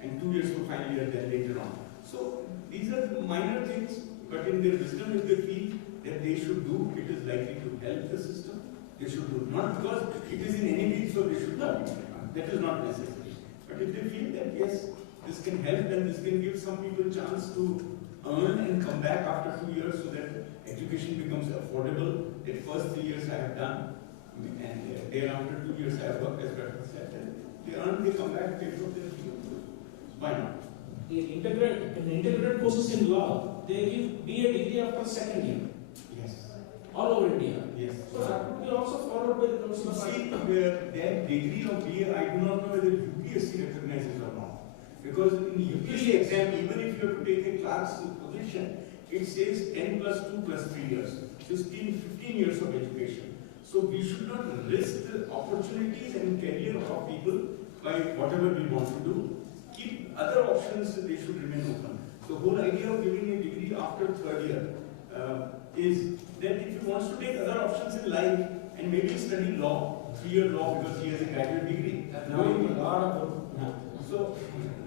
And 2 years for final year, then later on. So these are minor things, but in their wisdom, if they feel that they should do, it is likely to help the system. They should do. Not because it is in any field, so they should not be. That is not necessary. But if they feel that yes, this can help and this can give some people a chance to earn and come back after 2 years so that education becomes affordable. The first 3 years I have done, and thereafter 2 years I have worked as graduate assistant. They earn, they come back, they drop their fee. Why not? In integrated courses in law, they give BA degree after second year. Yes. All over India. Yes. So that would be also followed by the Council of See, that degree of BA, I do not know whether UPSC recognizes or not. Because in the UPSC exam, even if you have to take a clerk's position, it says 10 plus 2 plus 3 years. 15 years of education. So we should not risk the opportunities and career of people by whatever we want to do. Keep other options, they should remain open. So whole idea of giving a degree after third year is that if he wants to take other options in life and maybe study law, 3-year law because he has a graduate degree. Now he will so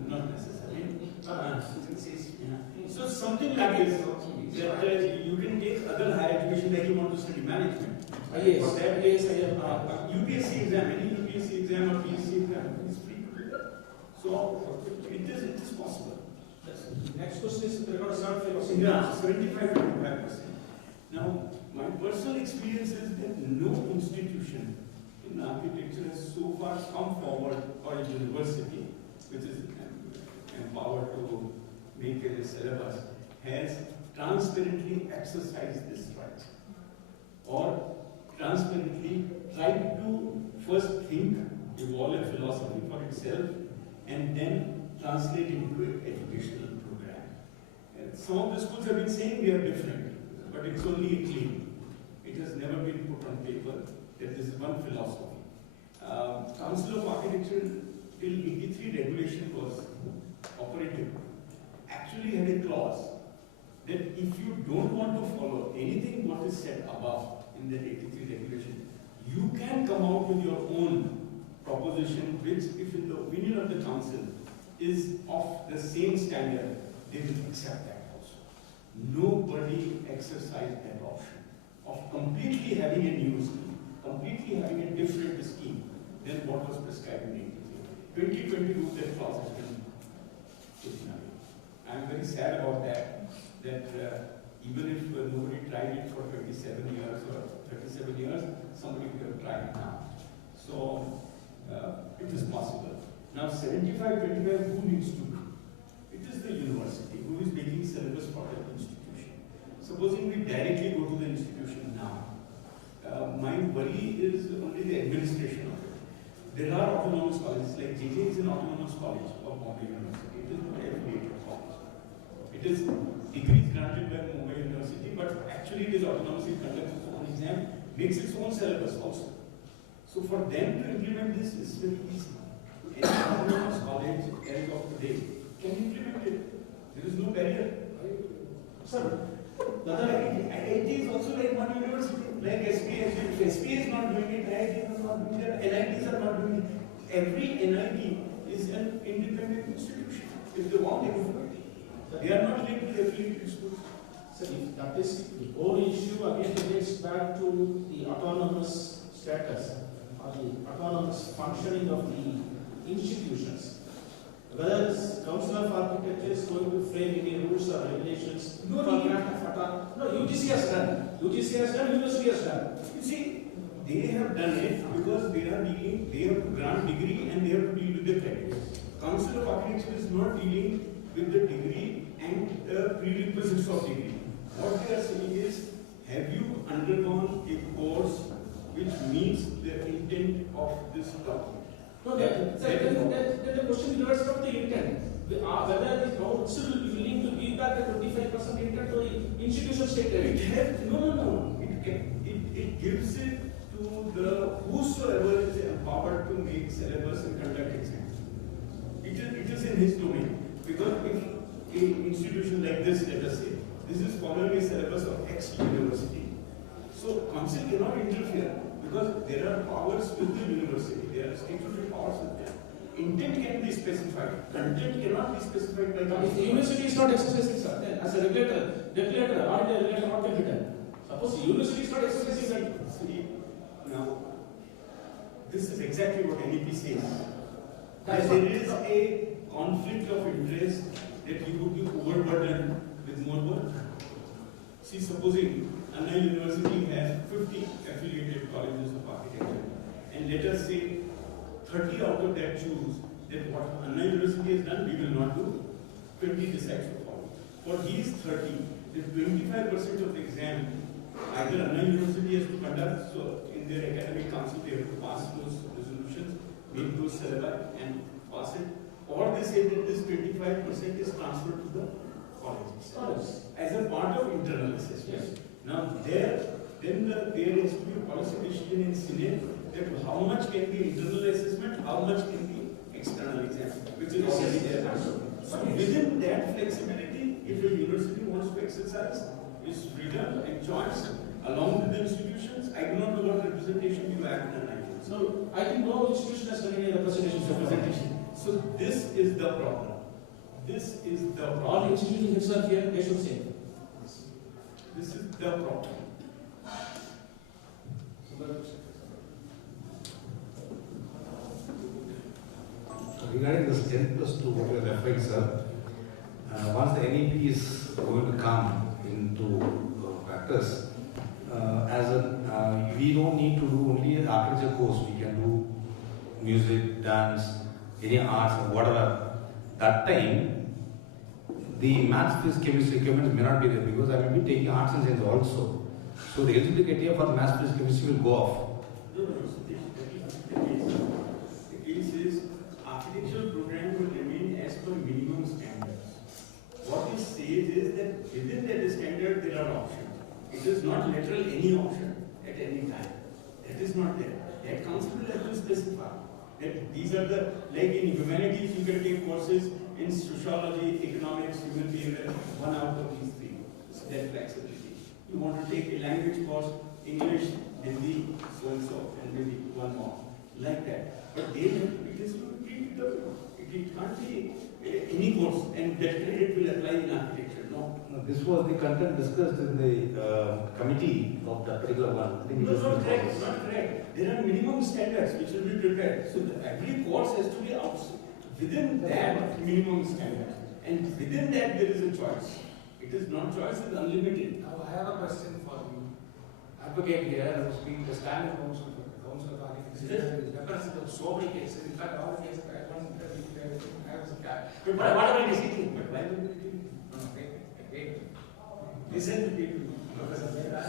not necessarily. So something like this, that you can take other higher education like you want to study management. Yes. For that, UPSC exam, any UPSC exam or PSC exam is free to do that. So it is possible. Next question is regarding 75%. Yeah, 75%. Now, my personal experience is that no institution in architecture has so far come forward, or a university, which is empowered to make a syllabus, has transparently exercised this right, or transparently tried to first think, evolve a philosophy for itself, and then translate into an educational program. And some of the schools have been saying we are different, but it's only a claim. It has never been put on paper that this is one philosophy. Council of Architecture till 83 regulation was operative, actually had a clause that if you don't want to follow anything what is said above in the 83 regulation, you can come out with your own proposition which, if in the opinion of the council, is of the same standard, they will accept that also. Nobody exercised that option of completely having a new scheme, completely having a different scheme than what was prescribed in 83. 2022, that clause has been taken away. I am very sad about that, even if nobody tried it for 27 years or 37 years, somebody could have tried it now. So, it is possible. Now, 75-25, who needs to do? It is the university who is making syllabus for that institution. Supposing we directly go to the institution now, my worry is only the administration of it. There are autonomous colleges, like JJ is an autonomous college of Bombay University. It is not an affiliated college. It is degrees granted by Mumbai University, but actually it is autonomous. It conducts its own exam, makes its own syllabus also. So for them to implement this is very easy. Any autonomous college as of today can implement it. There is no barrier. Sir, the other IIT is also like one university, like SPA. If SPA is not doing it, IIT is not doing it, NITs are not doing it. Every NIT is an independent institution. If they want, they can do it. They are not linked to the affiliated schools. So if that is the whole issue, again relates back to the autonomous status or the autonomous functioning of the institutions. Whether the Council of Architecture is going to frame any rules or regulations. No, UGC has done. UGC has done, university has done. You see, they have done it because they are dealing, they have to grant degree and they have to deal with the credit. Council of Architecture is not dealing with the degree and the prerequisites of degree. What they are saying is, have you undergone a course which meets the intent of this document? No, then the question reverts from the intent. Whether the council will be willing to give back the 25% intent to the institution state level. No. It gives it to the whosoever is empowered to make syllabus and conduct exams. It is in his domain. Because if an institution like this, let us say, this is following a syllabus of X university. So council cannot interfere because there are powers with the university. There are statutory powers with them. Intent can be specified. Content cannot be specified by the if the university is not exercising, sir, then as a regulator, or the regulator, what can be done? Suppose the university is not exercising that. See, now, this is exactly what NEP says. That there is a conflict of interest that you would be overburdened with more work. See, supposing Anna University has 50 affiliated colleges of architecture, and let us say 30 out of that choose that what Anna University has done, we will not do, 20 decide to follow. For these 30, the 25% of the exam, either Anna University has to conduct, so in their academic council they have to pass those resolutions, make those syllabi and pass it, or they say that this 25% is transferred to the college as a part of internal assessment. Now there has to be a policy decision in Senate that how much can be internal assessment, how much can be external exam, which is already there. So within that flexibility, if a university wants to exercise its freedom and choice along with the institutions, I do not know what representation you have in an idea. So I think no institution has done any representation. So this is the problem. This is the problem. All institutions are here, they should say. This is the problem. Regarding this 10+2, what you are referring, sir, once the NEP is going to come into practice, we don't need to do only an architecture course. We can do music, dance, any arts, or whatever. That time, the maths, physics, chemistry requirements may not be there because I may be taking arts and science also. So the eligibility criteria for maths, physics, chemistry will go off. The case is architectural program will remain as per minimum standards. What it says is that within that standard there are options. It is not literal any option at any time. That is not there. That council will have to specify that these are the, like in humanities you can take courses in sociology, economics, human behavior, one out of these three. So that flexibility. You want to take a language course, English, Hindi, so and so, and maybe one more. Like that. But they have to be it can't be any course, and that credit will apply in architecture. No. This was the content discussed in the committee of that particular one. I think No, not correct, not correct. There are minimum standards which will be prepared. So every course has to be outside. Within that minimum standard. And within that there is a choice. It is not choice, it is unlimited. Now I have a question for you. Advocate here who's been the standing counsel of architects. Is represented so many cases. In fact, all the cases I don't I was a cat. But whatever it is eating, but why will it eat? Wait. Listen to people. Professor Mehta,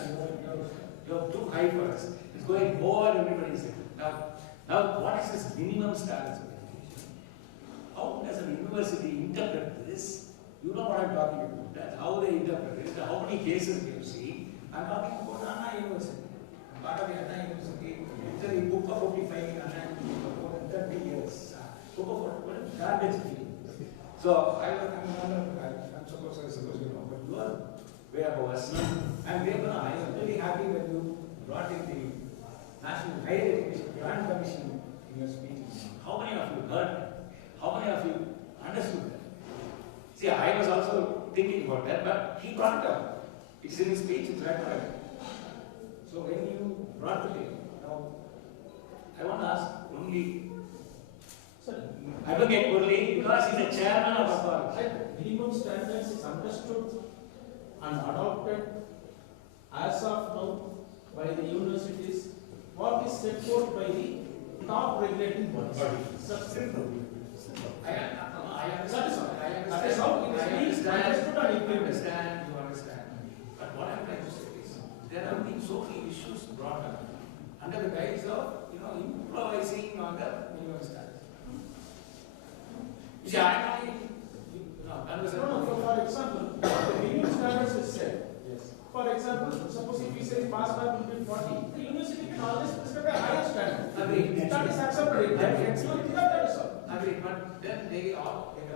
you're too high for us. It's going over everybody's head. Now, what is this minimum standards of education? How does a university interpret this? You know what I'm talking about. That's how they interpret it. How many cases you see? I'm talking about Anna University. I'm part of the Anna University. Literally, book of 45 in Anna University for more than 30 years. Book of what is garbage fee. So, I'm supposed you know, but you are way above us. I'm very happy when you brought in the National Higher Education Grant Commission in your speech. How many of you heard that? How many of you understood that? See, I was also thinking about that, but he brought it up. It's in his speech, it's right there. So when you brought it in, now, I want to ask only, Advocate Murli, because he's the chairman of authority. Minimum standards is understood and adopted as of now by the universities. What is set forth by the top regulating bodies? Simple. I understand. You understand. But what I'm trying to say is, there have been so many issues brought up under the guise of, improvising on the minimum standards. See, for example, the minimum standards is set. Yes. For example, suppose if we say pass by will be 40, the university can always prescribe a higher standard. Agreed. That is accepted. That is all. Agreed. But then they can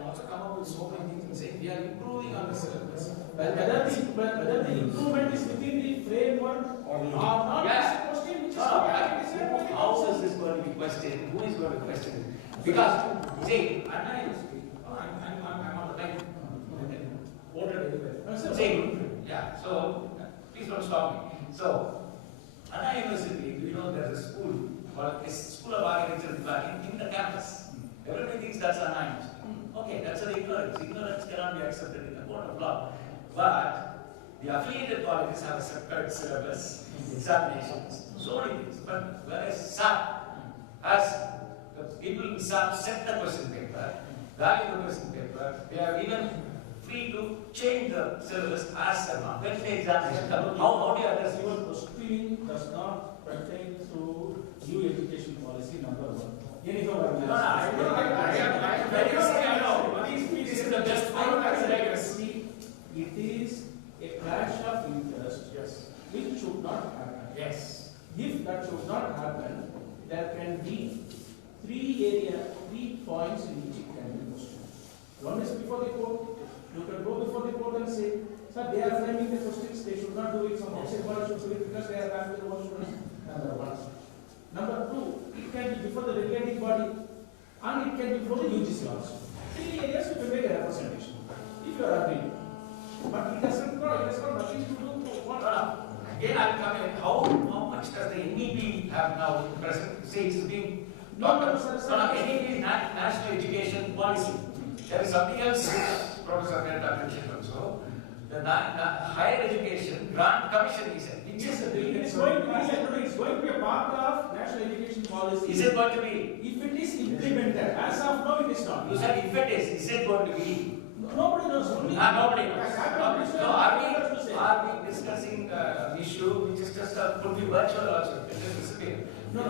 also come up with so many things and say we are improving on the syllabus. Whether the improvement is within the framework or not, yes. Is a question which is how is this going to be questioned? Who is going to question it? Because, see, I'm on the line. Yeah, so please don't stop me. So, Anna University, there's a school called a School of Architecture in the campus. Everybody thinks that's Anna University. Okay, that's an ignorance. Ignorance cannot be accepted in the court of law. But the affiliated colleges have a separate syllabus, examinations, so many things. But whereas SAP has the people in SAP set the question paper, value the question paper, they are even free to change the syllabus as per now. When the examination comes, how do you address Your question does not pertain to new education policy number 1. Anyhow, I know. This is the best part. It is a clash of interest. Yes. Which should not happen. Yes. If that should not happen, there can be 3 points in which it can be questioned. One is before the court. You can go before the court and say, sir, they are framing the questions, they should not do it, some outside college should do it because they are back with the one students. Number 1. Number 2, it can be before the regulating body and it can be before the UGC also. 3 areas you can make a representation if you are agreeing. But it has got nothing to do with what. Again, I will come in. How much does the NEP have now present? Say it's being talked about. NEP is national education policy. There is something else which Professor Mehta mentioned also. The higher education grant commission is it. It's going to be a part of national education policy. Is it going to be? If it is implemented, as of now it is not. You said if it is it going to be? Nobody knows. Only nobody knows. So are we discussing issue which is just could be virtual also? It is disappear. No,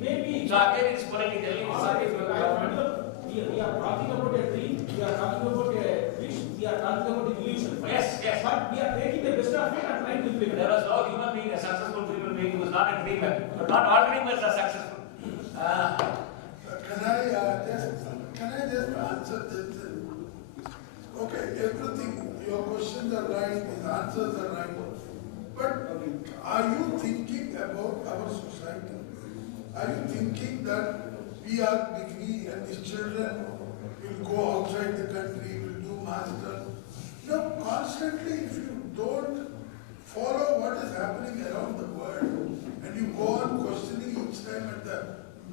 maybe. So again, it's politically. We are talking about a dream. We are talking about a wish. We are talking about a illusion. Yes. But we are taking the best of it and trying to implement. There was no human being, a successful human being who was not a dreamer. But not all dreamers are successful. Can I just answer this? Okay, everything, your questions are right, his answers are right. But are you thinking about our society? Are you thinking that we are degree and these children will go outside the country, will do master? No, constantly if you don't follow what is happening around the world and you go on questioning each time at the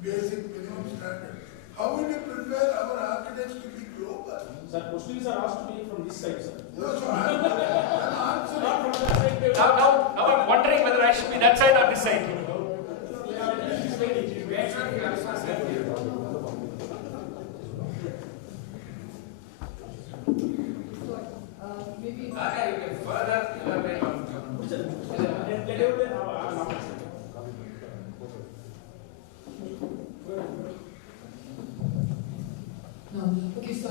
basic minimum standard, how will you prepare our architects to be global? Sir, questions are asked to be from this side, sir. No, so I'm answering. Not from that side. Now I'm wondering whether I should be that side or this side. Maybe you can further elaborate on No. Okay, so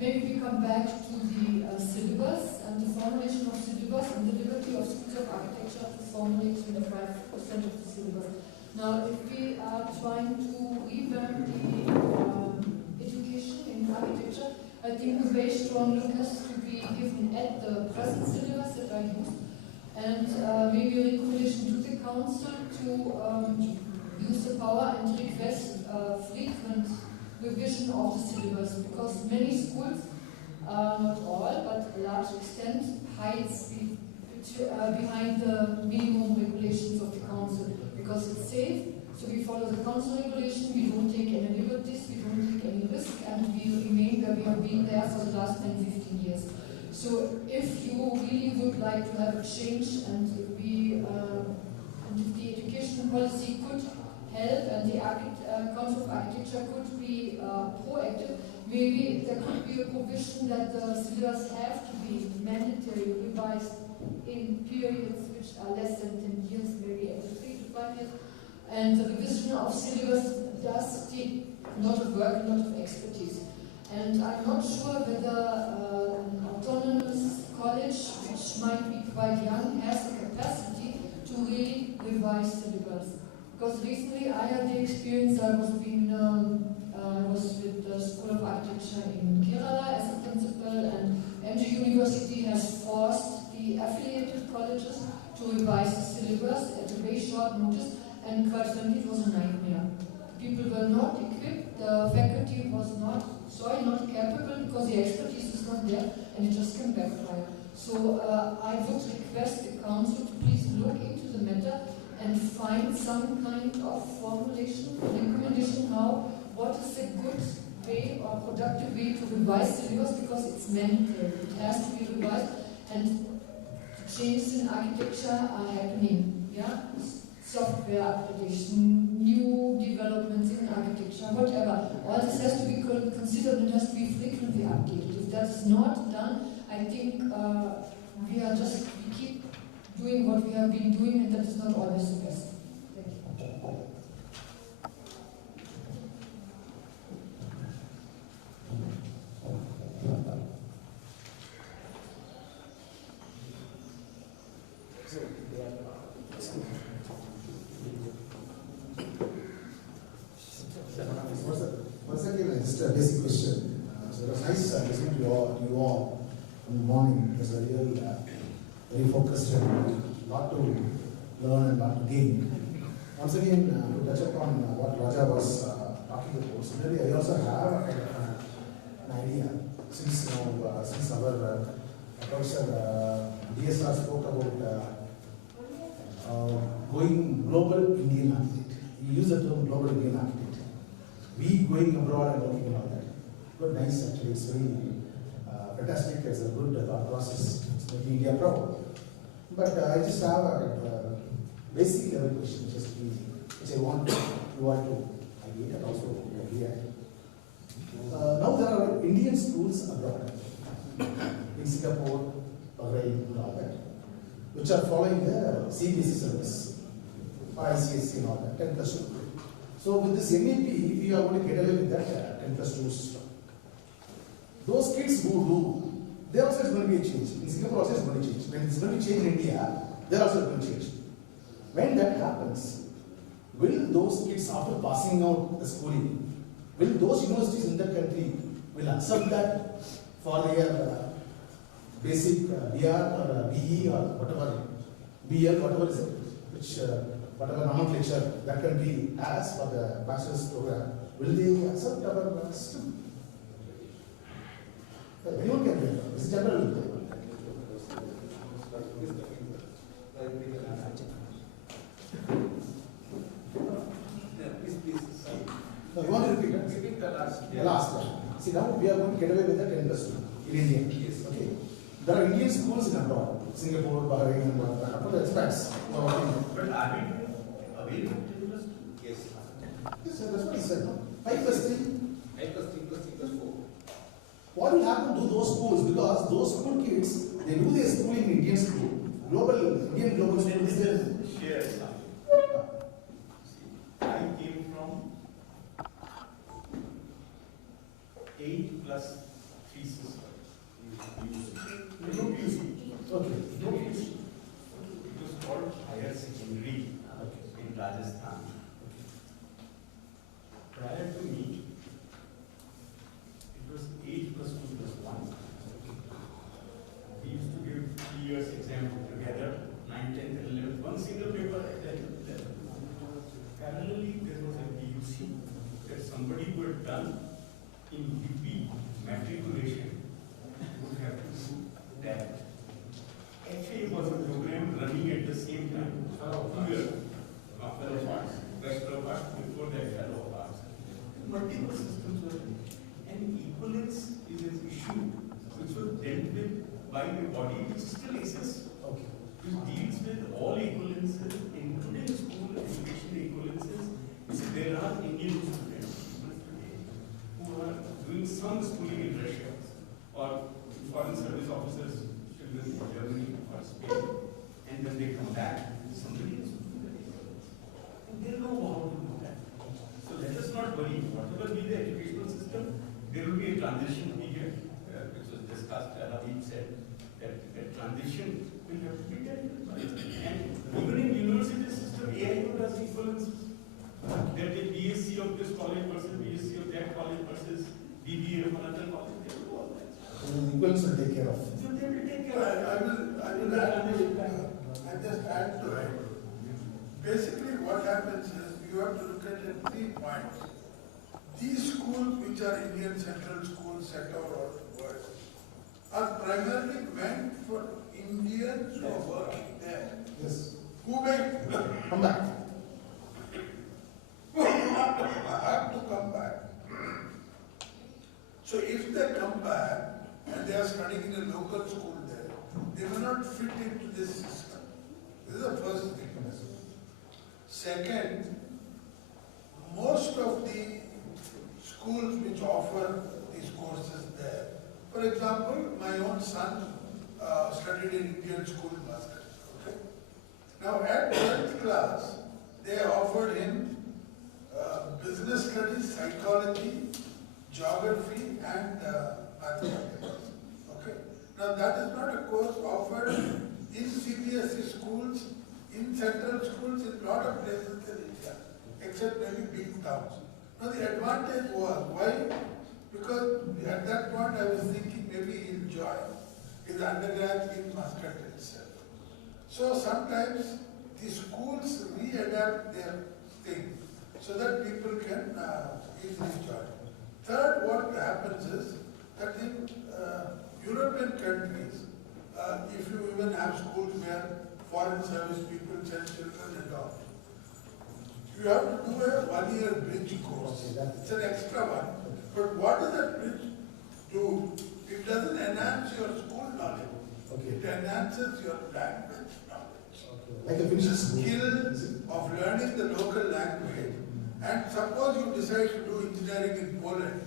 maybe we come back to the syllabus and the formulation of syllabus and the liberty of schools of architecture to formulate 25% of the syllabus. Now, if we are trying to revamp the education in architecture, I think a very strong look has to be given at the present syllabus that are used, and maybe a recommendation to the council to use the power and request frequent revision of the syllabus, because many schools, not all, but a large extent, hides behind the minimum regulations of the council, because it's safe. So we follow the council regulation, we don't take any liberties, we don't take any risk, and we remain where we have been there for the last 10-15 years. So if you really would like to have a change, and if the education policy could help, and the Council of Architecture could be proactive, maybe there could be a provision that the syllabus have to be mandatory revised in periods which are less than 10 years, maybe every 3 to 5 years. And the revision of syllabus does take a lot of work, a lot of expertise. And I'm not sure whether an autonomous college, which might be quite young, has the capacity to really revise syllabus. Because recently I had the experience, I was with the School of Architecture in Kerala as a principal, and MG University has forced the affiliated colleges to revise the syllabus at a very short notice, and quite frankly it was a nightmare. People were not equipped, the faculty was not capable because the expertise is not there, and it just can backfire. So I would request the council to please look into the matter and find some kind of formulation, recommendation what is a good way productive way to revise syllabus because it's mandatory. It has to be revised, and changes in architecture are happening. Yeah, software application, new developments in architecture, whatever. All this has to be considered and has to be frequently updated. If that's not done, I think we keep doing what we have been doing, and that is not always the best. Thank you. Once again, just a basic question. So it was nice listening to you all in the morning. It was a real, very focused and lot to learn and lot to gain. Once again, to touch upon what Raja was talking about, similarly, I also have an idea. Since our Professor DSR spoke about going global Indian architect. He used the term global Indian architect. We going abroad and working on that. Good, nice actually. It's very fantastic. It's a good thought process. It's making India proud. But I just have a basic level question, which I want you all to ideate and also react. Now there are Indian schools abroad, in Singapore, Bahrain, and all that, which are following the CBSE syllabus, or ICSE and all that, 10+2. So with this MEP, we are going to get away with that 10+2 system. Those kids who do, there also is going to be a change. In Singapore also is going to change. When it's going to change in India, there also is going to change. When that happens, will those kids, after passing out the schooling, will those universities in that country will accept that for their basic BR or BE or whatever, BL, whatever is it, which whatever nomenclature that can be asked for the bachelor's program, will they accept our system? Anyone can do it. This is general. No, you want to repeat it? Repeat the last. The last one. See, now we are going to get away with the 10+2 in India. Yes. Okay. There are Indian schools in abroad, Singapore, Bahrain, and whatnot. Up to the expats. But are we available to us? Yes. Yes, that's what he said. No? 5+3. 5+3+3+4. What will happen to those schools? Because those school kids, they do their schooling in Indian school, Indian global schools. Share some. I came from 8 plus 3 systems. No PUC. Okay. No PUC. It was called higher secondary in Rajasthan. Prior to me, it was 8+2+1. We used to give 3 years exam together, 9, 10, and 11, one single paper at that level. Parallelly, there was a PUC that somebody who had done in UP matriculation would have to do that. FA was a program running at the same time. Fellow of Arts, Bachelor of Arts, before that Fellow of Arts. Multiple systems were there. And equivalence is an issue which was dealt with by a body which still exists. Okay. Which deals with all equivalences, including school education equivalences. There are Indian students today who are doing some schooling in Russia or foreign service officers, children in Germany or Spain, and when they come back, somebody else will do that. And they know how to do that. So let us not worry. Whatever be the educational system, there will be a transition period, which was discussed. Habib said that transition will have to be dealt with. And even in university system, AIU does equivalences. There is BSc of this college versus BSc of that college versus BBA of another college. They will do all that. Equivalence will take care of. So they will take care of it. I just add to it. Basically, what happens is you have to look at it 3 points. These schools, which are Indian Central School Sector or worse, are primarily meant for Indians who are working there. Yes. Who may come back. have to come back. So if they come back and they are studying in a local school there, they will not fit into this system. This is the first thing. Second, most of the schools which offer these courses there, for example, my own son studied in Indian school master. Okay? Now at 12th class, they offered him business studies, psychology, geography and mathematics. Okay. Now that is not a course offered in CBSE schools, in central schools, in a lot of places in India, except maybe big towns. Now the advantage was, why? Because at that point I was thinking maybe he'll join his undergrad in Muscat itself. So sometimes the schools readapt their thing so that people can easily join. Third, what happens is that in European countries, if you even have schools where foreign service people send children and all, you have to do a 1-year bridge course. It's an extra one. But what does that bridge do? It doesn't enhance your school knowledge. It enhances your language knowledge. Like a the skill of learning the local language. And suppose you decide to do engineering in Poland.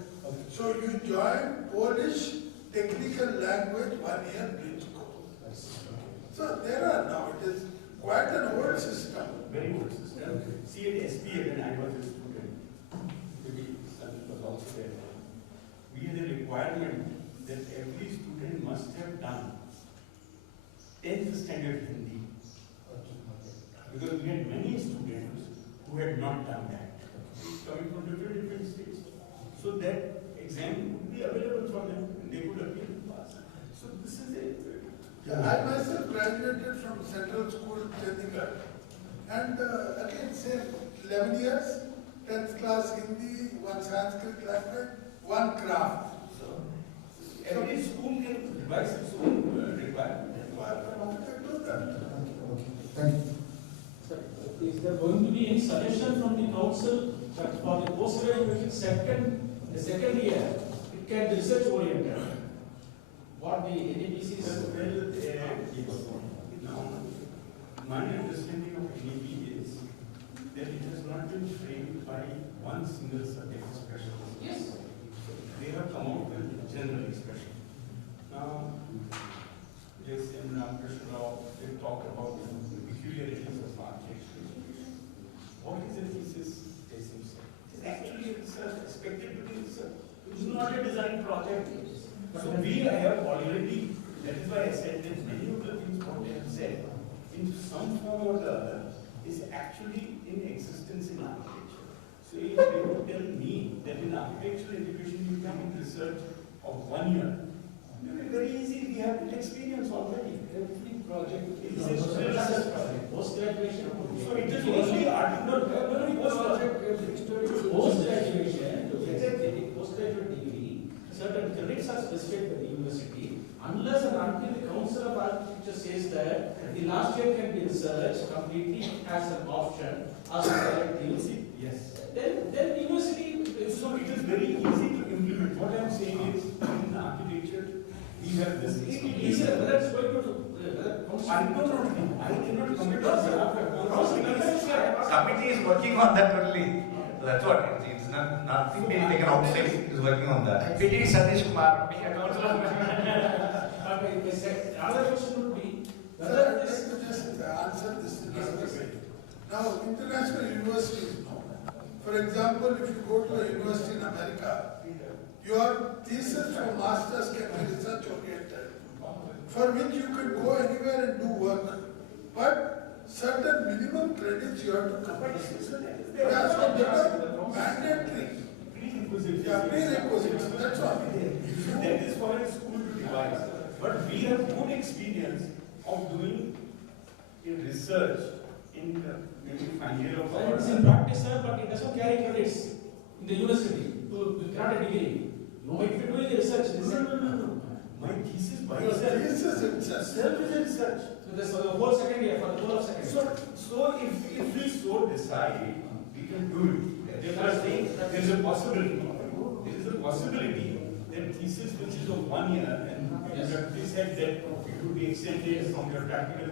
So you join Polish technical language 1-year bridge course. So there are now, it is quite an old system. Very old system. See at SPA when I was a student, maybe Sanjay was also there. We had a requirement that every student must have done 10th standard Hindi. Because we had many students who had not done that. Coming from different states. So that exam would be available for them and they could appear to pass. So this is a... I myself graduated from Central School, Chandigarh. And again, same 11 years, 10th class Hindi, 1 Sanskrit language, 1 craft. So every school can devise its own requirement. Thank you. Is there going to be any suggestion from the council that for the post-graduation the second year, it can be research oriented? What the NEPC my understanding of NEP is that it has not been framed by one single subject specialist. Yes. They have come out with general expression. Now, Jason Krishna Rao, they talked about the peculiarities of architecture. What is a thesis? It is actually research, expected to be research. It is not a design project. So we have already, that is why I said that many of the things what they have said, in some form or the other, is actually in existence in architecture. So if they would tell me that in architectural education you can do research of 1 year, it will be very easy, we have that experience already. Every project is a research project. Post-graduation. So it is only post-graduation, to get a postgraduate degree, certain credits are specified by the university, unless and until the Council of Architecture says that the last year can be researched completely as an option, as a university. Yes. Then the university. So it is very easy to implement. What I am saying is, in architecture, we have this. Easier, whether it's going to. I cannot commit Committee is working on that only. That's what it is. It's nothing being taken outside. It is working on that. Pity Satish Kumar, being a councillor. Other question would be I'd like to just answer this in another way. Now, international universities, for example, if you go to a university in America, your thesis for masters can be research oriented, for which you can go anywhere and do work. But certain minimum credits you have to complete. Yeah, so they are mandatory. Yeah, prerequisites. That's all. That is for a school to devise. But we have good experience of doing research in maybe final year of our. It's in practice, sir, but it doesn't carry credits in the university to grant a degree. No, if you're doing the research, No. My thesis by Your itself. thesis itself Is a research. So this for the whole second year, for the whole of second year. So if we so decide, we can do it. There is a possibility. There is a possibility that thesis which is of 1 year, and you have said that it would be extended from your practical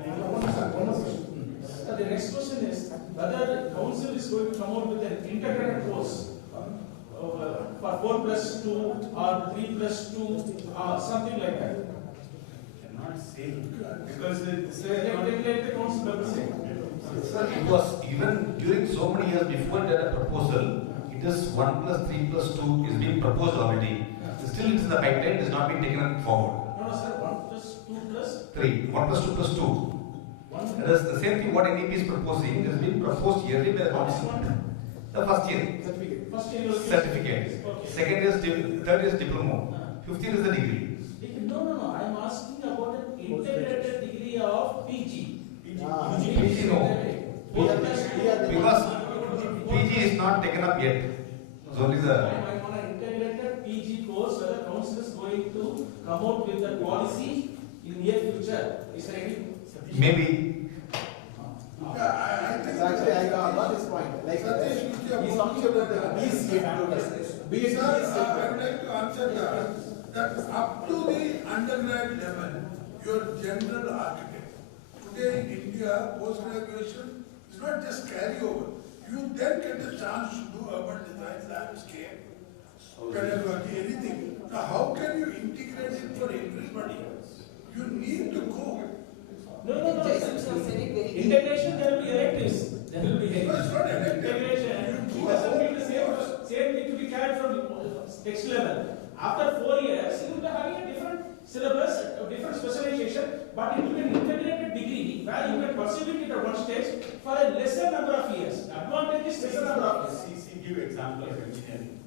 The next question is whether the council is going to come out with an integrated course for 4+2 or 3+2, something like that. Cannot say because let the council member say. Sir, it was even during so many years before that proposal, it is 1+3+2 is being proposed already. Still, it is in the pipeline, it is not being taken forward. No, sir, 1+2+3. 3, 1+2+2. That is the same thing what NEP is proposing. It has been proposed yearly by the council. The first year. Certificate. Okay. Second is, third is diploma. 5th year is the degree. No. I am asking about an integrated degree of PG. PG no. Because PG is not taken up yet. It's only the. I want an integrated PG course where the council is going to come out with a policy in near future. Is there any? Maybe. I think actually I got this point. Like he's talking about the BC. Sir, I would like to answer that up to the undergrad level, your general architect. Today in India, post-graduation is not just carryover. You then get the chance to do urban design, landscape, pedagogy, anything. Now, how can you integrate it for everybody? You need to go. No. Integration, there will be electives. There will be integration. It doesn't mean the same thing to be carried from text level. After 4 years, you will be having a different syllabus, a different specialization, but it will be an integrated degree where you can pursue it at one stage for a lesser number of years. The advantage is lesser number of years. Give example of engineering.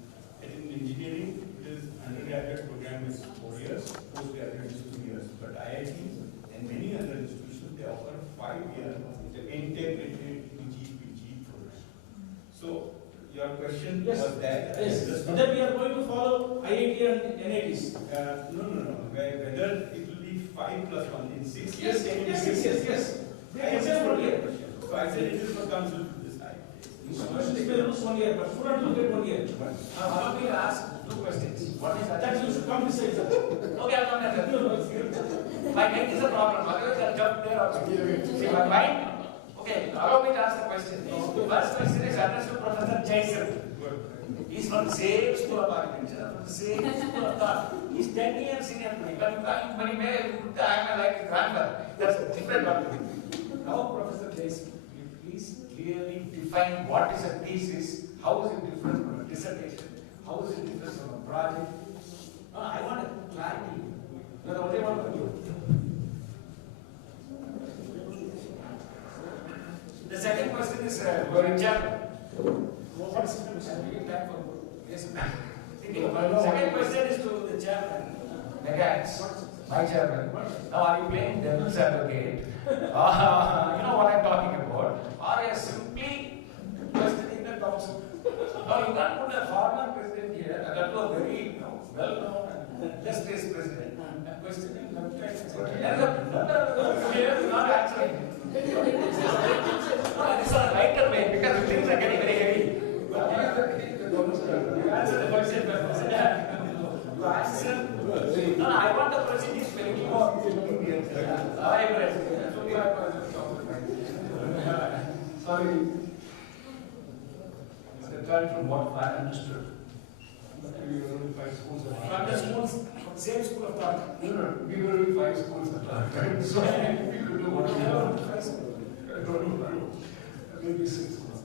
In engineering, it is undergraduate program is 4 years, postgraduate is 2 years. But IIT and many other institutions, they offer 5 years integrated PG program. So your question was that whether we are going to follow IIT and NITs. No. Whether it will be 5+1 in 6 years. Yes. I said 1 year. So I said it is for council to decide. Institutions may lose 1 year, but students will get 1 year. Allow me to ask 2 questions. One is that you should come decide. Okay, I'll come there. My neck is a problem. Otherwise, I'll jump there also. See, my mind. Okay, allow me to ask the question. The first question is addressed to Professor Jason. He's from the same school of architecture, from the same school of thought. He's 10 years senior to me. But when he made I'm like grandmother. That's a different one. Now, Professor Jason, will you please clearly define what is a thesis, how is it different from a dissertation, how is it different from a project? No, I want a clarity. You're the only one who can do it. The second question is your chairman. What's the time for? Yes, second question is to the chairman, Megans, my chairman. Now, are you playing devil's advocate? You know what I'm talking about? Or are simply questioning the council? Now, you can't put a former president here, and that was very well-known and illustrious president, and questioning the not answering. No, this is a lighter way because the things are getting very heavy. You answer the question, you answer. No, I want the president to make more. Sorry. It's a time from what I understood. We were only 5 schools of From the schools, same school of thought. No, we were only 5 schools of thought. So we could do what we want. I don't know. Maybe 6 schools.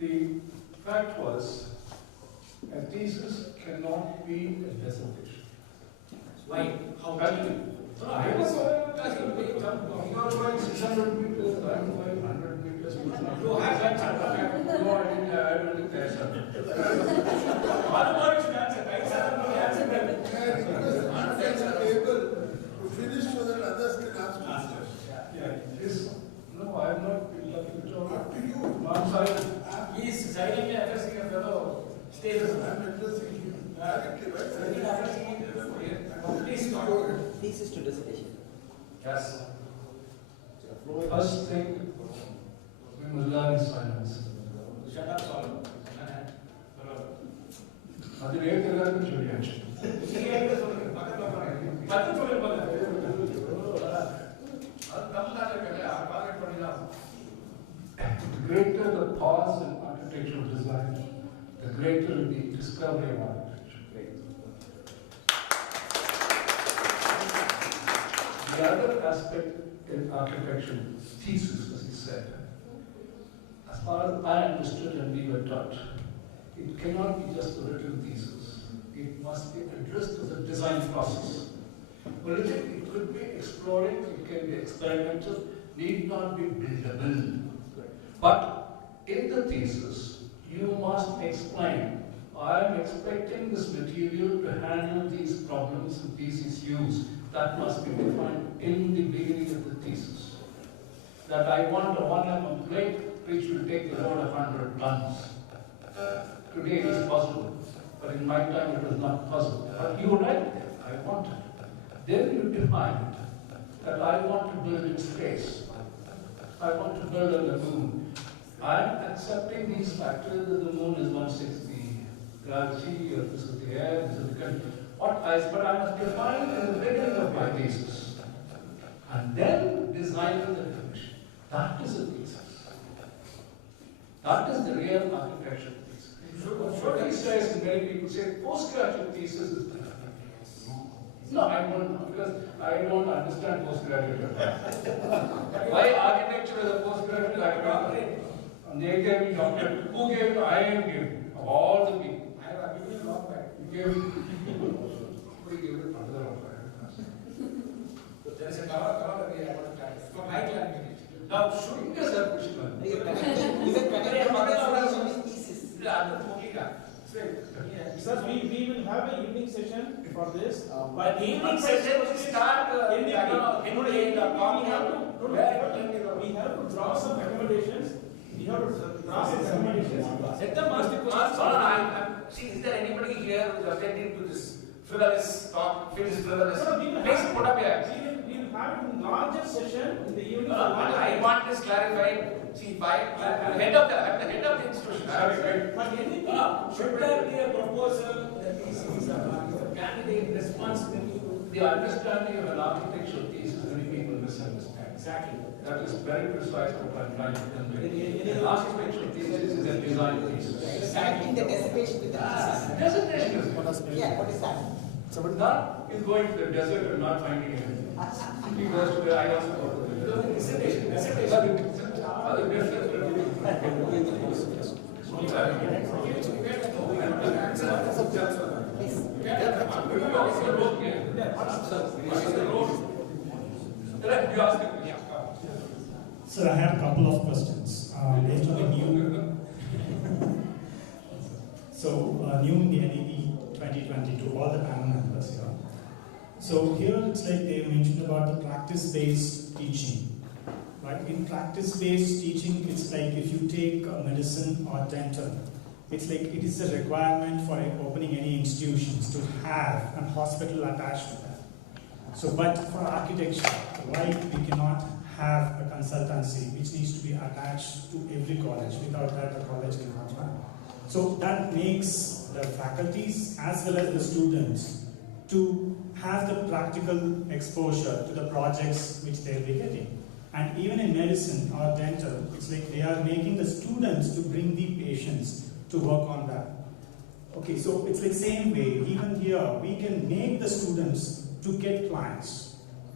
The fact was, a thesis cannot be a dissertation. Why? How can you? I was going 600 meters, I'm going 100 meters. You have that. No, I didn't catch that. What about you should answer? Right, sir? You answer that. Because able to finish so that others can ask questions. No, I have not been lucky to talk. Up to you. I'm sorry. He is silently addressing a fellow status. I'm addressing you directly, right? Please talk. Thesis to dissertation. Yes. First thing we must learn is finance. Shut up, Solomon. அது நேற்று எல்லாருக்கும் சொல்லியாச்சு. The greater the pause in architectural design, the greater the discovery of architecture. The other aspect in architecture, thesis, as he said, as far as I understood and we were taught, it cannot be just a written thesis. It must be addressed as a design process. Politics, it could be exploring, it can be experimental, need not be buildable. But in the thesis, you must explain, I am expecting this material to handle these problems and these issues. That must be defined in the beginning of the thesis. That I want a 1 mm plate which will take the load of 100 tons. Today it is possible, but in my time it was not possible. But you write there, I want it. Then you define that I want to build in space. I want to build on the moon. I am accepting these factors that the moon is 1/6 the gravity, or this is the air, this is the country. But I must define in the beginning of my thesis. And then design the definition. That is a thesis. That is the real architecture thesis. What he says, many people say, postgraduate thesis is the no, I don't know, because I don't understand postgraduate. Why architecture is a postgraduate? I don't know. And they gave me doctorate. Who gave it? I am given. Of all the people. I have given it long back. You gave it. Who gave it? Another long back. There is a cover that we have to try. For my clarification. Now, showing us a question. Sir, we will have an evening session for this. But evening session will start we have to draw some recommendations. We have to draw some recommendations. Let them ask the questions. See, is there anybody here who is attending to this frivolous talk? Frivolous. Please put up your hands. We will have a larger session in the evening. I want this clarified. See, I'm the head of the institution. But anything, should there be a proposal that is a candidate responsibility? The understanding of an architectural thesis, many people misunderstand. Exactly. That is very precise what I'm trying to convey. An architectural thesis is a design thesis. Connecting the designation with the thesis. Designation is yeah, what is that? Somebody not is going to the desert and not finding anything. He goes to the I also go to the desert. Dissertation. Sir, I have a couple of questions based on the new. New in the NEP 2022, all the panel members here. So here it's like they mentioned about the practice-based teaching. Right? In practice-based teaching, it's like if you take medicine or dental, it's like it is a requirement for opening any institutions to have a hospital attached to that. So, but for architecture, why we cannot have a consultancy which needs to be attached to every college? Without that, the college cannot run. So that makes the faculties as well as the students to have the practical exposure to the projects which they'll be getting. And even in medicine or dental, it's like they are making the students to bring the patients to work on that. Okay, so it's like same way, even here, we can make the students to get clients.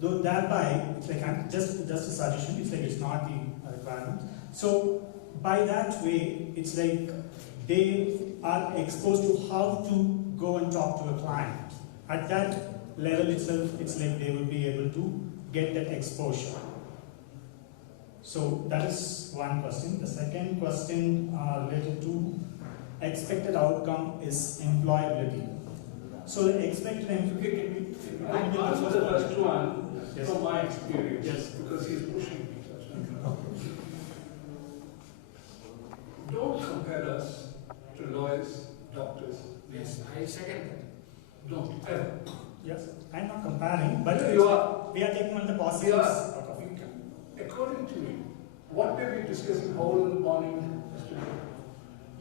Though thereby, it's like just a suggestion, it's like it's not the requirement. So by that way, it's like they are exposed to how to go and talk to a client. At that level itself, it's like they will be able to get that exposure. So that is one question. The second question related to expected outcome is employability. So the expected employability. I answer the first one yes. From my experience. Yes. Because he's pushing me. Don't compare us to lawyers, doctors. Yes, I second that. Don't ever. Yes, I'm not comparing, but you are. We are taking on the positives. According to me, what were we discussing whole morning yesterday?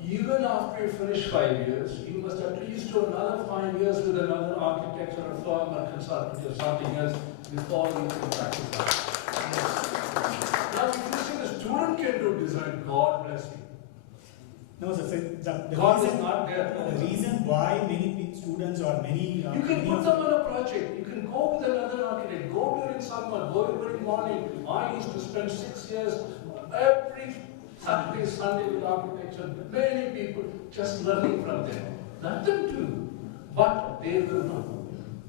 even after you finish 5 years, you must at least do another 5 years with another architectural firm or consultant or something else before you can practice that. Now, if you say the student can do design, God bless you. No, sir. The God reason, is not there. The reason why many students or many... you can put them on a project. You can go with another architect. Go during summer. Go every morning. I used to spend 6 years every Saturday, Sunday with architecture. Many people just learning from them. Let them do. But they will not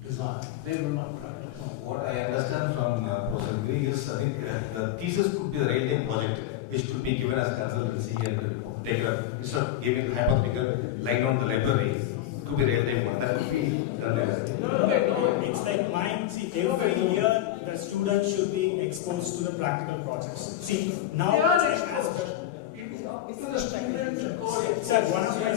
design. They will not practice. What I understand from Professor Giri is, I think the thesis could be the railway project, which could be given as consultancy and take a, instead of giving the hypothetical line on the library, it could be railway one. That could be done like that. No, it's like mine. See, every year the students should be exposed to the practical projects. See, now They are it's like exposed. Even the students Sir, one of my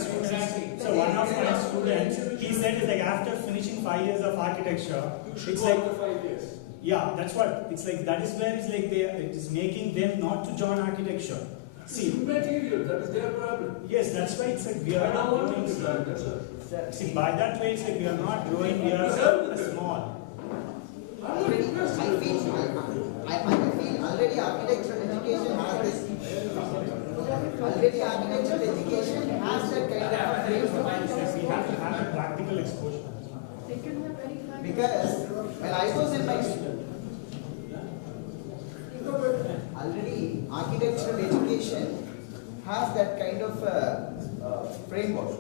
students, he said it's like after finishing 5 years of architecture, it's like 5 years. Yeah, that's what it's like. That is where it's like it is making them not to join architecture. See, material, that is their problem. Yes, that's why it's like we are not growing. See, by that way, it's like we are not growing. We are small. I feel already architectural education has this. Already architectural education has that kind of framework. We have to have a practical exposure. Because when I was in my already architectural education has that kind of framework.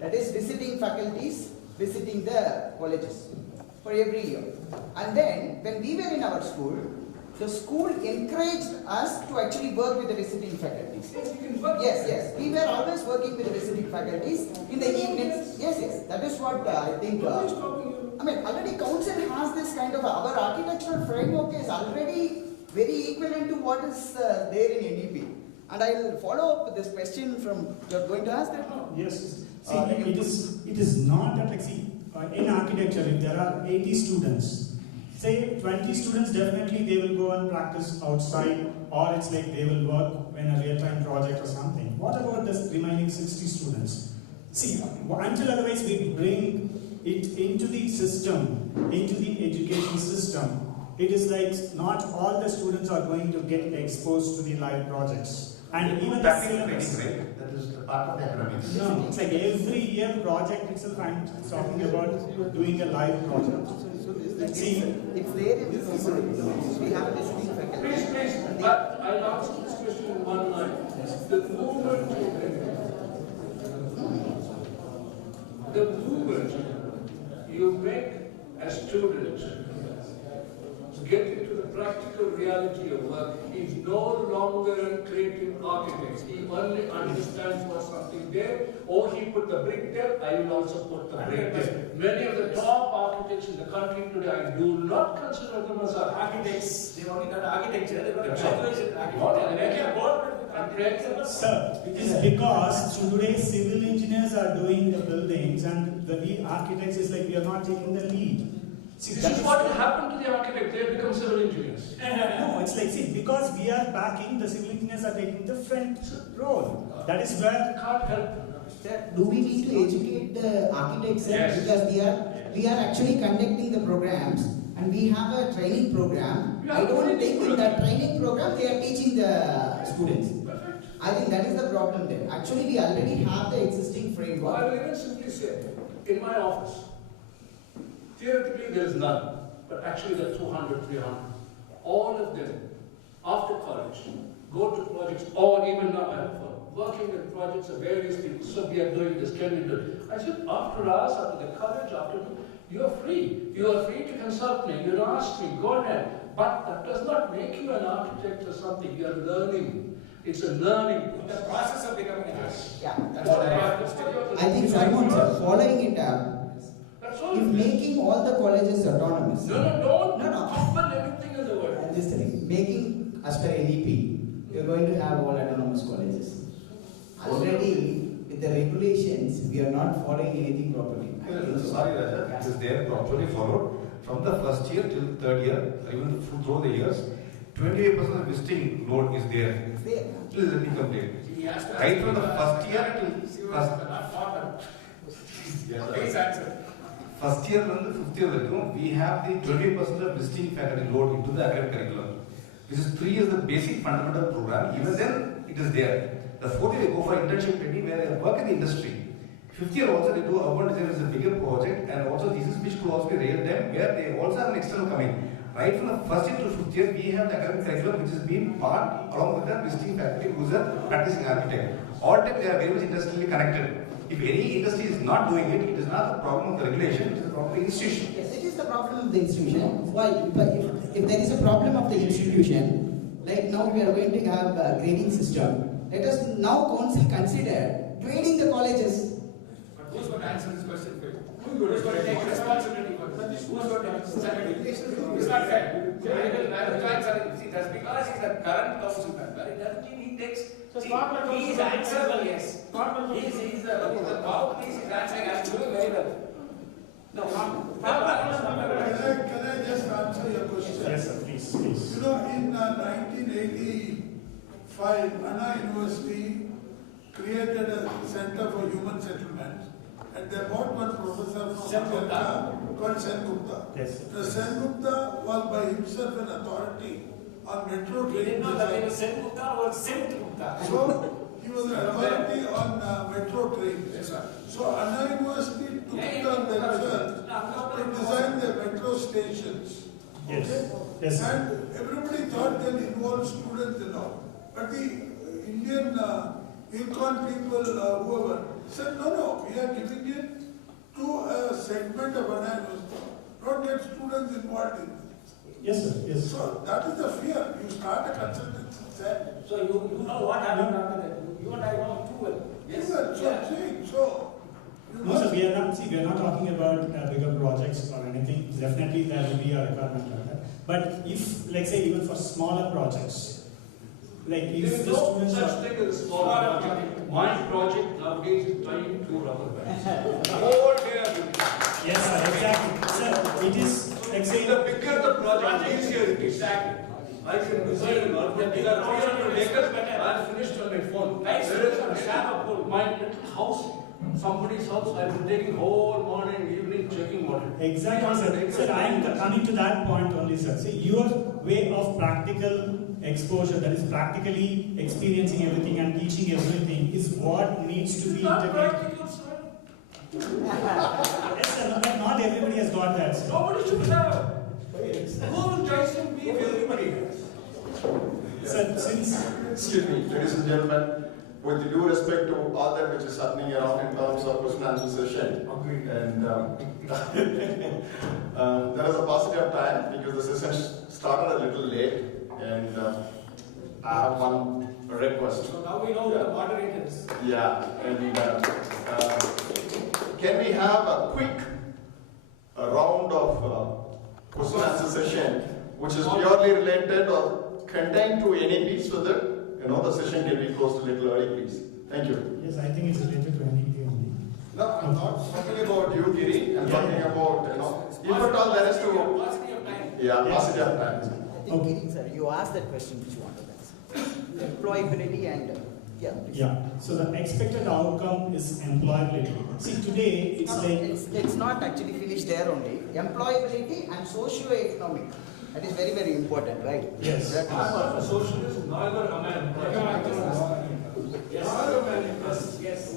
That is visiting faculties, visiting the colleges for every year. And then when we were in our school, the school encouraged us to actually work with the visiting faculties. Yes. We were always working with the visiting faculties in the evenings. Yes. That is what I think. I mean, already council has this kind of, our architectural framework is already very equivalent to what is there in NEP. And I will follow up with this question from, you're going to ask that? Yes. See, it is not that like, see, in architecture, if there are 80 students, say 20 students, definitely they will go and practice outside, or it's like they will work in a real-time project or something. What about the remaining 60 students? See, until otherwise we bring it into the system, into the education system, it is like not all the students are going to get exposed to the live projects. And even the syllabus. That is the part of the academics. No, it's like every year project itself I'm talking about doing a live project. See, it's there in the system. We have a visiting faculty. Please, I'll answer this question in one line. The movement you make a student get into the practical reality of work. He's no longer a creative architect. He only understands what's something there, or he put the brick there, I will also put the brick there. Many of the top architects in the country today, I do not consider them as architects. They only got architecture, they got graduation. Sir, it is because today civil engineers are doing the buildings and the lead architects is like we are not taking the lead. See, this is what will happen to the architect, they become civil engineers. No, it's like, see, because we are backing, the civil engineers are taking the front role. That is where... Can't help. Sir, do we need to educate the architects? Yes. Because we are actually conducting the programs and we have a training program. I don't think in that training program they are teaching the students. Perfect. I think that is the problem there. Actually, we already have the existing framework. I will even simply say, in my office, theoretically there is none, but actually there are 200, 300. All of them, after college, go to projects, or even now I have working with projects of various people. So we are doing this, can we do it? I said, after us, after the college, you are free. You are free to consult me, you ask me, go ahead. But that does not make you an architect or something. You are learning. It's a learning process. The process of becoming an architect. Yeah. That's what I think Simon sir, following it up, if making all the colleges autonomous. No, compel everything in the world. I'm just telling, making as per NEP, you're going to have all autonomous colleges. Already, with the regulations, we are not following anything properly. Sorry, Raja, it is there properly followed from the first year till third year, even through the years. 28% of visiting load is there. Please let me complete. He has to Right from the first year to first. Please answer. First year and the fifth year, we have the 20% of visiting faculty load into the academic curriculum. This is 3 years the basic fundamental program. Even then, it is there. The fourth year they go for internship training where they work in the industry. Fifth year also they do urban design as a bigger project, and also thesis which could also be real time where they also have an external coming. Right from the first year to fifth year, we have the academic curriculum which is being part along with the visiting faculty who is a practicing architect. All time they are very much industrially connected. If any industry is not doing it, it is not the problem of the regulation, it is the problem of the institution. Yes, it is the problem of the institution. Why? If there is a problem of the institution, like now we are going to have a grading system, let us now council consider grading the colleges. But who's going to answer this question? Who's going to take responsibility for this? Who's going to answer it? It's not fair. I will join something. See, that's because he's the current council member. It doesn't mean he takes. See, he is answerable, yes. He's the mouthpiece, he's answering, I'm doing very well. No, Can I just answer your question? Yes, sir, please. You know, in 1985, Anna University created a Center for Human Settlement, and they brought one professor from America called Sengupta. Yes. The Sengupta was by himself an authority on metro He train didn't know that design. it was Sengupta or Sengupta. So, he was an authority on metro trains. Yes, sir. So, Anna University took it on themselves to design the metro stations. Yes. Okay? Yes, sir. And everybody thought they'll involve students and all. But the Indian Nepcon people, whoever, said, no, we are giving it to a segment of Anna University. Don't get students involved in it. Yes, sir. Yes. So, that is the fear. You start a consultancy set. So you know what happened after that. You and I know too well. Yes, sir. So, I'm saying, so. No, sir, we are not talking about bigger projects or anything. Definitely there will be a requirement like that. But if, like say, even for smaller projects, like if There is the no students such are... thing as a small project. My project nowadays is trying to rubber bands. Whole day I'm doing it. Yes, sir, exactly. Sir, it is, like say... The bigger the project, the easier it is. Exactly. I can design an urban bigger 300 acres, I'm finished on my phone. Whereas my house, somebody's house, I'm taking whole morning, evening, checking water. Exactly, sir. Sir, I am coming to that point only, sir. See, your way of practical exposure, that is practically experiencing everything and teaching everything, is what needs to be integrated. Yes, sir, but not everybody has got that, sir. Nobody should have. Who will judge him if everybody has? Sir, since... Excuse me, ladies and gentlemen, with due respect to all that which is happening around in terms of question and answer session, and there is a paucity of time because the session started a little late, and I have one request. So now we know who the moderator is. Yeah, and can we have a quick round of question and answer session, which is purely related or contained to NEP, so that the session can be closed a little early, please. Thank you. Yes, I think it's related to NEP only. No, I'm not talking about you, Giri. I'm talking about, if at all there is to... Paucity of time. Yeah, paucity of time. I think, Giri, sir, you asked that question which you wanted to answer. Employability and, yeah. Please. Yeah, so the expected outcome is employability. See, today it's It's not actually finished there only. Employability and socio-economic. That is very, very important, right? Yes. I'm not a socialist, neither am I an employee. Yes. Neither am I an employee. Yes.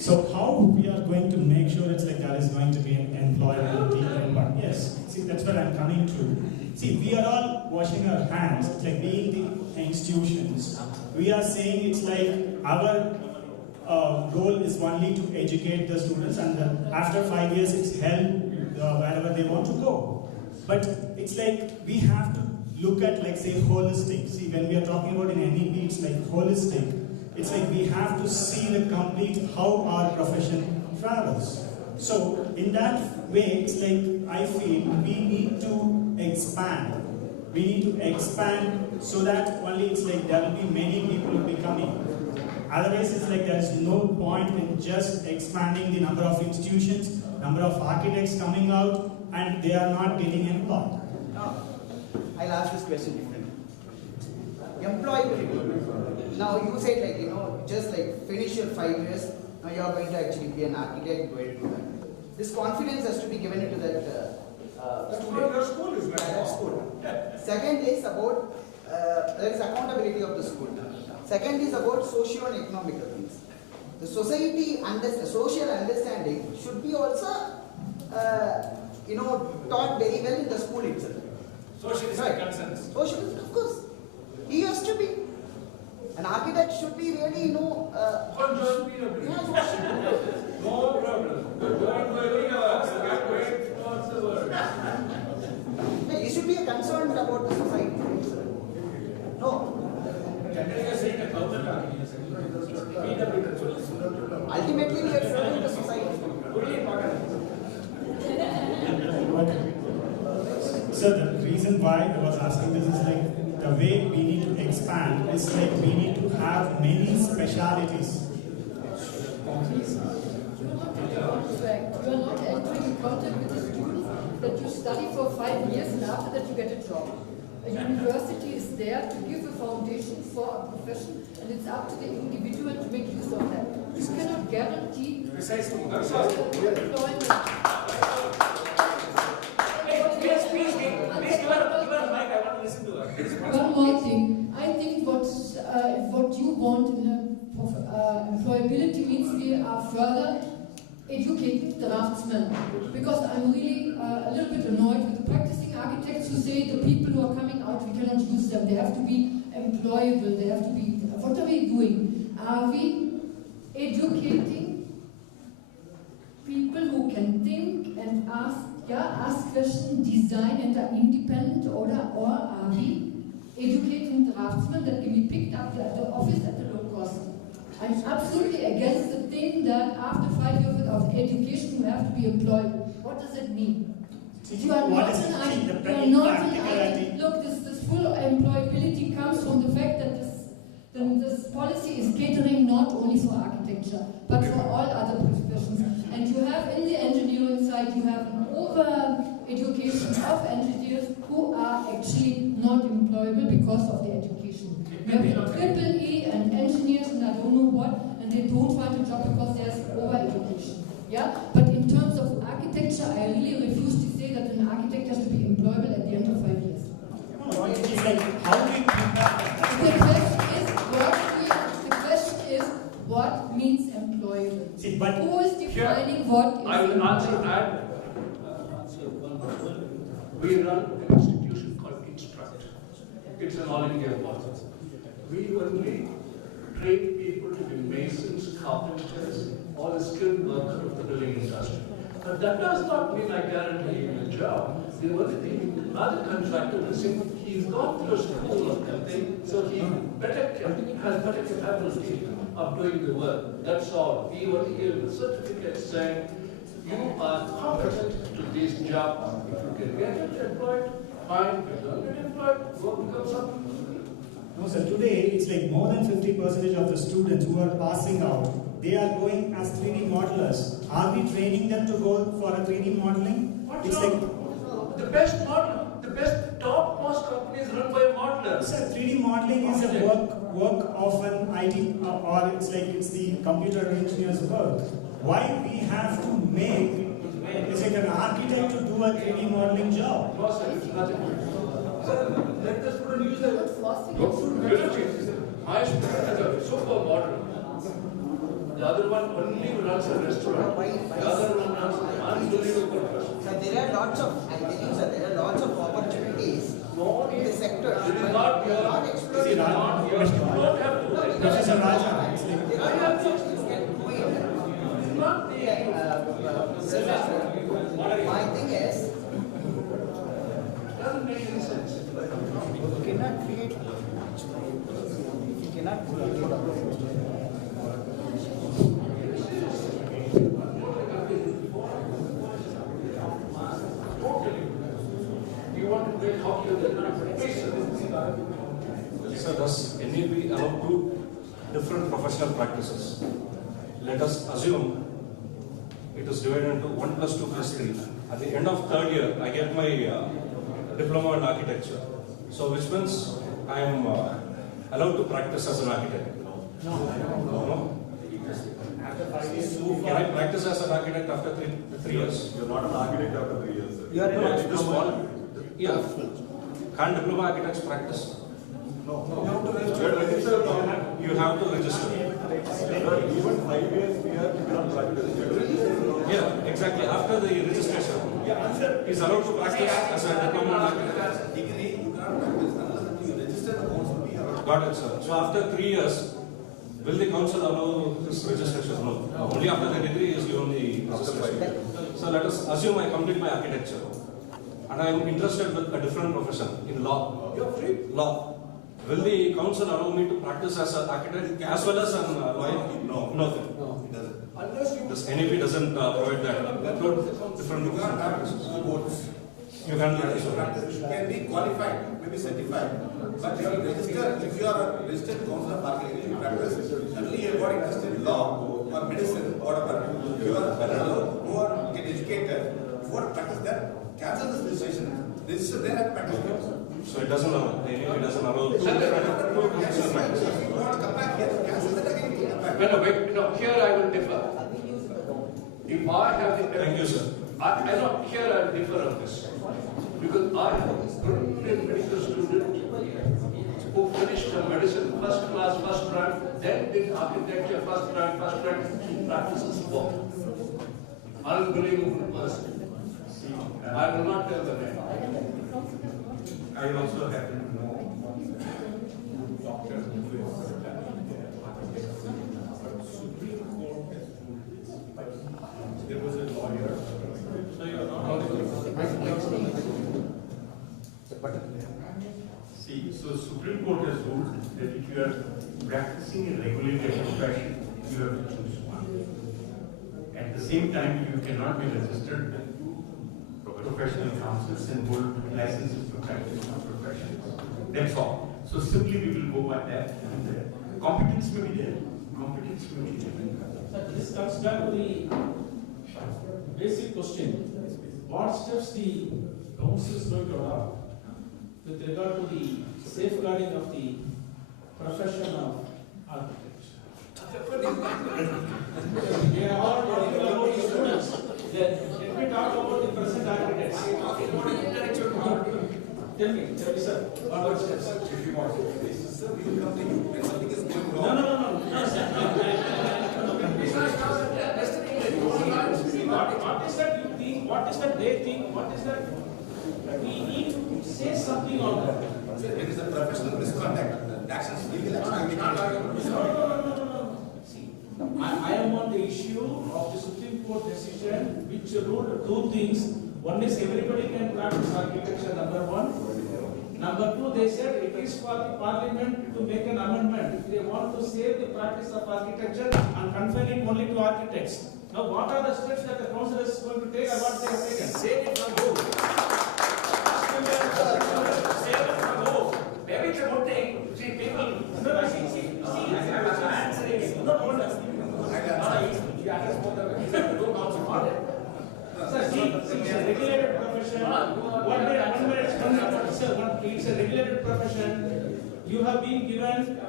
So how we are going to make sure it's like there is going to be an employability environment? Yes. See, that's what I'm coming to. See, we are all washing our hands. It's like being the institutions. We are saying it's like our goal is only to educate the students, and after 5 years it's held wherever they want to go. But it's like we have to look at, like, say, holistic. See, when we are talking about in NEP, it's like holistic. It's like we have to see the complete how our profession travels. So in that way, it's like I feel we need to expand. We need to expand so that only it's like there will be many people will be coming. Otherwise, it's like there is no point in just expanding the number of institutions, number of architects coming out, and they are not getting employed. No, I I'll ask this question differently. Employability. Now you said like, just like finish your 5 years, now you are going to actually be an architect, go ahead and do that. This confidence has to be given into that student. Your school is very That's school. Second is about, there is accountability of the school. Second is about socio and economical things. The society, social understanding should be also, taught very well in the school itself. Socialist concerns. Socialist, of course. He has to be. An architect should be really, No problem. He should be concerned about the society. No. Ultimately, we are serving the society. So the reason why I was asking this is like the way we need to expand is like we need to have many specialities. You are not entering in contact with the students that you study for 5 years and after that you get a job. A university is there to give a foundation for a profession and it's up to the individual to make use of that. You cannot guarantee employment. One more thing. I think what you want in employability means we are further educating draftsmen. Because I'm really a little bit annoyed with the practicing architects who say the people who are coming out, we cannot use them. They have to be employable. They have to be. What are we doing? Are we educating people who can think and ask questions, design and are independent, or are we educating draftsmen that can be picked up at the office at the low cost? I'm absolutely against the thing that after 5 years of education you have to be employed. What does it mean? You are not an IT. Look, this full employability comes from the fact that this policy is catering not only for architecture, but for all other professions. And you have in the engineering side, you have an over-education of engineers who are actually not employable because of the education. You have triple E and engineers and I don't know what, and they don't find a job because there's over-education. Yeah? But in terms of architecture, I really refuse to say that an architect has to be employable at the end of 5 years. It's like, how do we The question is, what means employable? See, but who is defining what is I will answer that. We run an institution called Instruct. It's an all-India process. We only train people to be masons, carpenters, or the skilled worker of the building industry. But that does not mean I guarantee him a job. The only thing, other contractor will say, he's gone through a school of something, so he has better capability of doing the work. That's all. We only give a certificate saying, you are competent to this job. If you can get it employed, fine. If you don't get employed, go become something. No, sir, today it's like more than 50% of the students who are passing out, they are going as 3D modelers. Are we training them to go for a 3D modeling? What's wrong? The best model, the best topmost companies run by a modeler. Sir, 3D modeling is a work of an IT, or it's the computer engineer's work. Why we have to make, it's like an architect to do a 3D modeling job? No, sir, it's nothing. Let us put a new level. My student is a super model. The other one only runs a restaurant. The other one runs an unbelievable person. So there are lots of, I tell you, sir, there are lots of opportunities in the sector. It is not your, not explored. you don't have to. Professor Raja, There are lots of things can do it. It's not the. My thing is, Doesn't make any sense. you cannot create. You cannot create. You want to play hockey with the So does NEP allow two different professional practices? Let us assume it is divided into 1 + 2 + 3. At the end of 3rd year, I get my diploma in architecture. So which means I am allowed to practice as an architect. No? After 5 years, Can I practice as an architect after 3 years? You're not an architect after 3 years. Sir. You are No, it's small. Yeah. Can't diploma architects practice? No. You have to register. Even 5 years we are not practicing. Yeah, exactly. After the registration, he's allowed to practice as a diploma architect. Degree, you cannot practice unless you register the course will be allowed. Got it, sir. So after 3 years, will the council allow this registration? No. Only after the degree is given the registration. So let us assume I complete my architecture and I am interested with a different profession in law. You're free. Law. Will the council allow me to practice as an architect as well as an lawyer? No. No. It doesn't. Unless you. This NEP doesn't provide that. Different You can't practice. You can't practice. You can be qualified, maybe certified, but you are registered. If you are a registered council of architecture, you practice. Only you got interested in law or medicine, whatever. You are allowed, who are get educated. If you want to practice that, cancel this registration. Register there and practice. So it doesn't allow. The NEP doesn't allow. If you want to come back here, cancel that again. No, here I will differ. If I have the... Thank you, sir. I know, here I will differ on this. Because I have a brilliant medical student who finished medicine, first class, first rank, then did architecture, first rank, he practices law. Unbelievable person. I will not tell the name. I also happen to know Dr. Supreme Court there was a lawyer. So you are not See, so Supreme Court has ruled that if you are practicing a regulated profession, you have to choose one. At the same time, you cannot be registered with professional councils and hold licenses for practice of professions. That's all. So simply we will go by that, and competence may be there. Competence may be there. This comes back to the basic question: what steps the council is going to adopt with regard to the safeguarding of the profession of architecture? We are all talking about the students. Let me talk about the present architects. Tell me, sir, what are the steps? If you want to, sir, we will come to you when something is going wrong. No, sir. What is that you think? What is that they think? What is that? We need to say something on that. Sir, it is a professional misconduct. The actions legal action. No. See, I am on the issue of the Supreme Court decision which ruled two things. One is everybody can practice architecture, number one. Number two, they said it is for the parliament to make an amendment if they want to save the practice of architecture and confine it only to architects. Now, what are the steps that the council is going to take or what they have taken? Save it from who? Save it from who? Maybe it's a good thing. See, people... No, see, I'm answering it. No, hold on. Sir, see, it's a regulated profession. What the amendment is coming about, sir, it's a regulated profession. You have been given,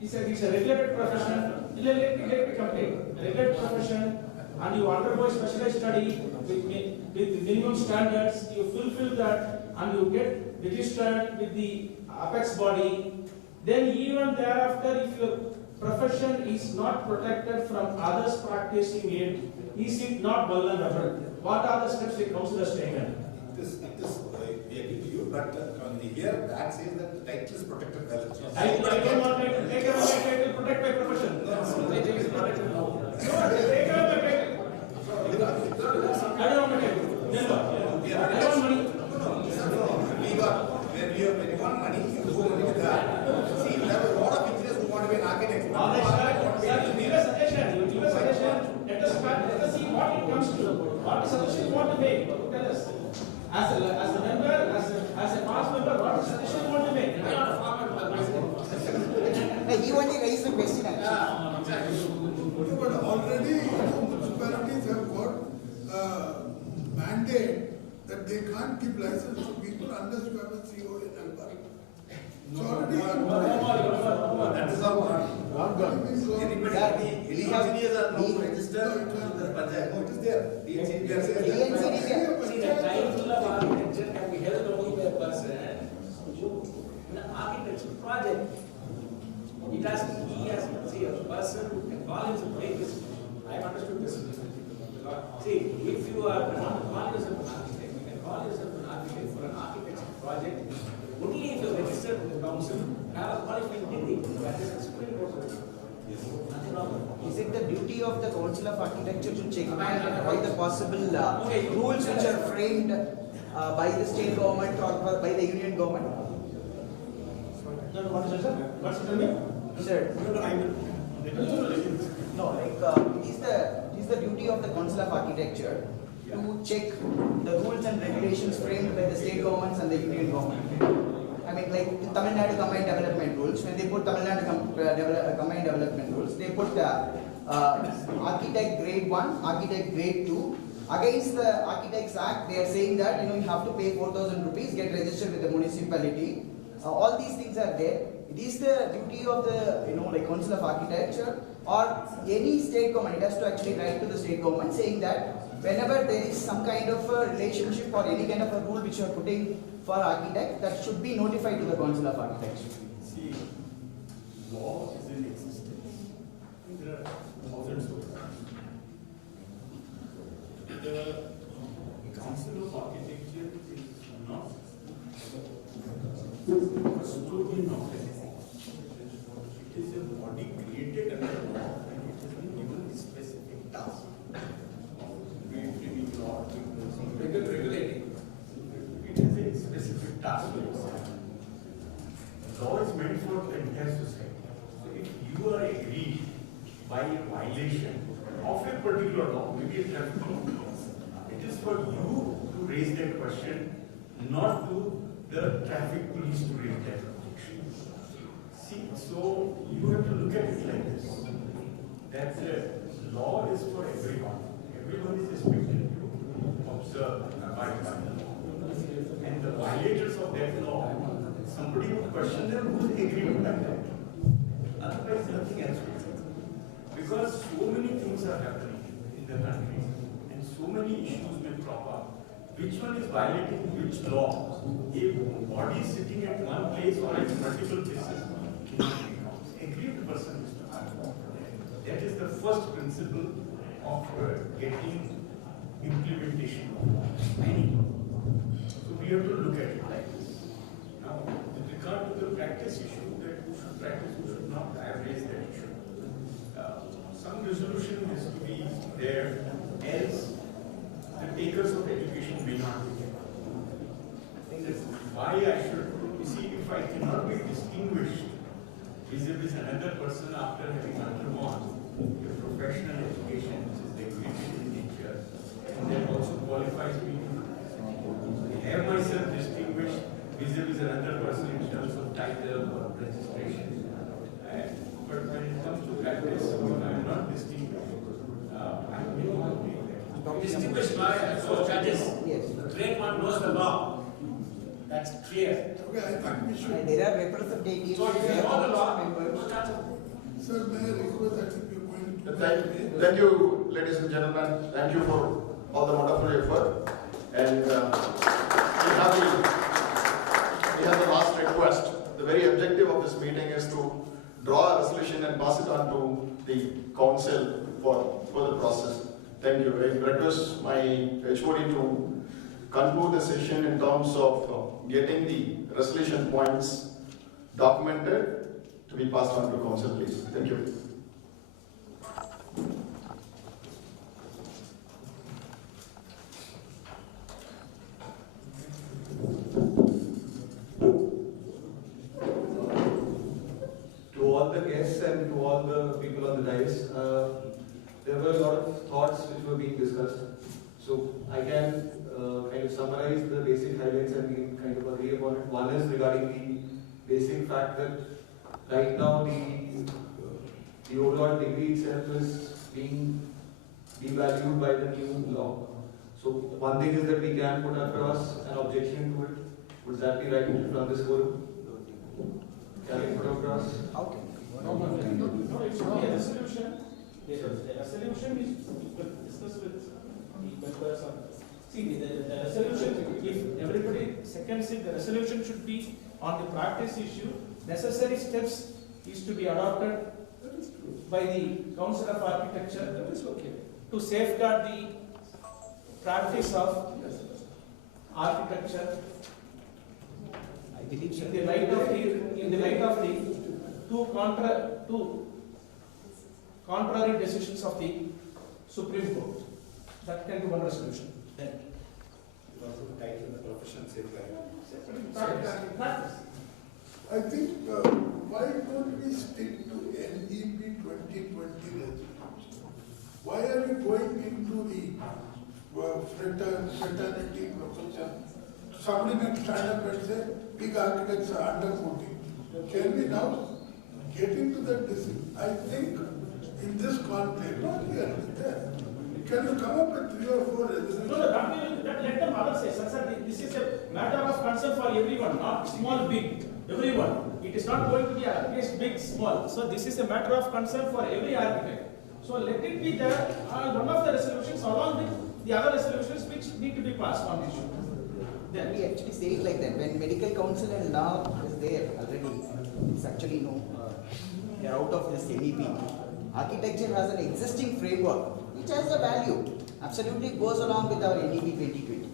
it's a regulated profession. Let me complete. A regulated profession, and you undergo a specialized study with minimum standards. You fulfill that, and you get registered with the apex body. Then even thereafter, if your profession is not protected from others practicing it, is it not vulnerable? What are the steps the council has taken? It is, we agree to you, but here that says that the title is protected well. I don't want to take away my title, protect my profession. No, title is protected. No, take away my title. I don't want my title. Then what? I want money. When you want money, you go only with that. See, there are a lot of engineers who want to be an architect. Sir, give a suggestion. Let us see what it comes to. What suggestion you want to make? Tell us. As a member, as a past member, what suggestion you want to make? I'm not a farmer. He only raised the question But already municipalities have got mandate that that they can't give license to people unless you have a COA number. So already that is our part. Any engineers are now registered with the Panchayat. No, it is there. See, the title of architecture can be held only by a person in an architecture project. He has, see, a person who can call himself I have understood this. See, if you are not call yourself an architect, you can call yourself an architect for an architecture project only if you are registered with the council, have a qualified degree. That is the Supreme Court. Nothing wrong with that. Is it the duty of the Council of Architecture to check all the possible rules which are framed by the state government or by the union government? What's the name? Sir. No, like it is the duty of the Council of Architecture to check the rules and regulations framed by the state governments and the union government. I mean, like in Tamil Nadu Combined Development Rules, when they put Tamil Nadu Combined Development Rules, they put Architect Grade 1, Architect Grade 2. Against the Architects Act, they are saying that you have to pay 4,000 rupees, get registered with the municipality. All these things are there. It is the duty of the like Council of Architecture or any state government. It has to actually write to the state government saying that whenever there is some kind of a relationship or any kind of a rule which you are putting for architect, that should be notified to the Council of Architecture. See, law is in existence. There are thousands of them. The Council of Architecture is not custodian of it. It is a body created under law and it has been given a specific task. Regulating. It is a specific task. Law is meant for the entire society. So if you are aggrieved by a violation of a particular law, maybe a traffic law, it is for you to raise that question, not to the traffic police to raise that objection. See, so you have to look at it like this. That the law is for everyone. Everyone is expected to observe and abide by the law. And the violators of that law, somebody would question them who agree with that. Otherwise, nothing else will happen. Because so many things are happening in the country and so many issues may crop up. Which one is violating which law? A body sitting at one place or at multiple places cannot be counted. Aggrieved person is to have. That is the first principle of getting implementation of any law. So we have to look at it like this. Now, with regard to the practice issue, that who should practice, who should not, I have raised that issue. Some resolution has to be there, else the takers of education may not be there. I think that's why I should, you see, if I cannot be distinguished vis-a-vis another person after having undergone a professional education which is regulated in nature, and that also qualifies me to have myself distinguished vis-a-vis another person in terms of title or registration. But when it comes to practice, I am not distinguished. I may not be there. Distinguished lawyers, so judges, the great one knows the law. That's clear. Okay, I think we should. And there are representatives. So if you know the law, Sir, may I request that if you going to Thank you, ladies and gentlemen. Thank you for all the wonderful effort. And we have the last request. The very objective of this meeting is to draw a resolution and pass it on to the council for the process. Thank you. I request my HOD to conclude the session in terms of getting the resolution points documented to be passed on to council, please. Thank you. To all the guests and to all the people on the dais, there were a lot of thoughts which were being discussed. So I can kind of summarize the basic highlights and we kind of agree upon it. One is regarding the basic fact that right now the overall degree itself is being devalued by the new law. So one thing is that we can put across an objection to it. Would that be right from this forum? Can we put across? How can No, it should be a resolution. The resolution is you can discuss with the members of. See, the resolution, if everybody seconds it, the resolution should be on the practice issue. Necessary steps is to be adopted by the Council of Architecture to safeguard the practice of architecture I believe so. in the light of the two contrary decisions of the Supreme Court. That can be one resolution. Then you also title the profession safeguard. practice. I think why don't we stick to NEP 2020 resolution? Why are we going into the fraternity profession? Somebody can stand up and say, big architects are underquoting. Can we now get into that decision? I think in this context, not here, there. Can you come up with 3 or 4 resolutions? No, let them others say, sir, this is a matter of concern for everyone, not small, big, everyone. It is not going to be a case big, small. So this is a matter of concern for every architect. So let it be there, one of the resolutions along with the other resolutions which need to be passed on the issue. Then we actually say it like that. When medical council and law is there already, it's actually they are out of this NEP. Architecture has an existing framework which has a value. Absolutely goes along with our NEP 2020.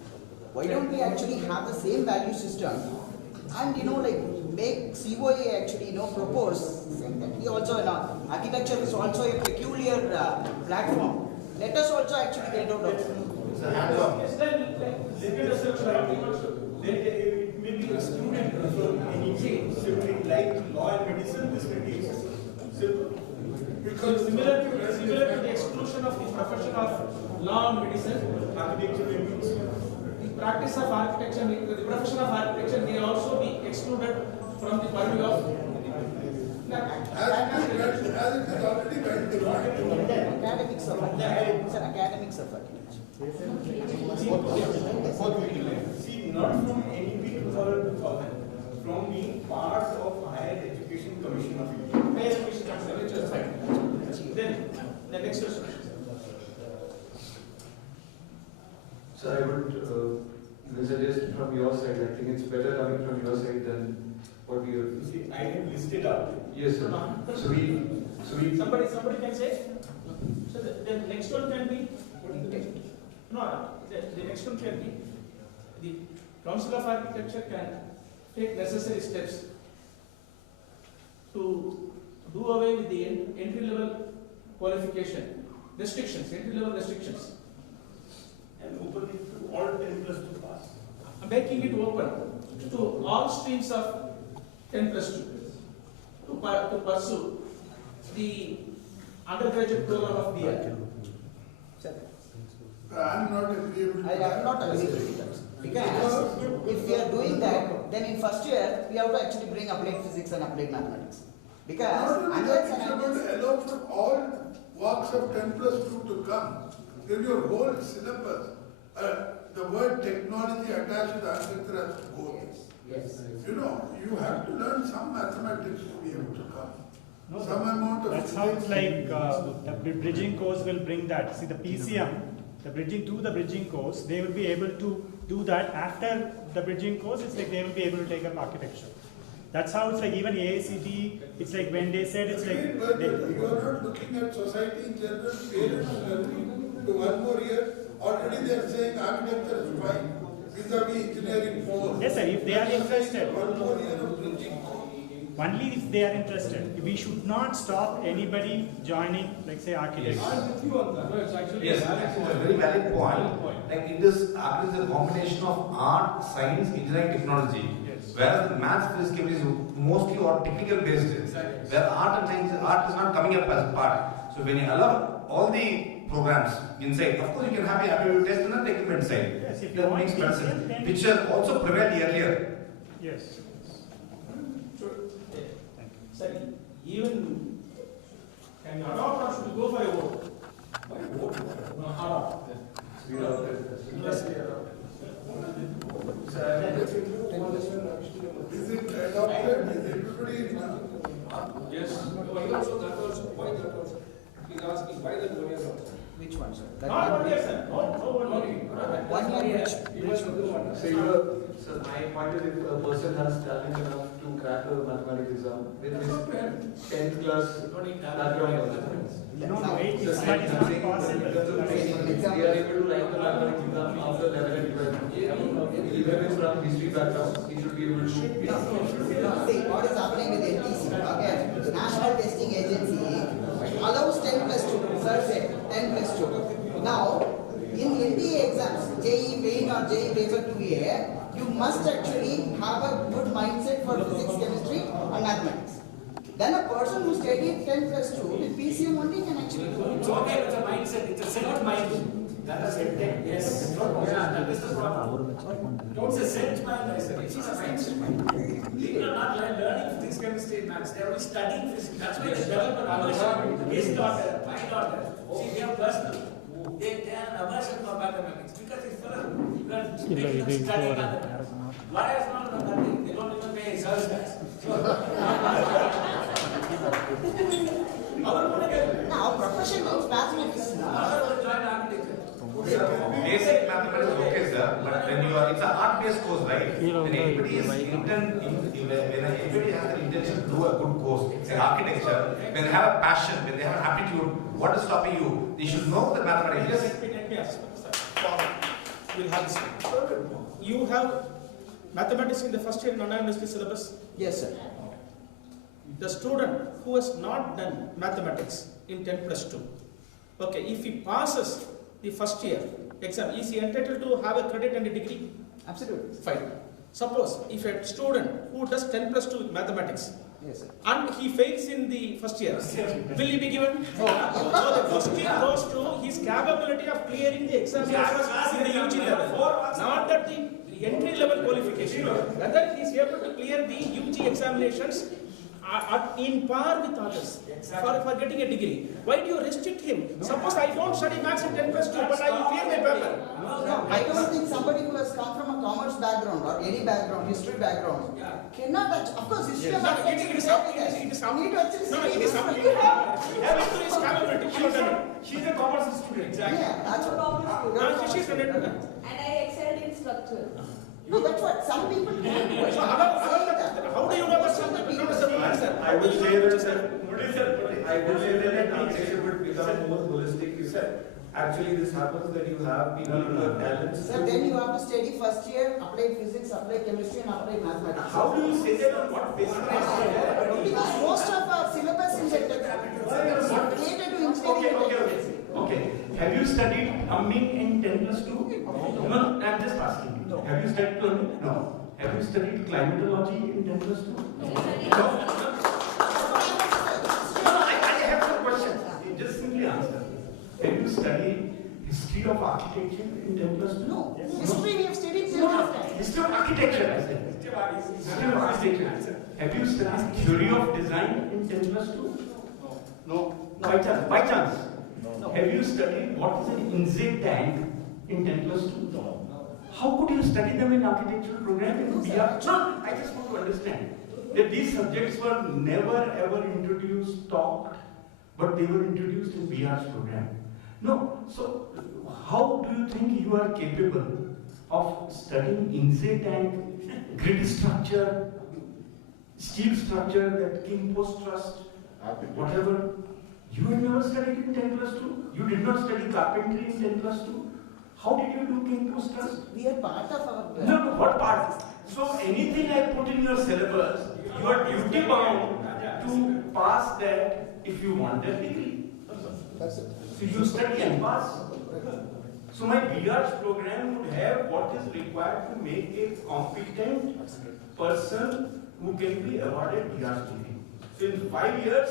Why don't we actually have the same value system and make COA actually propose that we also architecture is also a peculiar platform. Let us also actually get out of it. It's a hands-on. It may be excluded from any change. Simply like law and medicine, this may be simple. Because similar to the exclusion of the profession of law and medicine, architecture may be excluded. The practice of architecture, the profession of architecture may also be excluded from the purview of as it is already well defined. Academics of architecture. It's an academics of architecture. See, not from NEP 2000, from being part of Higher Education Commission of India. Higher Education Commission, which is fine. Then, the next question. So I would suggest from your side, I think it's better coming from your side than what we are. See, I didn't list it out. Yes, sir. So we Somebody can say? So the next one can be? No, the next one can be, the Council of Architecture can take necessary steps to do away with the entry-level qualification restrictions, entry-level restrictions. And open it to all 10+2 pass. Making it open to all streams of 10+2 to pursue the undergraduate program of BA. I am not agreeable. I am not agreeable with that. Because if we are doing that, then in first year, we have to actually bring applied physics and applied mathematics. Because unless and you are going to allow for all walks of 10+2 to come. In your whole syllabus, the word technology attached to the architecture has to go. Yes. You have to learn some mathematics to be able to come. No, some amount of. That sounds like the bridging course will bring that. See, the PCM, the bridging course, they will be able to do that after the bridging course. It's like they will be able to take up architecture. That's how it's like even AICT, it's like when they said it's like. You are not looking at society in general, parents are looking to 1 more year. Already they are saying architecture is fine. Vis-a-vis engineering 4. Yes, sir, if they are interested. 1 more year of bridging course. Only if they are interested. We should not stop anybody joining, like say, architects. I'm with you on that. No, it's actually Yes, actually, a very valid point. Like it is architecture is a combination of art, science, engineering, technology. Yes. Whereas the maths, physics, chemistry is mostly or technical based. Exactly. Where art and science, art is not coming up as a part. So when you allow all the programs inside, of course you can have a aptitude test and then take them inside. Yes, if that makes better sense. Which also prevailed earlier. Yes. Sir, even can you adopt or should we go for a vote? Vote? No, adopt. we are Which one, sir? Not 1 year, sir. No, 1 year. 1 year. So my point is, if a person has talent enough to crack a mathematics exam with his 10th class background, they are able to write the mathematics exam after 11 and 12. Even if it's from history background, he should be able to. See, what is happening with NTC? Okay, the National Testing Agency allows 10 plus 2, sir said 10 plus 2. Now, in NDA exams, JEE main or JEE paper 2A, you must actually have a good mindset for physics, chemistry and mathematics. Then a person who studied 10 plus 2 with PCM only can actually do it. It's okay with a mindset, it's a set mind. That is it. Yes. That is the problem. It's a set mind, I said. It's a mindset. People are not learning physics, chemistry, and maths. They are only studying physics. That's why they develop an aversion. His daughter, my daughter. See, they are personal. They are an aversion for mathematics because it's for studying mathematics. Lawyers don't know nothing. They don't even pay service tax. Now, profession means mathematics. Basic mathematics is okay, sir, but when you are, it's an art-based course, right? When anybody has the intention to do a good course, like architecture, when they have a passion, when they have an aptitude, what is stopping you? They should know the mathematics. Let me ask, sir. We'll have this. You have mathematics in the first year non-university syllabus? Yes, sir. The student who has not done mathematics in 10 plus 2, okay, if he passes the first year exam, is he entitled to have a credit and a degree? Absolutely. Fine. Suppose if a student who does 10 plus 2 with mathematics, yes, sir, and he fails in the first year, will he be given? No. So the question goes to his capability of clearing the examinations in the UG level, not that the entry level qualification. Whether he is able to clear the UG examinations in par with others for getting a degree. Why do you restrict him? Suppose I don't study maths in 10 plus 2, but I will clear my paper. No, I don't think somebody who has come from a commerce background or any background, history background, cannot touch. Of course, history mathematics it is you need to actually study history. We have it to his capability. She's a commerce student. Exactly. Yeah, that's what she's an And I excelled in structure. No, that's what some people do. So how do you know that some people don't have the answer? I would say that architecture would become more holistic. You said actually this happens that you have people who have talents. Sir, then you have to study first year, apply physics, apply chemistry, and apply mathematics. How do you say that on what basis? Because most of our syllabus in the related to engineering. Okay. Have you studied plumbing in 10 plus 2? No, I'm just asking you. No. Have you studied plumbing? No. Have you studied climatology in 10 plus 2? No. I have some questions. Just simply answer. Have you studied history of architecture in 10 plus 2? No. History we have studied history of architecture, I said. History of architecture. Have you studied theory of design in 10 plus 2? No. By chance. By chance. No. Have you studied what is an INSEE tank in 10 plus 2? No. How could you study them in architectural program in BR? No, I just want to understand that these subjects were never ever introduced, taught, but they were introduced in BR's program. No, so how do you think you are capable of studying INSEE tank, grid structure, steel structure, that King Post Trust, whatever? You have never studied in 10 plus 2? You did not study carpentry in 10 plus 2? How did you do King Post Trust? We are part of our... No, what part? So anything I put in your syllabus, you are duty bound to pass that if you want that degree. That's it. So you study and pass. So my BR's program would have what is required to make a competent person who can be awarded BR's degree. So in 5 years,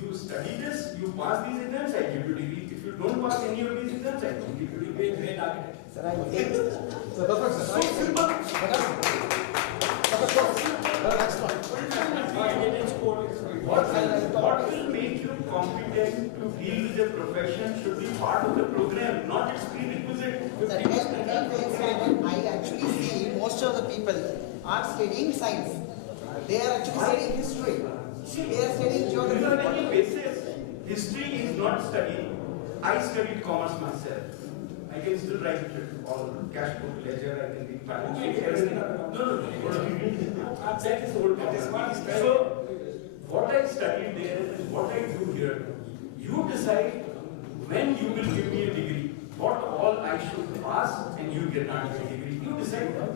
you study this, you pass these exams, I give you degree. If you don't pass any of these exams, I don't give you degree. Great architect. Sir, I will take it. So perfect, sir. So simple. What will make you competent to deal with the profession should be part of the program, not its prerequisite. I actually see most of the people are studying science. They are actually studying history. They are studying geography. On any basis, history is not studied. I studied commerce myself. I can still write all cash book, ledger, I can read balance sheet, everything. No. That is the whole problem. So, what I studied there is what I do here. You decide when you will give me a degree, what all I should pass, and you get not a degree. You decide that.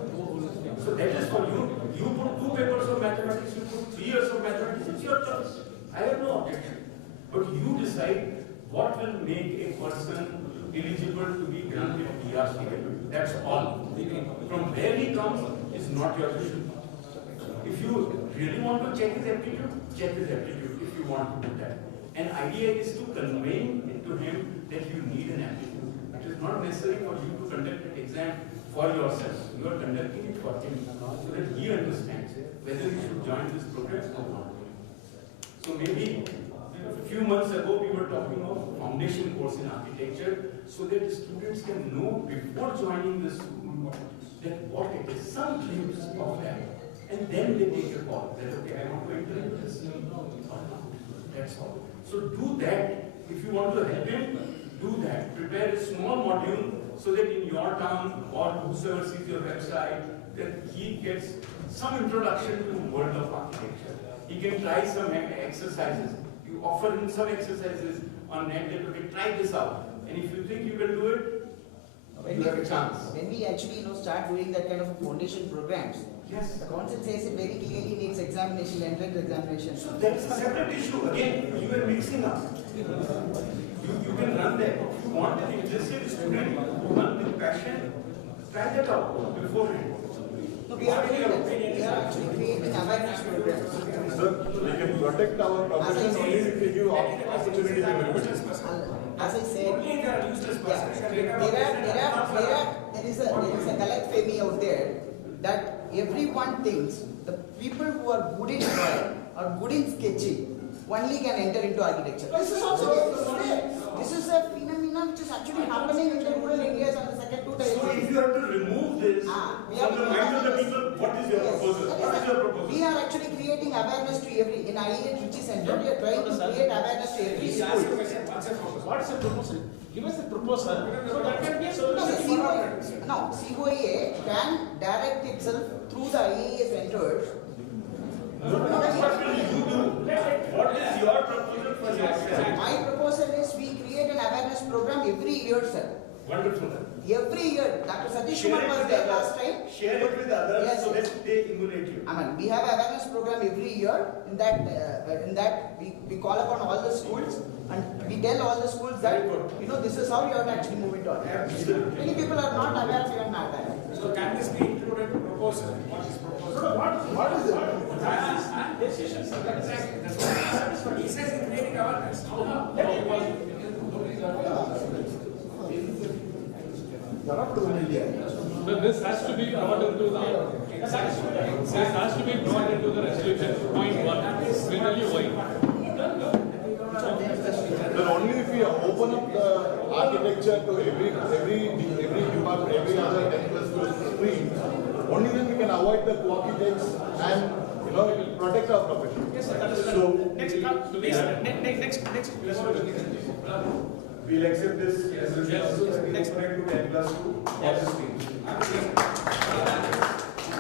So that is for you. You put 2 papers of mathematics, you put 3 years of mathematics, it's your choice. I have no objection. But you decide what will make a person eligible to be granted PR statement. That's all. From where he comes is not your issue. If you really want to check his aptitude, check his aptitude if you want to do that. And idea is to convey it to him that you need an aptitude. It is not necessary for you to conduct an exam for yourself. You are conducting it for him so that he understands whether he should join this program or not. So maybe a few months ago we were talking of foundation course in architecture so that the students can know before joining the school that what it is, some glimpse of that. And then they take a call that okay, I want to enter into this. That's all. So do that. If you want to help him, do that. Prepare a small module so that in your town or whosoever sees your website, that he gets some introduction to the world of architecture. He can try some exercises. You offer him some exercises on net that okay, try this out. And if you think you can do it, you have a chance. When we actually start doing that kind of foundation programs, yes, the concept says it very clearly needs examination, entrance examination. So that's a separate issue. Again, you are mixing up. You can run that. If you want an interested student who run with passion, try that out beforehand. No, we are doing that. We are actually creating awareness programs. Sir, we can protect our profession only if we give opportunity to everybody. As I said, there is a collect femi out there that everyone thinks the people who are good in drawing or good in sketching only can enter into architecture. This is also this is a phenomenon which is actually happening in the rural areas and the second two tier. So if you have to remove this from the minds of the people, what is your proposal? What is your proposal? We are actually creating awareness to every, in IEH Ruchi Center, we are trying to create awareness to every school. What is the proposal? Give us the proposal so that can be a solution. No, COA can direct itself through the IEA centers. What will you do? What is your proposal for yourself? My proposal is we create an awareness program every year, sir. Wonderful. Every year. Dr. Satish Kumar was there last time. Share it with others so that they emulate you. I mean, we have awareness program every year. In that we call upon all the schools and we tell all the schools that this is how you have to actually move it on. Many people are not aware, we are not aware. So can this be included in proposal? What is proposal? What is it? Decisions. That's what he says in creating awareness. But this has to be brought into the resolution. Point 1. We'll tell you why. Then only if we open up the architecture to every department, every other 10+ stream, only then we can avoid the architects and it will protect our profession. Yes, sir. That is so next question. We'll accept this resolution. Next to 10+2 all the streams.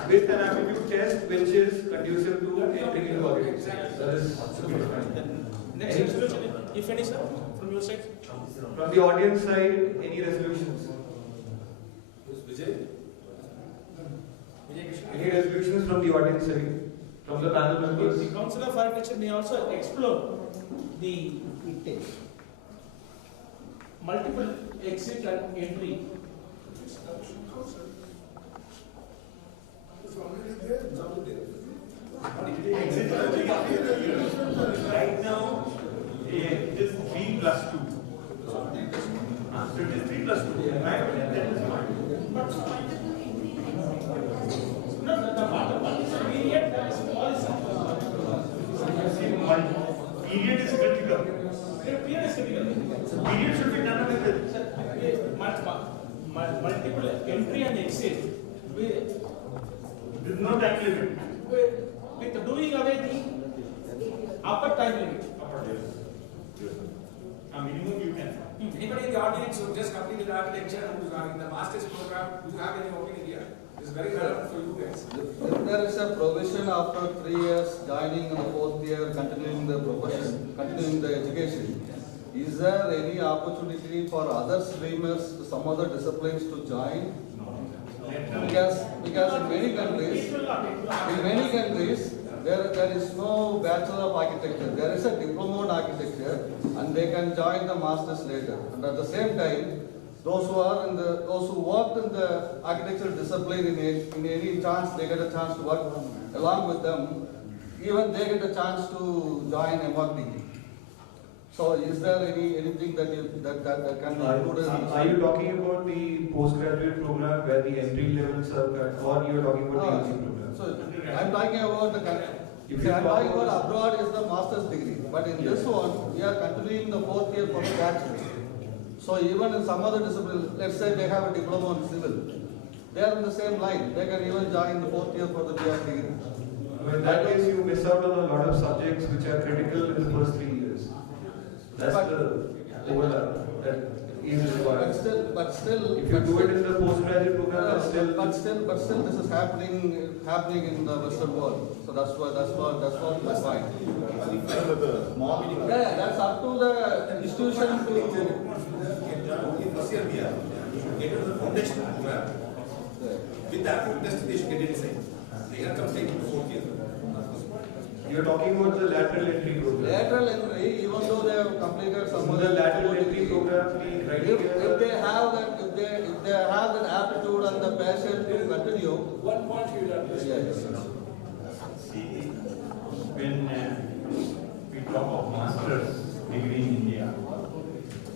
With an aptitude test which is conducive to entering into architecture. That is fine. Next resolution, if any, sir, from your side? From the audience side, any resolutions? Any resolutions from the audience side? From the panel members? The Council of Architecture may also explore the multiple exit and entry. Right now, it is 3+2. So it is 3+2. That is fine. Period is critical. Period should be done with multiple entry and exit. With no time limit. With doing away the upper time limit. A minimum you can. Anybody the audience who just completed architecture, who's in the master's program, do you have any opinion here? It's very relevant for you guys. If there is a provision after 3 years joining in the 4th year, continuing the profession, continuing the education, is there any opportunity for other streamers, some other disciplines to join? Because in many countries, there is no Bachelor of Architecture. There is a diploma in architecture, and they can join the masters later. And at the same time, those who worked in the architectural discipline in any chance, they get a chance to work along with them. Even they get a chance to join MRT. So, is there anything that can be included? Are you talking about the postgraduate program where the entry levels are cut, or you are talking about the UG program? So, I'm talking about I'm talking about abroad is the master's degree, but in this one, we are continuing the 4th year for the bachelor's. So, even in some other discipline, let's say they have a diploma in civil, they are in the same line. They can even join the 4th year for the BR degree. In that case, you miss out on a lot of subjects which are critical in the first 3 years. That's the overlap that is required. But still, if you do it in the postgraduate program, that's still. But still, this is happening in the Western world. So that's what my point. Yeah, that's up to the institution to. First year we are get into the foundation program. With that, they should get it inside. Here comes taking the 4th year. You are talking about the lateral entry program. Lateral entry, even though they have completed some the lateral entry program, if they have that aptitude and the passion to continue. One point you have to See, when we talk of master's degree in India,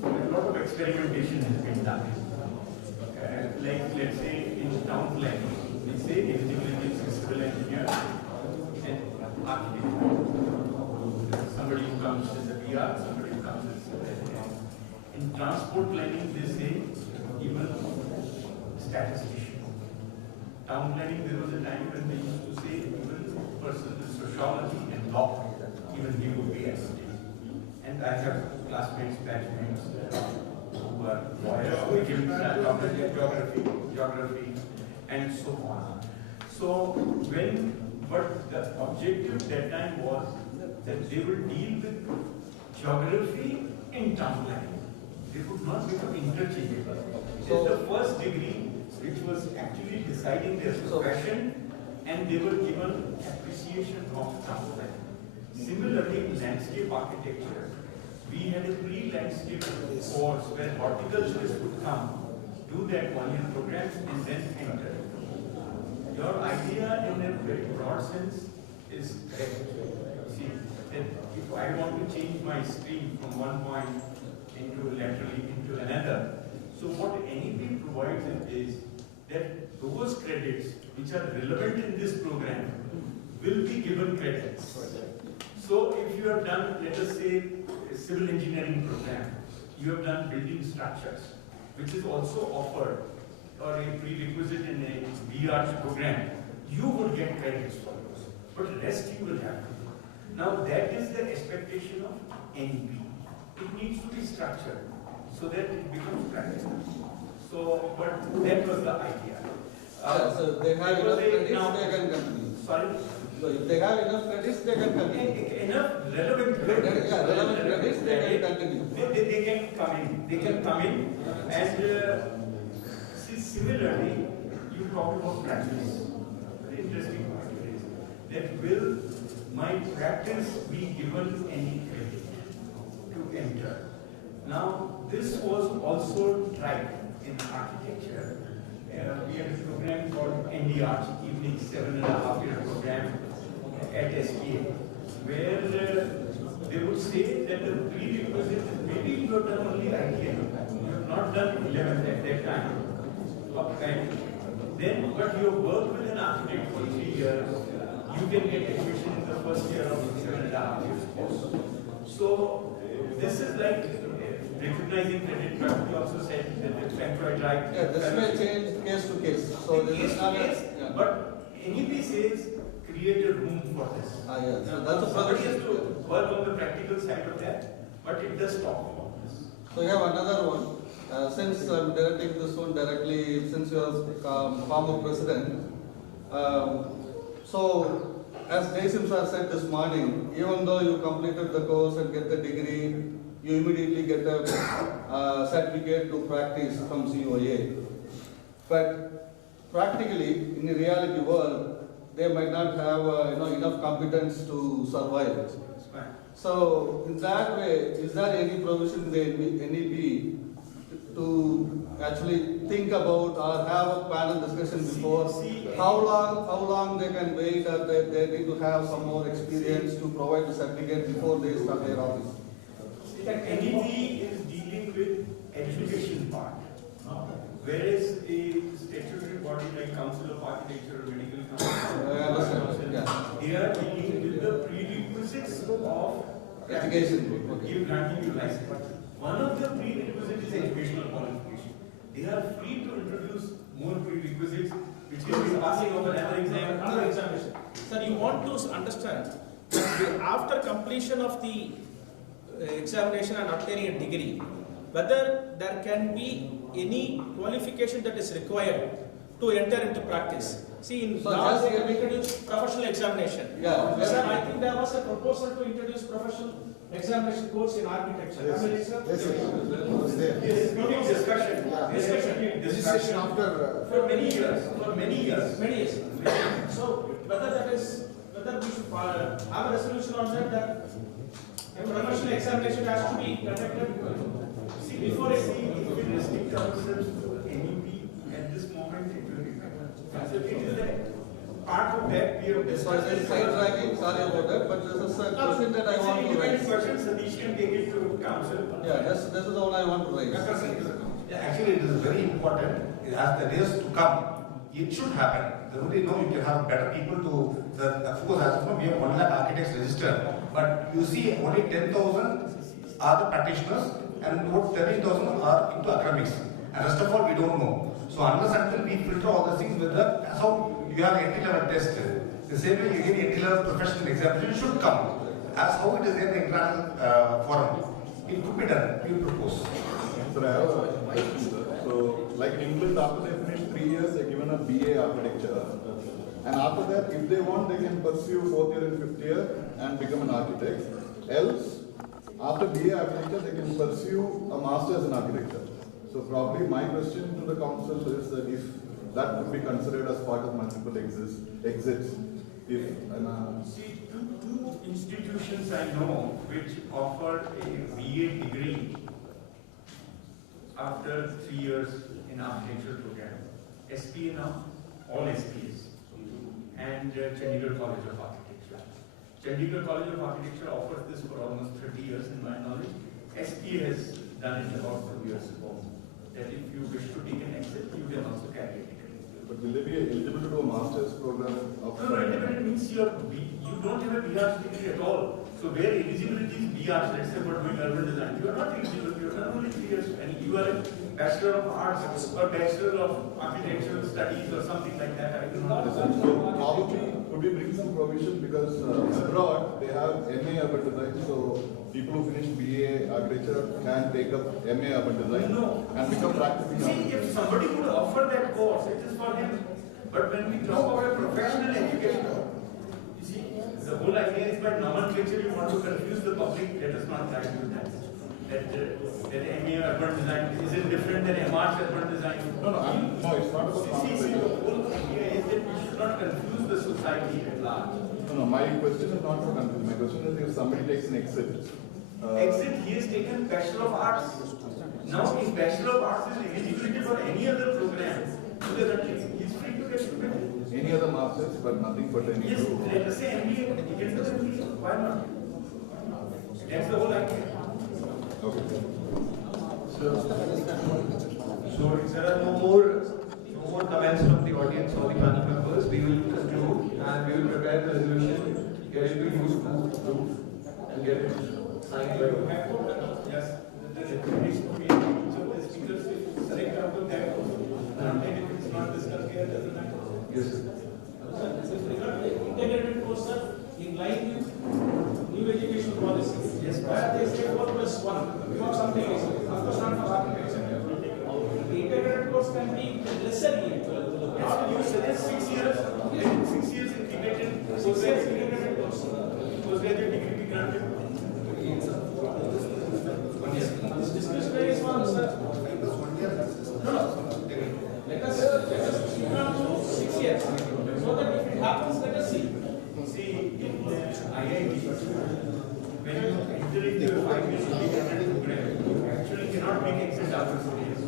a lot of experimentation has been done. Like, let's say in town planning, we say eligibility is civil engineer and architect. Somebody who comes as a PR, somebody who comes as civil engineer. In transport planning, they say even statistician. Town planning, there was a time when they used to say even person in sociology and law, even he would be accepted. And I have classmates, batchmates who are lawyers, who give geography, and so on. So but the objective that time was that they will deal with geography in town planning. They would not become interchangeable. It is the first degree which was actually deciding their profession, and they were given appreciation of town planning. Similarly, in landscape architecture, we had a pre-landscape course where horticulturists would come, do their 1-year program, and then enter. Your idea in a very broad sense is correct. See, that if I want to change my stream from one point laterally into another, so what NEP provides is that those credits which are relevant in this program will be given credits. So if you have done, let us say, a civil engineering program, you have done building structures, which is also offered, or a prerequisite in a BR program, you would get credits for those. But the rest you will have to do. Now that is the expectation of NEP. It needs to be structured so that it becomes practical. So, but that was the idea. So they have enough credits, they can continue. Sorry? So if they have enough credits, they can continue. Enough relevant credits. Yeah, relevant credits, they can continue. They can come in. They can come in. And see, similarly, you talk about practice. Very interesting point is that will my practice be given any credit to enter? Now, this was also tried in architecture. We had a program called NDR, evening 7.5-year program at SPA, where they would say that the prerequisite is maybe you have done only ITM, you have not done 11th at that time. And then, but you have worked with an architect for 3 years, you can get admission in the first year of 7.5 years course. So, this is like recognizing credit, but we also said that the employee right. Yeah, this may change case to case. So case to case, but NEP says create a room for this. Yeah. So Now, that's a somebody has provision. to work on the practical side of that, but it does talk about this. So you have another one. Since I'm directing this one directly, since you are former president, so as Jaisim sir said this morning, even though you completed the course and get the degree, you immediately get a certificate to practice from COA. But practically, in the reality world, they might not have enough competence to survive. So in that way, is there any provision in the NEP to actually think about or have a panel discussion before how long they can wait, or they need to have some more experience to provide the certificate before they start their office? That NEP is dealing with education part, whereas a statutory body like Council of Architecture or Medical Council, they are dealing with the prerequisites of education. Give granting you license. One of the prerequisites is educational qualification. They are free to introduce more prerequisites, which can be passing of another exam, another examination. Sir, you want to understand that after completion of the examination and obtaining a degree, whether there can be any qualification that is required to enter into practice. See, in law they have introduced professional examination. Yeah. Sir, I think there was a proposal to introduce professional examination course in architecture. Yes, I mean, sir? yes, sir. Yes, discussion. Discussion after for many years. Many years. So whether we should have a resolution on that a professional examination has to be conducted. See, before if we restrict ourselves to NEP at this moment, it will be so it is a part of that we have discussed. Sidetracking, sorry about that, but this is a question that I want to raise. Question, Satish can take it to council. Yeah, this is the one I want to raise. Yeah, actually, it is very important. As the days to come, it should happen. There will be no, you can have better people to, of course, as you know, we have 1 lakh architects registered, but you see only 10,000 are the practitioners and about 13,000 are into academics. And rest of all, we don't know. So unless until we filter all the things with the, as how you have entry-level test, the same way you get entry-level professional examination should come. As how it is in the international forum. It could be done, we propose. So I have a question, sir. So, like in England, after they finish 3 years, they're given a BA architecture. And after that, if they want, they can pursue 4th year and 5th year and become an architect. Else, after BA architecture, they can pursue a master's in architecture. So probably my question to the council is that if that could be considered as part of multiple exits, if See, two institutions I know which offer a BA degree after 3 years in architecture program. SPA now, all SPAs, and Chandigarh College of Architecture. Chandigarh College of Architecture offers this for almost 30 years in my knowledge. SPA has done it about 2 years ago. That if you wish to take an exit, you can also carry it. But will they be eligible to do a master's program? No, independent means you don't have a BR degree at all. So where eligibility is BR, let's say for doing urban design, you are not eligible, you are only 3 years, and you are a Bachelor of Arts or Bachelor of Architectural Studies or something like that. I do not know. So probably could we bring some provision because abroad they have MA urban design, so people who finish BA architecture can take up MA urban design and become practicing. See, if somebody would offer that course, it is for him. But when we talk about a professional education, you see, the whole idea is by nomenclature you want to confuse the public. Let us not try to do that. That MA urban design isn't different than MR's urban design. No, it's not about See, the whole idea is that we should not confuse the society at large. No, my question is not for confusion. My question is if somebody takes an exit. Exit, he has taken Bachelor of Arts. Now, if Bachelor of Arts is eligibility for any other program, he is free to get it. Any other masters, but nothing pertaining Yes, to. let us say MBA, he can do MBA. Why not? That's the whole idea. Okay. So if there are no more comments from the audience or the panel members, we will conclude and we will prepare the resolution, get it to you and get it signed by you. Yes, the recommendation to be each of the speakers is select out of that. And if it's not discussed here, doesn't matter. Yes, sir. Integrated course, sir, in line with new education policy. Yes, where they say 4+1. You have something else. Of course, not for architecture. can be lesser yield. Yes, you suggest 6 years, 6 years integrated, 6 years integrated postgraduate degree be granted. This discussion is one, sir. No. Let us keep on to 6 years. So that if it happens, let us see. See, in IIT, when you enter into a 5 years integrated program, you actually cannot make exit after 4 years.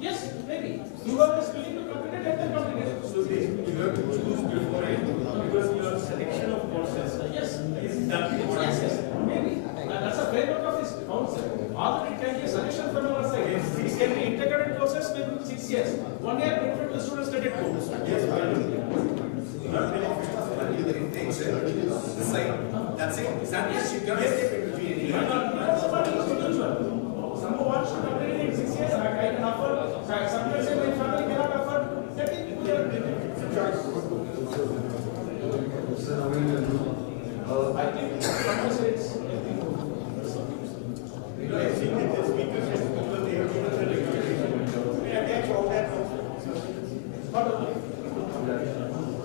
Yes, maybe. Whoever is willing to complete it, let them complete it. So you have to choose before it because your selection of courses Yes. is done before. Yes, maybe. That's a framework of this council. All that it can be a solution from our side. It can be integrated courses within 6 years. 1 year benefit to the students, let it go. Yes, not benefit. Either it takes this side. That's it. Examination, you cannot escape it between any. Someone wants to complete it in 6 years, I can offer. Some people say my family cannot afford. Let it be their choice. I think compensates.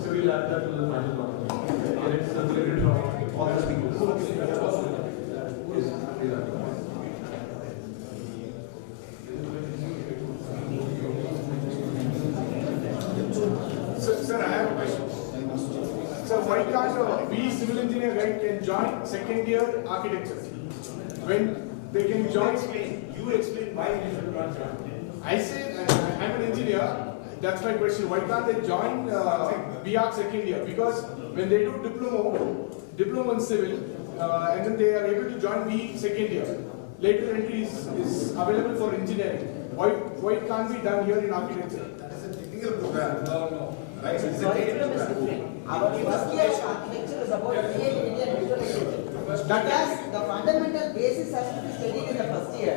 So we'll add that to the final one. Get it circulated from all the speakers. Sir, I have a question. Sir, why can't we civil engineer guy can join second year architecture? When they can join. You explain why you should not join. I said I'm an engineer. That's my question. Why can't they join BArch second year? Because when they do diploma in civil, and then they are able to join B second year, later entry is available for engineering. Why it can't be done here in architecture? That is a technical program. No. Right? It's a technical program. Our first year of architecture is about creativity and visualization. Because the fundamental basis has to be studied in the first year.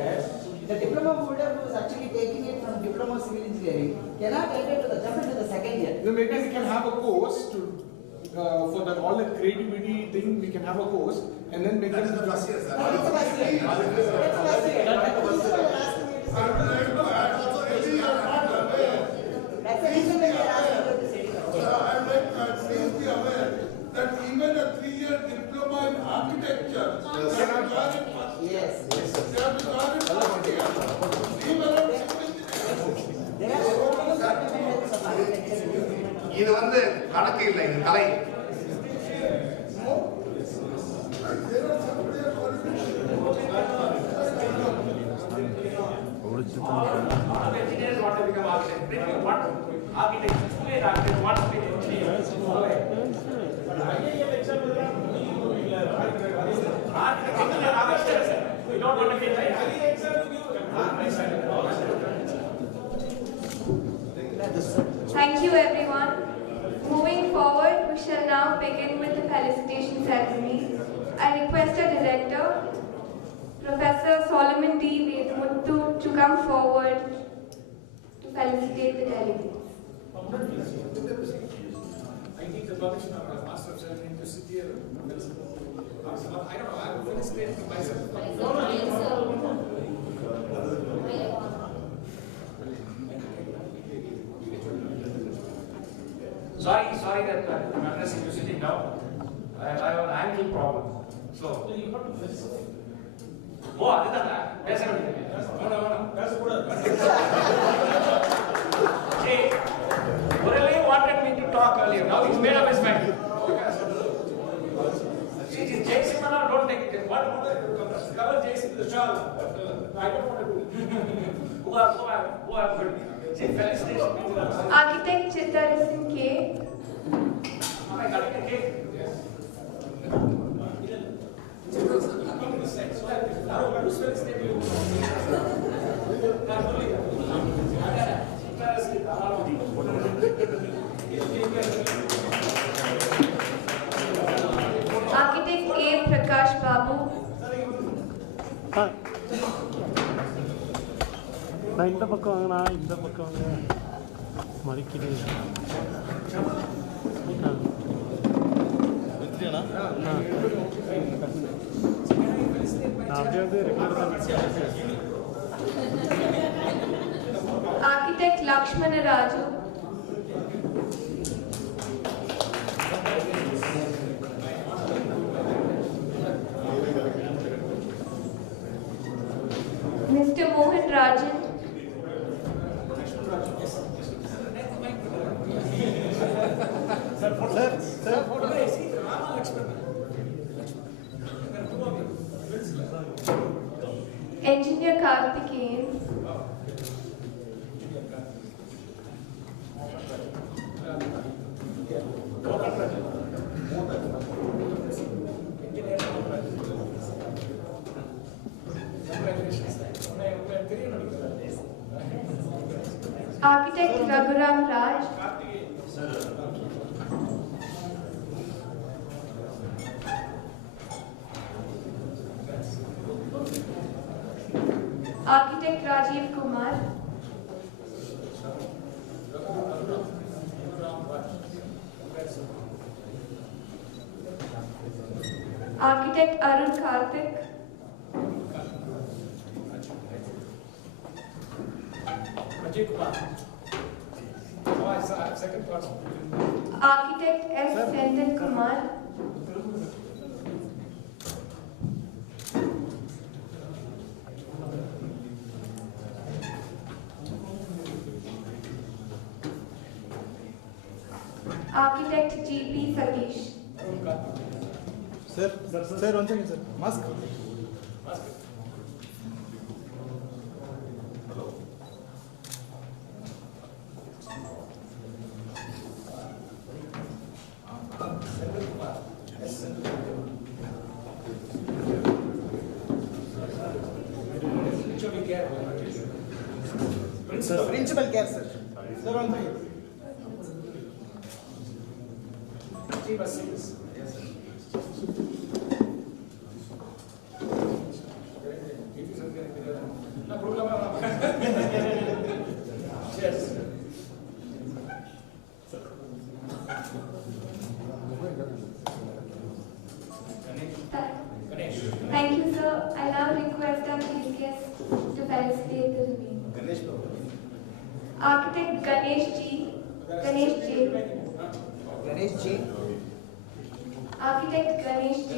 The diploma holder who is actually taking it from diploma of civil engineering cannot enter to the jump into the second year. Then maybe we can have a course to for that all that creativity thing. We can have a course and then make That is the first year, sir. That's the first year. That's the first year. That's the reason we are asking you to study. That's the reason we are asking you to study. I'd like to please be aware that even a 3-year diploma in architecture cannot join it first. Yes. They have to join it first year. Leave alone civil engineering. There are so many fundamentals of architecture. இது வந்து கணக்கு இல்லை, இது கலை. There are some clear All the engineers want to become architects. Bring me one architect, today an architect, one to be an engineer. We don't want to be Thank you, everyone. Moving forward, we shall now begin with the felicitation ceremony. I request our director, Professor Solomon D. Vedmuthu, to come forward to felicitate the delegates. I need the permission of the Master of Ceremony to sit here. I don't know, I will felicitate myself. Sorry that I'm addressing you sitting down. I have an ankle problem. So, oh, that's it. See, Murali wanted me to talk earlier. Now he's made up his mind. See, Jason, don't take it. What? Cover Jason the shawl. I don't want to do it. Who are good? See, felicitation. Architect Chittarasan K. Am I cutting the cake? Yes. Architect A. Prakash Babu. நான் இந்த பக்கம் வாங்கினா இந்த பக்கம் வாங்க மடிக்கிறேன் Architect Architect Lakshmana Raju. Mr. Mohan Rajan. Engineer Karthikeyan. Architect Raghuram Raj. Architect Rajiv Kumar. Architect Arun Karthik. Ajay Kumar. Oh, I saw second person. Architect S. Senthil Kumar. Architect G.P. Satish. Sir, one second, sir. Mask. Principal care, sir. Sir, one second. Thank you, sir. I now request our chief guest to felicitate the remaining. Architect Ganesh G. Ganesh J. Ganesh J. Architect Ganesh J.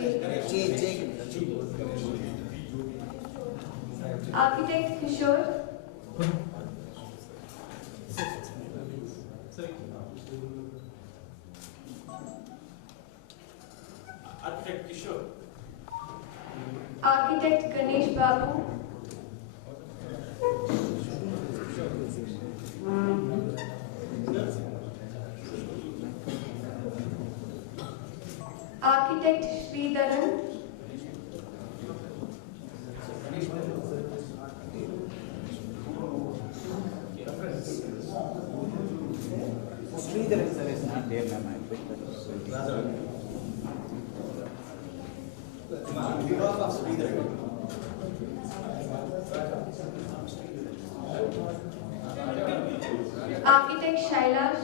J. Architect Kishore. Architect Kishore. Architect Ganesh Babu. Architect Sridharan. Sridharan, sir, is not there, ma'am. I picked that. Bureau of Sridharan. Architect Shailash.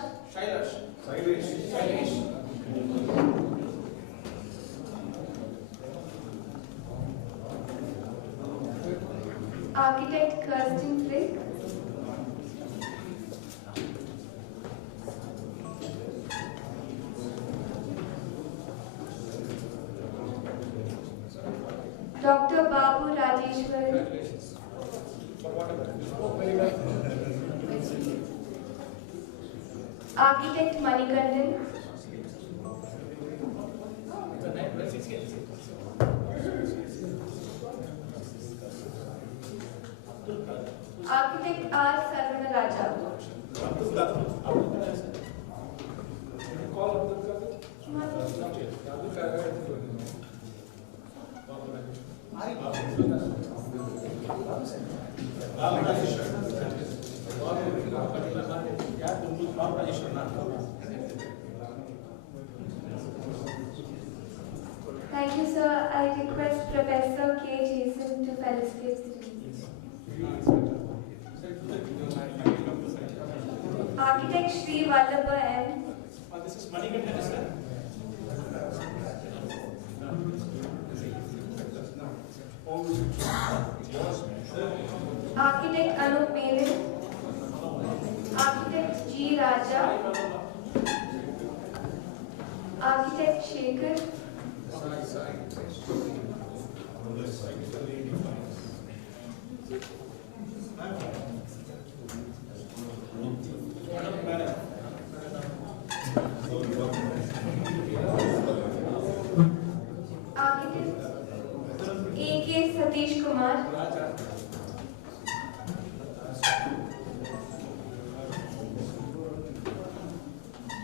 Architect Kirsten Frick. Dr. Babu Rajeshwar. Architect Manikandan. Architect R. Sarvana Raja. Thank you, sir. I request Professor K. Jason to felicitate the team. Architect Sri Vallabha M. This is Manikandan, is that? Architect Anup Melin. Architect G. Raja, Architect Shekhar, Architect A.K. Satish Kumar,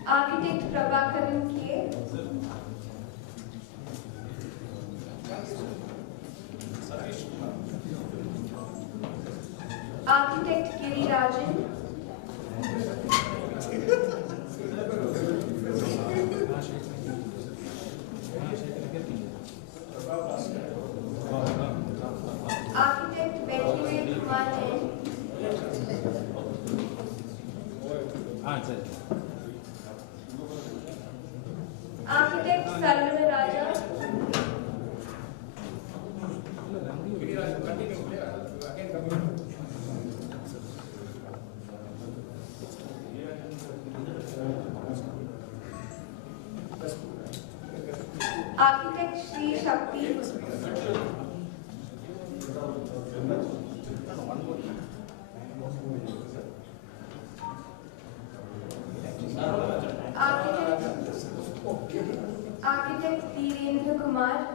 Architect Prabhakaran K, Architect Giri Rajan, Architect Venkivet Kumar N, Architect Salman Raja, Architect Sri Shakti, Architect Dhirendra Kumar,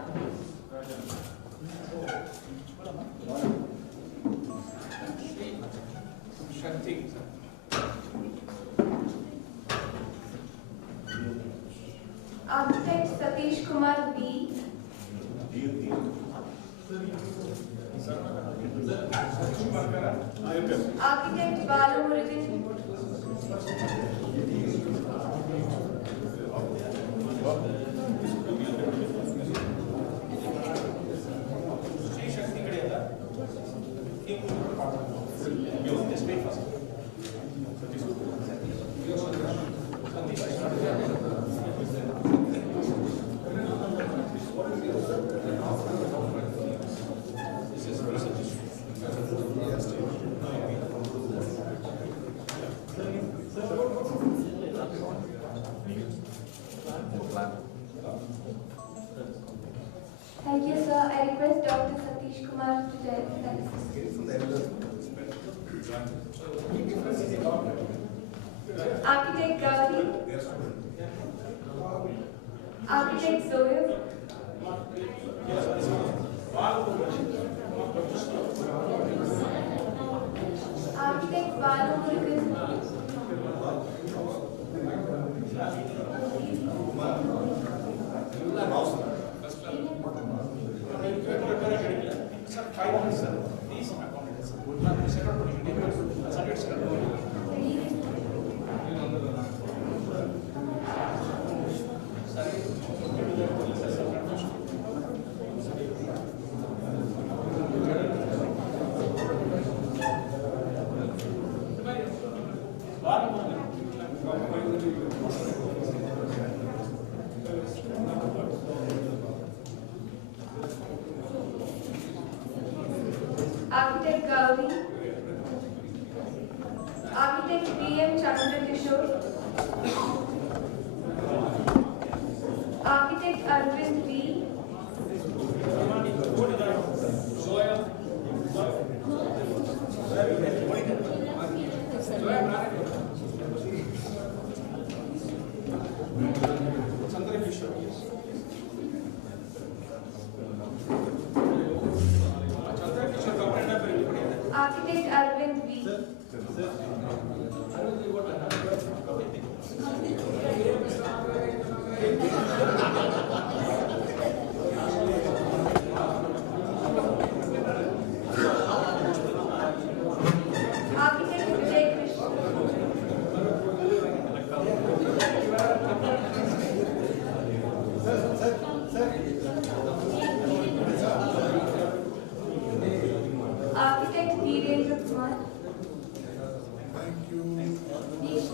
Architect Satish Kumar B, Architect Balu Murugan, Thank you, sir. I request Dr. Satish Kumar to direct the Architect Gauri, Architect Zoya, Architect Balu Murugan, Architect Gauri, Architect B.M. Chandrakishore, Architect Arvind V, Architect Arvind V, Architect Vijay Krishna, Architect Dhirendra Kumar. Thank you.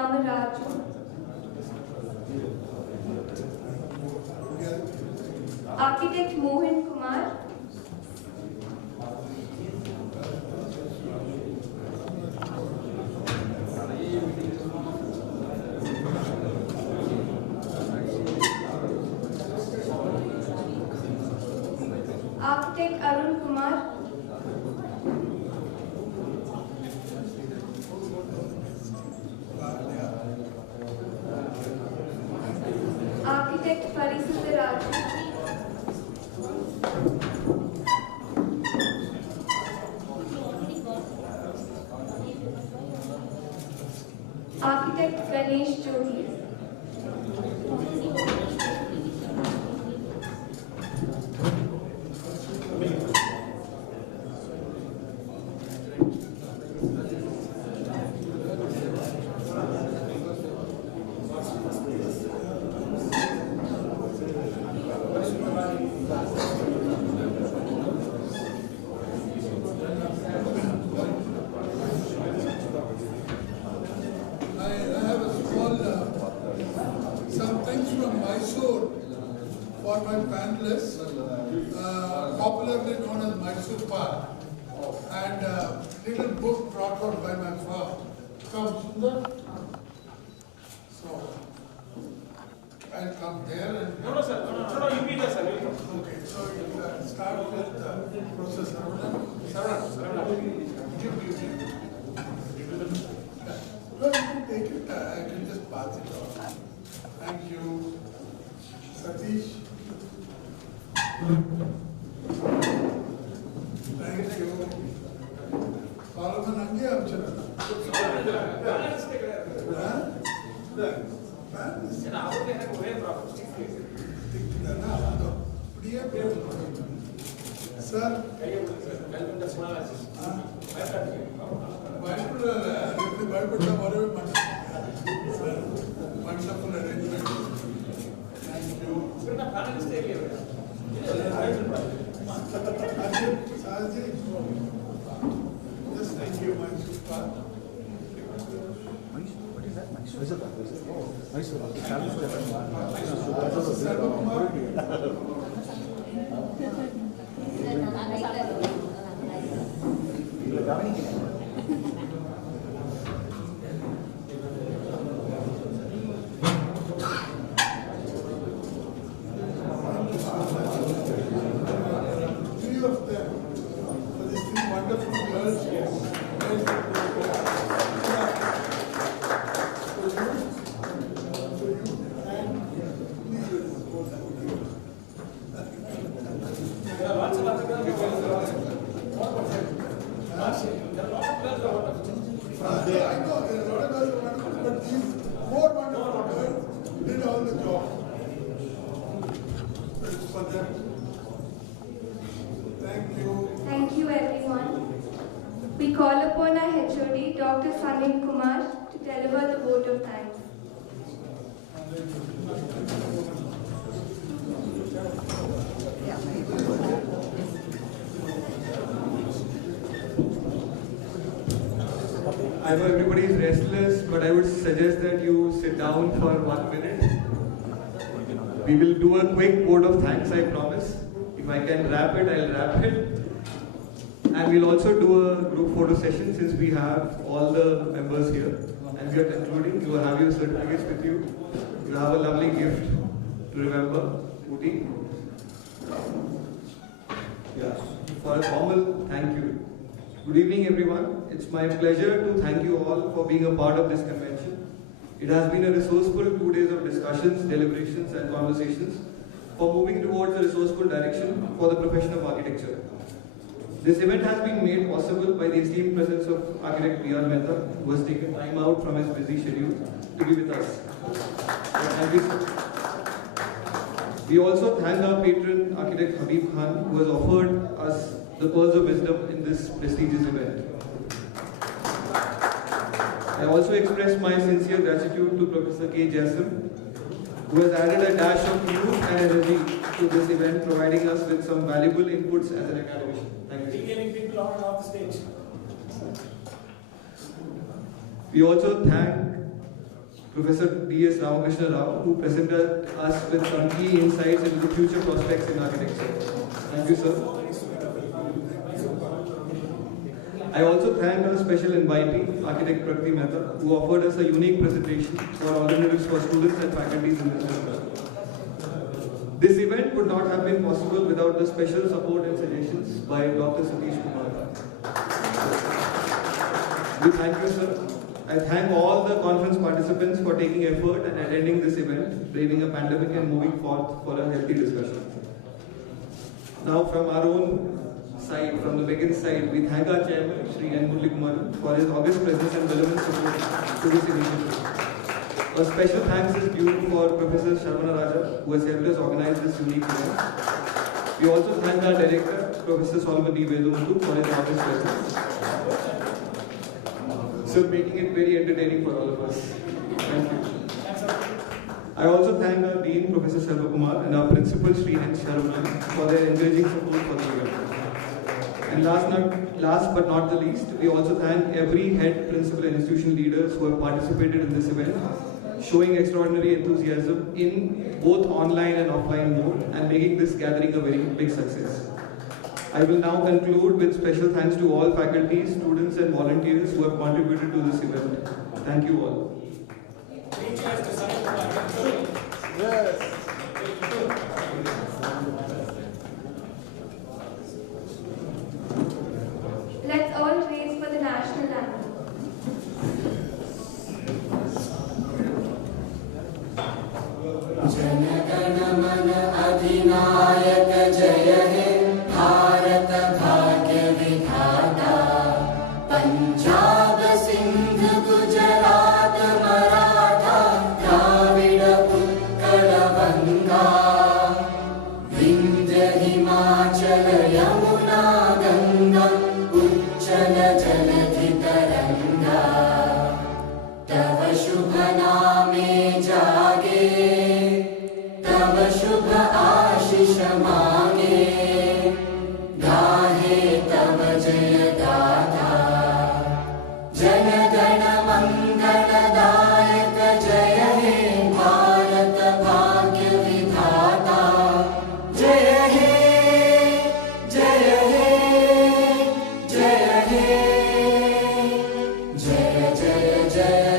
Ramaraju. Architect Mohan Kumar. Architect Arun Kumar. Architect Parisutharaju. Architect Ganesh Jyoti. Popularly known as Mysore Park, and little book brought out by my father. Come, Sundar. So, I'll come there and. No, sir. No, you be there, sir. Okay, so you start with Professor Saravanan. Give. No, you can take it. I can just pass it on. Thank you, Satish. Thank you. Solomon Ange Amchana. Sir, wonderful arrangement. Thank you. Yes, thank you, Mysore. What is that? Mysore. Thank you, everyone. We call upon our HOD, Dr. Sanil Kumar, to deliver the vote of thanks. I know everybody is restless, but I would suggest that you sit down for 1 minute. We will do a quick vote of thanks, I promise. If I can wrap it, I'll wrap it. And we'll also do a group photo session since we have all the members here. And we are concluding. You will have your certificates with you. You have a lovely gift to remember. Uti. Yeah. For a formal thank you. Good evening, everyone. It's my pleasure to thank you all for being a part of this convention. It has been a resourceful 2 days of discussions, deliberations, and conversations for moving towards a resourceful direction for the profession of architecture. This event has been made possible by the esteemed presence of architect P.R. Mehta, who has taken time out from his busy schedule to be with us. Thank you, sir. We also thank our patron, architect Habib Khan, who has offered us the pearls of wisdom in this prestigious event. I also express my sincere gratitude to Professor K. Jasim, who has added a dash of youth and energy to this event, providing us with some valuable inputs as an academician. Thank you. Getting people on and off the stage. We also thank Professor D.S. Ramakrishna Rao, who presented us with some key insights into the future prospects in architecture. Thank you, sir. I also thank our special invitee, Architect Prakriti Mehta, who offered us a unique presentation for alternatives for students and faculties in this center. This event would not have been possible without the special support and suggestions by Dr. Satish Kumar. We thank you, sir. I thank all the conference participants for taking effort and attending this event, braving a pandemic and moving forth for a healthy discussion. Now, from our own side, from the Beacon side, we thank our chairman, Shri N. Muralikumaran, for his august presence and relevant support to this initiative. A special thanks is due for Professor Sharvana Raja, who has helped us organize this unique event. We also thank our director, Professor Solomon D. Vedumutu, for his august presence. So making it very entertaining for all of us. Thank you. I also thank our Dean, Professor Selva Kumar, and our Principal, Sri N. Sharvana, for their encouraging support for the event. And last but not the least, we also thank every head, principal, and institution leaders who have participated in this event, showing extraordinary enthusiasm in both online and offline mode, and making this gathering a very big success. I will now conclude with special thanks to all faculty, students, and volunteers who have contributed to this event. Thank you all. Yes. Let's all raise for the national anthem. Jana Gana मन अधिनायक जय हे भारत भाग्य विधाता पंजाब सिंध गुजरात मराठा द्राविड़ उत्कल बंगा विंध्य हिमाचल यमुना गंगा उच्चल जलधि तरंगा तव शुभ नामे जागे तव शुभ आशीष मांगे गाहे तव जय गाथा जन गण मंगलदायक जय हे भारत भाग्य विधाता जय हे जय हे जय हे जय जय जय